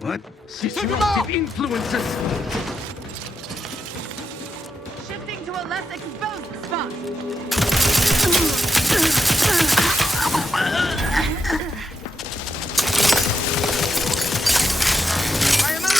What? Disruptive influences! Shifting to a less exposed spot. I am out!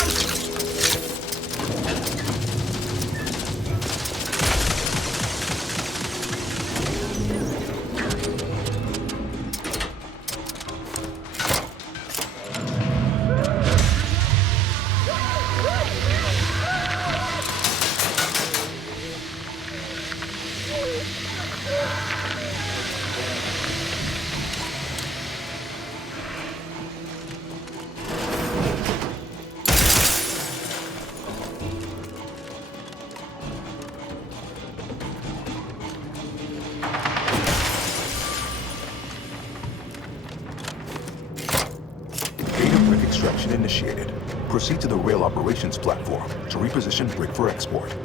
Extraction initiated. Proceed to the rail operations platform to reposition brick for export.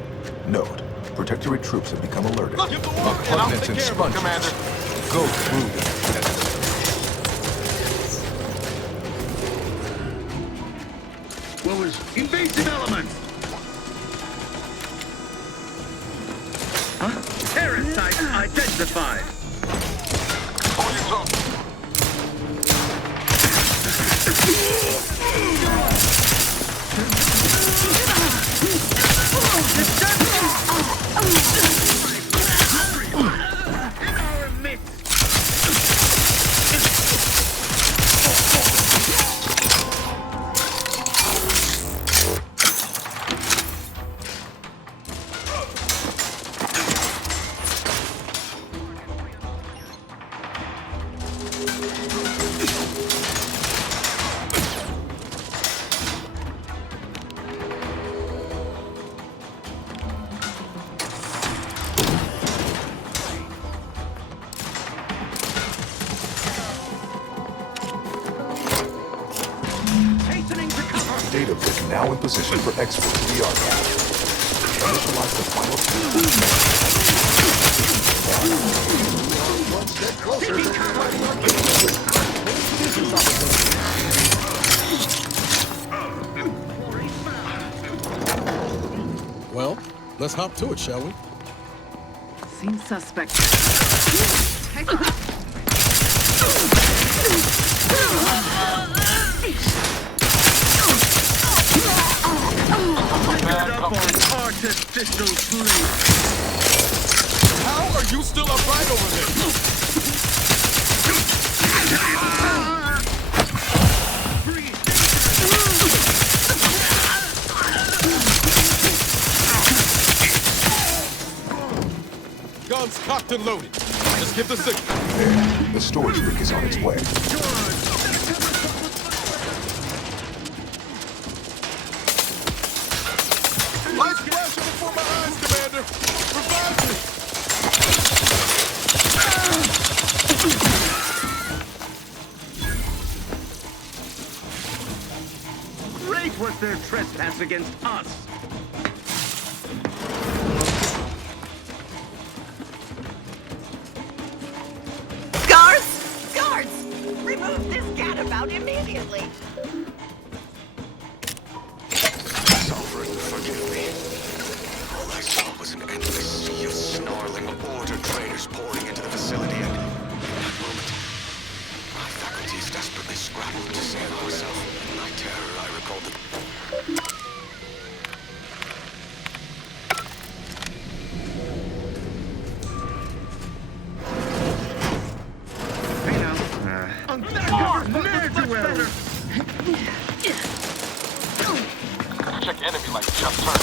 Note, Protectorate troops have become alerted. Apartments and sponges go through them. What was invasive elements? Huh? Parasite identified. Data brick now in position for export to the archive. Initialize the final One step closer to providing our business opportunity. Well, let's hop to it, shall we? Seems suspect. Up on artificial sleep. How are you still upright over there? Guns cocked and loaded. Just give the signal. The storage brick is on its way. Lights flashing before my eyes, Commander. Revive me. Great was their trespass against us. Guards! Guards! Remove this gadabout immediately! Sovereign, forgive me. All I saw was an endless sea of snarling border traders pouring into the facility, and in that moment, my faculties desperately scrambled to save ourselves. In my terror, I recalled the... Check enemy like just turned.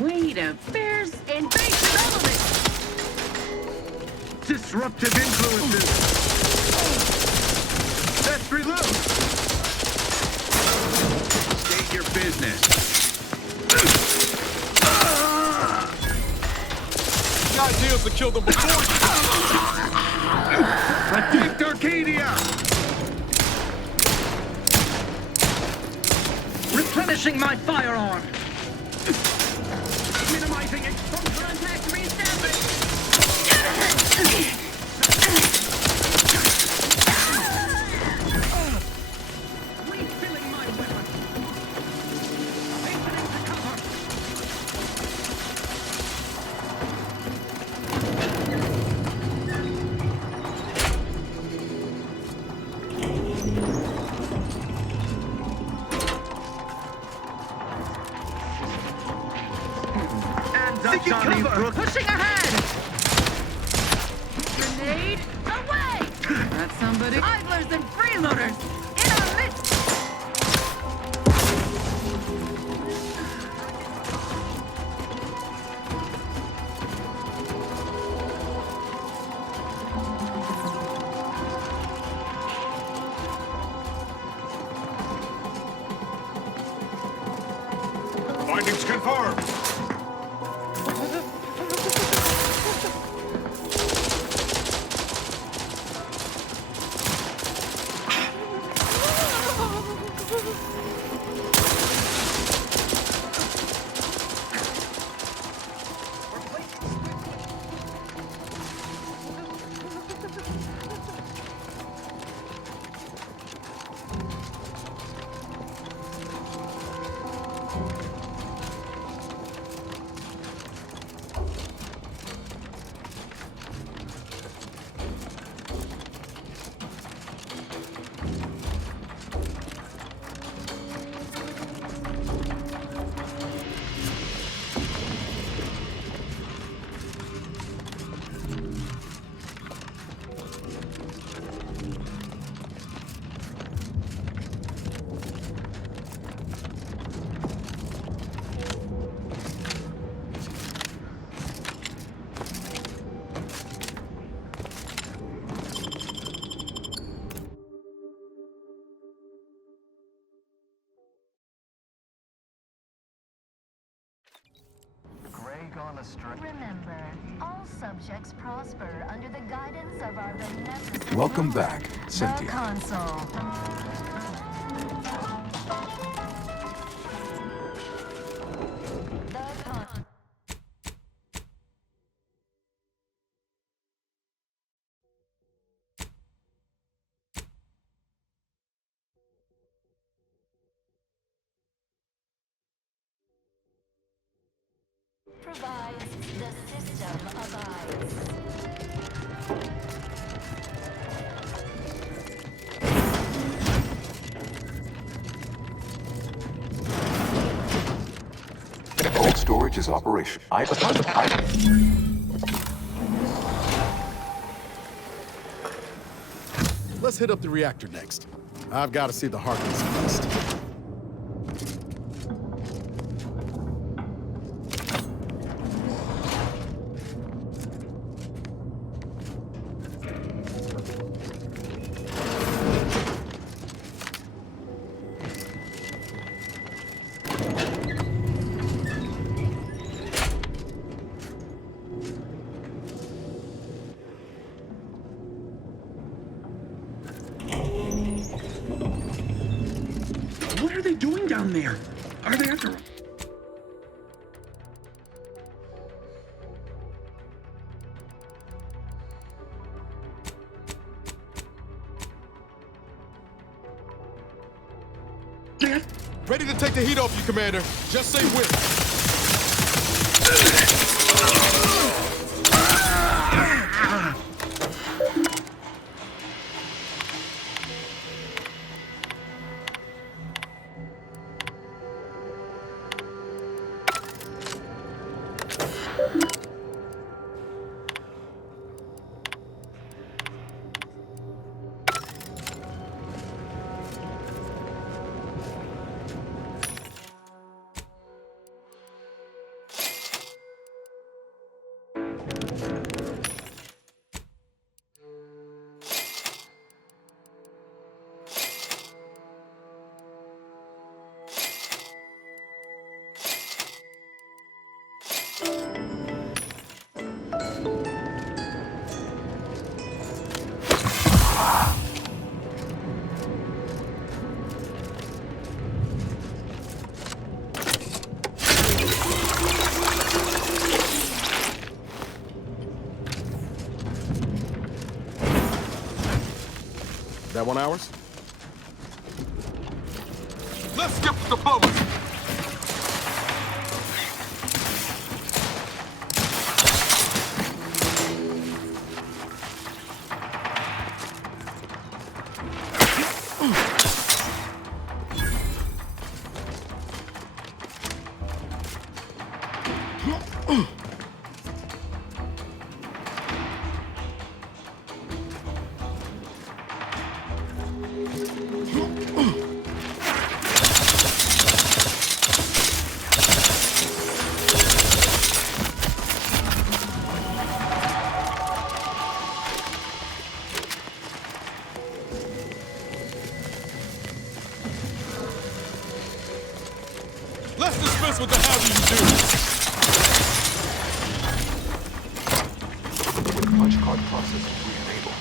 Wait a bear's invasive elements! Disruptive influences. Let's reload. State your business. The idea is to kill them before Protect Arcadia! Replenishing my firearm! Minimizing exposure and attack reestablish! Refilling my weapon! Hastening to cover! Seeking cover! Pushing ahead! Grenade away! That's somebody. Idlers and freeloaders in our midst! Findings confirmed. gone astray. Remember, all subjects prosper under the guidance of our beneficent Welcome ruler, back, Cynthia. the Consul. Provides the system abides. Cold storage is operational. Let's hit up the reactor next. I've got to see the Harkness beast. What are they doing down there? Are they after... Ready to take the heat off you, Commander. Just say when. That one ours? Let's skip the diplomacy. Let's dispense with the how do you With punch card processing re-enabled,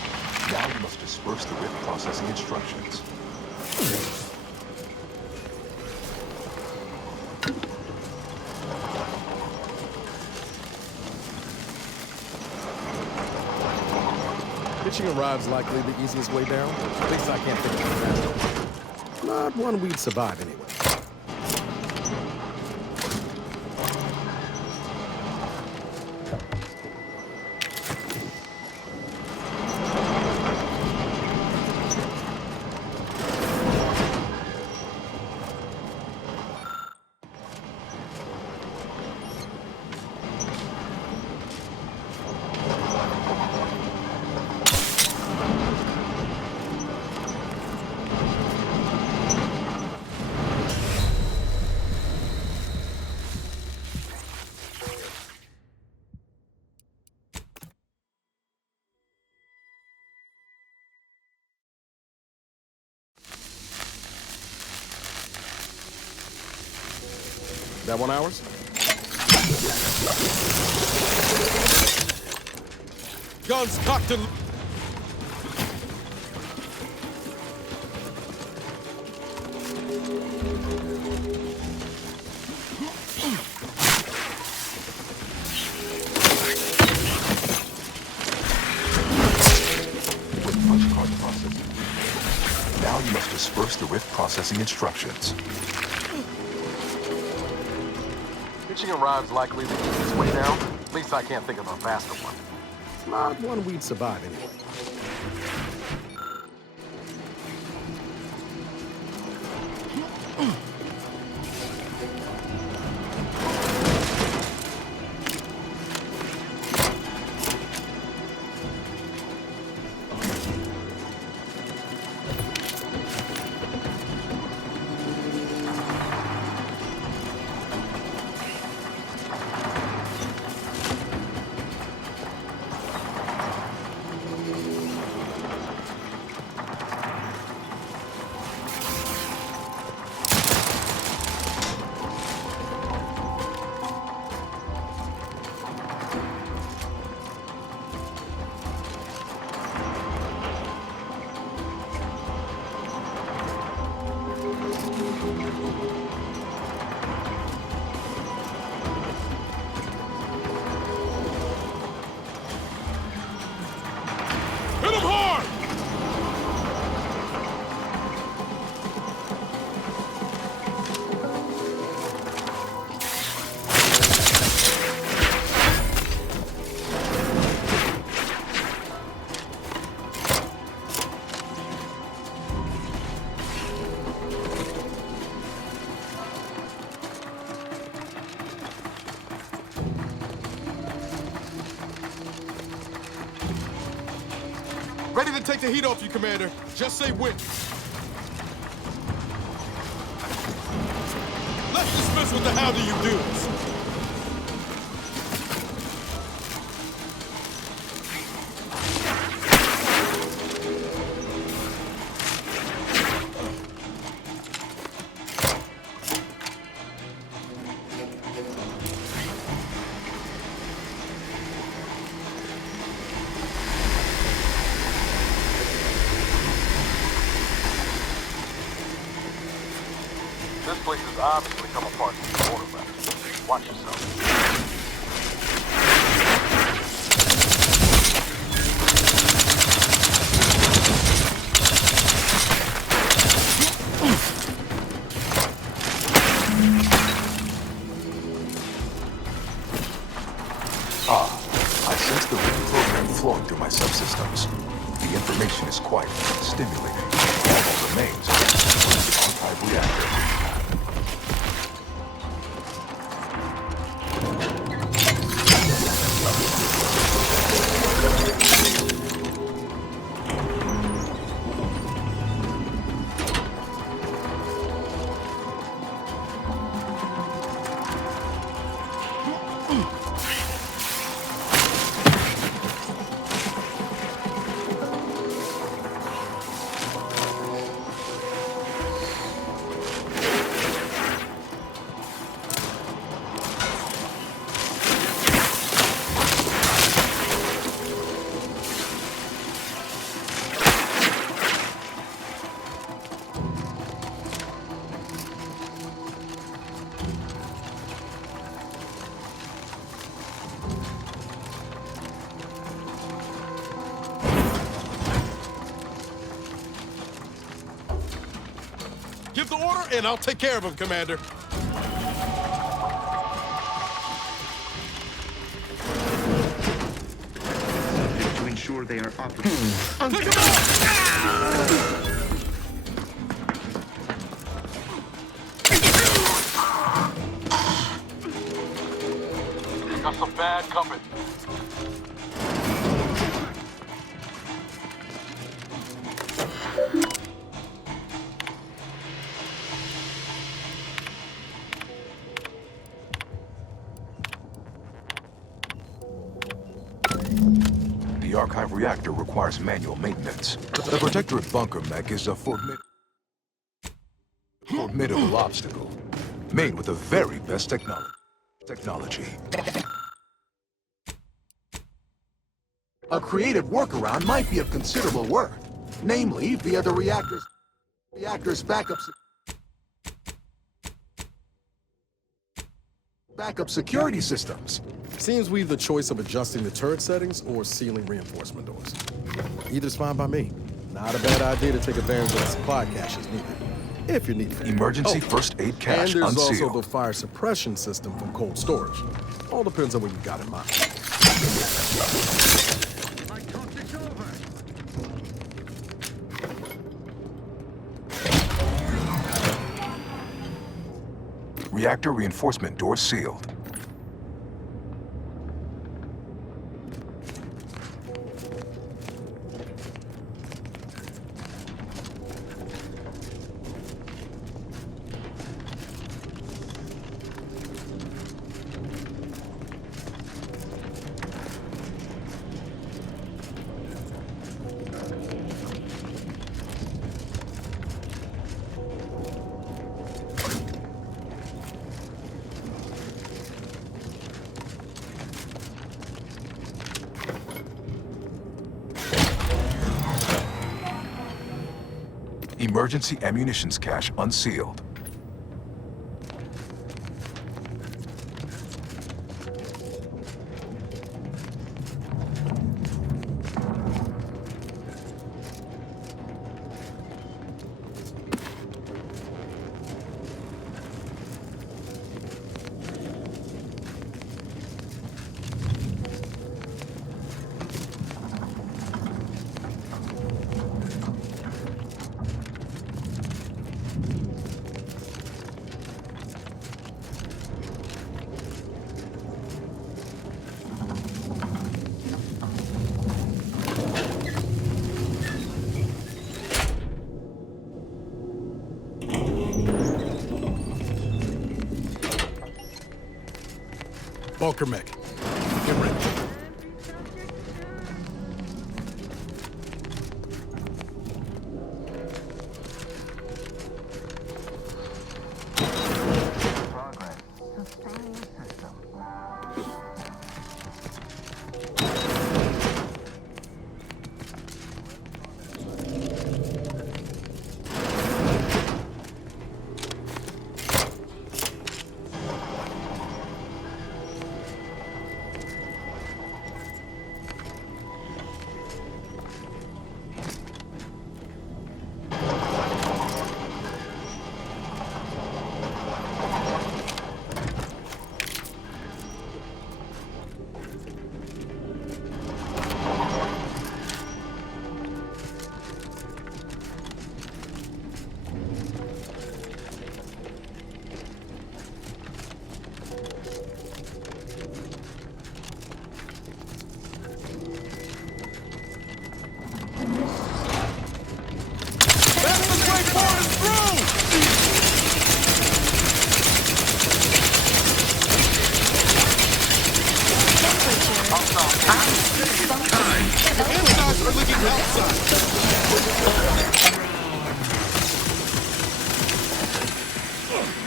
now you must disperse the RIP processing instructions. Pitching arrives likely the easiest way down. At least I can't think of a faster. Not one we'd survive anyway. That one ours? Guns cocked and... Now you must disperse the rift processing instructions. Pitching a rod's likely to keep its way down. At least I can't think of a faster one. Not one we'd survive anyway. Hit him hard! Ready to take the heat off you, Commander. Just say when. Let's dismiss with the how do you do this. This place has obviously come apart since the order left. Watch yourself. I sense the rift program flowing through my subsystems. The information is quite stimulating. All that remains is the archive reactor. Give the order, and I'll take care of him, Commander. To ensure they are operative. Take him out! Got some bad company. The archive reactor requires manual maintenance. The Protectorate bunker mech is a formidable obstacle, made with the very best technology. A creative workaround might be of considerable worth, namely via the reactor's backup security systems. Seems we've the choice of adjusting the turret settings or sealing reinforcement doors. Either's fine by me. Not a bad idea to take advantage of the supply caches needed. If you're needed. Emergency first aid cache and there's unsealed. also the fire suppression system from cold storage. All depends on what you've got in mind. Reactor reinforcement door sealed. Emergency ammunitions cache unsealed. Bunker mech. Get ready.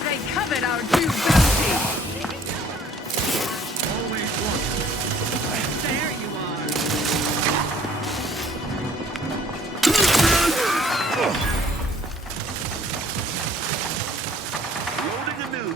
They covered our due bounty. Always one. There you are. Loading anew.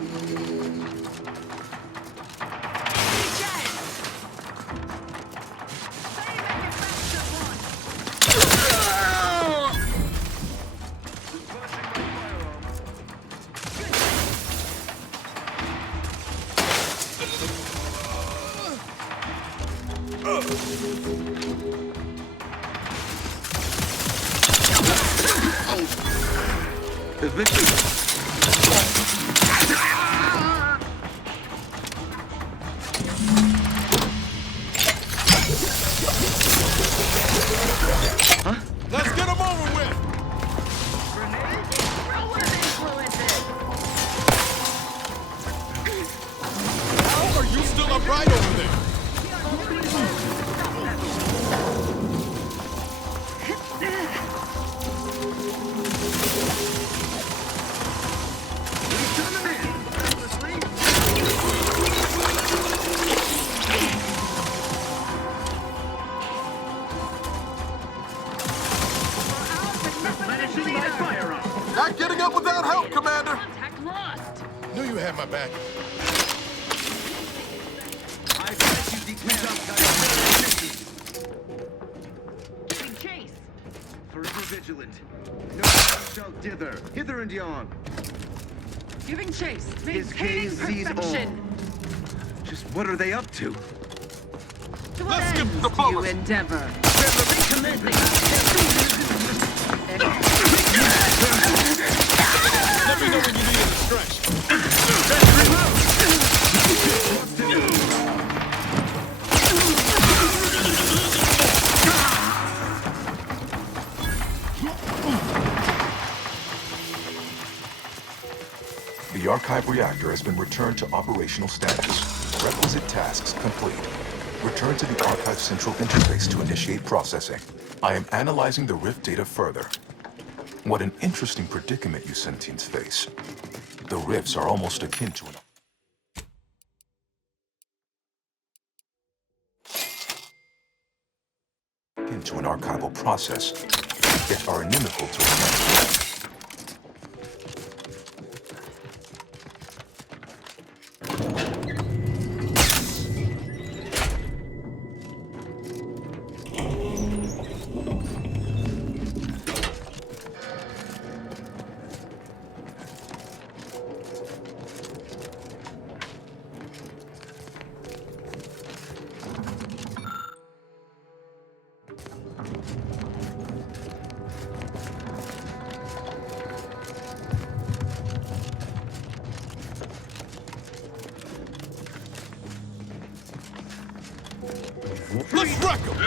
Let's get him over with! How are you still upright over there? out without help, Commander. Contact lost. Knew you had my back. I said you detailed Giving chase. Forever vigilant. No one shall dither. Hither and yon. Giving chase. His Maintaining gaze sees all. perfection. Just what are they up to? To what Let's get ends the do you bonus. endeavor? Recommencing. Let me know when you need a distraction. The archive reactor has been returned to operational status. Requisite tasks complete. Return to the archive central interface to initiate processing. I am analyzing the Rift data further. What an interesting predicament you sentients face. The Rifts are almost akin to an archival process, yet are inimical to its Let's wreck him!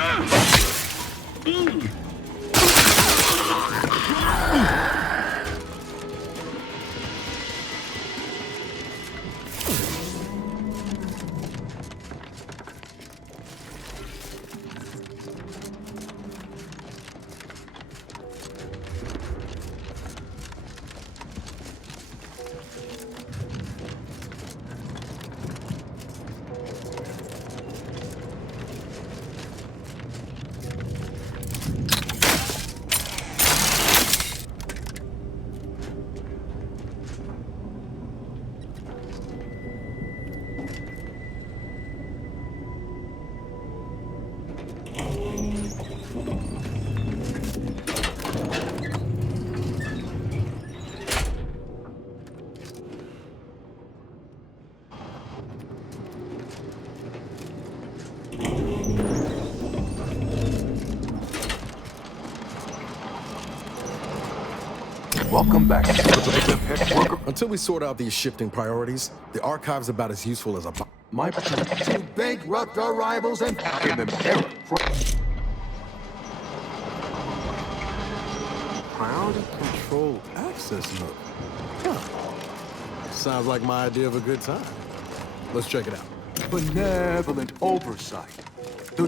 Welcome back. Until we sort out these shifting priorities, the archive's about as useful as a My To bankrupt our rivals and in an era. crowd control access node. Huh. Sounds like my idea of a good time. Let's check it out. benevolent oversight. The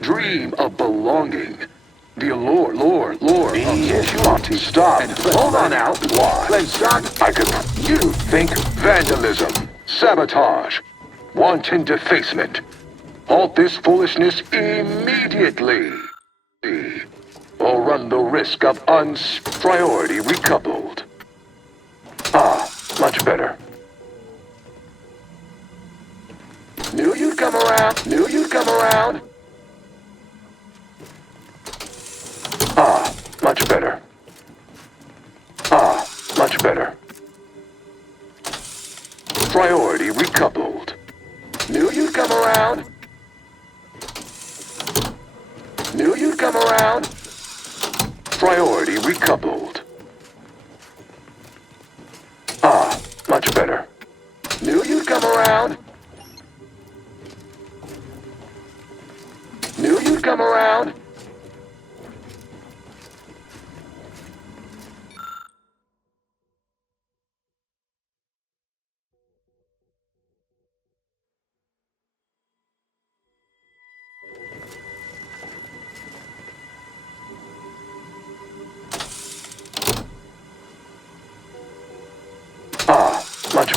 dream of belonging. The allure of yes, you want to stop. Hold on now. Why? I could. You think vandalism, sabotage, wanton defacement. Halt this foolishness immediately. Or run the risk of priority recoupled. Ah, much better. Knew you'd come around. Knew you'd come around. Ah, much better. Ah, much better. Priority recoupled. Knew you'd come around. Knew you'd come around. Priority recoupled. Ah, much better. Knew you'd come around. Knew you'd come around. Ah, much.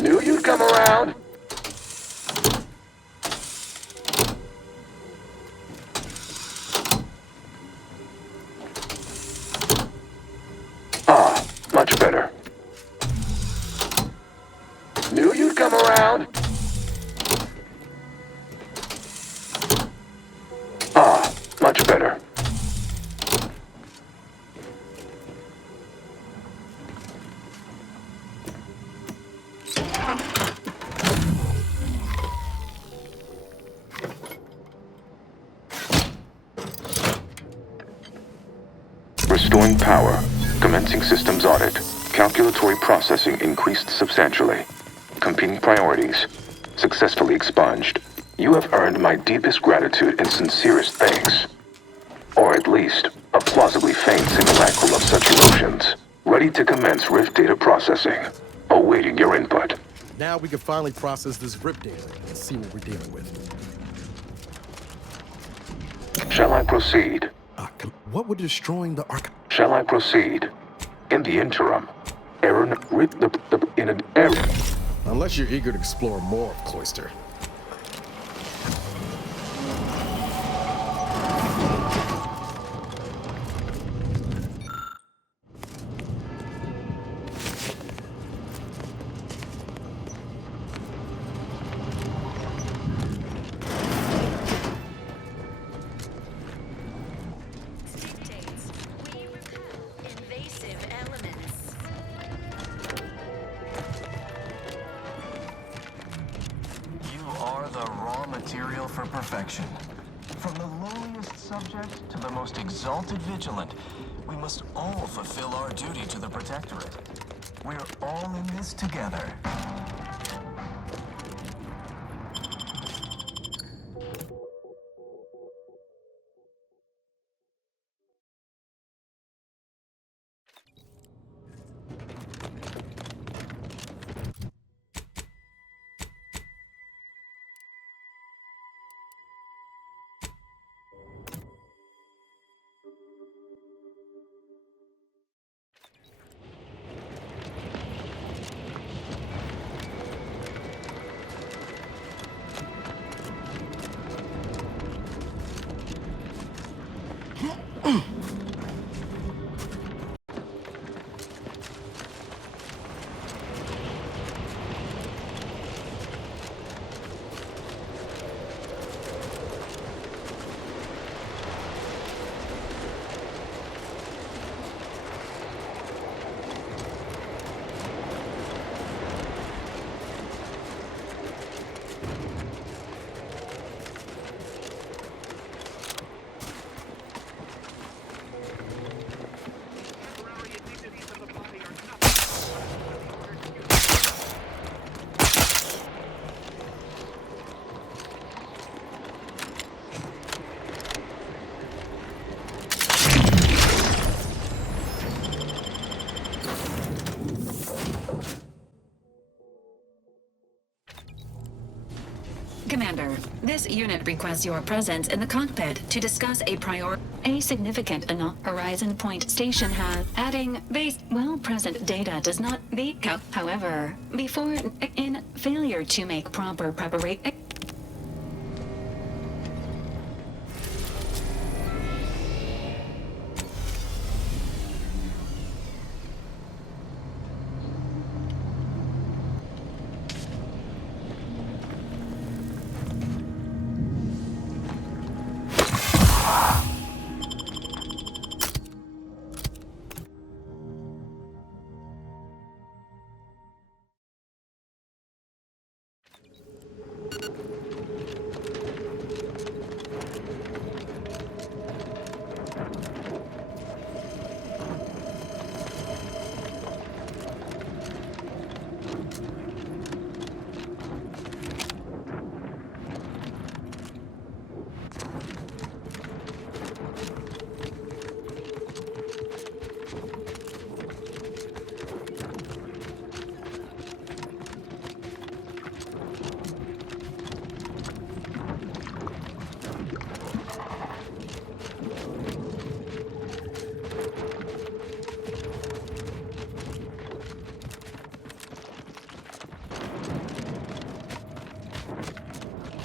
Knew you'd come around. Knew you'd come around. Ah, much better. Restoring power. Commencing systems audit. Calculatory processing increased substantially. Competing priorities. Successfully expunged. You have earned my deepest gratitude and sincerest thanks. Or at least, a plausibly faint simulacrum of such emotions. Ready to commence Rift data processing. Awaiting your input. Now we can finally process this Rift data and see what we're dealing with. Shall I proceed? What would destroying the archive? Shall I proceed? In the interim, in an error. Unless you're eager to explore more of Cloister. For perfection. From the lowliest subject to the most exalted vigilant, we must all fulfill our duty to the Protectorate. We're all in this together. Commander, this unit requests your presence in the cockpit to discuss a significant Horizon Point station has adding present data does not be however, before in failure to make proper preparation.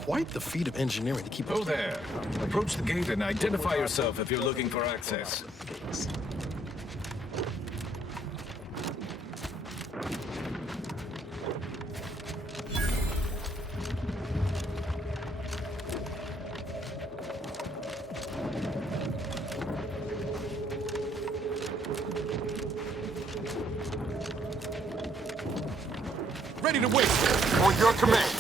Quite the feat of engineering to keep... Oh there. Approach the gate and identify yourself if you're looking for access. ready to wait. On your command.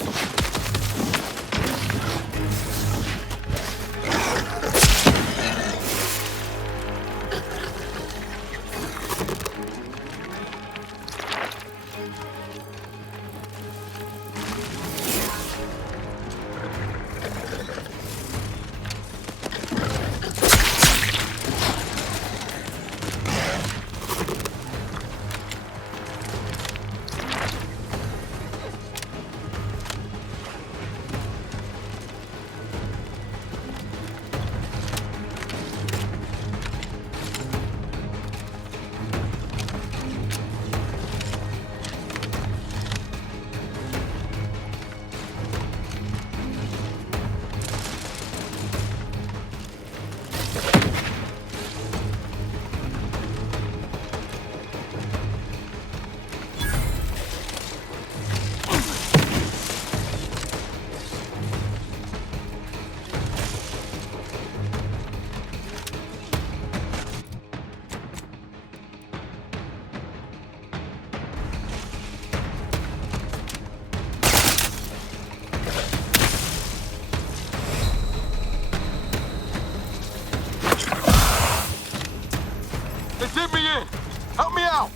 They did me in! Help me out!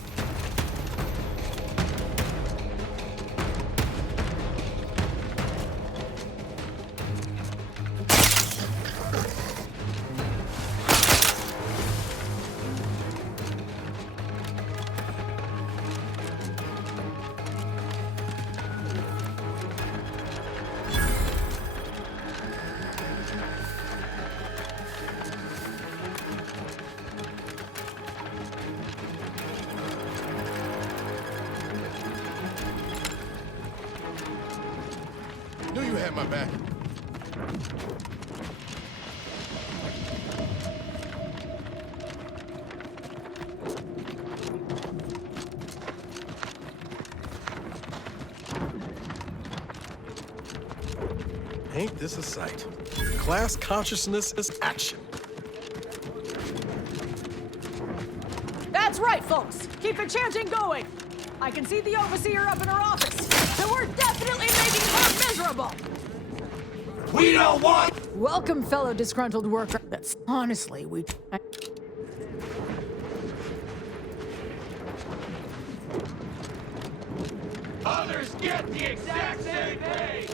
Knew you had my back. Ain't this a sight? Class consciousness is action. That's right, folks. Keep the chanting going. I can see the overseer up in her office. So we're definitely making her miserable. We don't want... Welcome, fellow disgruntled worker. That's honestly, we... Others get the exact same thing!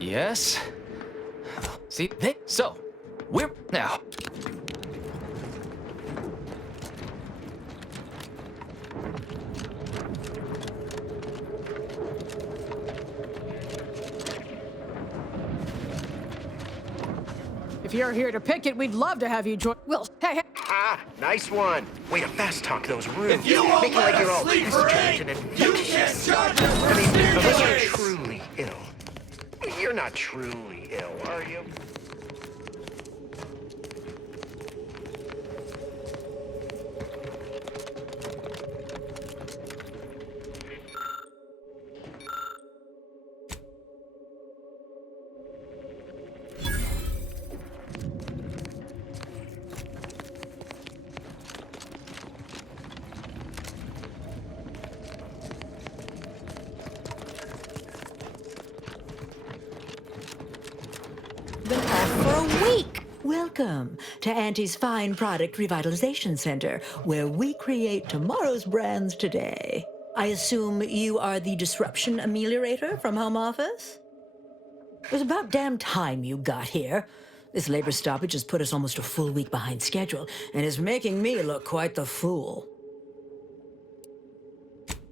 Yes? See, so, we're now. If you're here to pick it, we'd love to have you join. Well, hey, hey. Ah, nice one. Way to fast talk those rooms. If you won't Making let like you're us all sleep for intelligent eight, and you can't charge us for unless you're sleep truly ill. You're not truly ill, are you? Been off for a week. Welcome to Auntie's Fine Product Revitalization Center, where we create tomorrow's brands today. I assume you are the disruption ameliorator from home office? It was about damn time you got here. This labor stoppage has put us almost a full week behind schedule and is making me look quite the fool.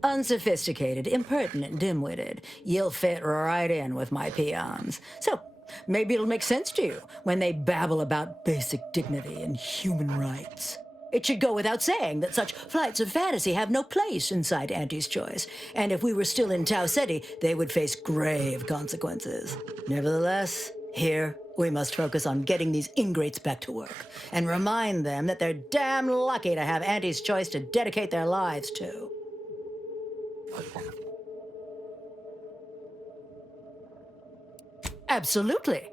Unsophisticated, impertinent, dim-witted. You'll fit right in with my peons. So, maybe it'll make sense to you when they babble about basic dignity and human rights. It should go without saying that such flights of fantasy have no place inside Auntie's Choice, and if we were still in Tau Ceti, they would face grave consequences. Nevertheless, here we must focus on getting these ingrates back to work, and remind them that they're damn lucky to have Auntie's Choice to dedicate their lives to. Absolutely.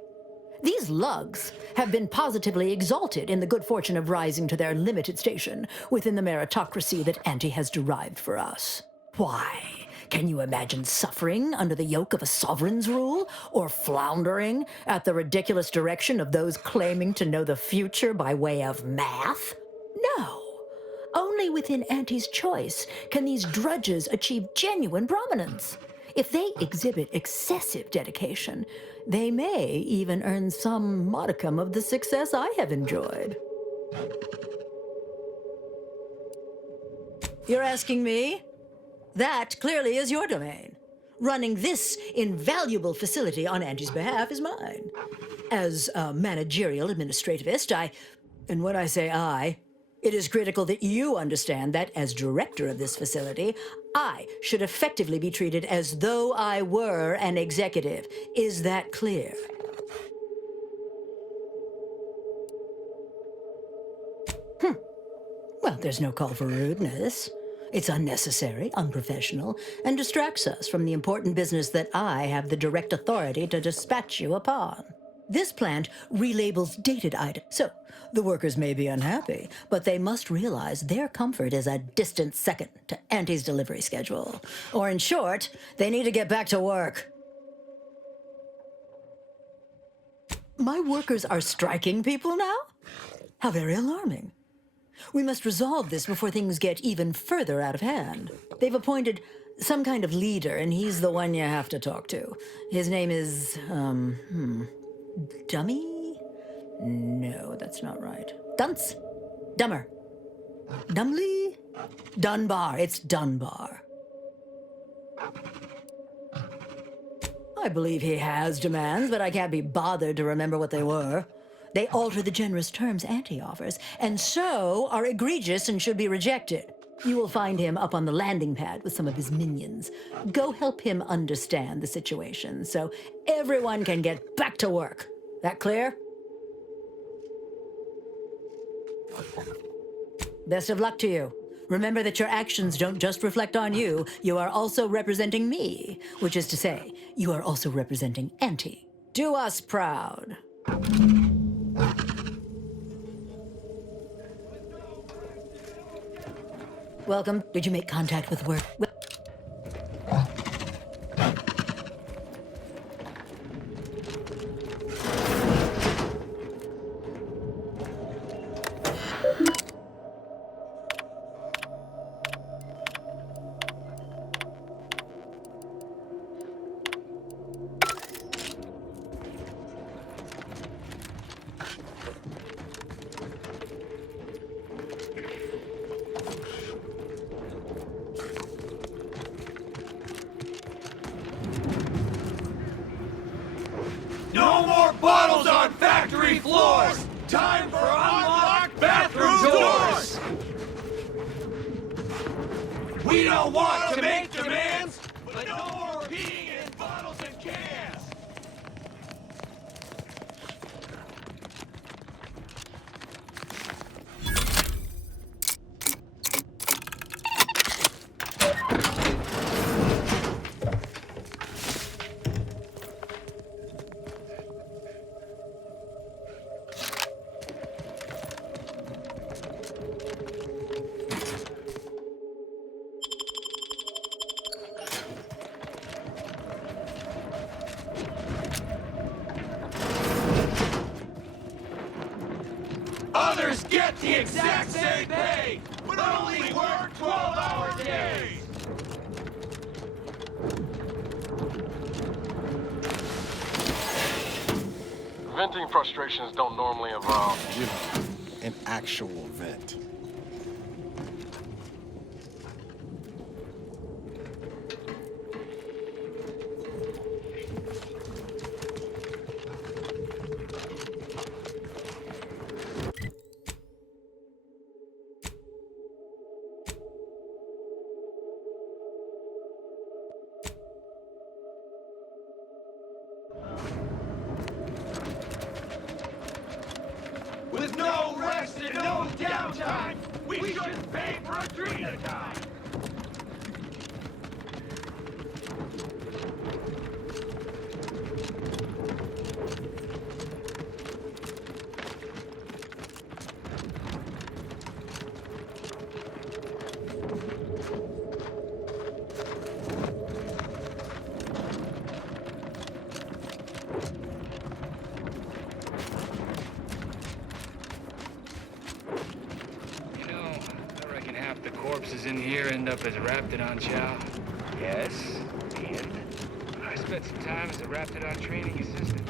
These lugs have been positively exalted in the good fortune of rising to their limited station within the meritocracy that Auntie has derived for us. Why? Can you imagine suffering under the yoke of a sovereign's rule, or floundering at the ridiculous direction of those claiming to know the future by way of math? No. Only within Auntie's choice can these drudges achieve genuine prominence. If they exhibit excessive dedication, they may even earn some modicum of the success I have enjoyed. You're asking me? That clearly is your domain. Running this invaluable facility on Auntie's behalf is mine. As a managerial administrativist, and when I say I, it is critical that you understand that as director of this facility, I should effectively be treated as though I were an executive. Is that clear? Well, there's no call for rudeness. It's unnecessary, unprofessional, and distracts us from the important business that I have the direct authority to dispatch you upon. This plant relabels dated items, so the workers may be unhappy, but they must realize their comfort is a distant second to Auntie's delivery schedule. Or in short, they need to get back to work. My workers are striking people now? How very alarming. We must resolve this before things get even further out of hand. They've appointed some kind of leader, and he's the one you have to talk to. His name is, Dummy? No, that's not right. Dunce? Dummer? Dumbly? Dunbar. It's Dunbar. I believe he has demands, but I can't be bothered to remember what they were. They alter the generous terms Auntie offers, and so are egregious and should be rejected. You will find him up on the landing pad with some of his minions. Go help him understand the situation so everyone can get back to work. That clear? Best of luck to you. Remember that your actions don't just reflect on you, you are also representing me, which is to say, you are also representing Auntie. Do us proud. Welcome. Did you make contact with work? No more bottles on factory floors! Time for unlocked bathroom doors! We don't want to make demands, but no more peeing in bottles and cans! Others get the exact same pay, but only work 12-hour days! Venting frustrations don't normally involve, an actual vent. With no rest and no downtime, we shouldn't pay for a drink time. in here end up as Raptidon chow? Yes, and I spent some time as a Raptidon training assistant.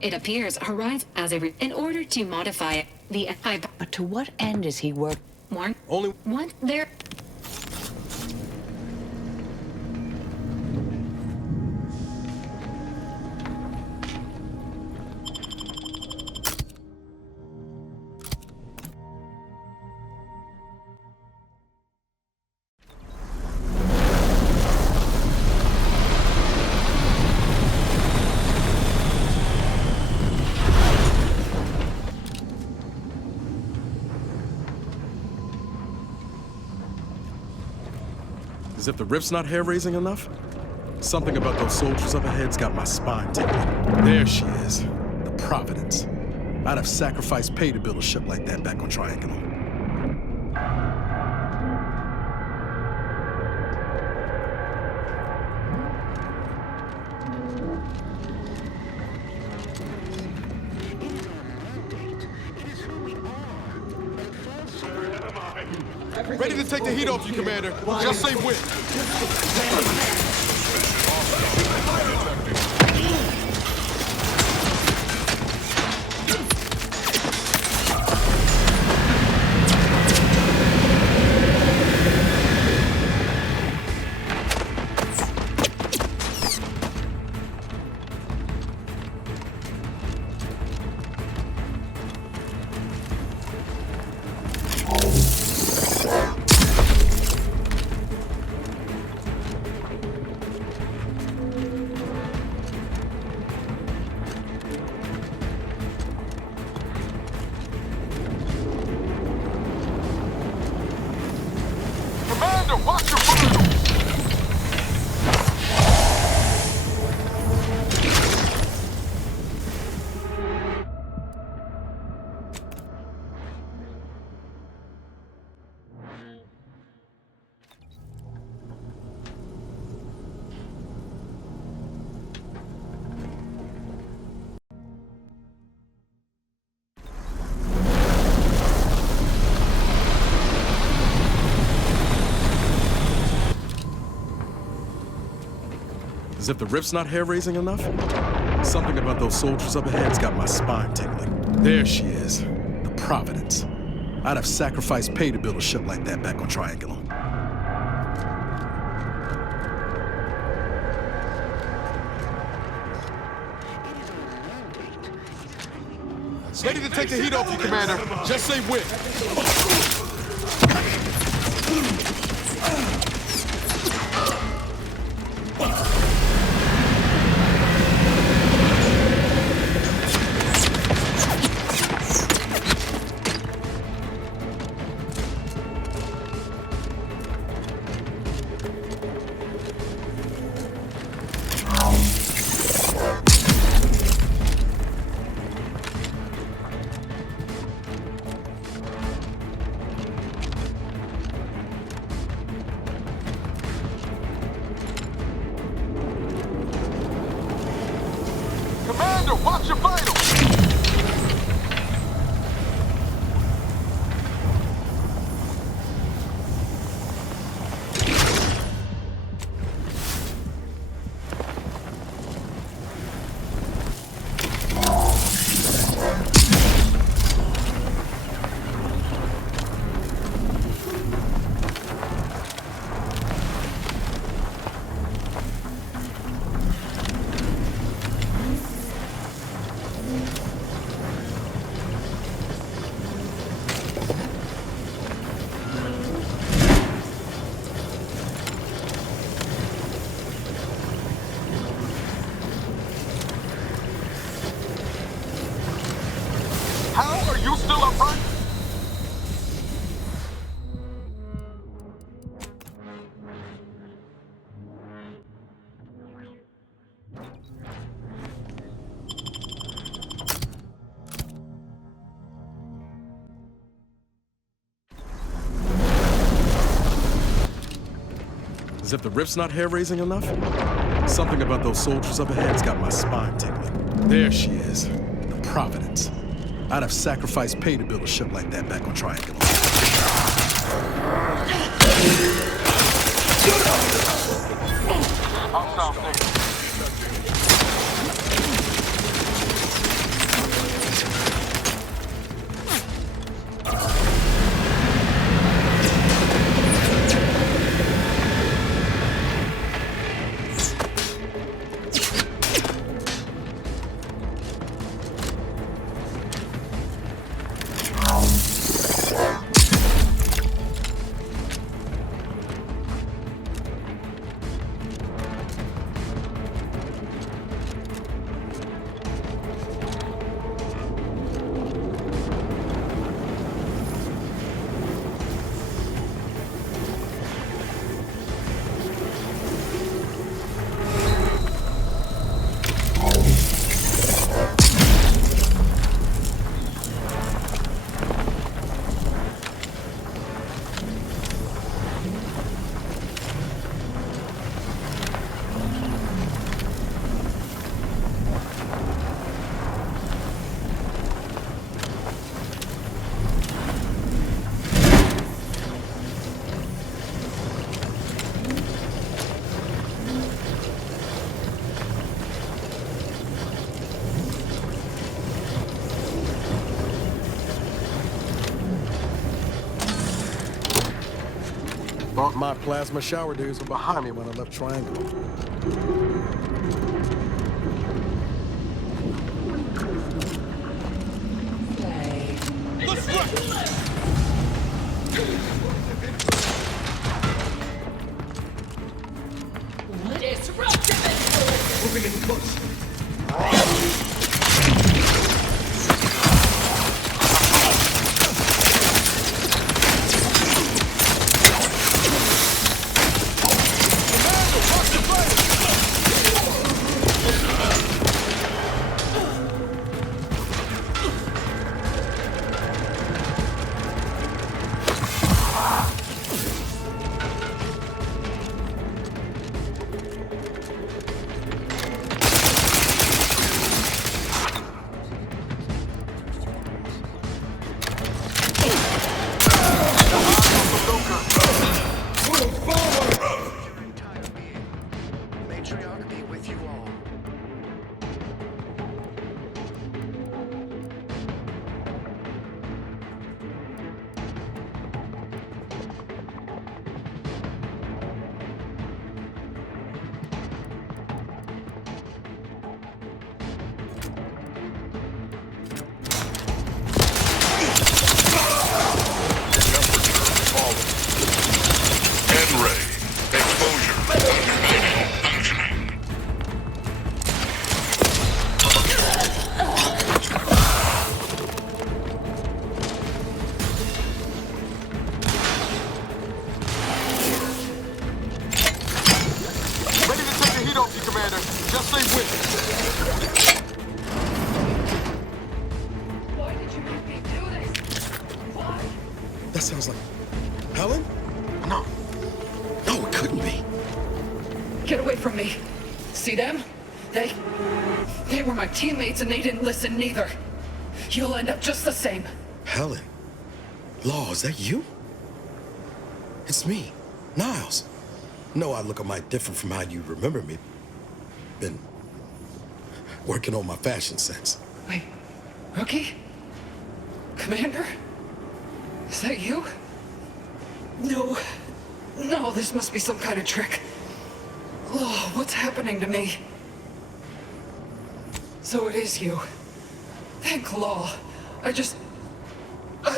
It appears Horizon as in order to modify the But to what end is he working? Only what there. As if the rift's not hair-raising enough? Something about those soldiers up ahead's got my spine tingling. There she is, the Providence. I'd have sacrificed pay to build a ship like that back on Triangulum. Ready to take the heat off you, Commander. Just say when. Watch your fire! As if the rift's not hair-raising enough? Something about those soldiers up ahead's got my spine tingling. There she is, the Providence. I'd have sacrificed pay to build a ship like that back on Triangulum. Ready to take the heat off you, Commander. Just say when. Commander, watch your vitals! How are you still up front? As if the rift's not hair-raising enough? Something about those soldiers up ahead's got my spine tingling. There she is, the Providence. I'd have sacrificed pay to build a ship like that back on Triangle. Thought my plasma shower days were behind me when I left Triangle. Let's run! Disruptive influence! Moving in close. That sounds like Helen? No. No, it couldn't be. Get away from me. See them? They were my teammates and they didn't listen neither. You'll end up just the same. Helen. Law, is that you? It's me, Niles. No, I look a mite different from how you remember me. Been working on my fashion sense. Wait, Rookie? Commander? Is that you? No, this must be some kind of trick. Oh, what's happening to me? So it is you. Thank Law. I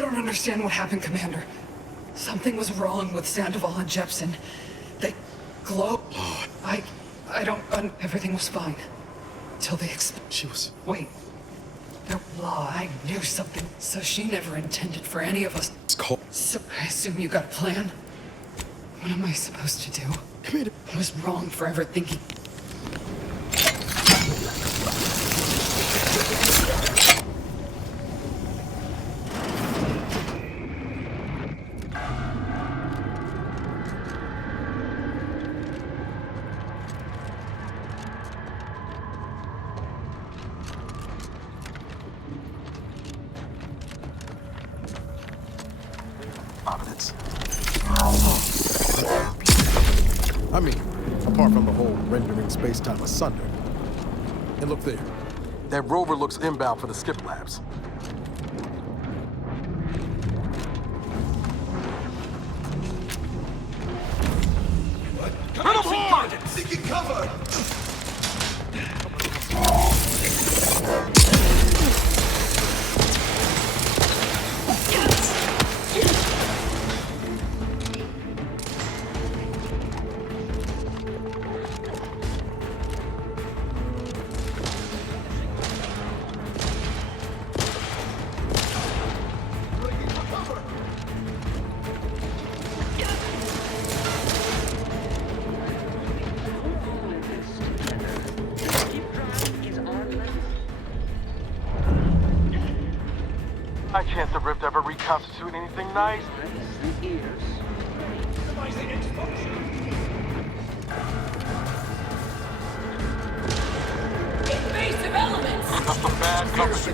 don't understand what happened, Commander. Something was wrong with Sandoval and Jepson. They glowed. I don't... everything was fine. Till they She was... Wait. No, Law, I knew something. So she never intended for any of us. It's cold. So I assume you got a plan? What am I supposed to do? Commander. I was wrong for ever thinking... I mean, apart from the whole rendering space-time asunder. And look there. That rover looks inbound for the skip labs. Hit him hard! Seeking cover! High chance the rift ever reconstitute anything nice. Invasive elements! That's some bad company.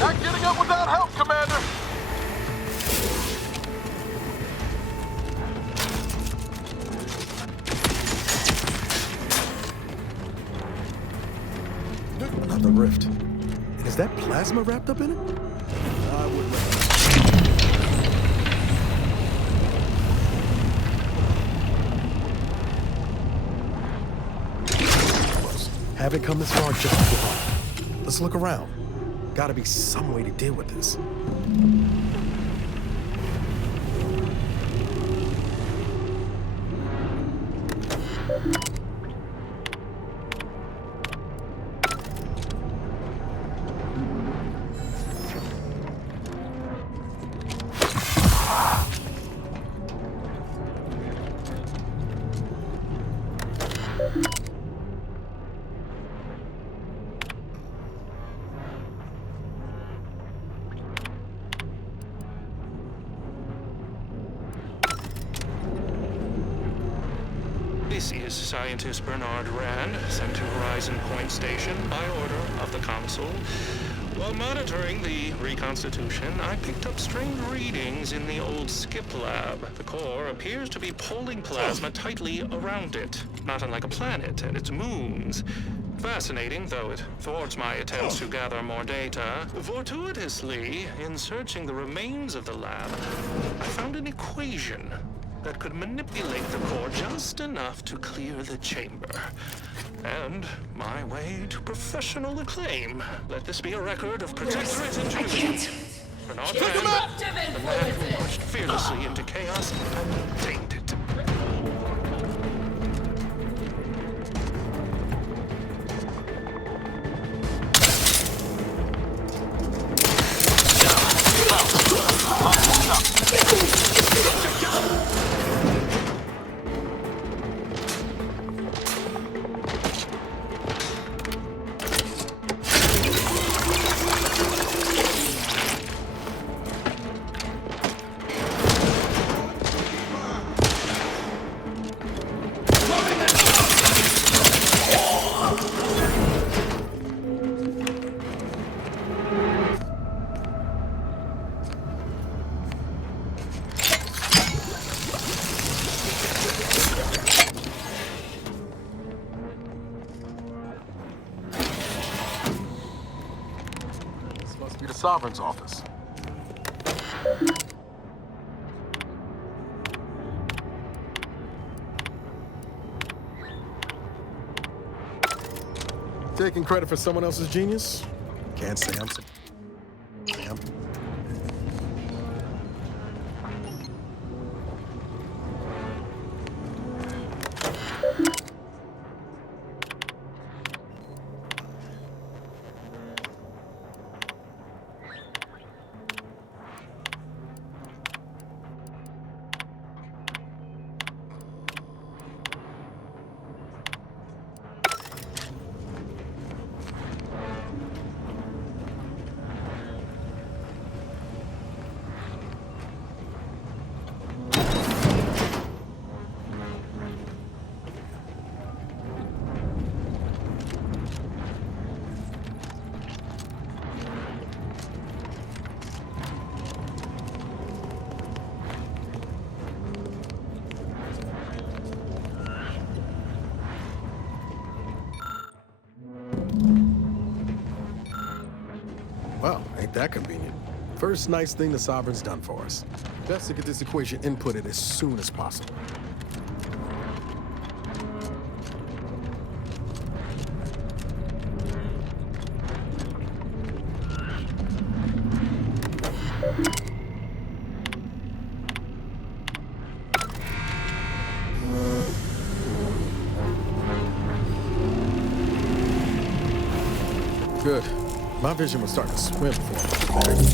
Not getting up without help, Commander! Another rift. And is that plasma wrapped up in it? I wouldn't let Haven't come this far just to give up. Let's look around. Gotta be some way to deal with this. This is Scientist Bernard Rand, sent to Horizon Point Station by order of the Council. While monitoring the reconstitution, I picked up strange readings in the old skip lab. The core appears to be pulling plasma tightly around it, not unlike a planet and its moons. Fascinating, though it thwarts my attempts to gather more data. Fortuitously, in searching the remains of the lab, I found an equation that could manipulate the core just enough to clear the chamber. And my way to professional acclaim. Let this be a record of protectorate ingenuity. Bernard Rand, the man who pushed fearlessly into chaos and tamed it. Sovereign's office. Taking credit for someone else's genius? Can't say I'm so... Damn. Well, ain't that convenient. First nice thing the Sovereign's done for us. Best to get this equation inputted as soon as possible. Good. My vision was starting to swim for me.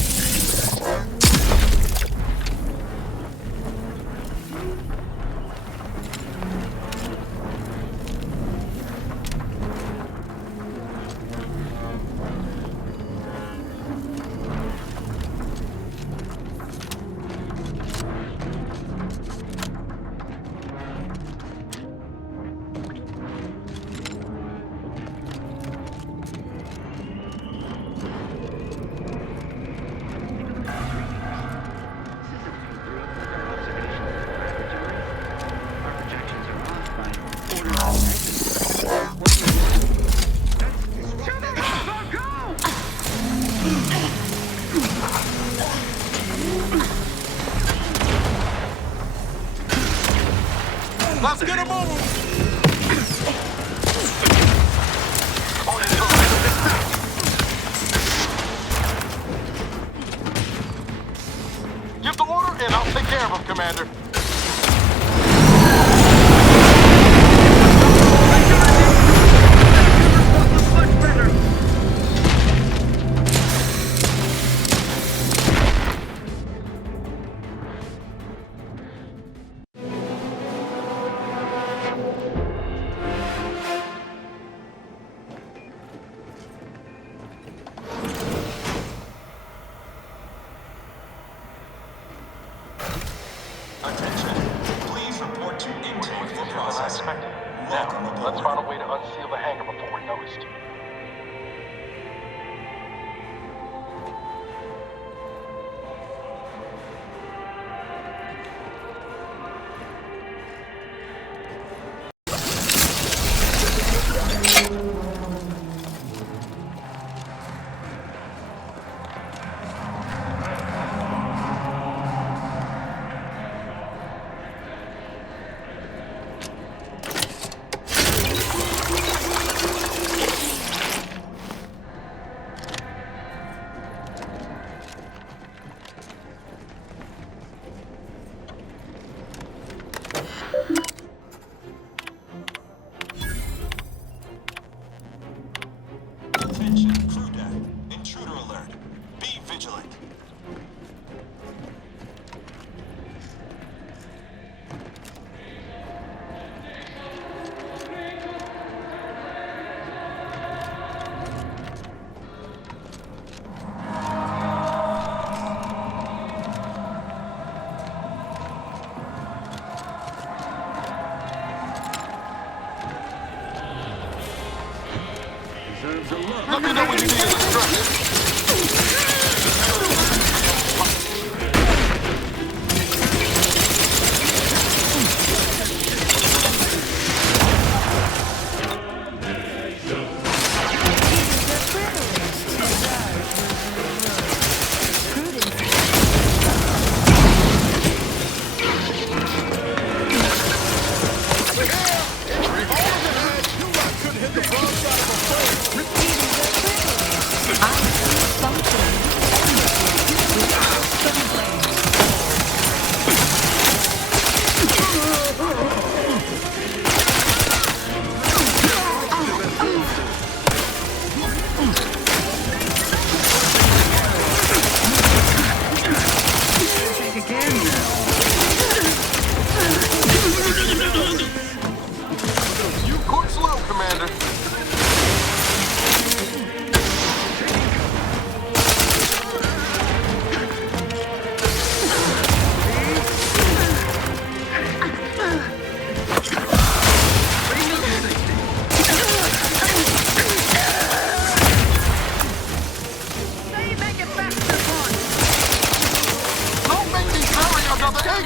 Let's get him over! Give the order and I'll take care of him, Commander. Let's find a way to unseal the hangar before we're noticed. Let me know when you need instructions.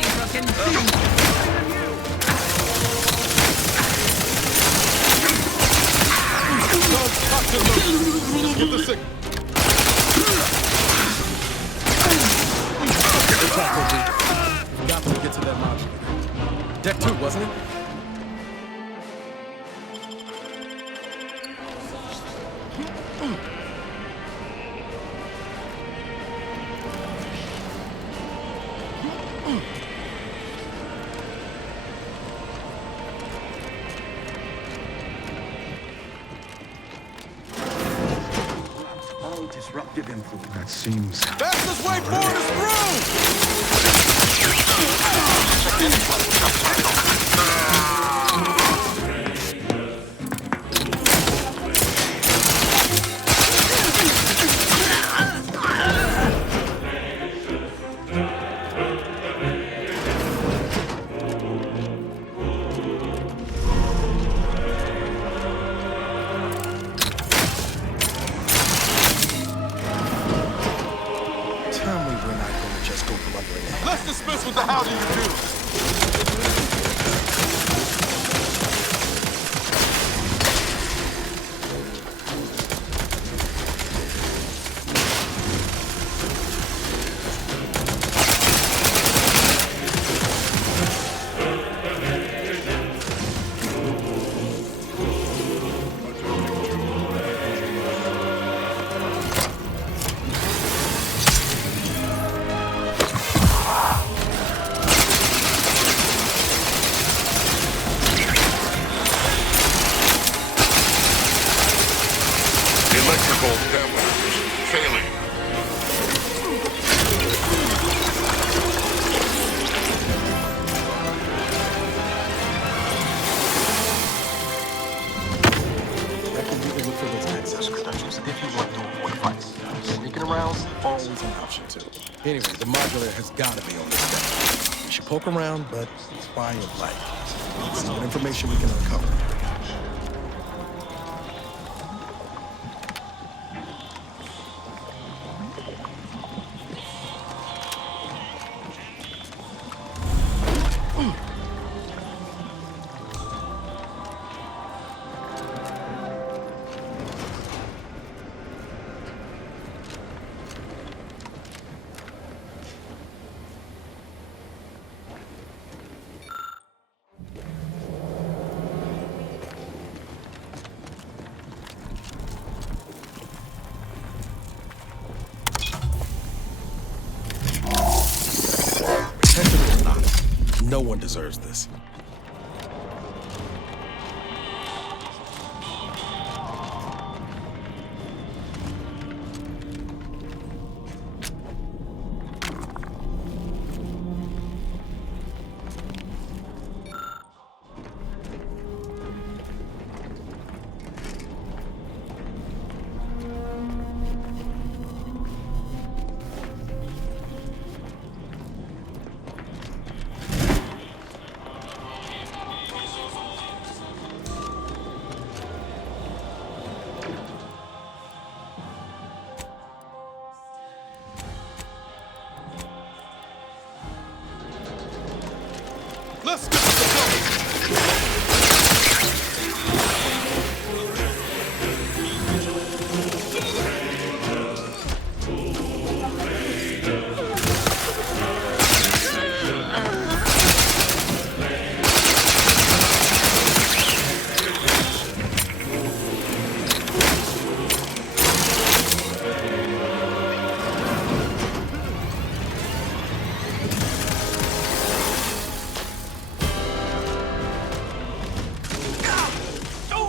fucking thing. Get the signal. Good tackle, D. Got to get to that modulator. Deck 2, wasn't it? Disruptive influence. That seems... Fastest way forward is through! Tell me we're not going to just go blundering ahead. Let's dismiss with the how do you do. Electrical damage failing. That can be look for those access credentials if you want to avoid fights. Sneaking around, always an option too. Anyway, the modulator has got to be on this deck. We should poke around, but try it light. See what information we can uncover. Intentional or not, no one deserves this. Let's get to the point.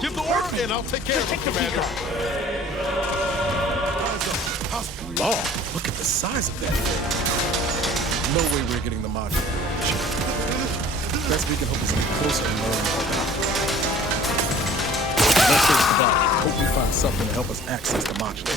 Give the order and I'll take care of it, Commander. Law, look at the size of that thing. No way we're getting the module. Best we can hope is to get closer and learn more about it. Let's search the body. Hope we find something to help us access the modulator.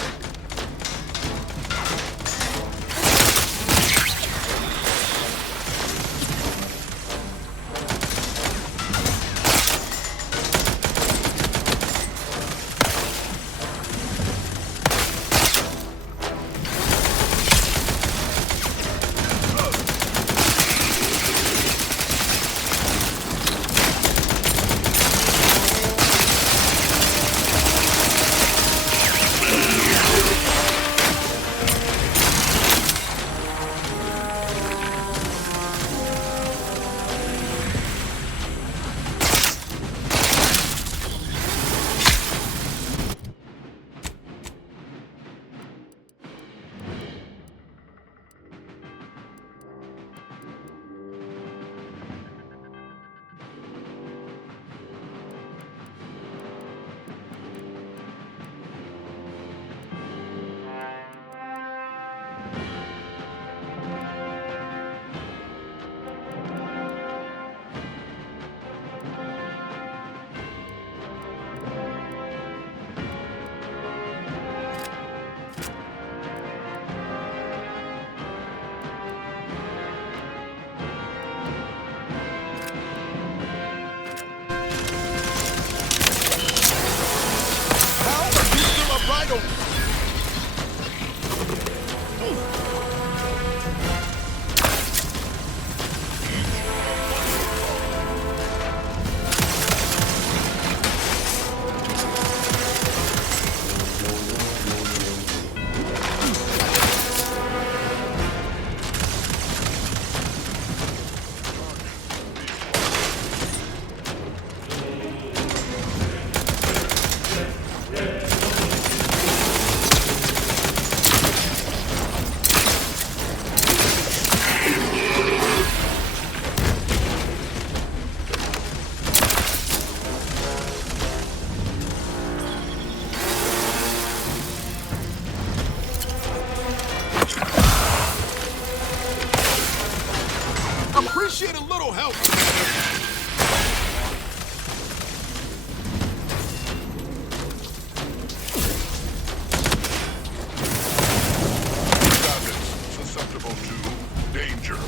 Shit, a little help! Susceptible to danger.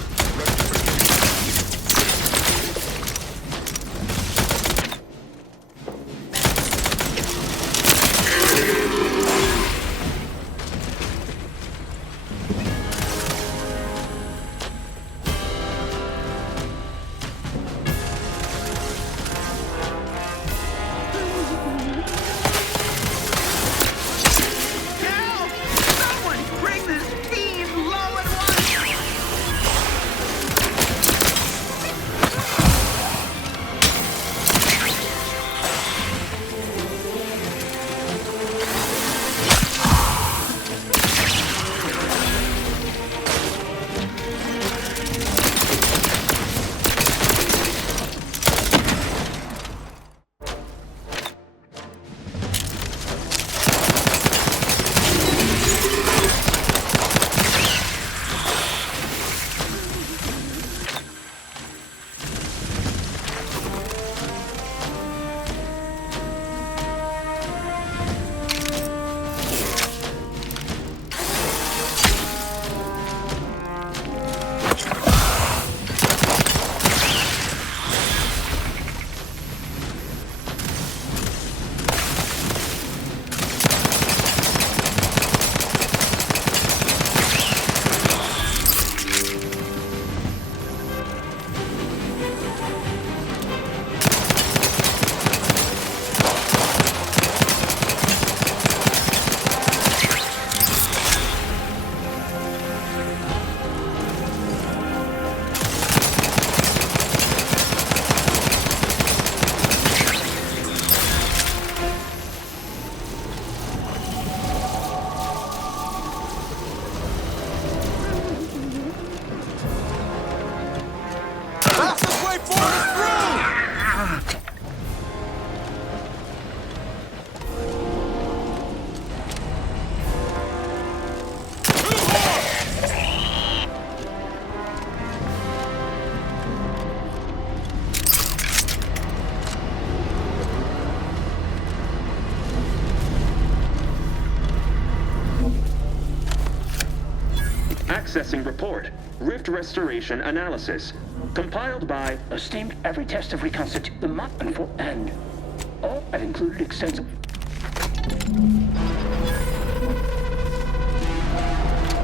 Accessing report. Rift restoration analysis. Compiled by... Esteemed, every test of reconstitute the map and all have included extensive...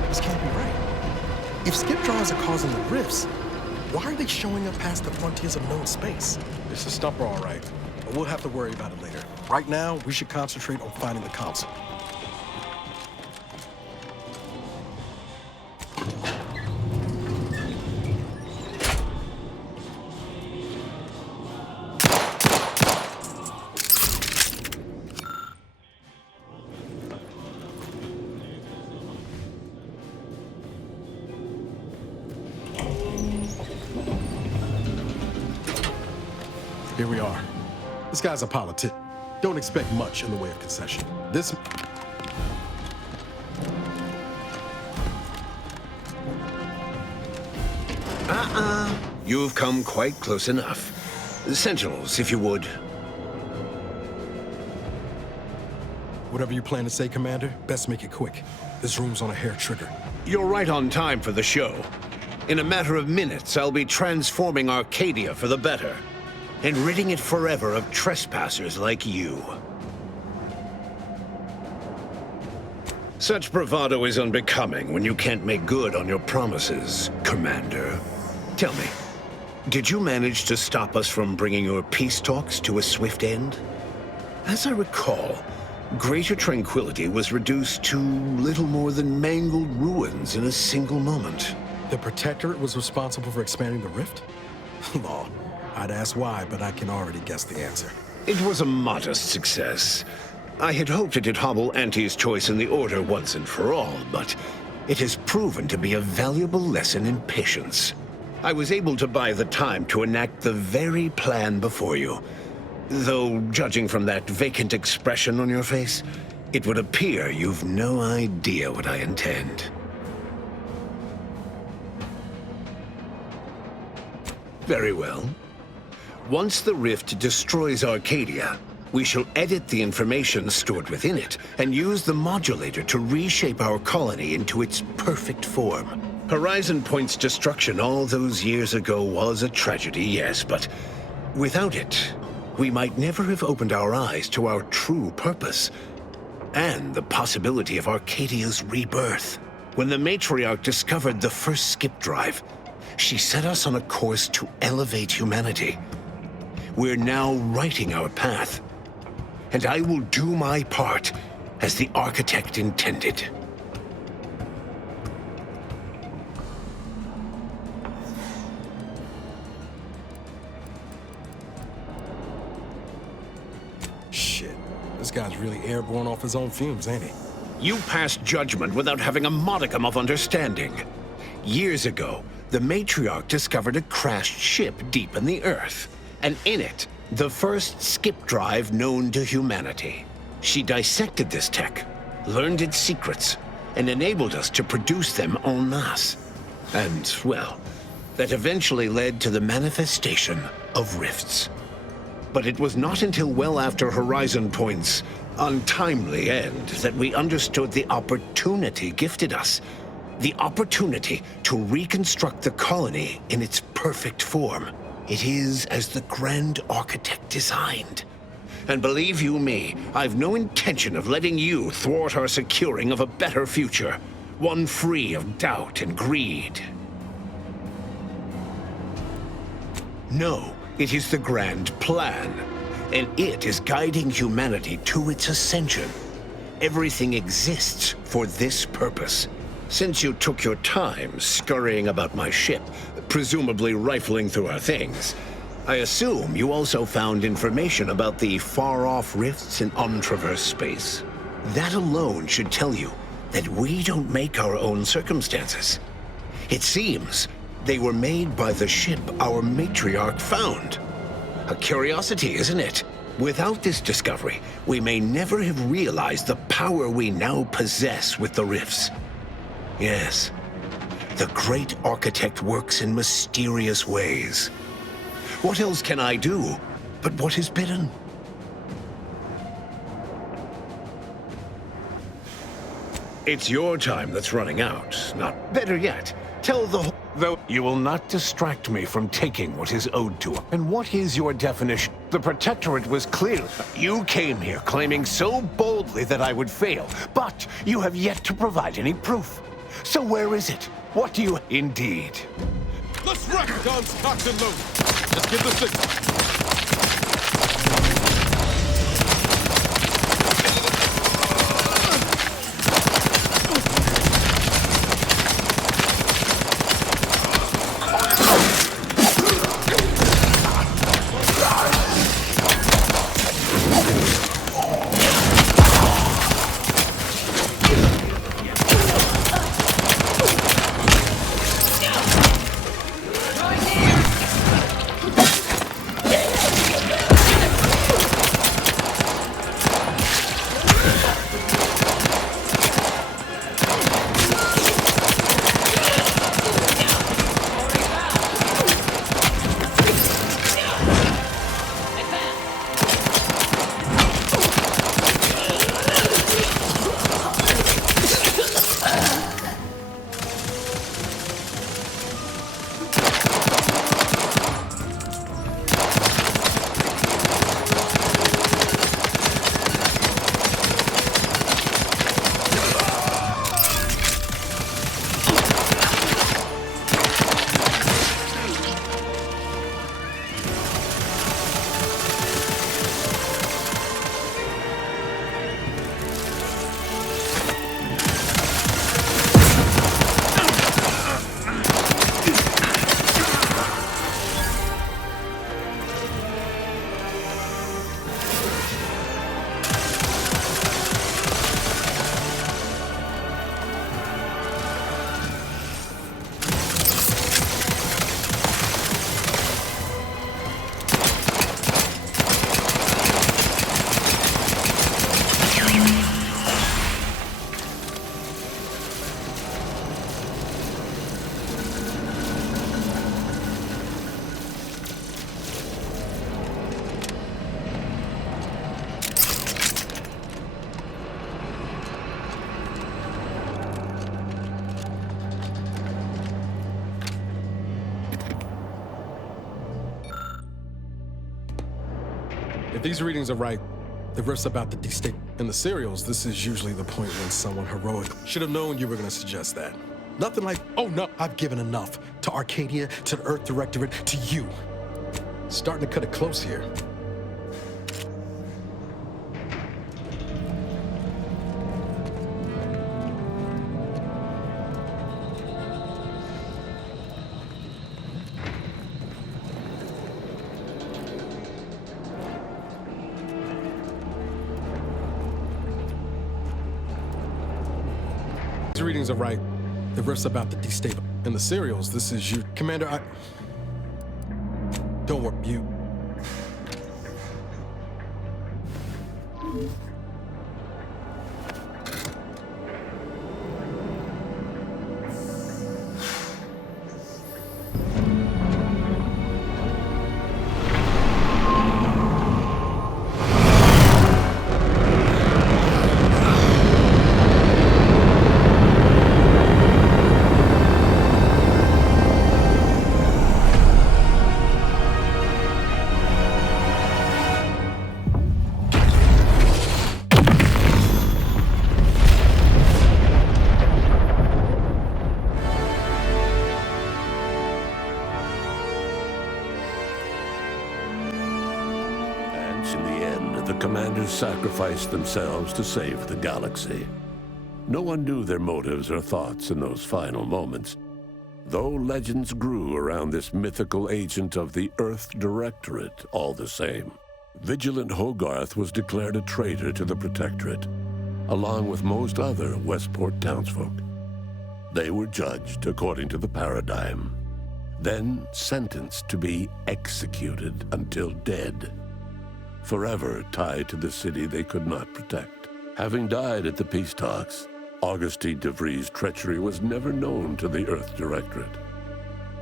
This can't be right. If skip drives are causing the rifts, why are they showing up past the frontiers of known space? It's a stumper, all right, but we'll have to worry about it later. Right now, we should concentrate on finding the council. Here we are. This guy's a politic. Don't expect much in the way of concession. This... You've come quite close enough. Sentinels, if you would. Whatever you plan to say, Commander, best make it quick. This room's on a hair trigger. You're right on time for the show. In a matter of minutes, I'll be transforming Arcadia for the better, and ridding it forever of trespassers like you. Such bravado is unbecoming when you can't make good on your promises, Commander. Tell me, did you manage to stop us from bringing your peace talks to a swift end? As I recall, Greater Tranquility was reduced to little more than mangled ruins in a single moment. The Protectorate was responsible for expanding the rift? Law. I'd ask why, but I can already guess the answer. It was a modest success. I had hoped it'd hobble Auntie's choice in the Order once and for all, but it has proven to be a valuable lesson in patience. I was able to buy the time to enact the very plan before you. Though, judging from that vacant expression on your face, it would appear you've no idea what I intend. Very well. Once the rift destroys Arcadia, we shall edit the information stored within it and use the modulator to reshape our colony into its perfect form. Horizon Point's destruction all those years ago was a tragedy, yes, but without it, we might never have opened our eyes to our true purpose and the possibility of Arcadia's rebirth. When the Matriarch discovered the first skip drive, she set us on a course to elevate humanity. We're now writing our path, and I will do my part as the architect intended. Shit, this guy's really airborne off his own fumes, ain't he? You passed judgment without having a modicum of understanding. Years ago, the Matriarch discovered a crashed ship deep in the Earth, and in it, the first skip drive known to humanity. She dissected this tech, learned its secrets, and enabled us to produce them en masse. And, well, that eventually led to the manifestation of rifts. But it was not until well after Horizon Point's untimely end that we understood the opportunity gifted us. The opportunity to reconstruct the colony in its perfect form. It is as the Grand Architect designed. And believe you me, I've no intention of letting you thwart our securing of a better future. One free of doubt and greed. No, it is the Grand Plan. And it is guiding humanity to its ascension. Everything exists for this purpose. Since you took your time scurrying about my ship, presumably rifling through our things, I assume you also found information about the far-off rifts in untraversed space. That alone should tell you that we don't make our own circumstances. It seems they were made by the ship our Matriarch found. A curiosity, isn't it? Without this discovery, we may never have realized the power we now possess with the rifts. Yes, the Great Architect works in mysterious ways. What else can I do but what is bidden? It's your time that's running out, not better yet. Tell the though you will not distract me from taking what is owed to him. And what is your definition? The Protectorate was clear. You came here claiming so boldly that I would fail, but you have yet to provide any proof. So where is it? What do you... Indeed. Let's wreck! Guns, cocked and loaded. Just give the signal. If these readings are right, the riff's about the destate. In the serials, this is usually the point when someone heroic should have known you were gonna suggest that. Nothing like, oh no, I've given enough. To Arcadia, to the Earth Directorate, to you. Starting to cut it close here. These readings are right. The riff's about the destabilization. In the serials, this is you. Commander, Don't worry, you... sacrificed themselves to save the galaxy. No one knew their motives or thoughts in those final moments, though legends grew around this mythical agent of the Earth Directorate all the same. Vigilant Hogarth was declared a traitor to the Protectorate, along with most other Westport townsfolk. They were judged according to the paradigm, then sentenced to be executed until dead, forever tied to the city they could not protect. Having died at the peace talks, Augustine de Vries' treachery was never known to the Earth Directorate.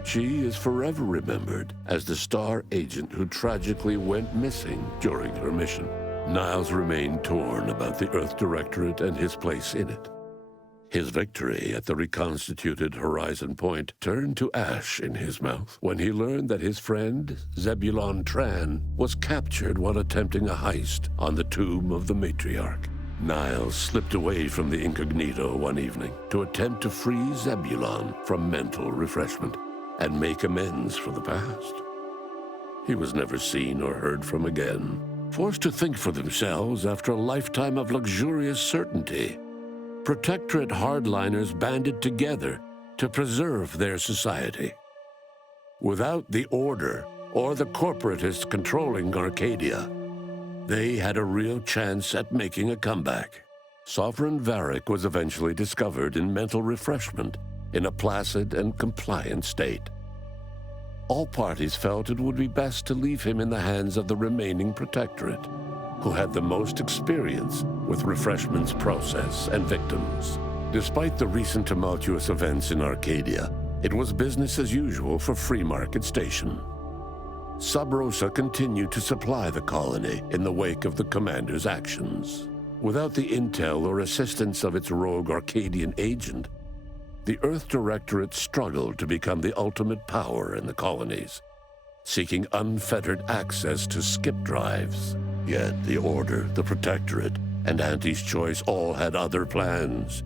She is forever remembered as the star agent who tragically went missing during her mission. Niles remained torn about the Earth Directorate and his place in it. His victory at the reconstituted Horizon Point turned to ash in his mouth when he learned that his friend, Zebulon Tran, was captured while attempting a heist on the tomb of the matriarch. Niles slipped away from the incognito one evening to attempt to free Zebulon from mental refreshment and make amends for the past. He was never seen or heard from again. Forced to think for themselves after a lifetime of luxurious certainty, Protectorate hardliners banded together to preserve their society. Without the Order or the corporatists controlling Arcadia, they had a real chance at making a comeback. Sovereign Varric was eventually discovered in mental refreshment in a placid and compliant state. All parties felt it would be best to leave him in the hands of the remaining Protectorate, who had the most experience with refreshment's process and victims. Despite the recent tumultuous events in Arcadia, it was business as usual for Free Market Station. Sub Rosa continued to supply the colony in the wake of the commander's actions. Without the intel or assistance of its rogue Arcadian agent, the Earth Directorate struggled to become the ultimate power in the colonies, seeking unfettered access to skip drives. Yet the Order, the Protectorate, and Auntie's Choice all had other plans.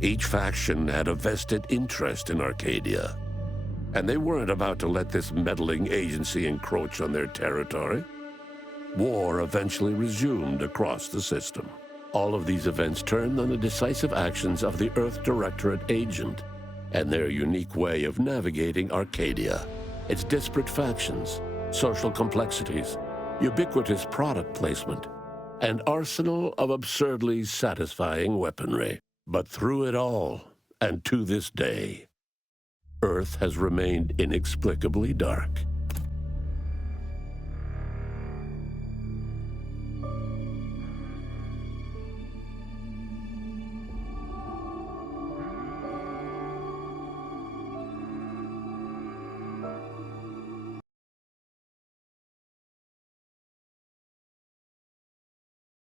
Each faction had a vested interest in Arcadia, and they weren't about to let this meddling agency encroach on their territory. War eventually resumed across the system. All of these events turned on the decisive actions of the Earth Directorate agent and their unique way of navigating Arcadia, its disparate factions, social complexities, ubiquitous product placement, and arsenal of absurdly satisfying weaponry. But through it all, and to this day, Earth has remained inexplicably dark.